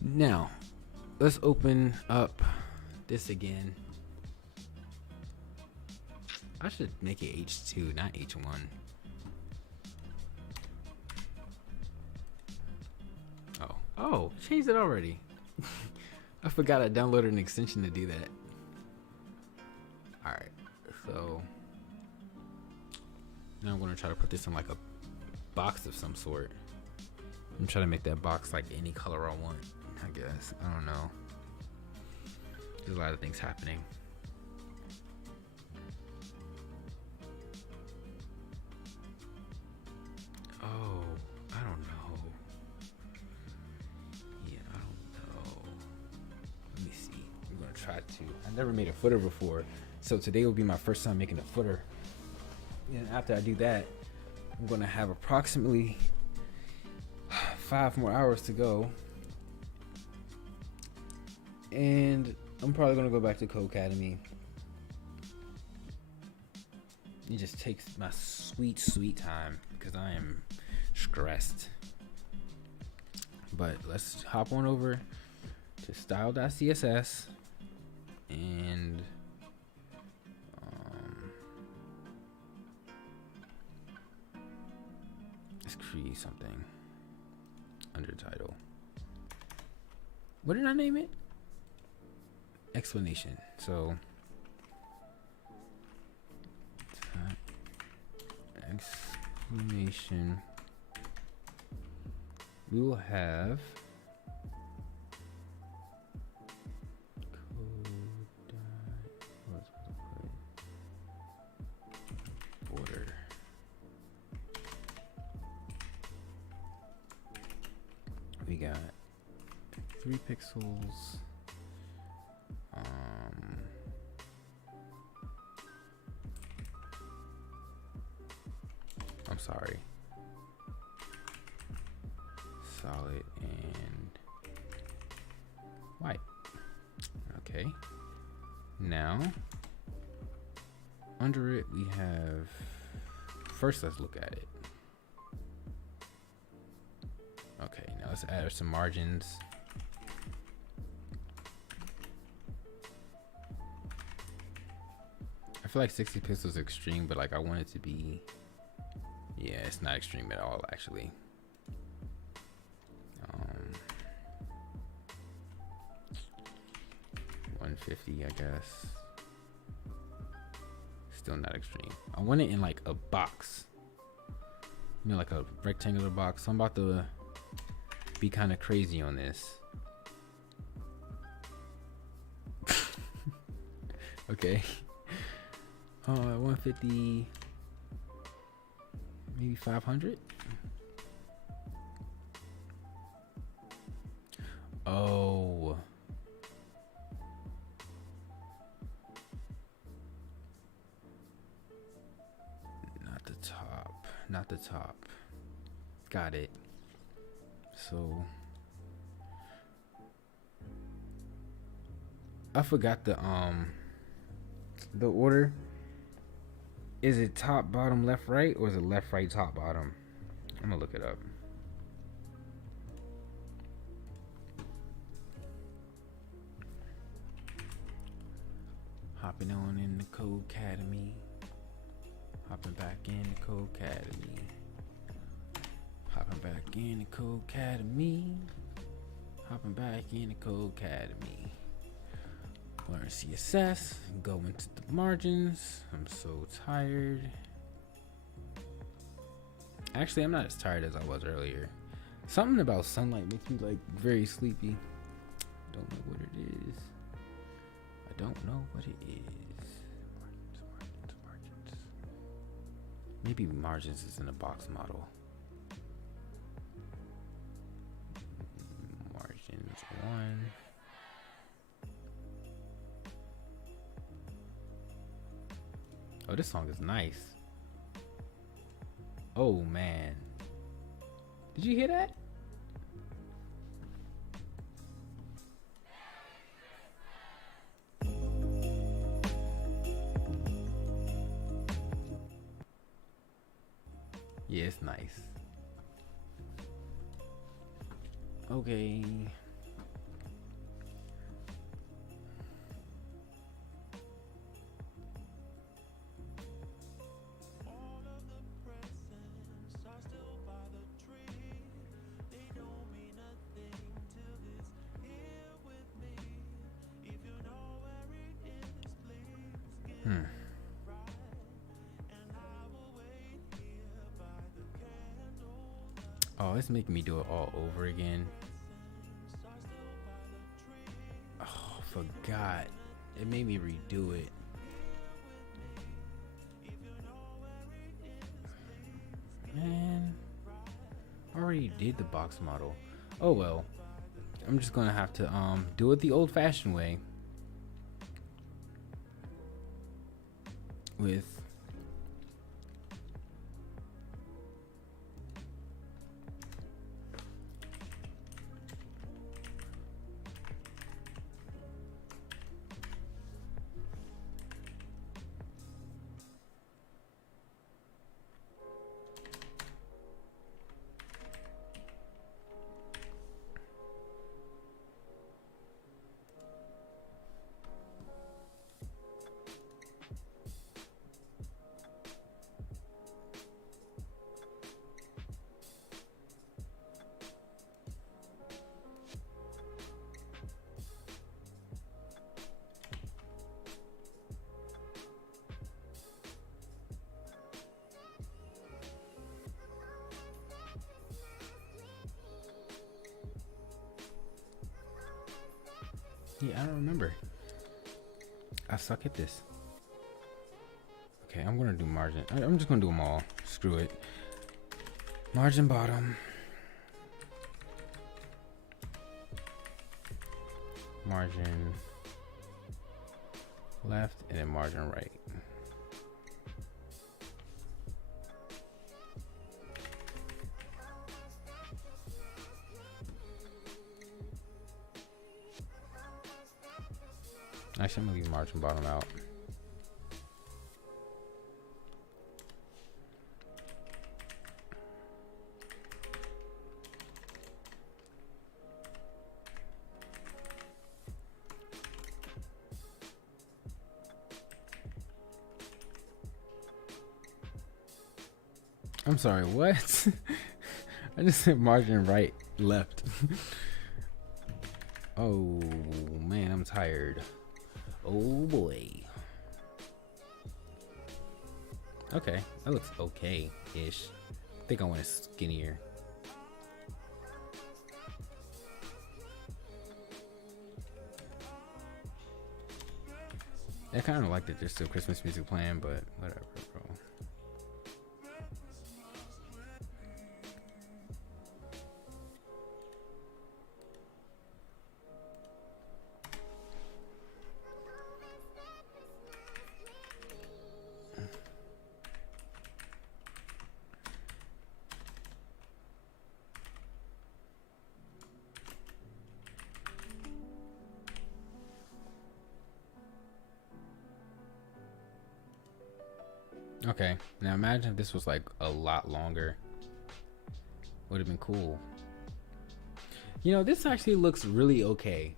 Now, let's open up this again. I should make it H2, not H1. Oh, Oh, changed it already. I forgot I downloaded an extension to do that. Alright, so now I'm gonna try to put this in like a box of some sort. I'm trying to make that box like any color I want, I guess. I don't know. There's a lot of things happening. Oh, I don't know. Yeah, I don't know. Let me see. I'm gonna try to. I never made a footer before, so today will be my first time making a footer. And after I do that, I'm gonna have approximately 5 more hours to go, and I'm probably gonna go back to Codecademy. It just takes my sweet time because I am stressed. But let's hop on over to style.css and let's create something under title. What did I name it? Explanation. So explanation. We will have border. We got 3 pixels. I'm sorry. Solid and white. Okay. Now, under it we have, first let's look at it. Okay, now let's add some margins. I feel like 60 pixels is extreme, but like I want it to be, yeah, it's not extreme at all actually. 150, I guess. Still not extreme. I want it in like a box, you know, like a rectangular box. So I'm about to be kind of crazy on this. Okay. 150, maybe 500. Oh, not the top. Got it. So I forgot the order. Is it top, bottom, left, right, or is it left, right, top, bottom? I'm gonna look it up. Hopping on in the Codecademy. Hopping back in the Codecademy. Hopping back in the Codecademy. Hopping back in the Codecademy. Learn CSS. Go into the margins. I'm so tired. Actually, I'm not as tired as I was earlier. Something about sunlight makes me like very sleepy. Don't know what it is. I don't know what it is. Margins. Maybe margins is in a box model. Margins 1. Oh, this song is nice. Oh man. Did you hear that? Yeah, it's nice. Okay. Hmm. Oh, it's making me do it all over again. Oh, forgot. It made me redo it. Man, I already did the box model. Oh well. I'm just gonna have to do it the old-fashioned way. With yeah, I don't remember. I suck at this. Okay, I'm gonna do margin. I'm just gonna do them all. Screw it. Margin bottom. Margin left and then margin right. Actually, I'm gonna leave margin bottom out. I'm sorry, what? I just said margin right, left. Oh man, I'm tired. Oh boy. Okay, that looks okay-ish. I think I want it skinnier. I kind of like that there's still Christmas music playing, but whatever, bro. Okay, now imagine if this was like a lot longer. Would have been cool. You know, this actually looks really okay.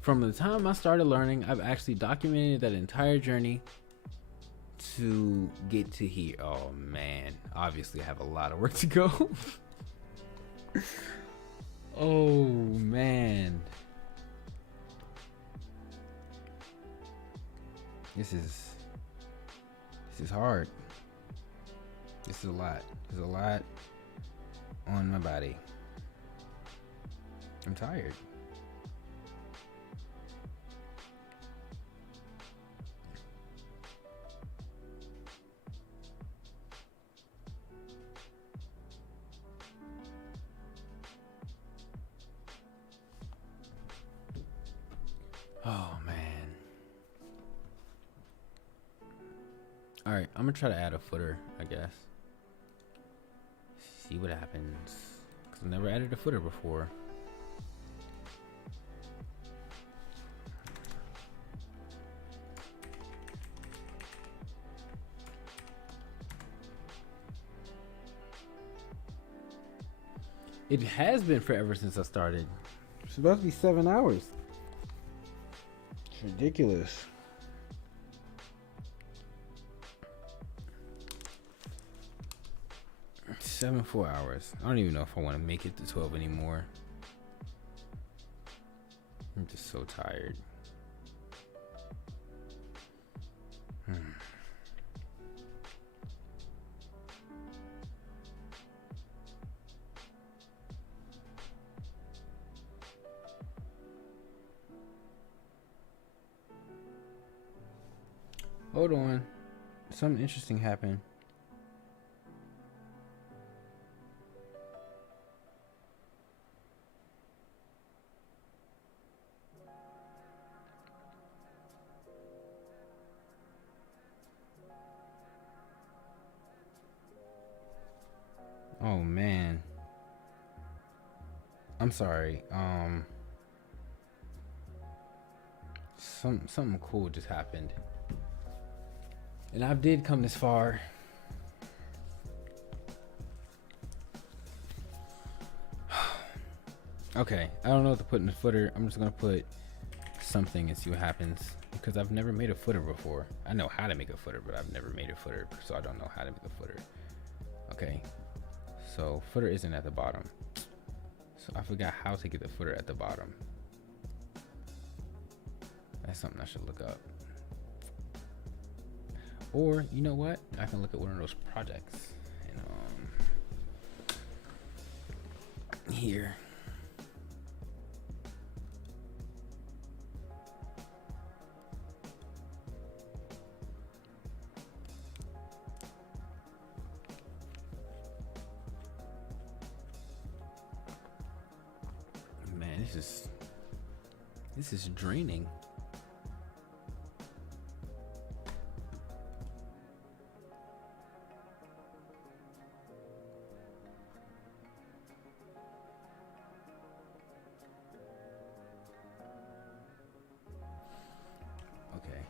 From the time I started learning, I've actually documented that entire journey to get to here. Oh man, obviously I have a lot of work to go. Oh man. This is hard. This is a lot. There's a lot on my body. I'm tired. Oh man. All right, I'm gonna try to add a footer, I guess. See what happens. Cause I've never added a footer before. It has been forever since I started. It's about to be 7 hours. It's ridiculous. Seven, 4 hours. I don't even know if I want to make it to 12 anymore. I'm just so tired. Hold on. Something interesting happened. Oh man. I'm sorry. Something cool just happened. And I did come this far. Okay, I don't know what to put in the footer. I'm just gonna put something and see what happens, because I've never made a footer before. I know how to make a footer, but I've never made a footer, so I don't know how to make a footer. Okay, so footer isn't at the bottom, so I forgot how to get the footer at the bottom. That's something I should look up. Or you know what, I can look at one of those projects and here. Man, this is draining. Okay.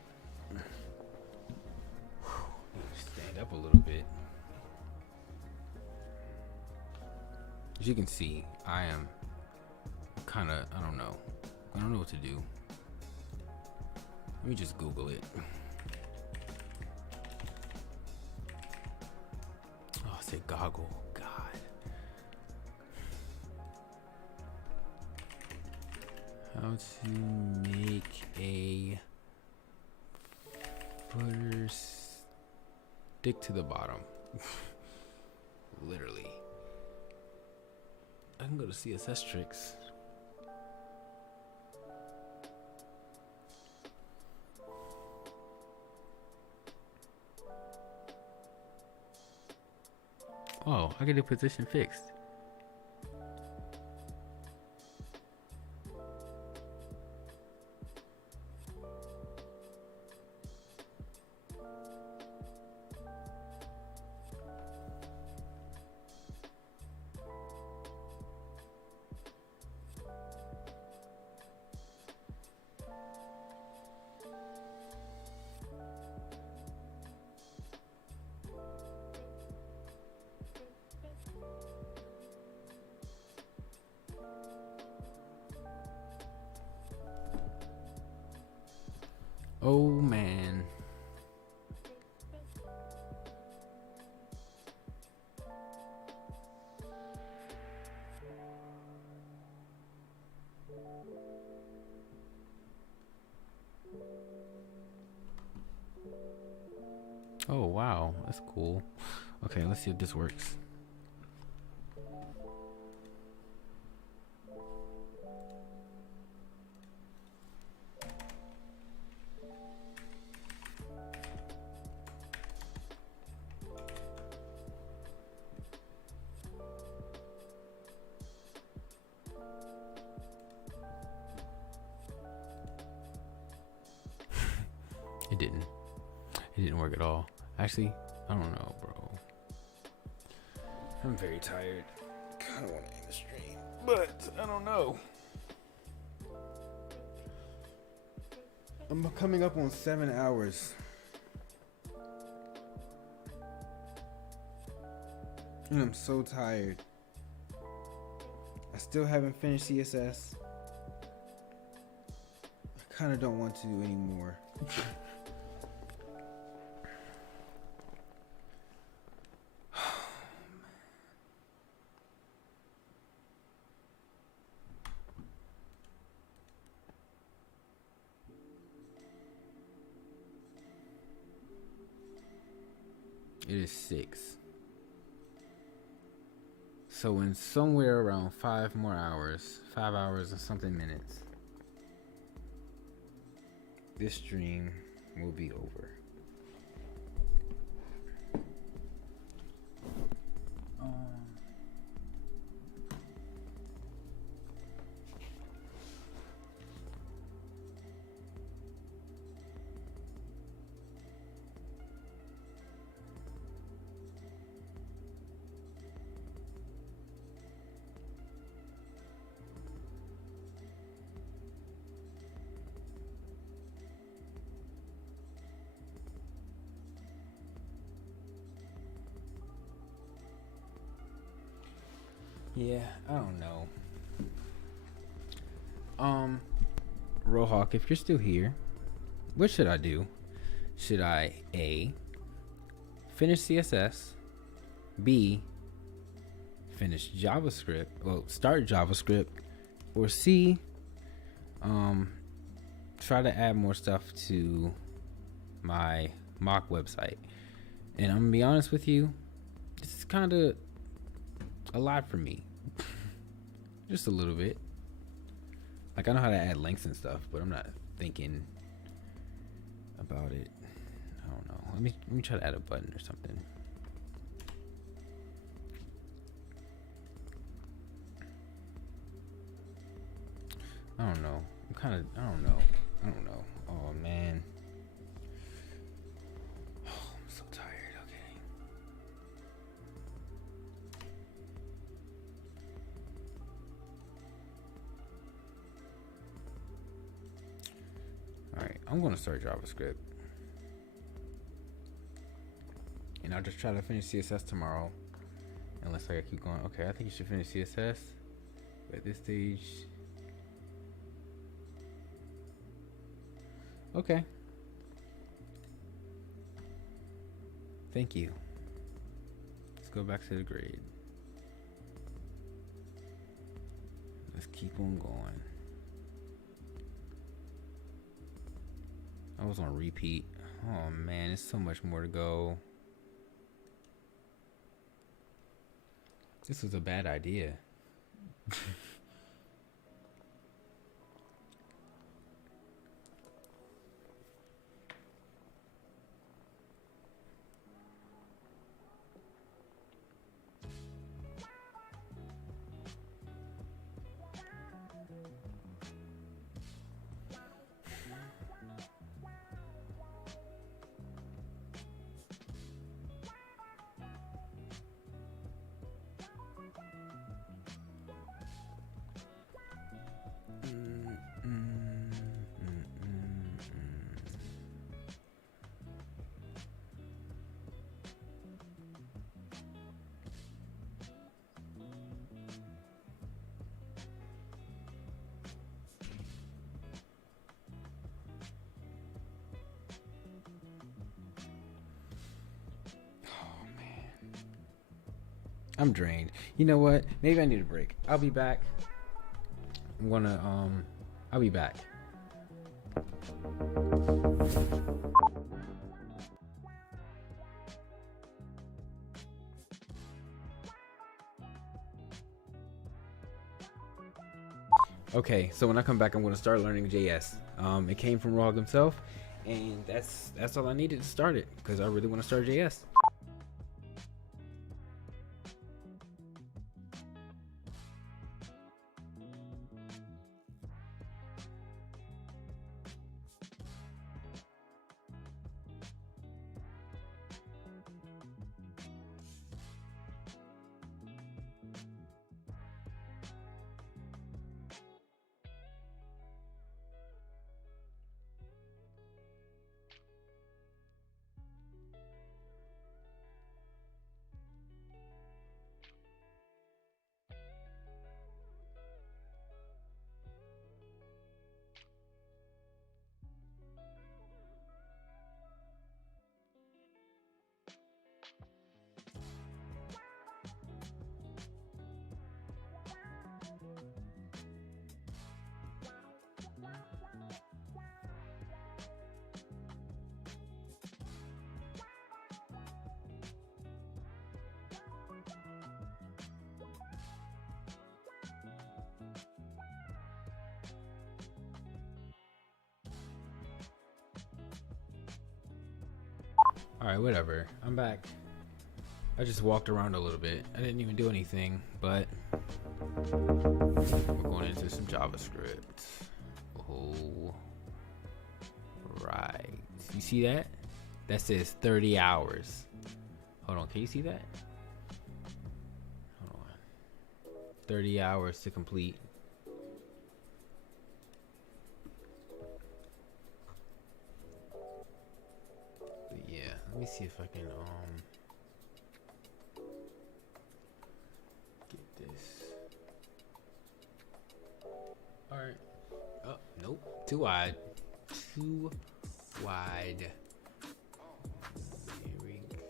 Stand up a little bit. As you can see, I am kind of, I don't know what to do. Let me just Google it. Oh, say goggle. God. How to make a footer stick to the bottom. Literally. I can go to CSS tricks. Oh, I get the position fixed. Oh man. Oh wow, that's cool. Okay, let's see if this works. It didn't work at all. Actually, I don't know, bro. I'm very tired. Kind of want to end the stream, but I don't know. I'm coming up on 7 hours. And I'm so tired. I still haven't finished CSS. I kind of don't want to anymore. It is 6. So in somewhere around 5 more hours, 5 hours and something minutes, this stream will be over. Yeah, I don't know. Rohawk, if you're still here, what should I do? Should I A, finish CSS, B, finish JavaScript, well, start JavaScript, or C, try to add more stuff to my mock website? And I'm gonna be honest with you, this is kind of a lot for me. Just a little bit. Like, I know how to add links and stuff, but I'm not thinking about it. I don't know. Let me try to add a button or something. I don't know. I don't know. Oh man. Oh, I'm so tired. Okay. Alright, I'm gonna start JavaScript. And I'll just try to finish CSS tomorrow. Unless I keep going. Okay, I think you should finish CSS. But at this stage. Okay. Thank you. Let's go back to the grade. Let's keep on going. I was on repeat. Oh man, there's so much more to go. This was a bad idea. I'm drained. You know what? Maybe I need a break. I'll be back. I'll be back. Okay, so when I come back, I'm going to start learning JS. It came from Rog himself, and that's all I needed to start it, because I really want to start JS. Alright, whatever. I'm back. I just walked around a little bit. I didn't even do anything, but we're going into some JavaScript. Oh, right. You see that? That says 30 hours. Hold on, can you see that? Hold on. 30 hours to complete. Yeah, let me see if I can get this. Too wide. Too wide. Here we go.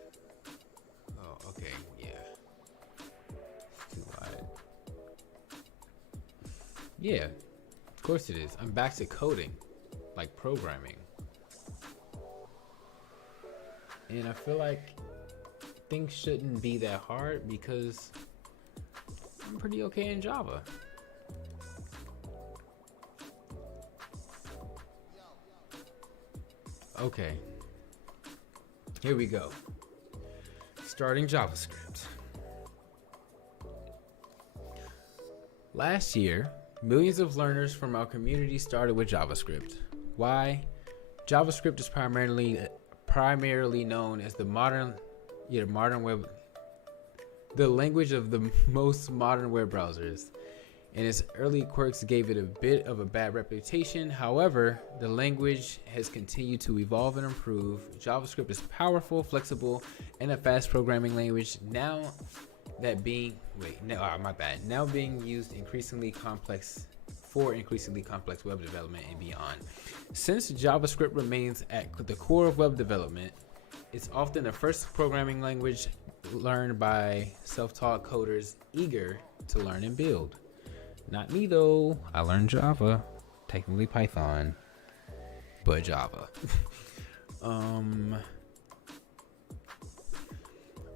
Oh, okay, yeah. It's too wide. Yeah, of course it is. I'm back to coding, like programming. And I feel like things shouldn't be that hard because I'm pretty okay in Java. Okay, here we go. Starting JavaScript. Last year, millions of learners from our community started with JavaScript. Why? JavaScript is primarily known as the modern web, the language of the most modern web browsers, and its early quirks gave it a bit of a bad reputation. However, the language has continued to evolve and improve. JavaScript is powerful, flexible, and a fast programming language now being used increasingly complex web development and beyond. Since JavaScript remains at the core of web development, it's often the first programming language learned by self-taught coders eager to learn and build. Not me though. I learned Java, technically Python, but Java.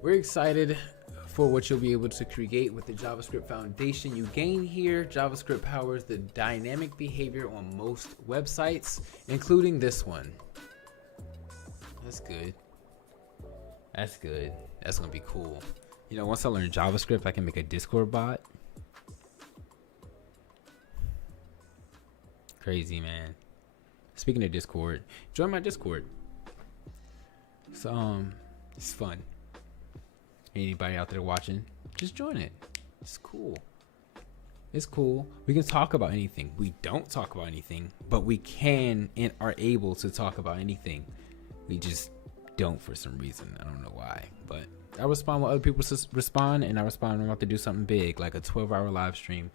We're excited for what you'll be able to create with the JavaScript foundation you gain here. JavaScript powers the dynamic behavior on most websites, including this one. That's good. That's good. That's gonna be cool. You know, once I learn JavaScript, I can make a Discord bot. Crazy, man. Speaking of Discord, join my Discord. So it's fun. Anybody out there watching, just join it. It's cool. It's cool. We can talk about anything. We don't talk about anything, but we can and are able to talk about anything. We just don't for some reason. I don't know why, but I respond when other people respond, and I respond when I'm about to do something big, like a 12-hour live stream.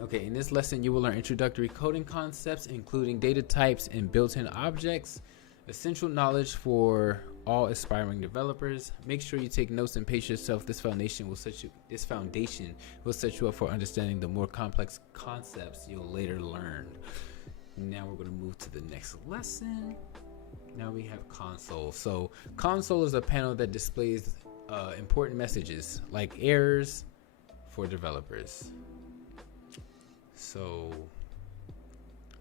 Okay, in this lesson, you will learn introductory coding concepts, including data types and built-in objects, essential knowledge for all aspiring developers. Make sure you take notes and pace yourself. This foundation will set you up for understanding the more complex concepts you'll later learn. Now we're going to move to the next lesson. Now we have console. So console is a panel that displays important messages like errors for developers. So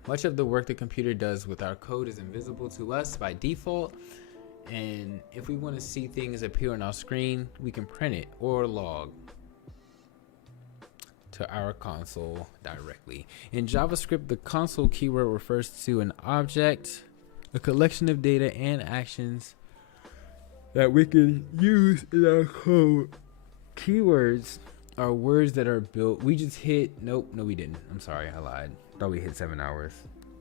much of the work the computer does with our code is invisible to us by default. And if we want to see things appear on our screen, we can print it or log to our console directly. In JavaScript, the console keyword refers to an object, a collection of data and actions that we can use in our code. Keywords are words that are built. We just hit, no, we didn't. I'm sorry, I lied. Thought we hit 7 hours.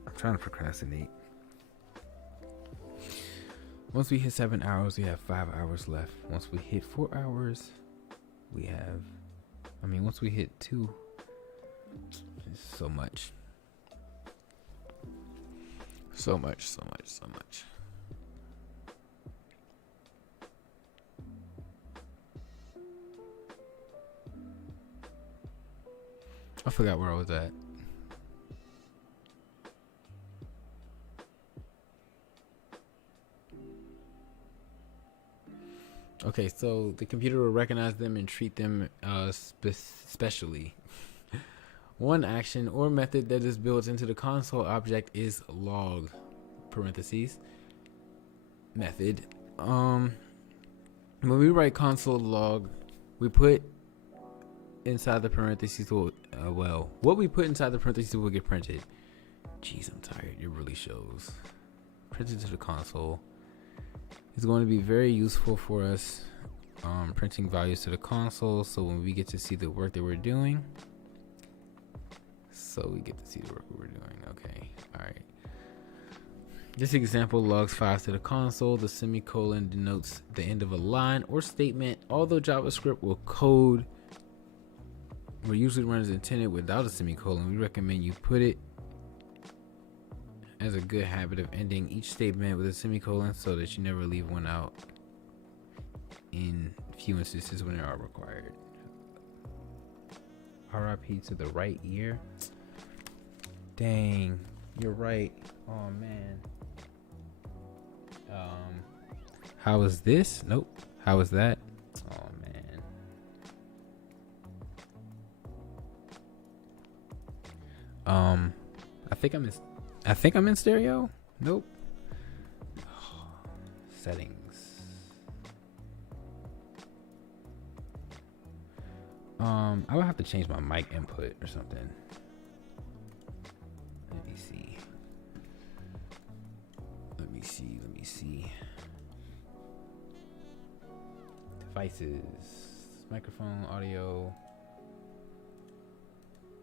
I'm trying to procrastinate. Once we hit 7 hours, we have 5 hours left. Once we hit 4 hours, we have, once we hit 2, it's so much. So much. I forgot where I was at. Okay, so the computer will recognize them and treat them specially. One action or method that is built into the console object is log (parentheses) method. When we write console log, we put inside the parentheses what we put inside the parentheses will get printed. Jeez, I'm tired. It really shows. Printed to the console. It's going to be very useful for us printing values to the console, so when we get to see the work that we're doing. Okay, all right. This example logs files to the console. The semicolon denotes the end of a line or statement. Although JavaScript will where usually run is intended without a semicolon, we recommend you put it as a good habit of ending each statement with a semicolon so that you never leave one out in few instances when they are required. RIP to the right ear. Dang, you're right. Oh man. How is this? Nope. How is that? Oh man. I think I'm in stereo. Nope. Settings. I would have to change my mic input or something. Let me see. Devices, microphone, audio.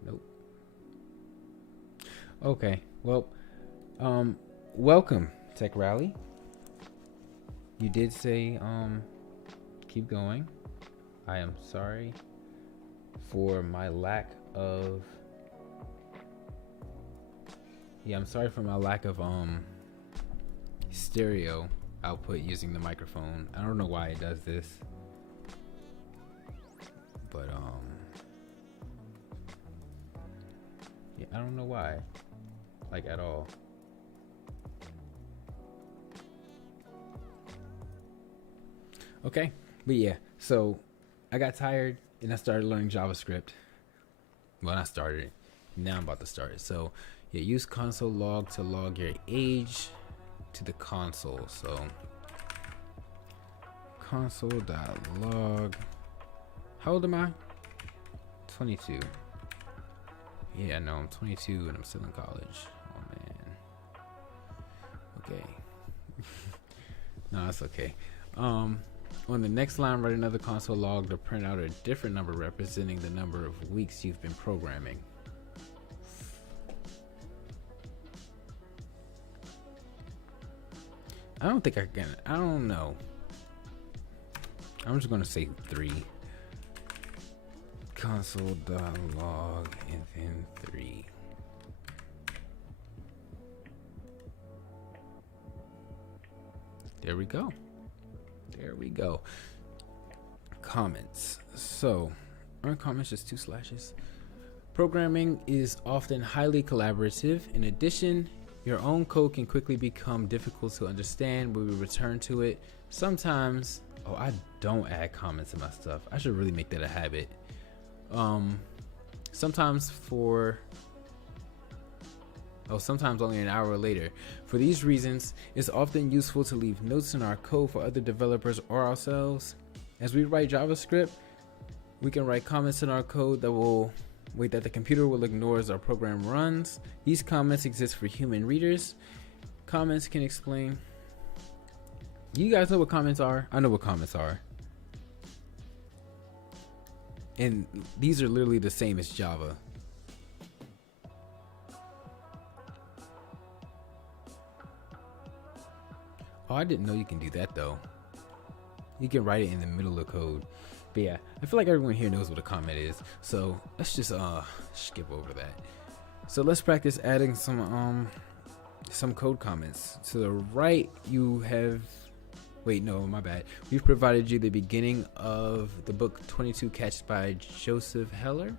Nope. Okay, well, welcome, Tech Rally. You did say, keep going. I am sorry for my lack of, stereo output using the microphone. I don't know why it does this, but yeah, I don't know why, like at all. Okay, but yeah, so I got tired and I started learning JavaScript. Well, I started it. Now I'm about to start it. So yeah, use console log to log your age to the console. So console.log. How old am I? 22. Yeah, no, I'm 22 and I'm still in college. Oh man. Okay. No, that's okay. On the next line, write another console log to print out a different number representing the number of weeks you've been programming. I don't think I can. I don't know. I'm just gonna say 3. Console.log and then 3. There we go. There we go. Comments. So, aren't comments just 2 slashes? Programming is often highly collaborative. In addition, your own code can quickly become difficult to understand when we return to it. Sometimes, I don't add comments to my stuff. I should really make that a habit. Sometimes only an hour later. For these reasons, it's often useful to leave notes in our code for other developers or ourselves. As we write JavaScript, we can write comments in our code that the computer will ignore as our program runs. These comments exist for human readers. Comments can explain. You guys know what comments are? I know what comments are. And these are literally the same as Java. Oh, I didn't know you can do that though. You can write it in the middle of code. But yeah, I feel like everyone here knows what a comment is. So let's just skip over that. So let's practice adding some code comments. To the right, you have, wait, no, my bad. We've provided you the beginning of the book 22 Cats by Joseph Heller.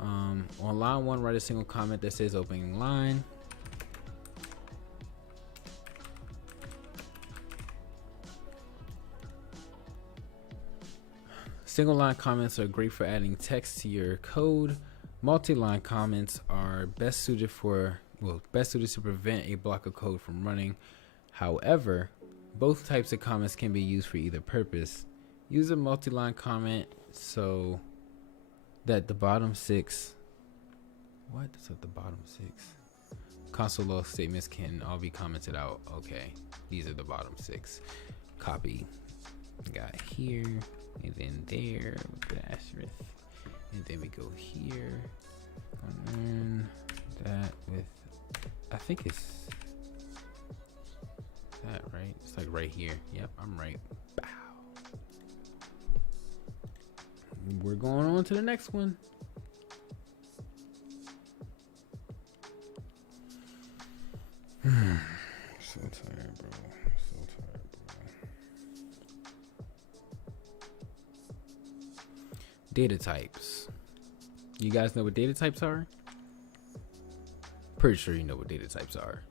On line 1, write a single comment that says opening line. Single line comments are great for adding text to your code. Multi-line comments are best suited to prevent a block of code from running. However, both types of comments can be used for either purpose. Use a multi-line comment so that the bottom 6 console log statements can all be commented out. Okay, these are the bottom 6. Copy. Got here. And then there with the asterisk, and then we go here, and then that with, I think it's that, right? It's like right here. Yep, I'm right. Bow. We're going on to the next one. So tired, bro. So tired, bro. Data types. You guys know what data types are? Pretty sure you know what data types are.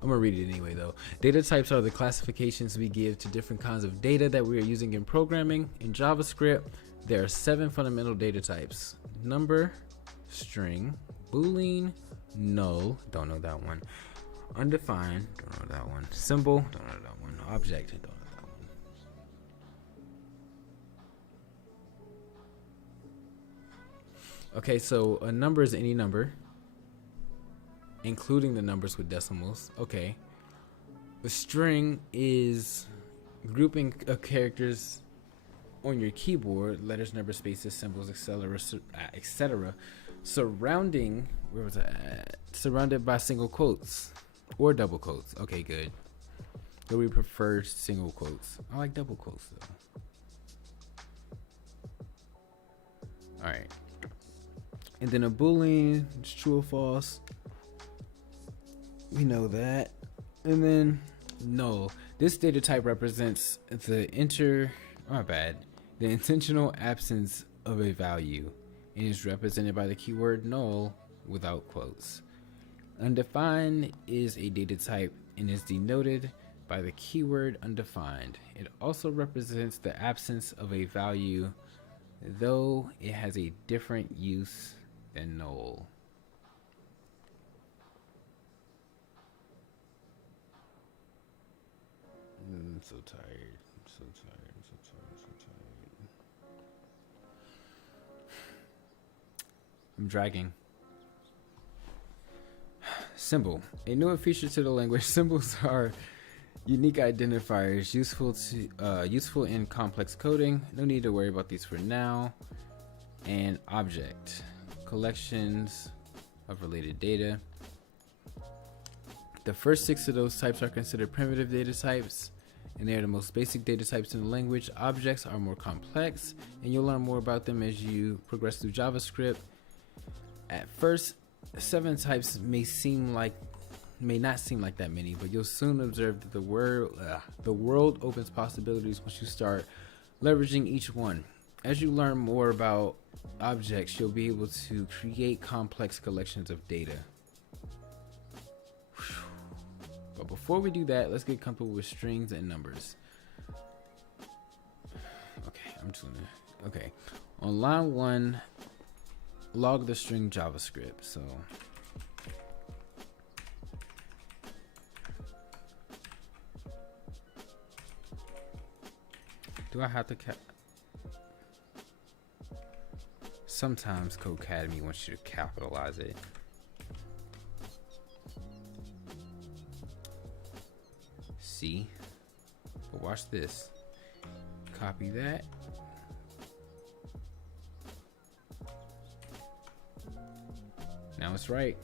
I'm gonna read it anyway though. Data types are the classifications we give to different kinds of data that we are using in programming. In JavaScript, there are 7 fundamental data types: number, string, boolean, null, don't know that one, undefined, don't know that one, symbol, don't know that one, object, don't know that one. Okay, so a number is any number, including the numbers with decimals. Okay. The string is grouping of characters on your keyboard, letters, numbers, spaces, symbols, etc. Surrounding, where was I at? Surrounded by single quotes or double quotes. Okay, good. But we prefer single quotes. I like double quotes though. All right. And then a boolean is true or false. We know that. And then null. This data type represents the intentional absence of a value and is represented by the keyword null without quotes. Undefined is a data type and is denoted by the keyword undefined. It also represents the absence of a value, though it has a different use than null. I'm so tired. I'm so tired. I'm so tired. I'm so tired. I'm dragging. Symbol. A newer feature to the language. Symbols are unique identifiers useful in complex coding. No need to worry about these for now. And object. Collections of related data. The first 6 of those types are considered primitive data types, and they are the most basic data types in the language. Objects are more complex, and you'll learn more about them as you progress through JavaScript. At first, 7 types may not seem like that many, but you'll soon observe that the world opens possibilities once you start leveraging each one. As you learn more about objects, you'll be able to create complex collections of data. But before we do that, let's get comfortable with strings and numbers. Okay, on line 1, log the string JavaScript. So do I have to sometimes Codecademy wants you to capitalize it. See, but watch this. Copy that. Now it's right.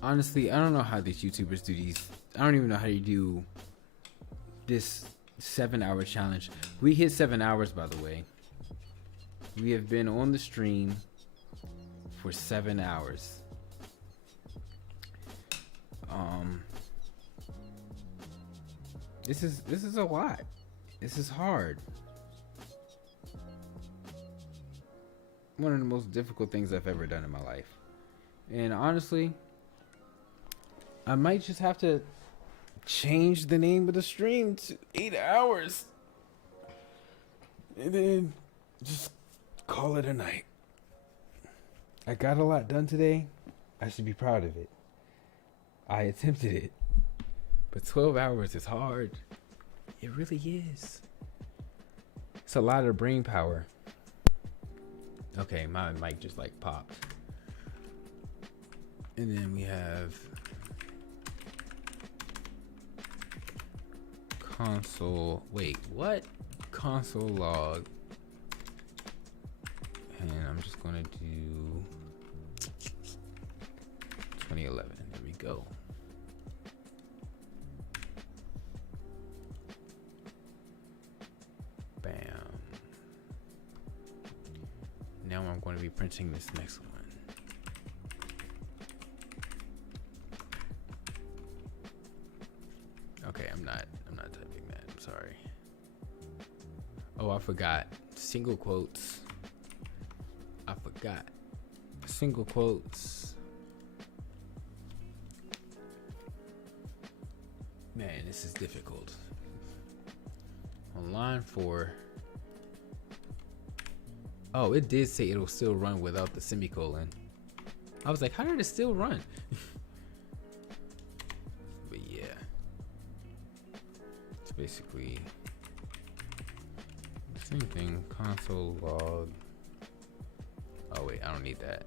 Honestly, I don't know how these YouTubers do these. I don't even know how you do this 7-hour challenge. We hit 7 hours, by the way. We have been on the stream for 7 hours. This is a lot. This is hard. One of the most difficult things I've ever done in my life. And honestly, I might just have to change the name of the stream to 8 hours. And then just call it a night. I got a lot done today. I should be proud of it. I attempted it. But 12 hours is hard. It really is. It's a lot of brain power. Okay, my mic just like popped. And then we have console. Wait, what? Console log. And I'm just gonna do 2011. There we go. Bam. Now I'm going to be printing this next one. I'm not typing that. I'm sorry. Oh, I forgot. Single quotes. I forgot. Single quotes. Man, this is difficult. On line 4. Oh, it did say it'll still run without the semicolon. I was like, how did it still run? But yeah. It's basically the same thing. Console log. Oh wait, I don't need that.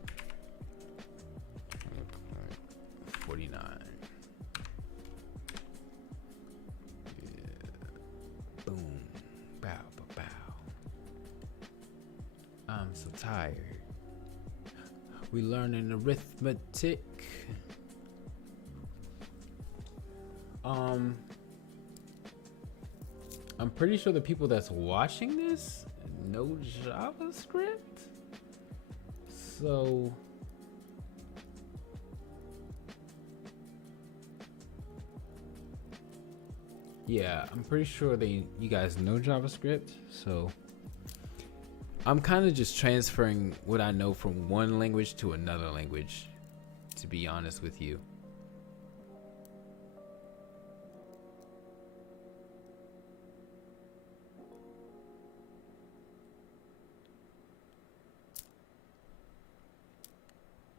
49. Yeah. Boom. Bow, bow, bow. I'm so tired. We learning arithmetic. I'm pretty sure the people that's watching this know JavaScript. So yeah, I'm pretty sure you guys know JavaScript. So I'm kind of just transferring what I know from one language to another language, to be honest with you.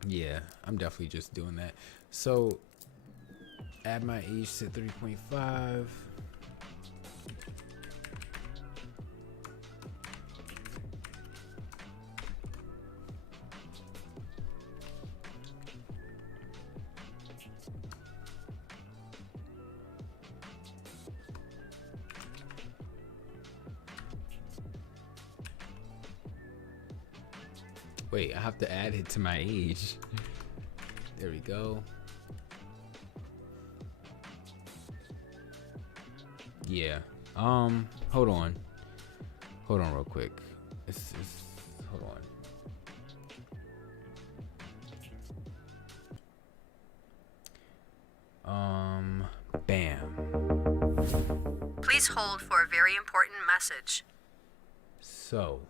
Yeah, I'm definitely just doing that. So add my age to 3.5. Wait, I have to add it to my age. There we go. Yeah. Hold on real quick. Hold on. Bam. Please hold for a very important message. So,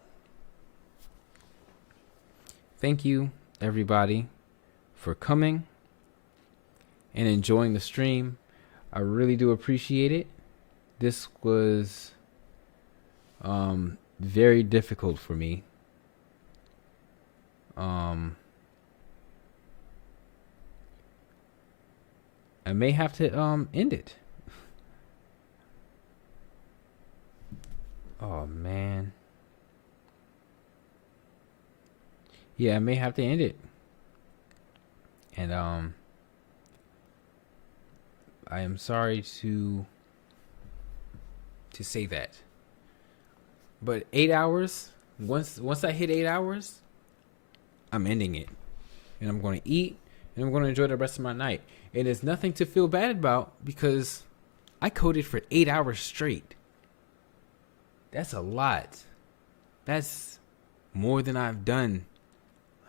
thank you everybody for coming and enjoying the stream. I really do appreciate it. This was very difficult for me. I may have to end it. Oh man. Yeah, I may have to end it. And I am sorry to say that. But 8 hours, once I hit 8 hours, I'm ending it. And I'm going to eat and I'm going to enjoy the rest of my night. And there's nothing to feel bad about because I coded for 8 hours straight. That's a lot. That's more than I've done,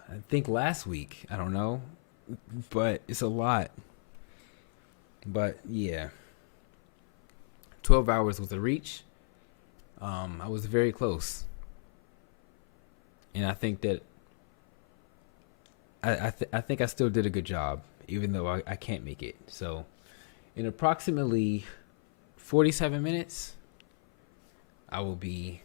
I think, last week. I don't know. But it's a lot. But yeah. 12 hours was a reach. I was very close. And I think that I think I still did a good job, even though I can't make it. So in approximately 47 minutes, I will be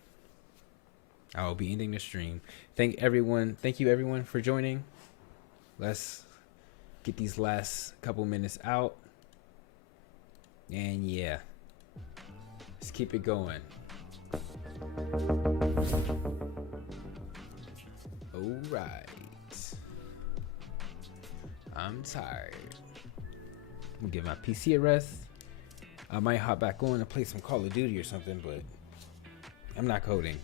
ending the stream. Thank you everyone for joining. Let's get these last couple minutes out. And yeah, let's keep it going. All right. I'm tired. I'm gonna give my PC a rest. I might hop back on and play some Call of Duty or something, but I'm not coding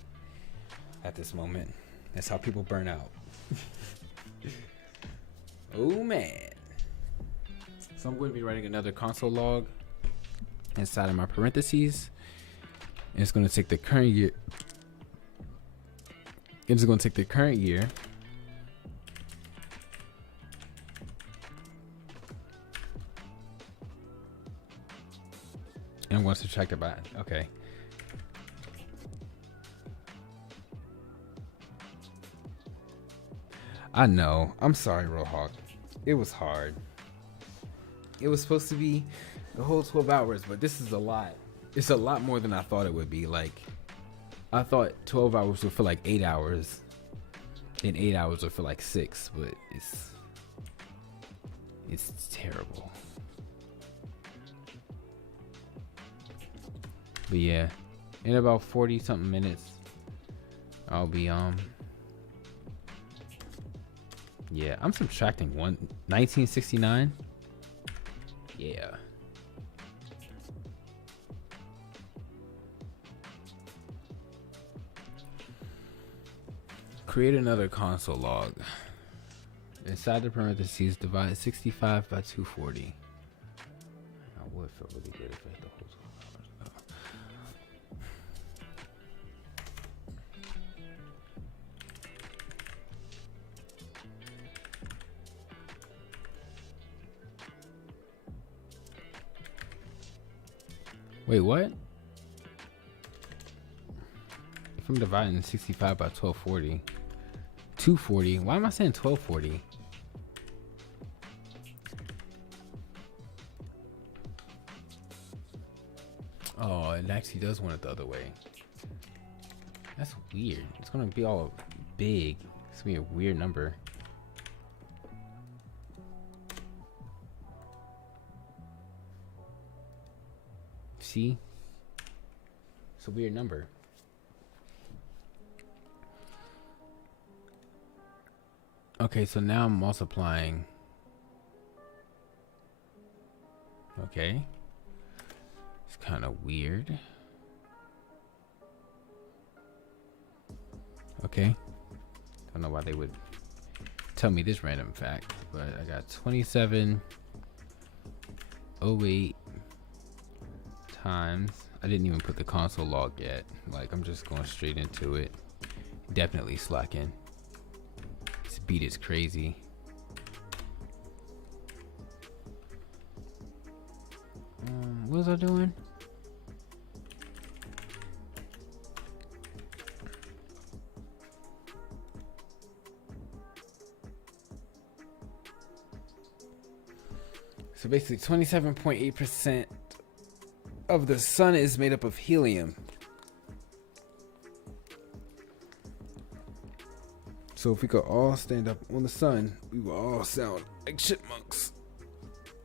at this moment. That's how people burn out. Oh man. So I'm going to be writing another console log inside of my parentheses. And it's going to take the current year. It's going to take the current year. And I'm going to subtract it by. Okay. I know. I'm sorry, Rohawk. It was hard. It was supposed to be the whole 12 hours, but this is a lot. It's a lot more than I thought it would be. Like, I thought 12 hours would feel like 8 hours, and 8 hours would feel like 6, but it's terrible. But yeah, in about 40 something minutes, I'll be yeah, I'm subtracting 1969. Yeah. Create another console log. Inside the parentheses, divide 65 by 240. I would feel really good if I hit the whole 12 hours. Wait, what? If I'm dividing 65 by 1240, 240. Why am I saying 1240? Oh, it actually does want it the other way. That's weird. It's gonna be all big. It's gonna be a weird number. See? It's a weird number. Okay, so now I'm multiplying. Okay. It's kind of weird. Okay. Don't know why they would tell me this random fact, but I got 2708 times. I didn't even put the console log yet. Like, I'm just going straight into it. Definitely slacking. This beat is crazy. What was I doing? So basically 27.8% of the sun is made up of helium. So if we could all stand up on the sun, we will all sound like chipmunks.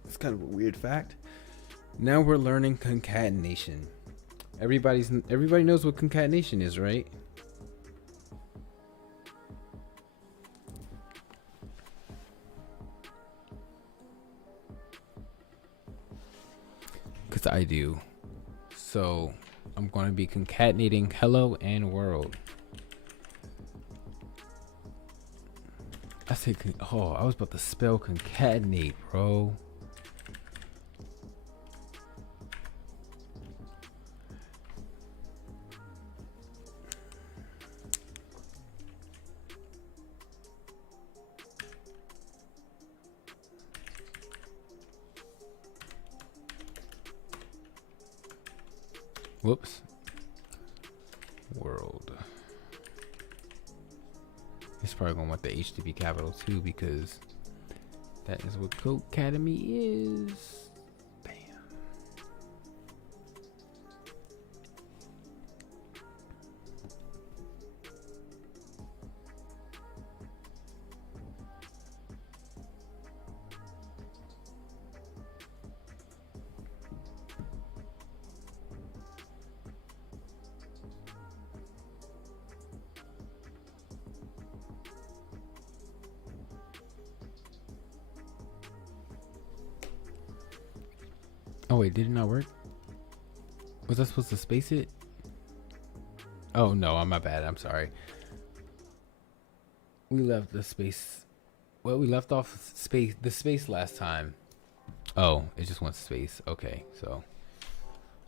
It's kind of a weird fact. Now we're learning concatenation. Everybody knows what concatenation is, right? Because I do. So I'm going to be concatenating hello and world. I say, oh, I was about to spell concatenate, bro. Whoops. World. It's probably gonna want the H to be capital too, because that is what Code Academy is. Bam. Oh wait, did it not work? Was I supposed to space it? Oh no, I'm my bad. I'm sorry. We left the space. Well, we left off space. The space last time. Oh, it just wants space. Okay, so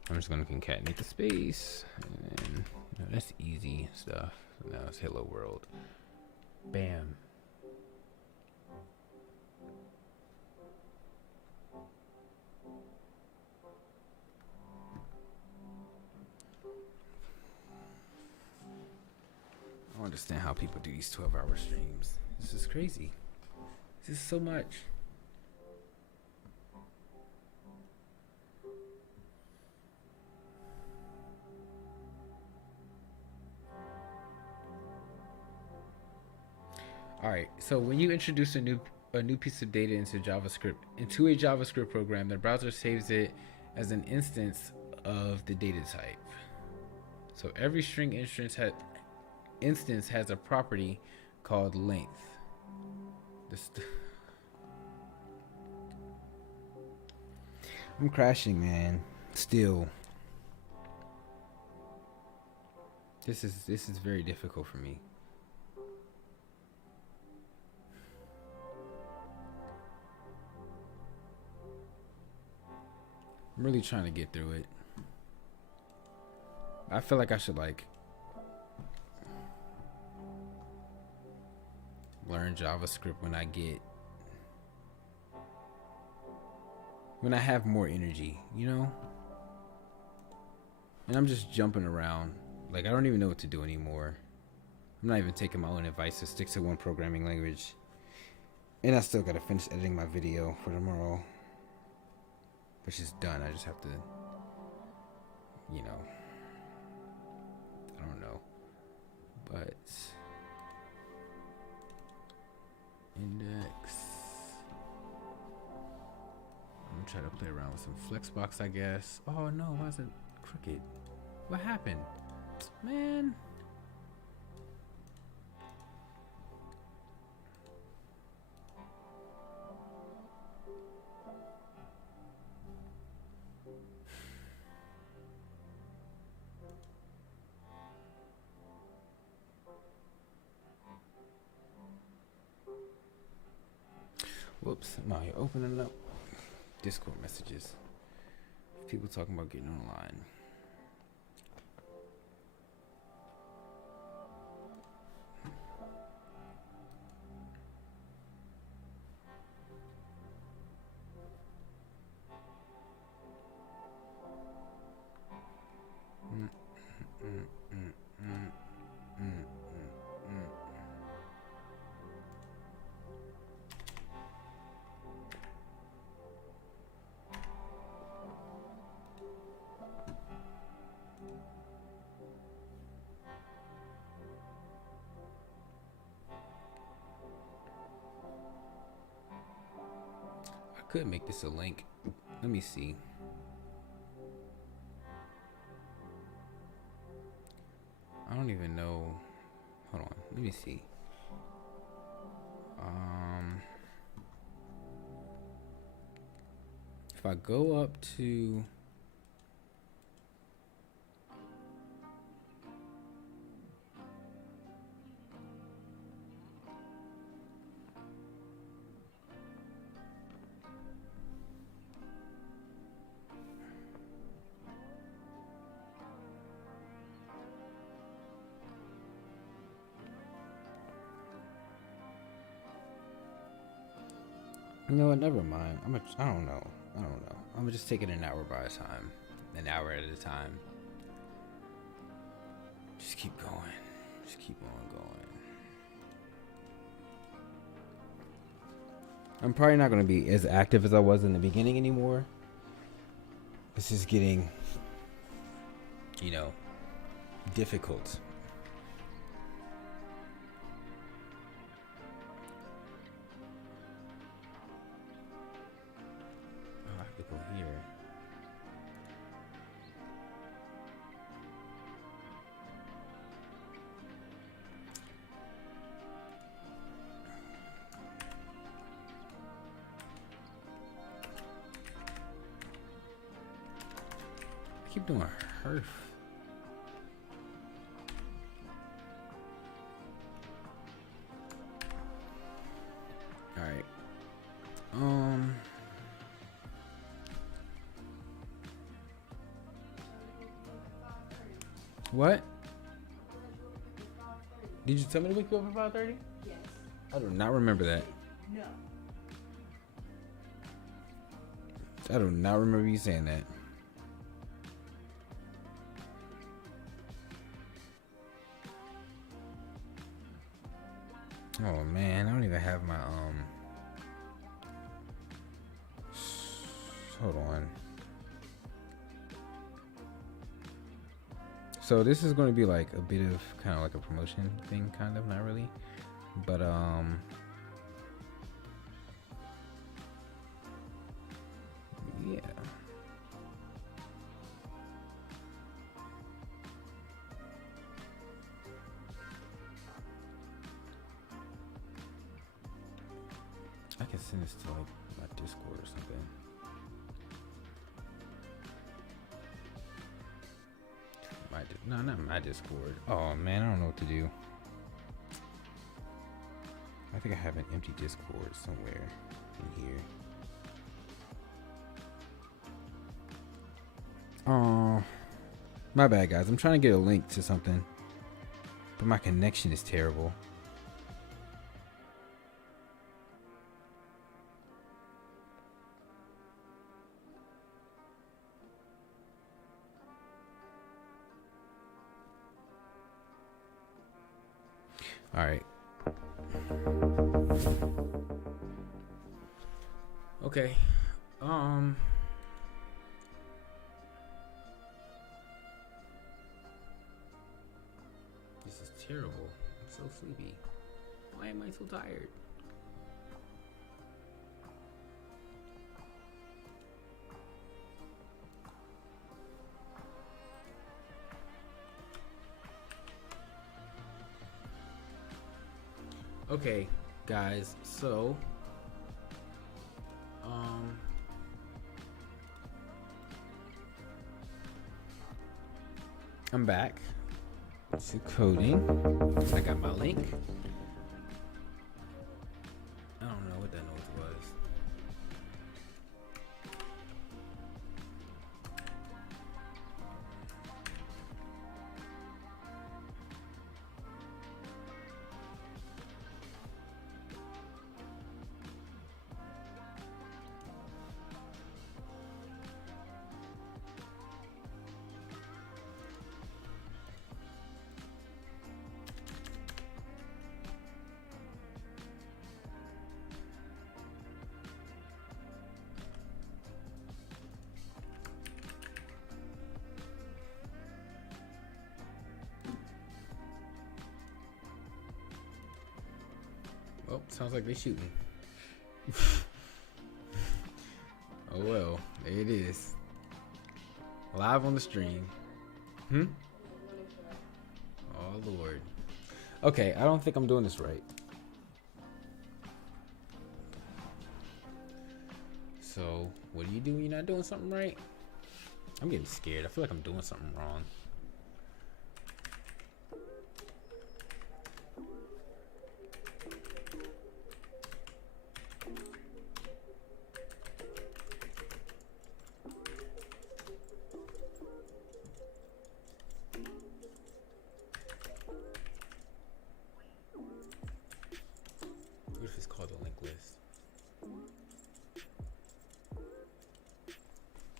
I'm just gonna concatenate the space, and that's easy stuff. So now it's hello world. Bam. understand how people do these 12-hour streams. This is crazy. This is so much. All right. So when you introduce a new piece of data into a JavaScript program, the browser saves it as an instance of the data type. So every string instance has a property called length. I'm crashing, man. Still. This is very difficult for me. I'm really trying to get through it. I feel like I should like learn JavaScript when I have more energy, you know? And I'm just jumping around. Like, I don't even know what to do anymore. I'm not even taking my own advice to stick to one programming language. And I still gotta finish editing my video for tomorrow, which is done. I just have to, you know, I don't know. But index. I'm gonna try to play around with some Flexbox, I guess. Oh no, why is it crooked? What happened? Man. Whoops, I'm out here opening up Discord messages. People talking about getting online. I could make this a link. Let me see. I don't even know. Hold on. Let me see. If I go up to you know what? Never mind. I don't know. I'm gonna just take it an hour by a time, an hour at a time. Just keep going. Just keep on going. I'm probably not gonna be as active as I was in the beginning anymore. This is getting, you know, difficult. Go here. I keep doing herf. All right. What? Did you tell me to wake you up at 5:30? Yes. I do not remember that. No. I do not remember you saying that. Oh man, I don't even have my hold on. So this is going to be like a bit of kind of like a promotion thing, kind of, not really, but yeah. I can send this to like my Discord or something. No, not my Discord. Oh man, I don't know what to do. I think I have an empty Discord somewhere in here. Oh, my bad, guys. I'm trying to get a link to something, but my connection is terrible. All right. Okay. This is terrible. I'm so sleepy. Why am I so tired? Okay, guys, so I'm back to coding. I got my link. I don't know what that noise was. Oh, sounds like they're shooting. Oh well, there it is. Live on the stream. Oh Lord. Okay, I don't think I'm doing this right. So, what do you do when you're not doing something right? I'm getting scared. I feel like I'm doing something wrong. What if it's called a linked list?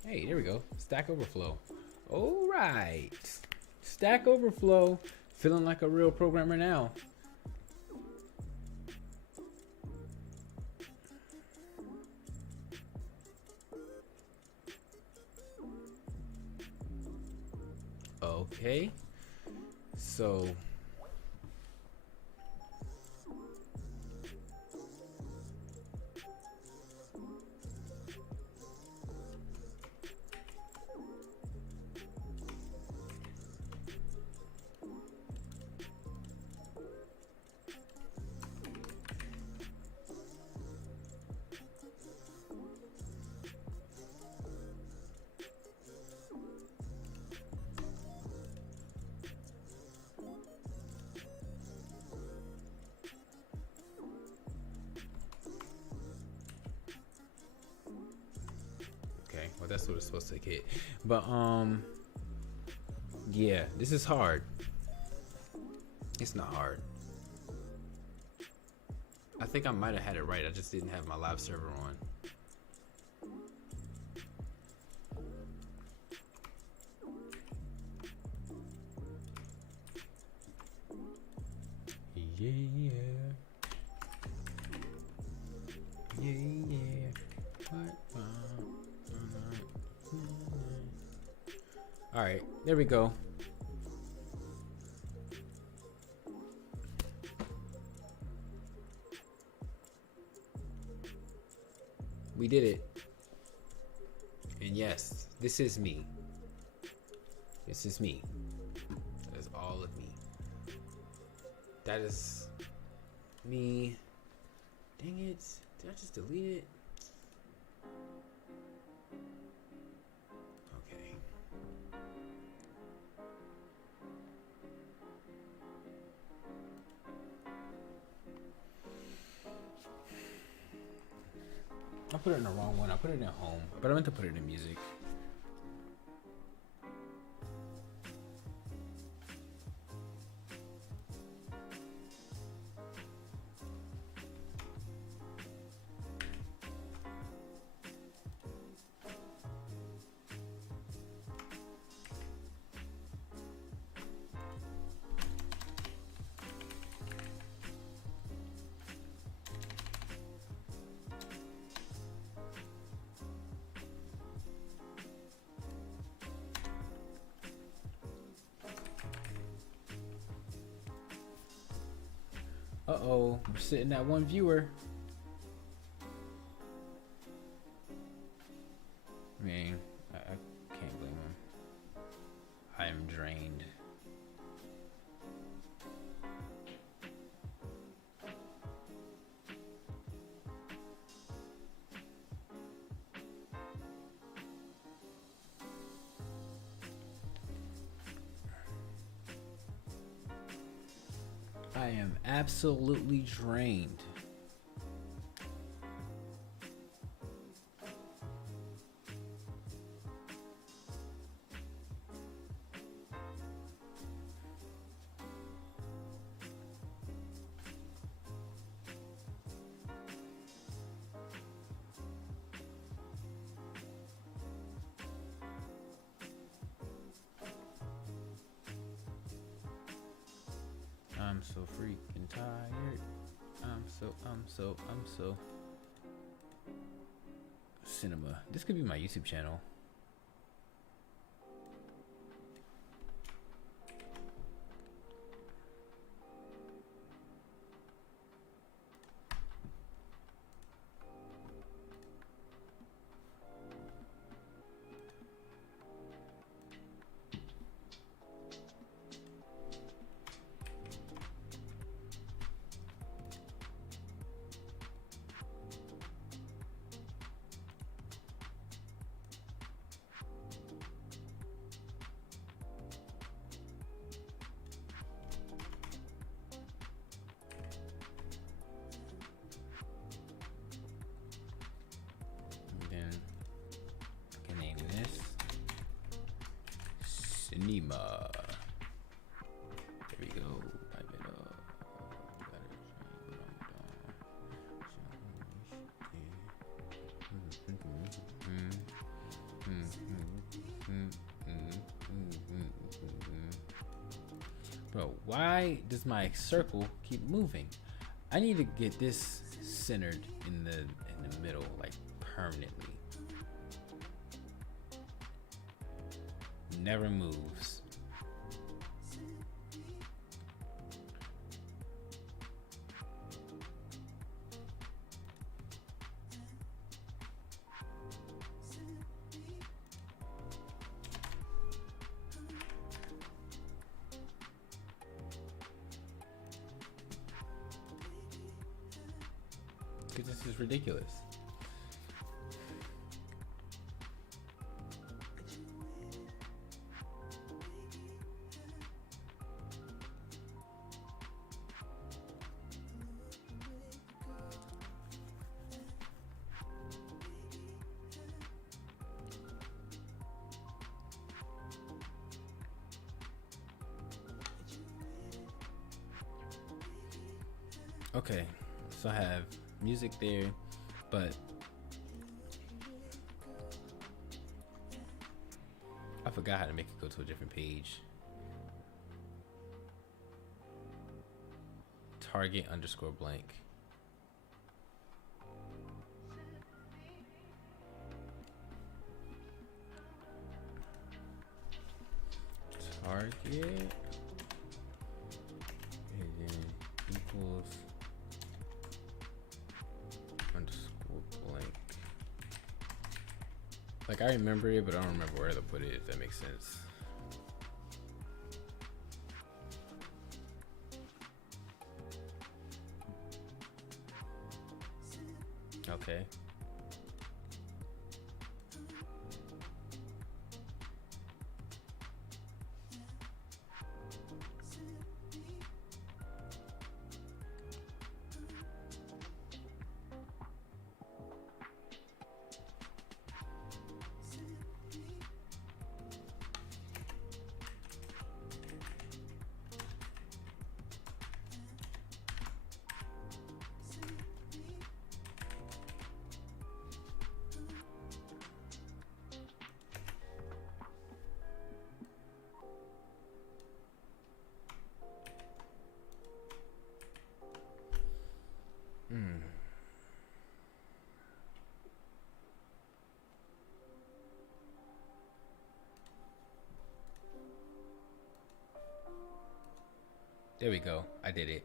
Hey, there we go. Stack Overflow. All right. Stack Overflow. Feeling like a real programmer now. Okay. So well, that's what it's supposed to get. But yeah, this is hard. It's not hard. I think I might have had it right. I just didn't have my live server on. Yeah. All right, there we go. We did it. And yes, this is me. This is me. That is all of me. That is me. Dang it. Did I just delete it? Okay. I put it in the wrong one. I put it in home, but I meant to put it in music. Uh-oh, we're sitting at one viewer. Man, I can't blame him. I am drained. I am absolutely drained. I'm so freaking tired. I'm so cinema. This could be my YouTube channel. Cinema. There we go. Pipe it up. Bro, why does my circle keep moving? I need to get this centered in the middle, like permanently. Never moves. Because this is ridiculous. Okay, so I have music there, but I forgot how to make it go to a different page. Target _ blank. target and then equals underscore blank. Like, I remember it, but I don't remember where to put it, if that makes sense. Okay. There we go. I did it.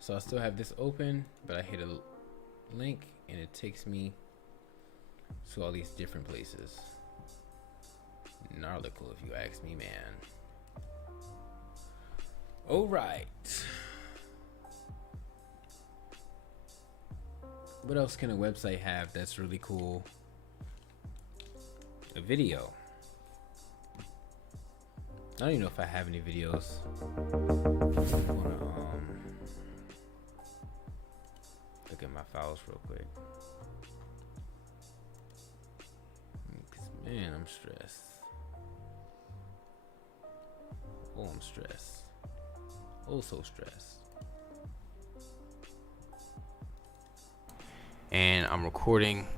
So I still have this open, but I hit a link and it takes me to all these different places. Gnarlical, if you ask me, man. All right. What else can a website have that's really cool? A video. I don't even know if I have any videos. I wanna look at my files real quick. 'Cause, man, I'm stressed. Oh, I'm stressed. Oh, so stressed. And I'm recording.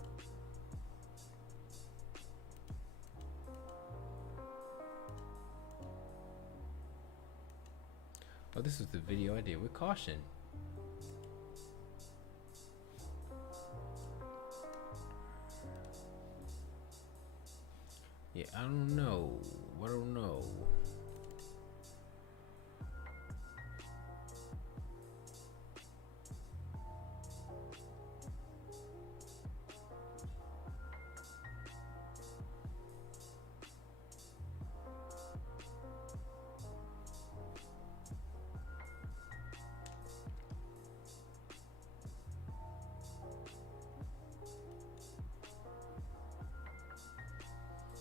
Oh, this was the video I did with caution. Yeah, I don't know. I don't know.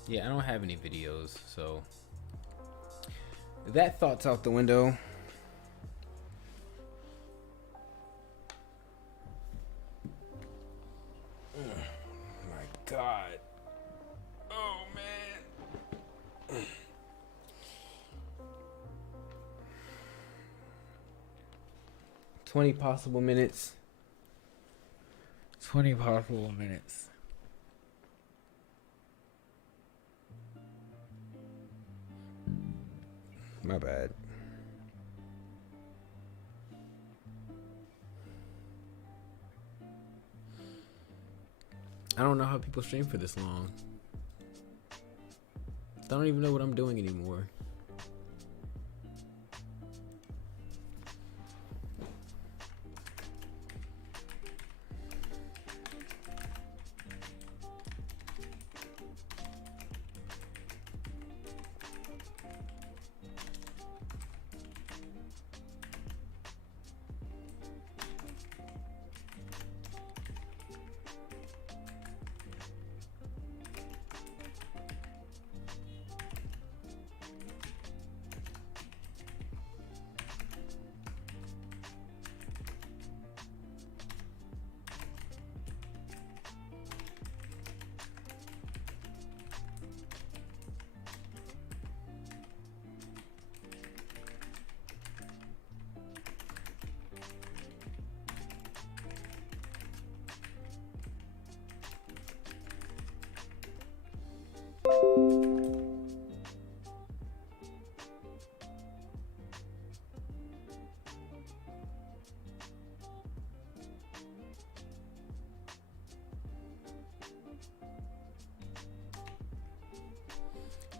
Yeah, I don't have any videos, so that thought's out the window. Oh my God. Oh man. 20 possible minutes. 20 possible minutes. My bad. I don't know how people stream for this long. I don't even know what I'm doing anymore.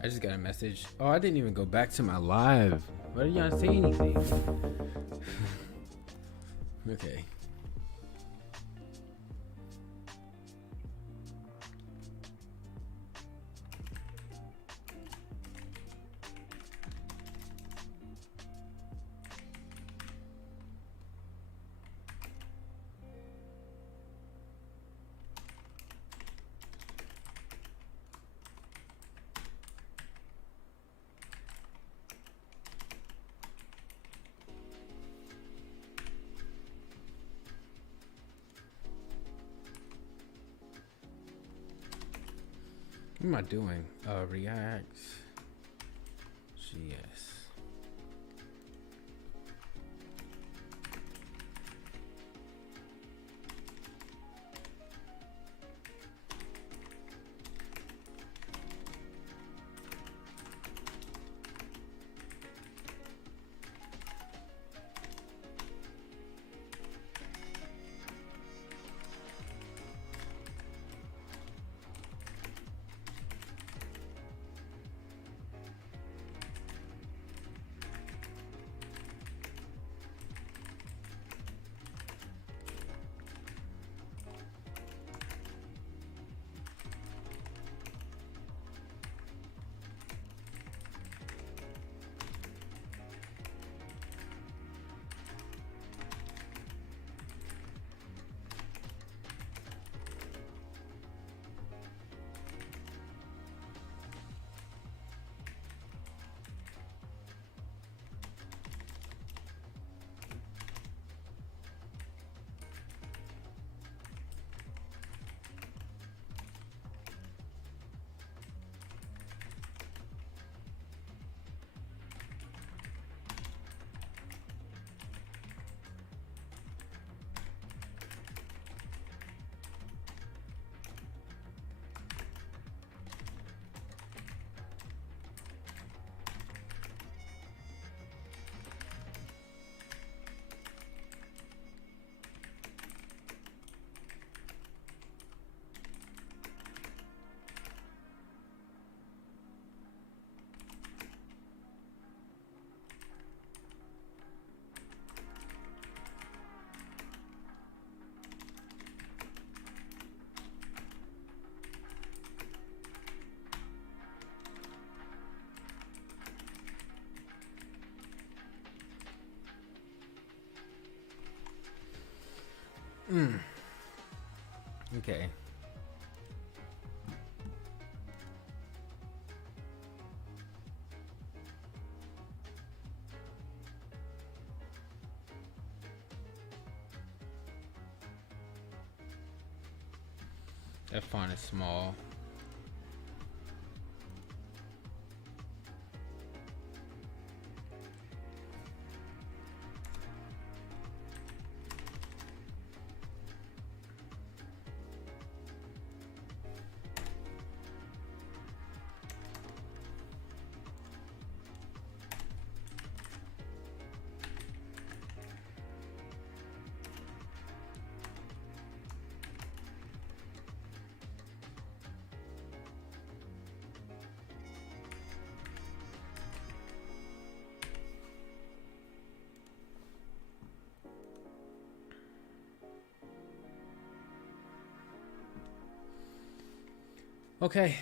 I just got a message. Oh, I didn't even go back to my live. Why did y'all say anything? Okay. What am I doing? React. GS. Okay. That font is small. Okay.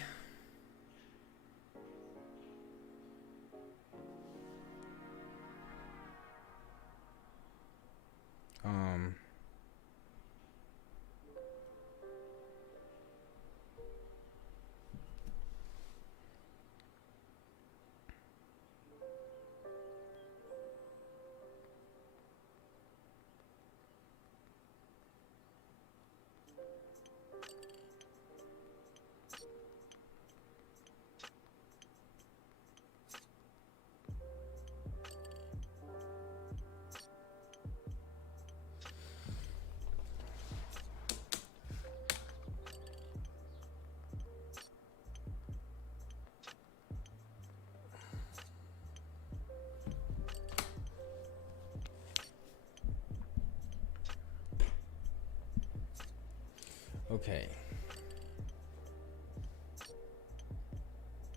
Okay.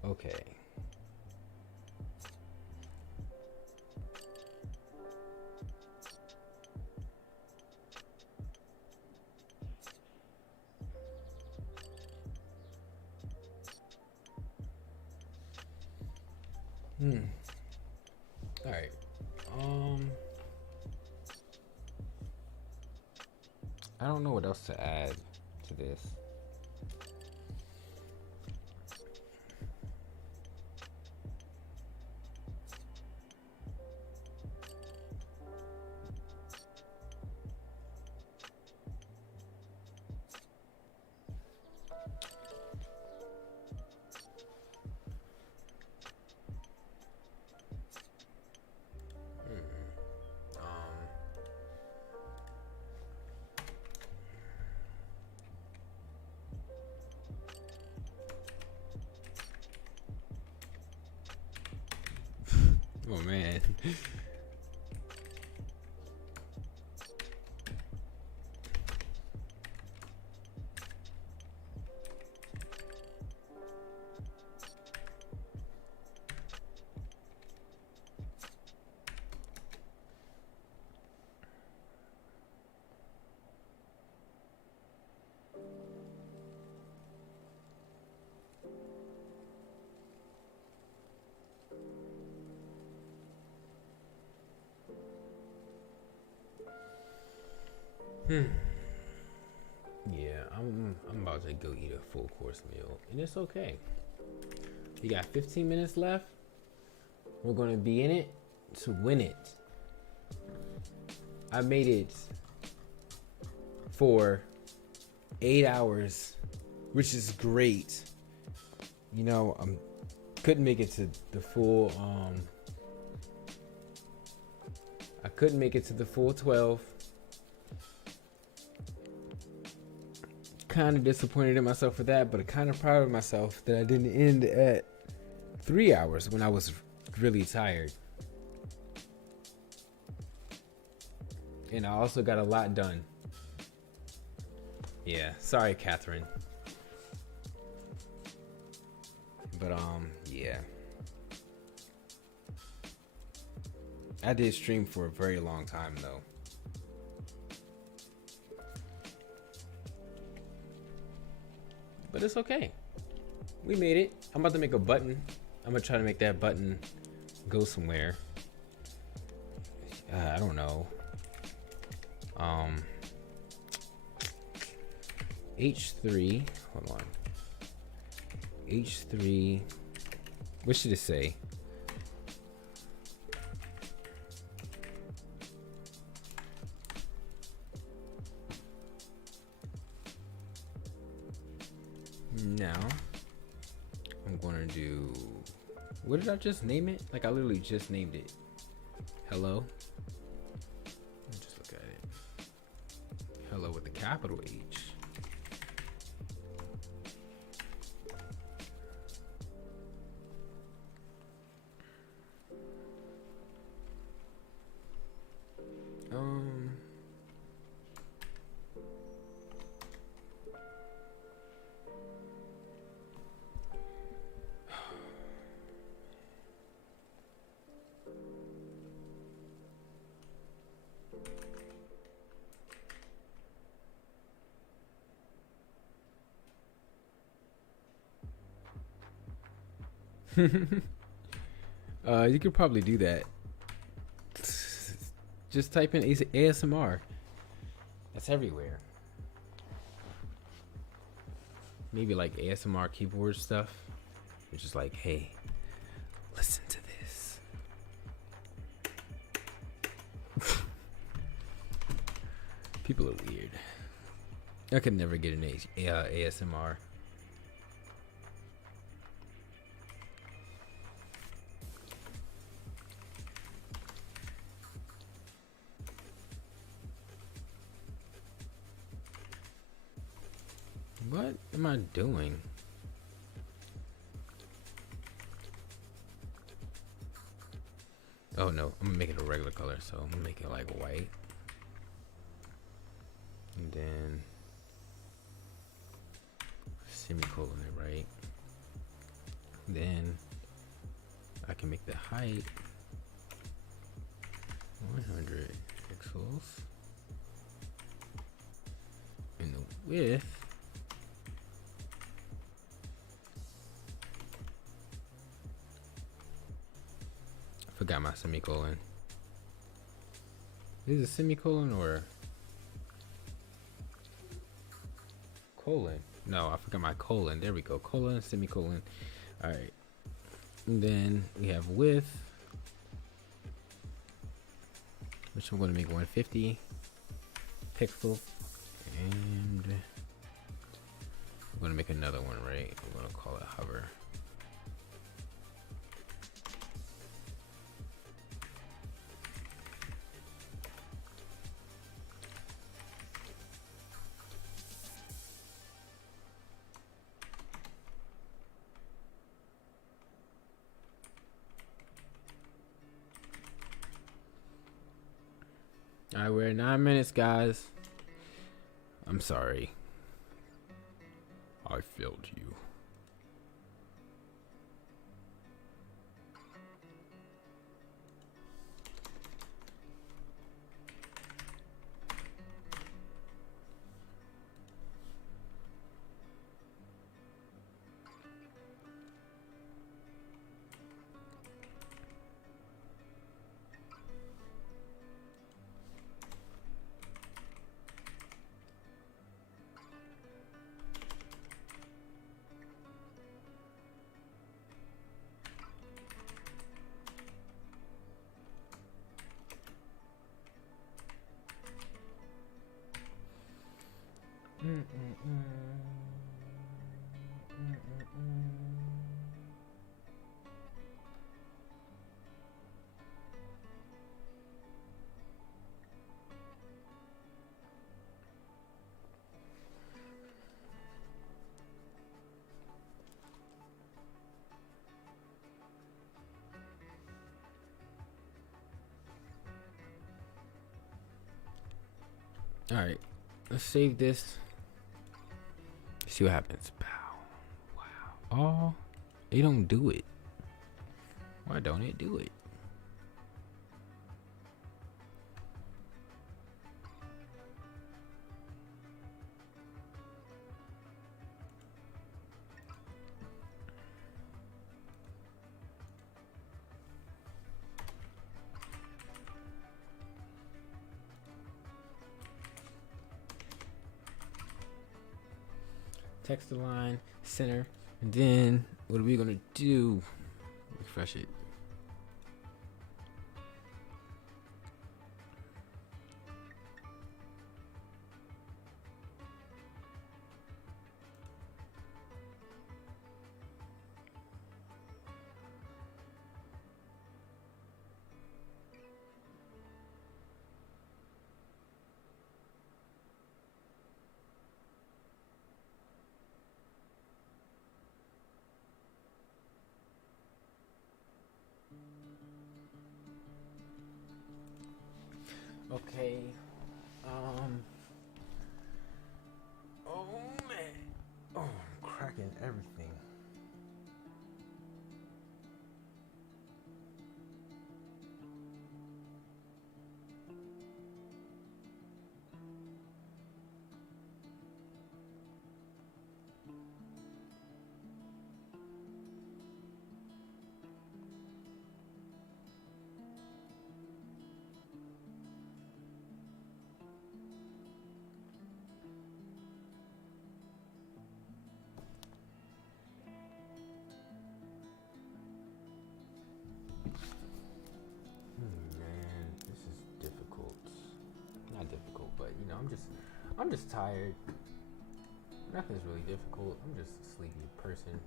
Okay. All right. I don't know what else to add to this. Oh man. Yeah, I'm about to go eat a full course meal, and it's okay. We got 15 minutes left. We're gonna be in it to win it. I made it for 8 hours, which is great. You know, couldn't make it to the full. I couldn't make it to the full 12. Kind of disappointed in myself for that, but kind of proud of myself that I didn't end at 3 hours when I was really tired. And I also got a lot done. Yeah, sorry, Catherine. But yeah. I did stream for a very long time though. But it's okay. We made it. I'm about to make a button. I'm gonna try to make that button go somewhere. I don't know. H3. Hold on. H3. What should it say? Now, I'm gonna do. What did I just name it? Like I literally just named it. Hello. Let me just look at it. Hello with a capital H. You could probably do that. Just type in ASMR. That's everywhere. Maybe like ASMR keyboard stuff. It's just like, hey, listen to this. People are weird. I could never get an ASMR. What am I doing? Oh no, I'm gonna make it a regular color, so I'm gonna make it like white. And then semicolon it right. Then I can make the height 100 pixels. And the width forgot my semicolon. Is it a semicolon or colon? No, I forgot my colon. There we go. Colon, semicolon. All right. And then we have width, which I'm going to make 150 pixels. And I'm going to make another one, right? I'm going to call it hover. All right, we're at 9 minutes, guys. I'm sorry. I failed you. All right, let's save this. See what happens. Pow. Wow. Oh, it don't do it. Why don't it do it? Text align, center, and then what are we gonna do? Refresh it. Okay. Oh man. Oh, I'm cracking everything. Man, this is difficult. Not difficult, but you know, I'm just tired. Nothing's really difficult. I'm just a sleepy person.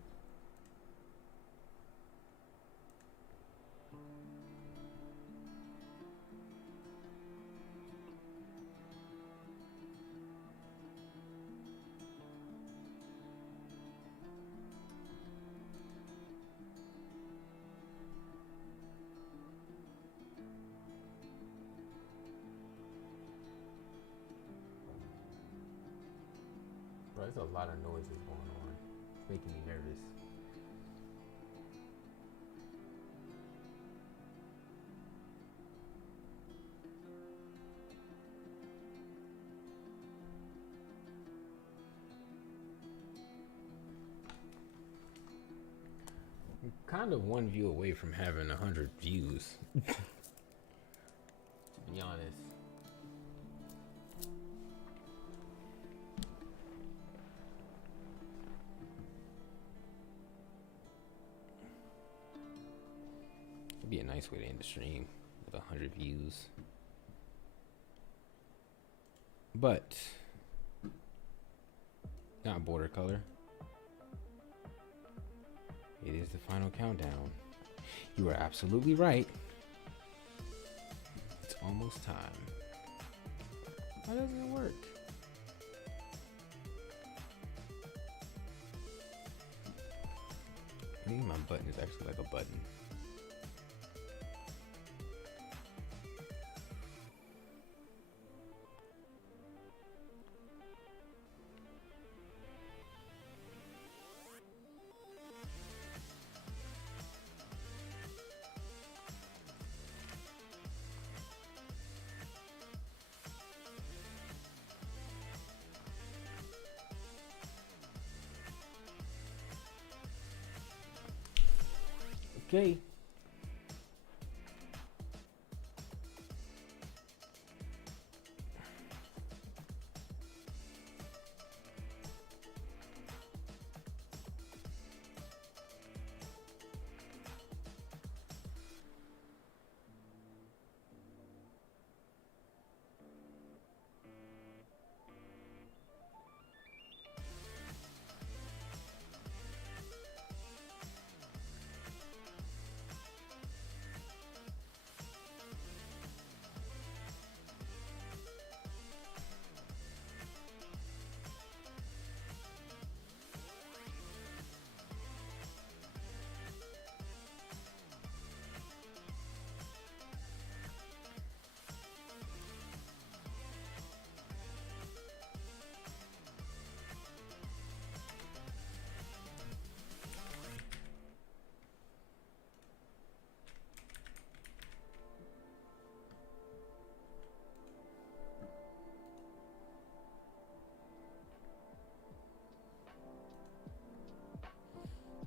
Bro, there's a lot of noises going on. It's making me nervous. kind of one view away from having 100 views. To be honest. It'd be a nice way to end the stream with 100 views. But not border color. It is the final countdown. You are absolutely right. It's almost time. Why doesn't it work? Maybe my button is actually like a button. Okay.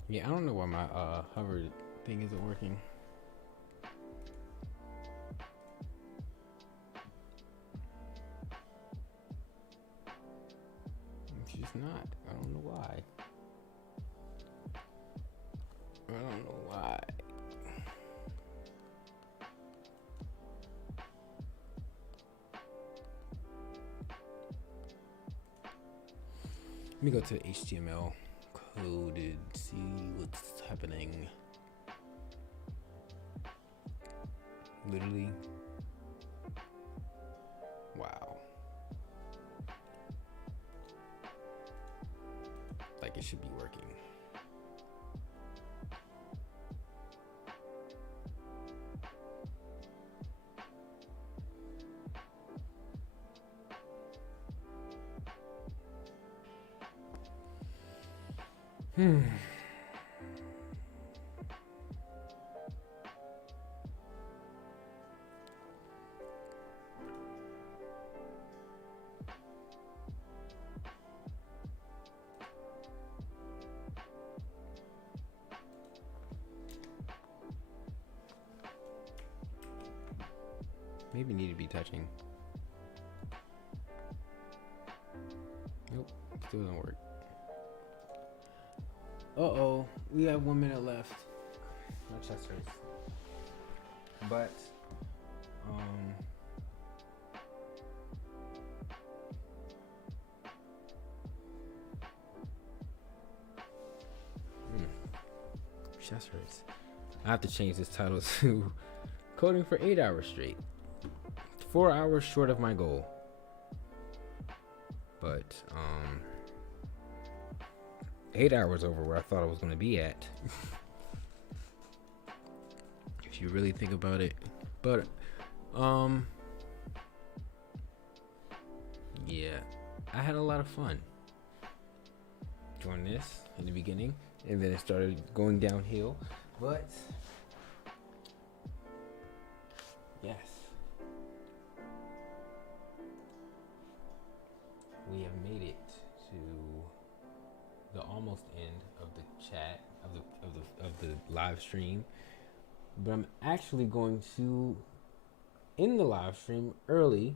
Yeah, I don't know why my hover thing isn't working. It's just not. I don't know why. I don't know why. Let me go to HTML coded, see what's happening. Literally. Wow. Like it should be working. Maybe need to be touching. Nope, still doesn't work. Uh-oh, we have 1 minute left. No chest race. But, chest race. I have to change this title to Coding for 8 hours straight. 4 hours short of my goal. But, 8 hours over where I thought I was going to be at. If you really think about it. But, yeah, I had a lot of fun doing this in the beginning, and then it started going downhill. But, yes, we have made it to the almost almost end of the chat of the live stream, but I'm actually going to end the live stream early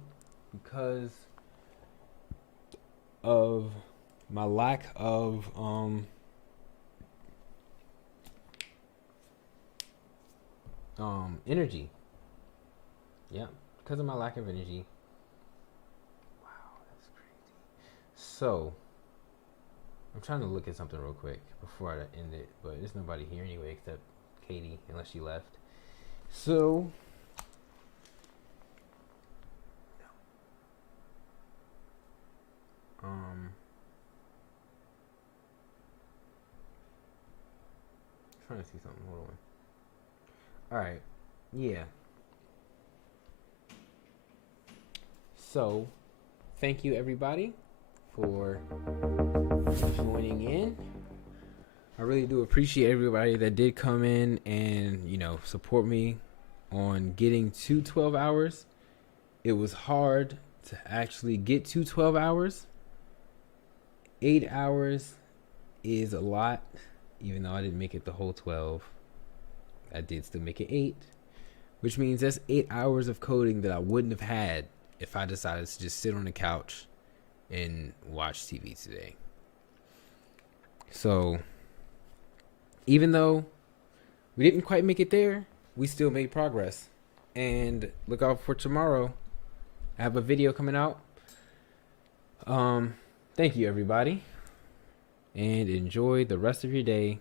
because of my lack of energy. Yeah, because of my lack of energy. Wow, that's crazy. So I'm trying to look at something real quick before I end it, but there's nobody here anyway except Katie, unless she left. So trying to see something. Hold on. All right. Yeah. So, thank you everybody for joining in. I really do appreciate everybody that did come in and, you know, support me on getting to 12 hours. It was hard to actually get to 12 hours. 8 hours is a lot, even though I didn't make it the whole 12. I did still make it 8, which means that's 8 hours of coding that I wouldn't have had if I decided to just sit on the couch and watch TV today. So, even though we didn't quite make it there, we still made progress. And look out for tomorrow. I have a video coming out. Thank you, everybody. And enjoy the rest of your day.